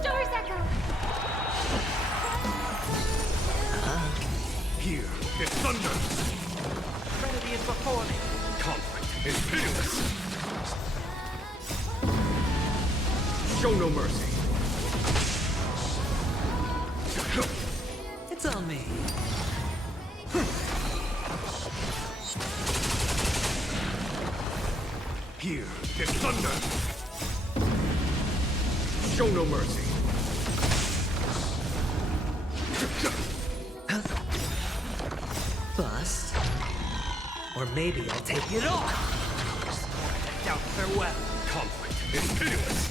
Stars echo! Here is thunder! Serenity is before me! Conflict is pitiless! Show no mercy! It's on me. Here is thunder! Show no mercy! Bust. Or maybe I'll take it all. Doubt farewell! Conflict is pitiless!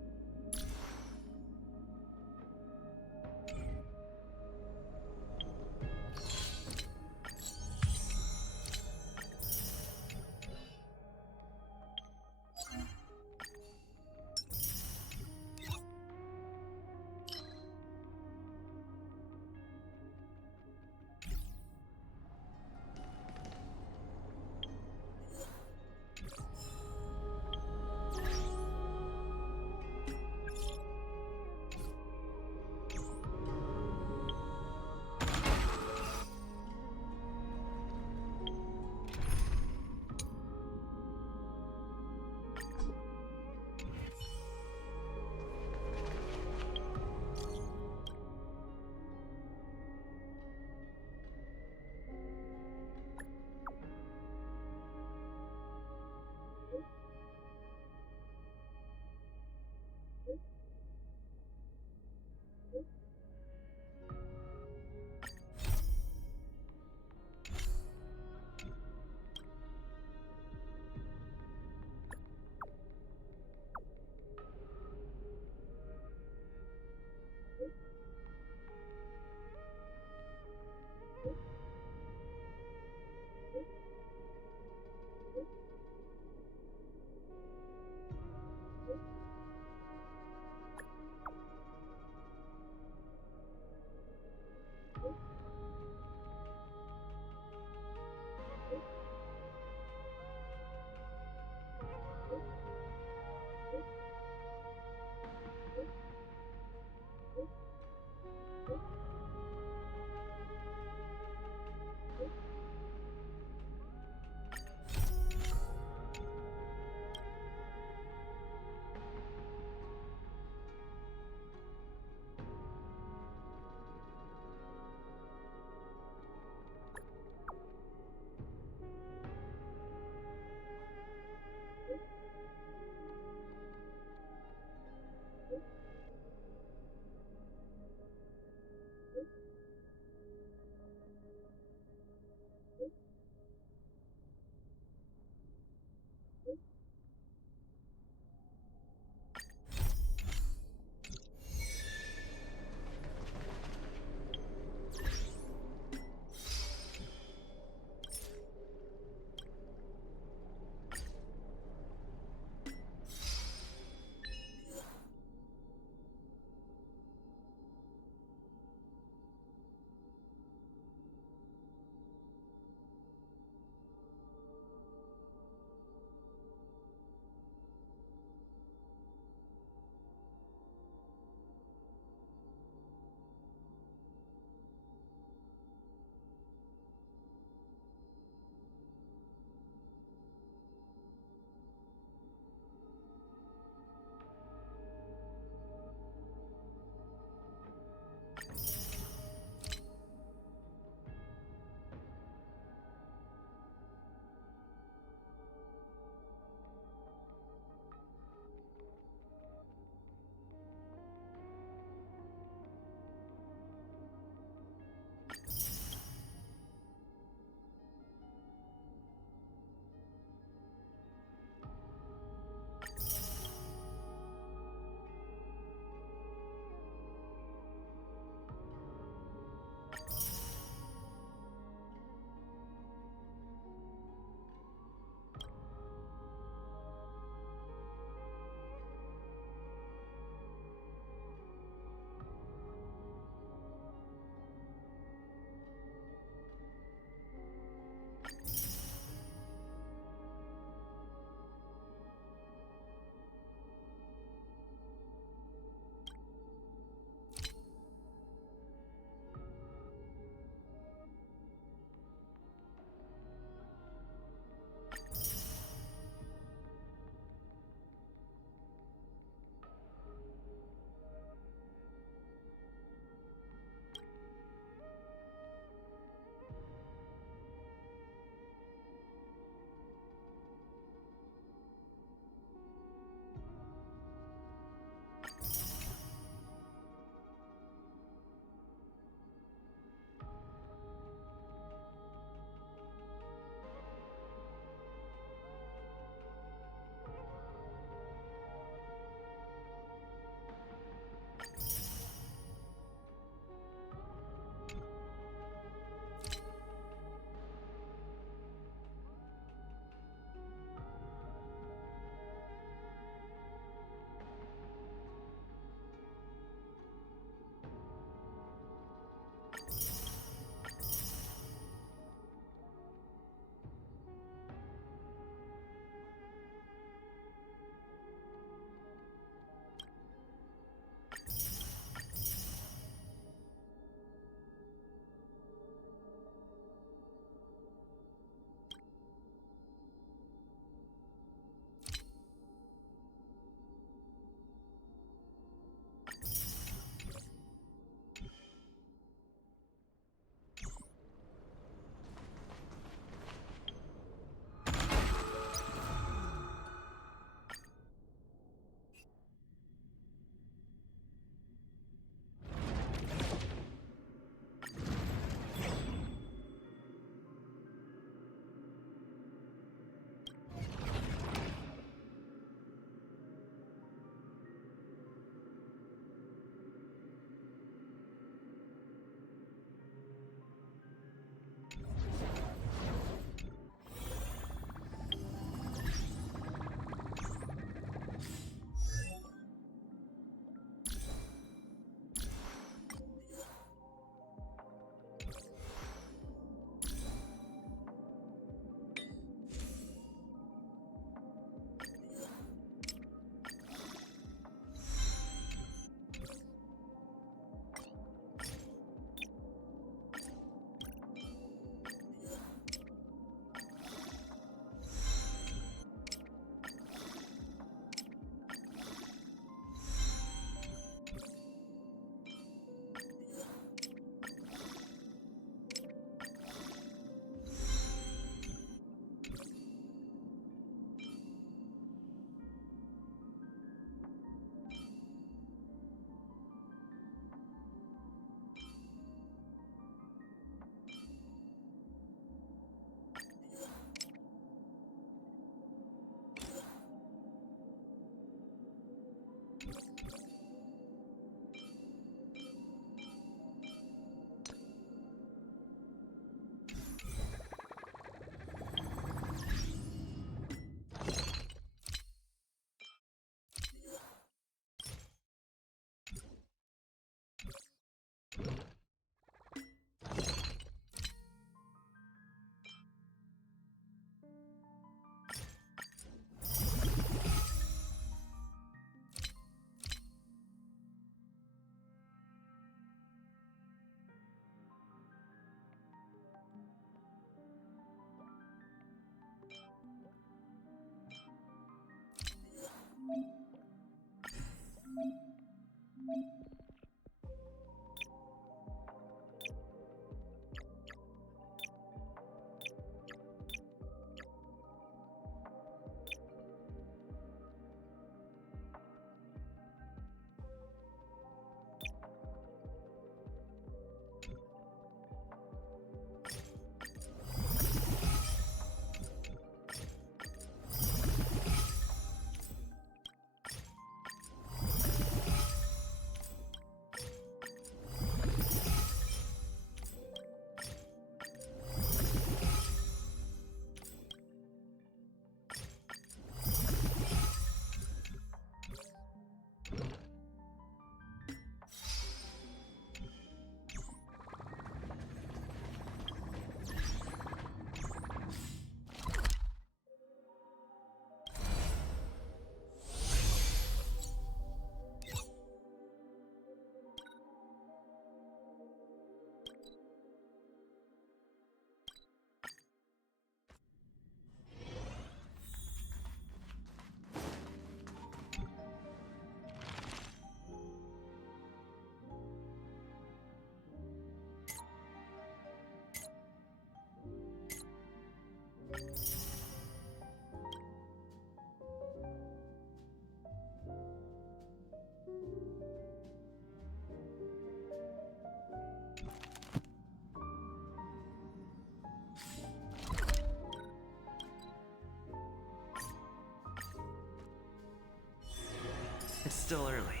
It's still early.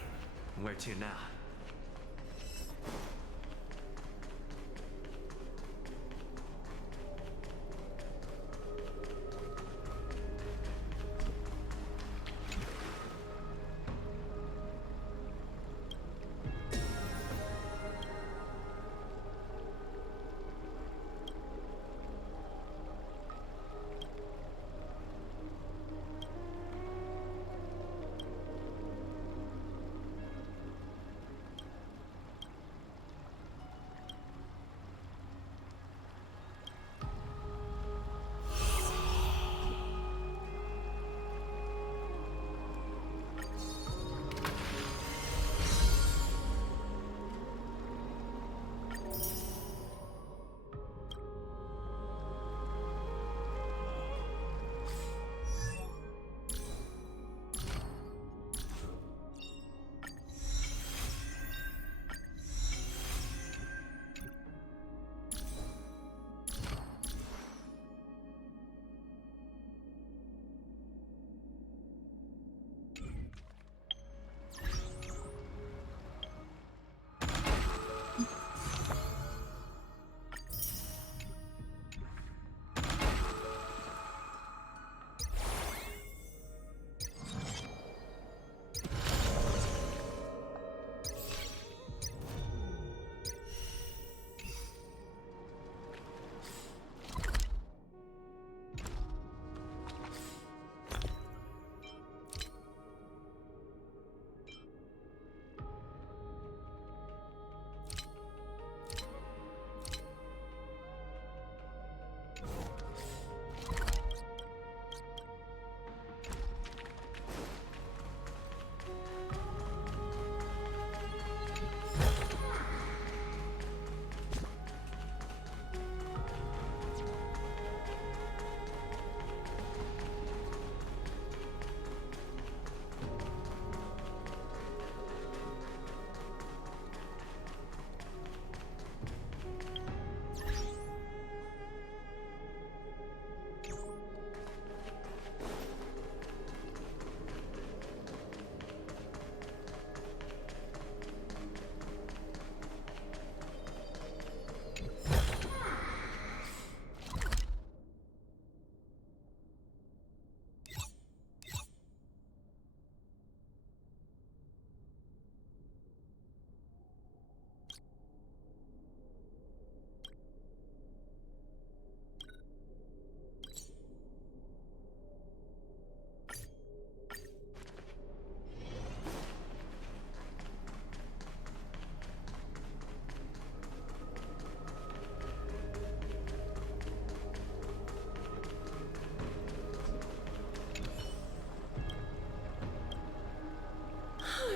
Where to now?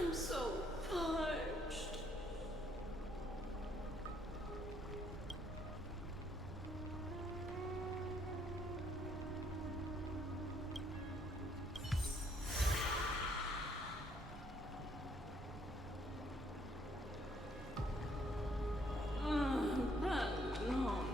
I'm so parched. No.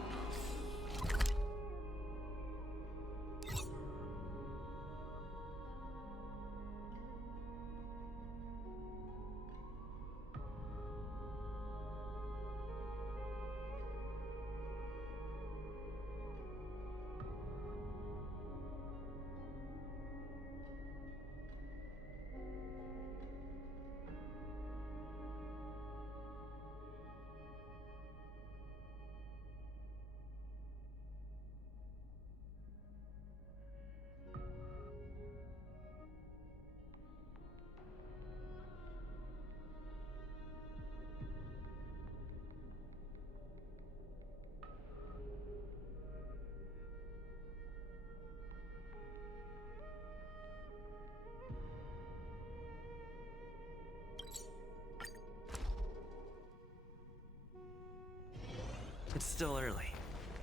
It's still early.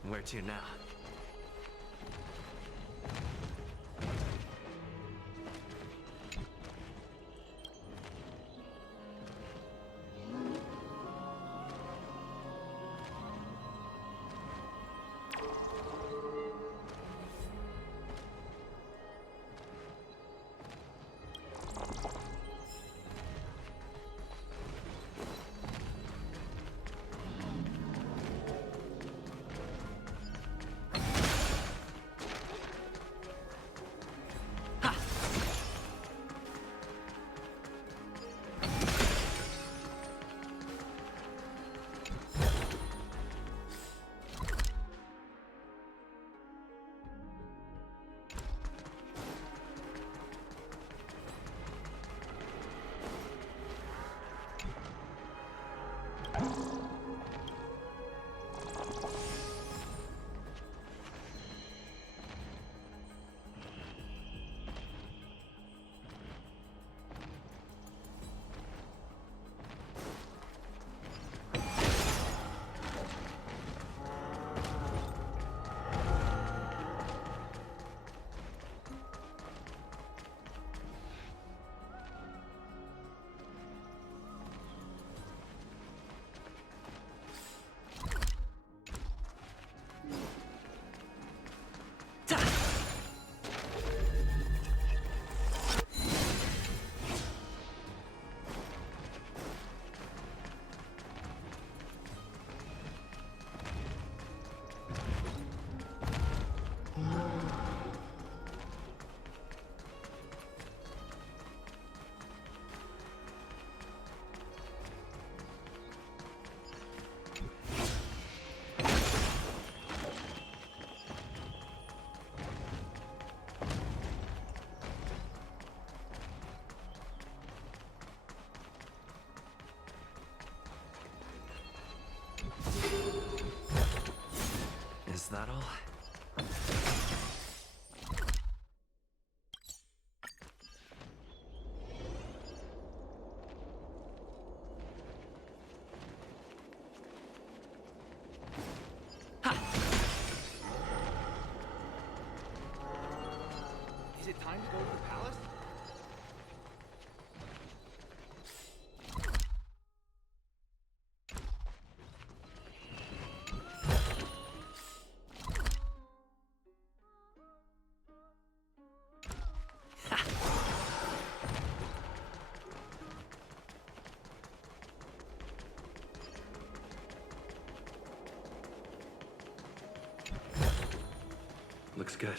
Where to now? Is that all? Is it time to go to the palace? Looks good.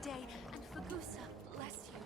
every day, and Fagusa, bless you.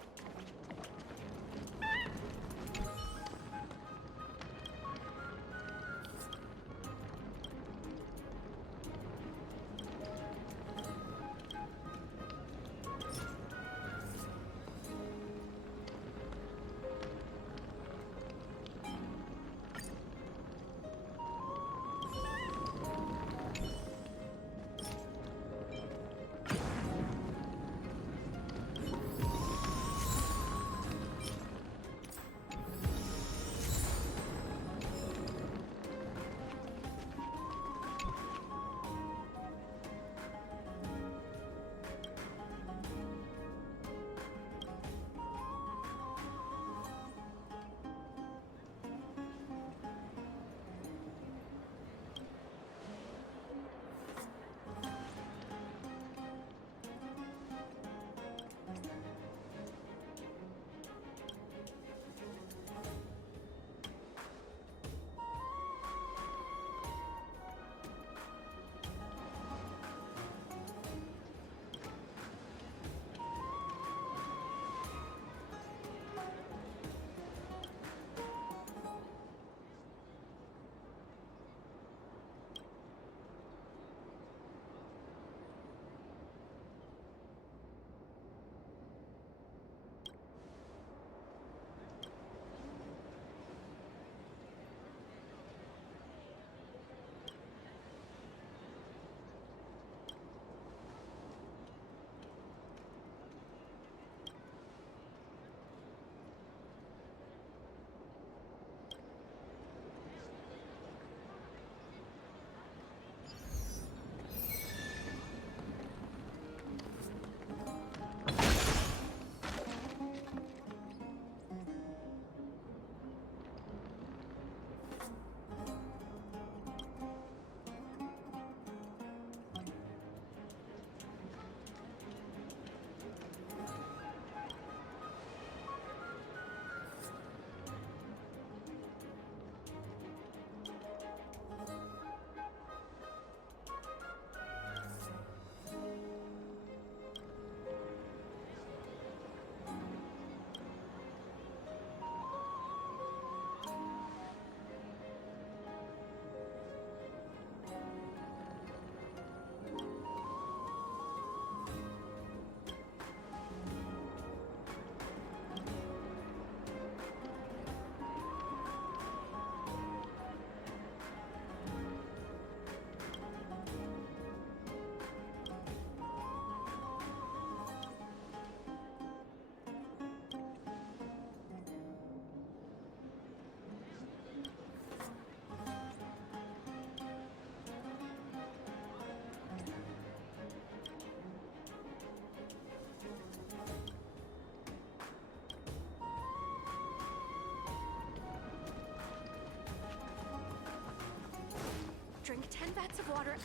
Drink 10 vats of water.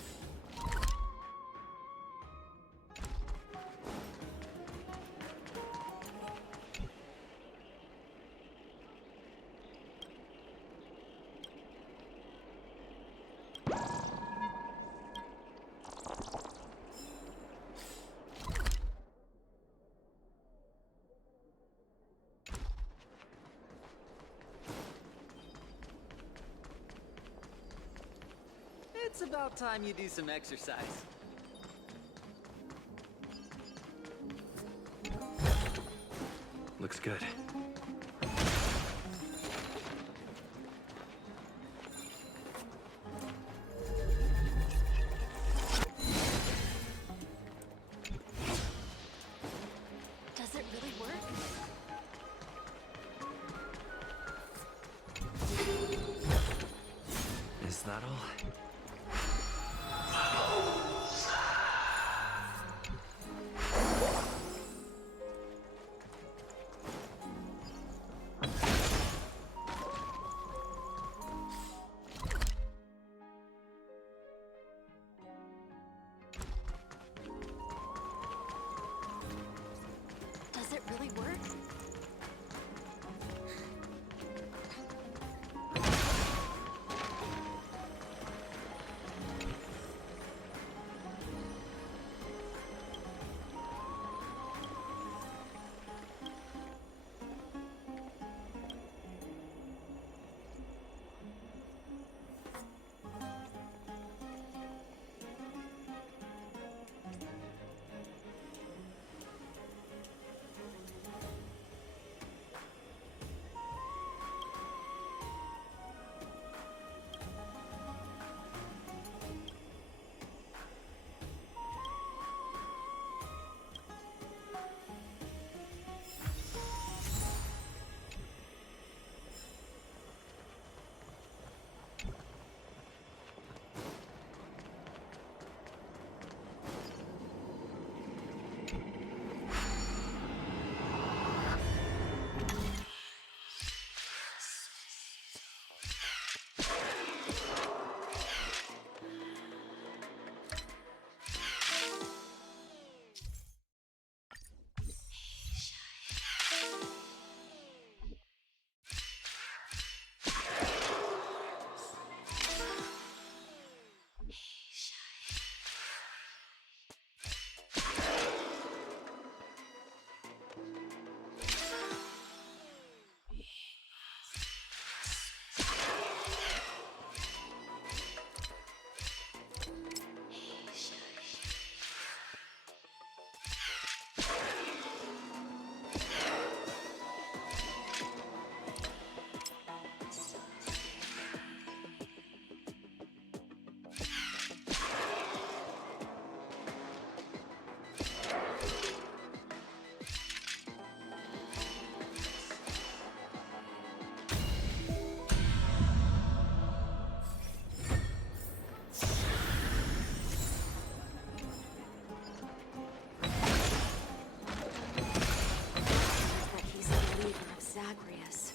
It's about time you do some exercise. Looks good. Does it really work? Is that all? Does it really work? Zagreus.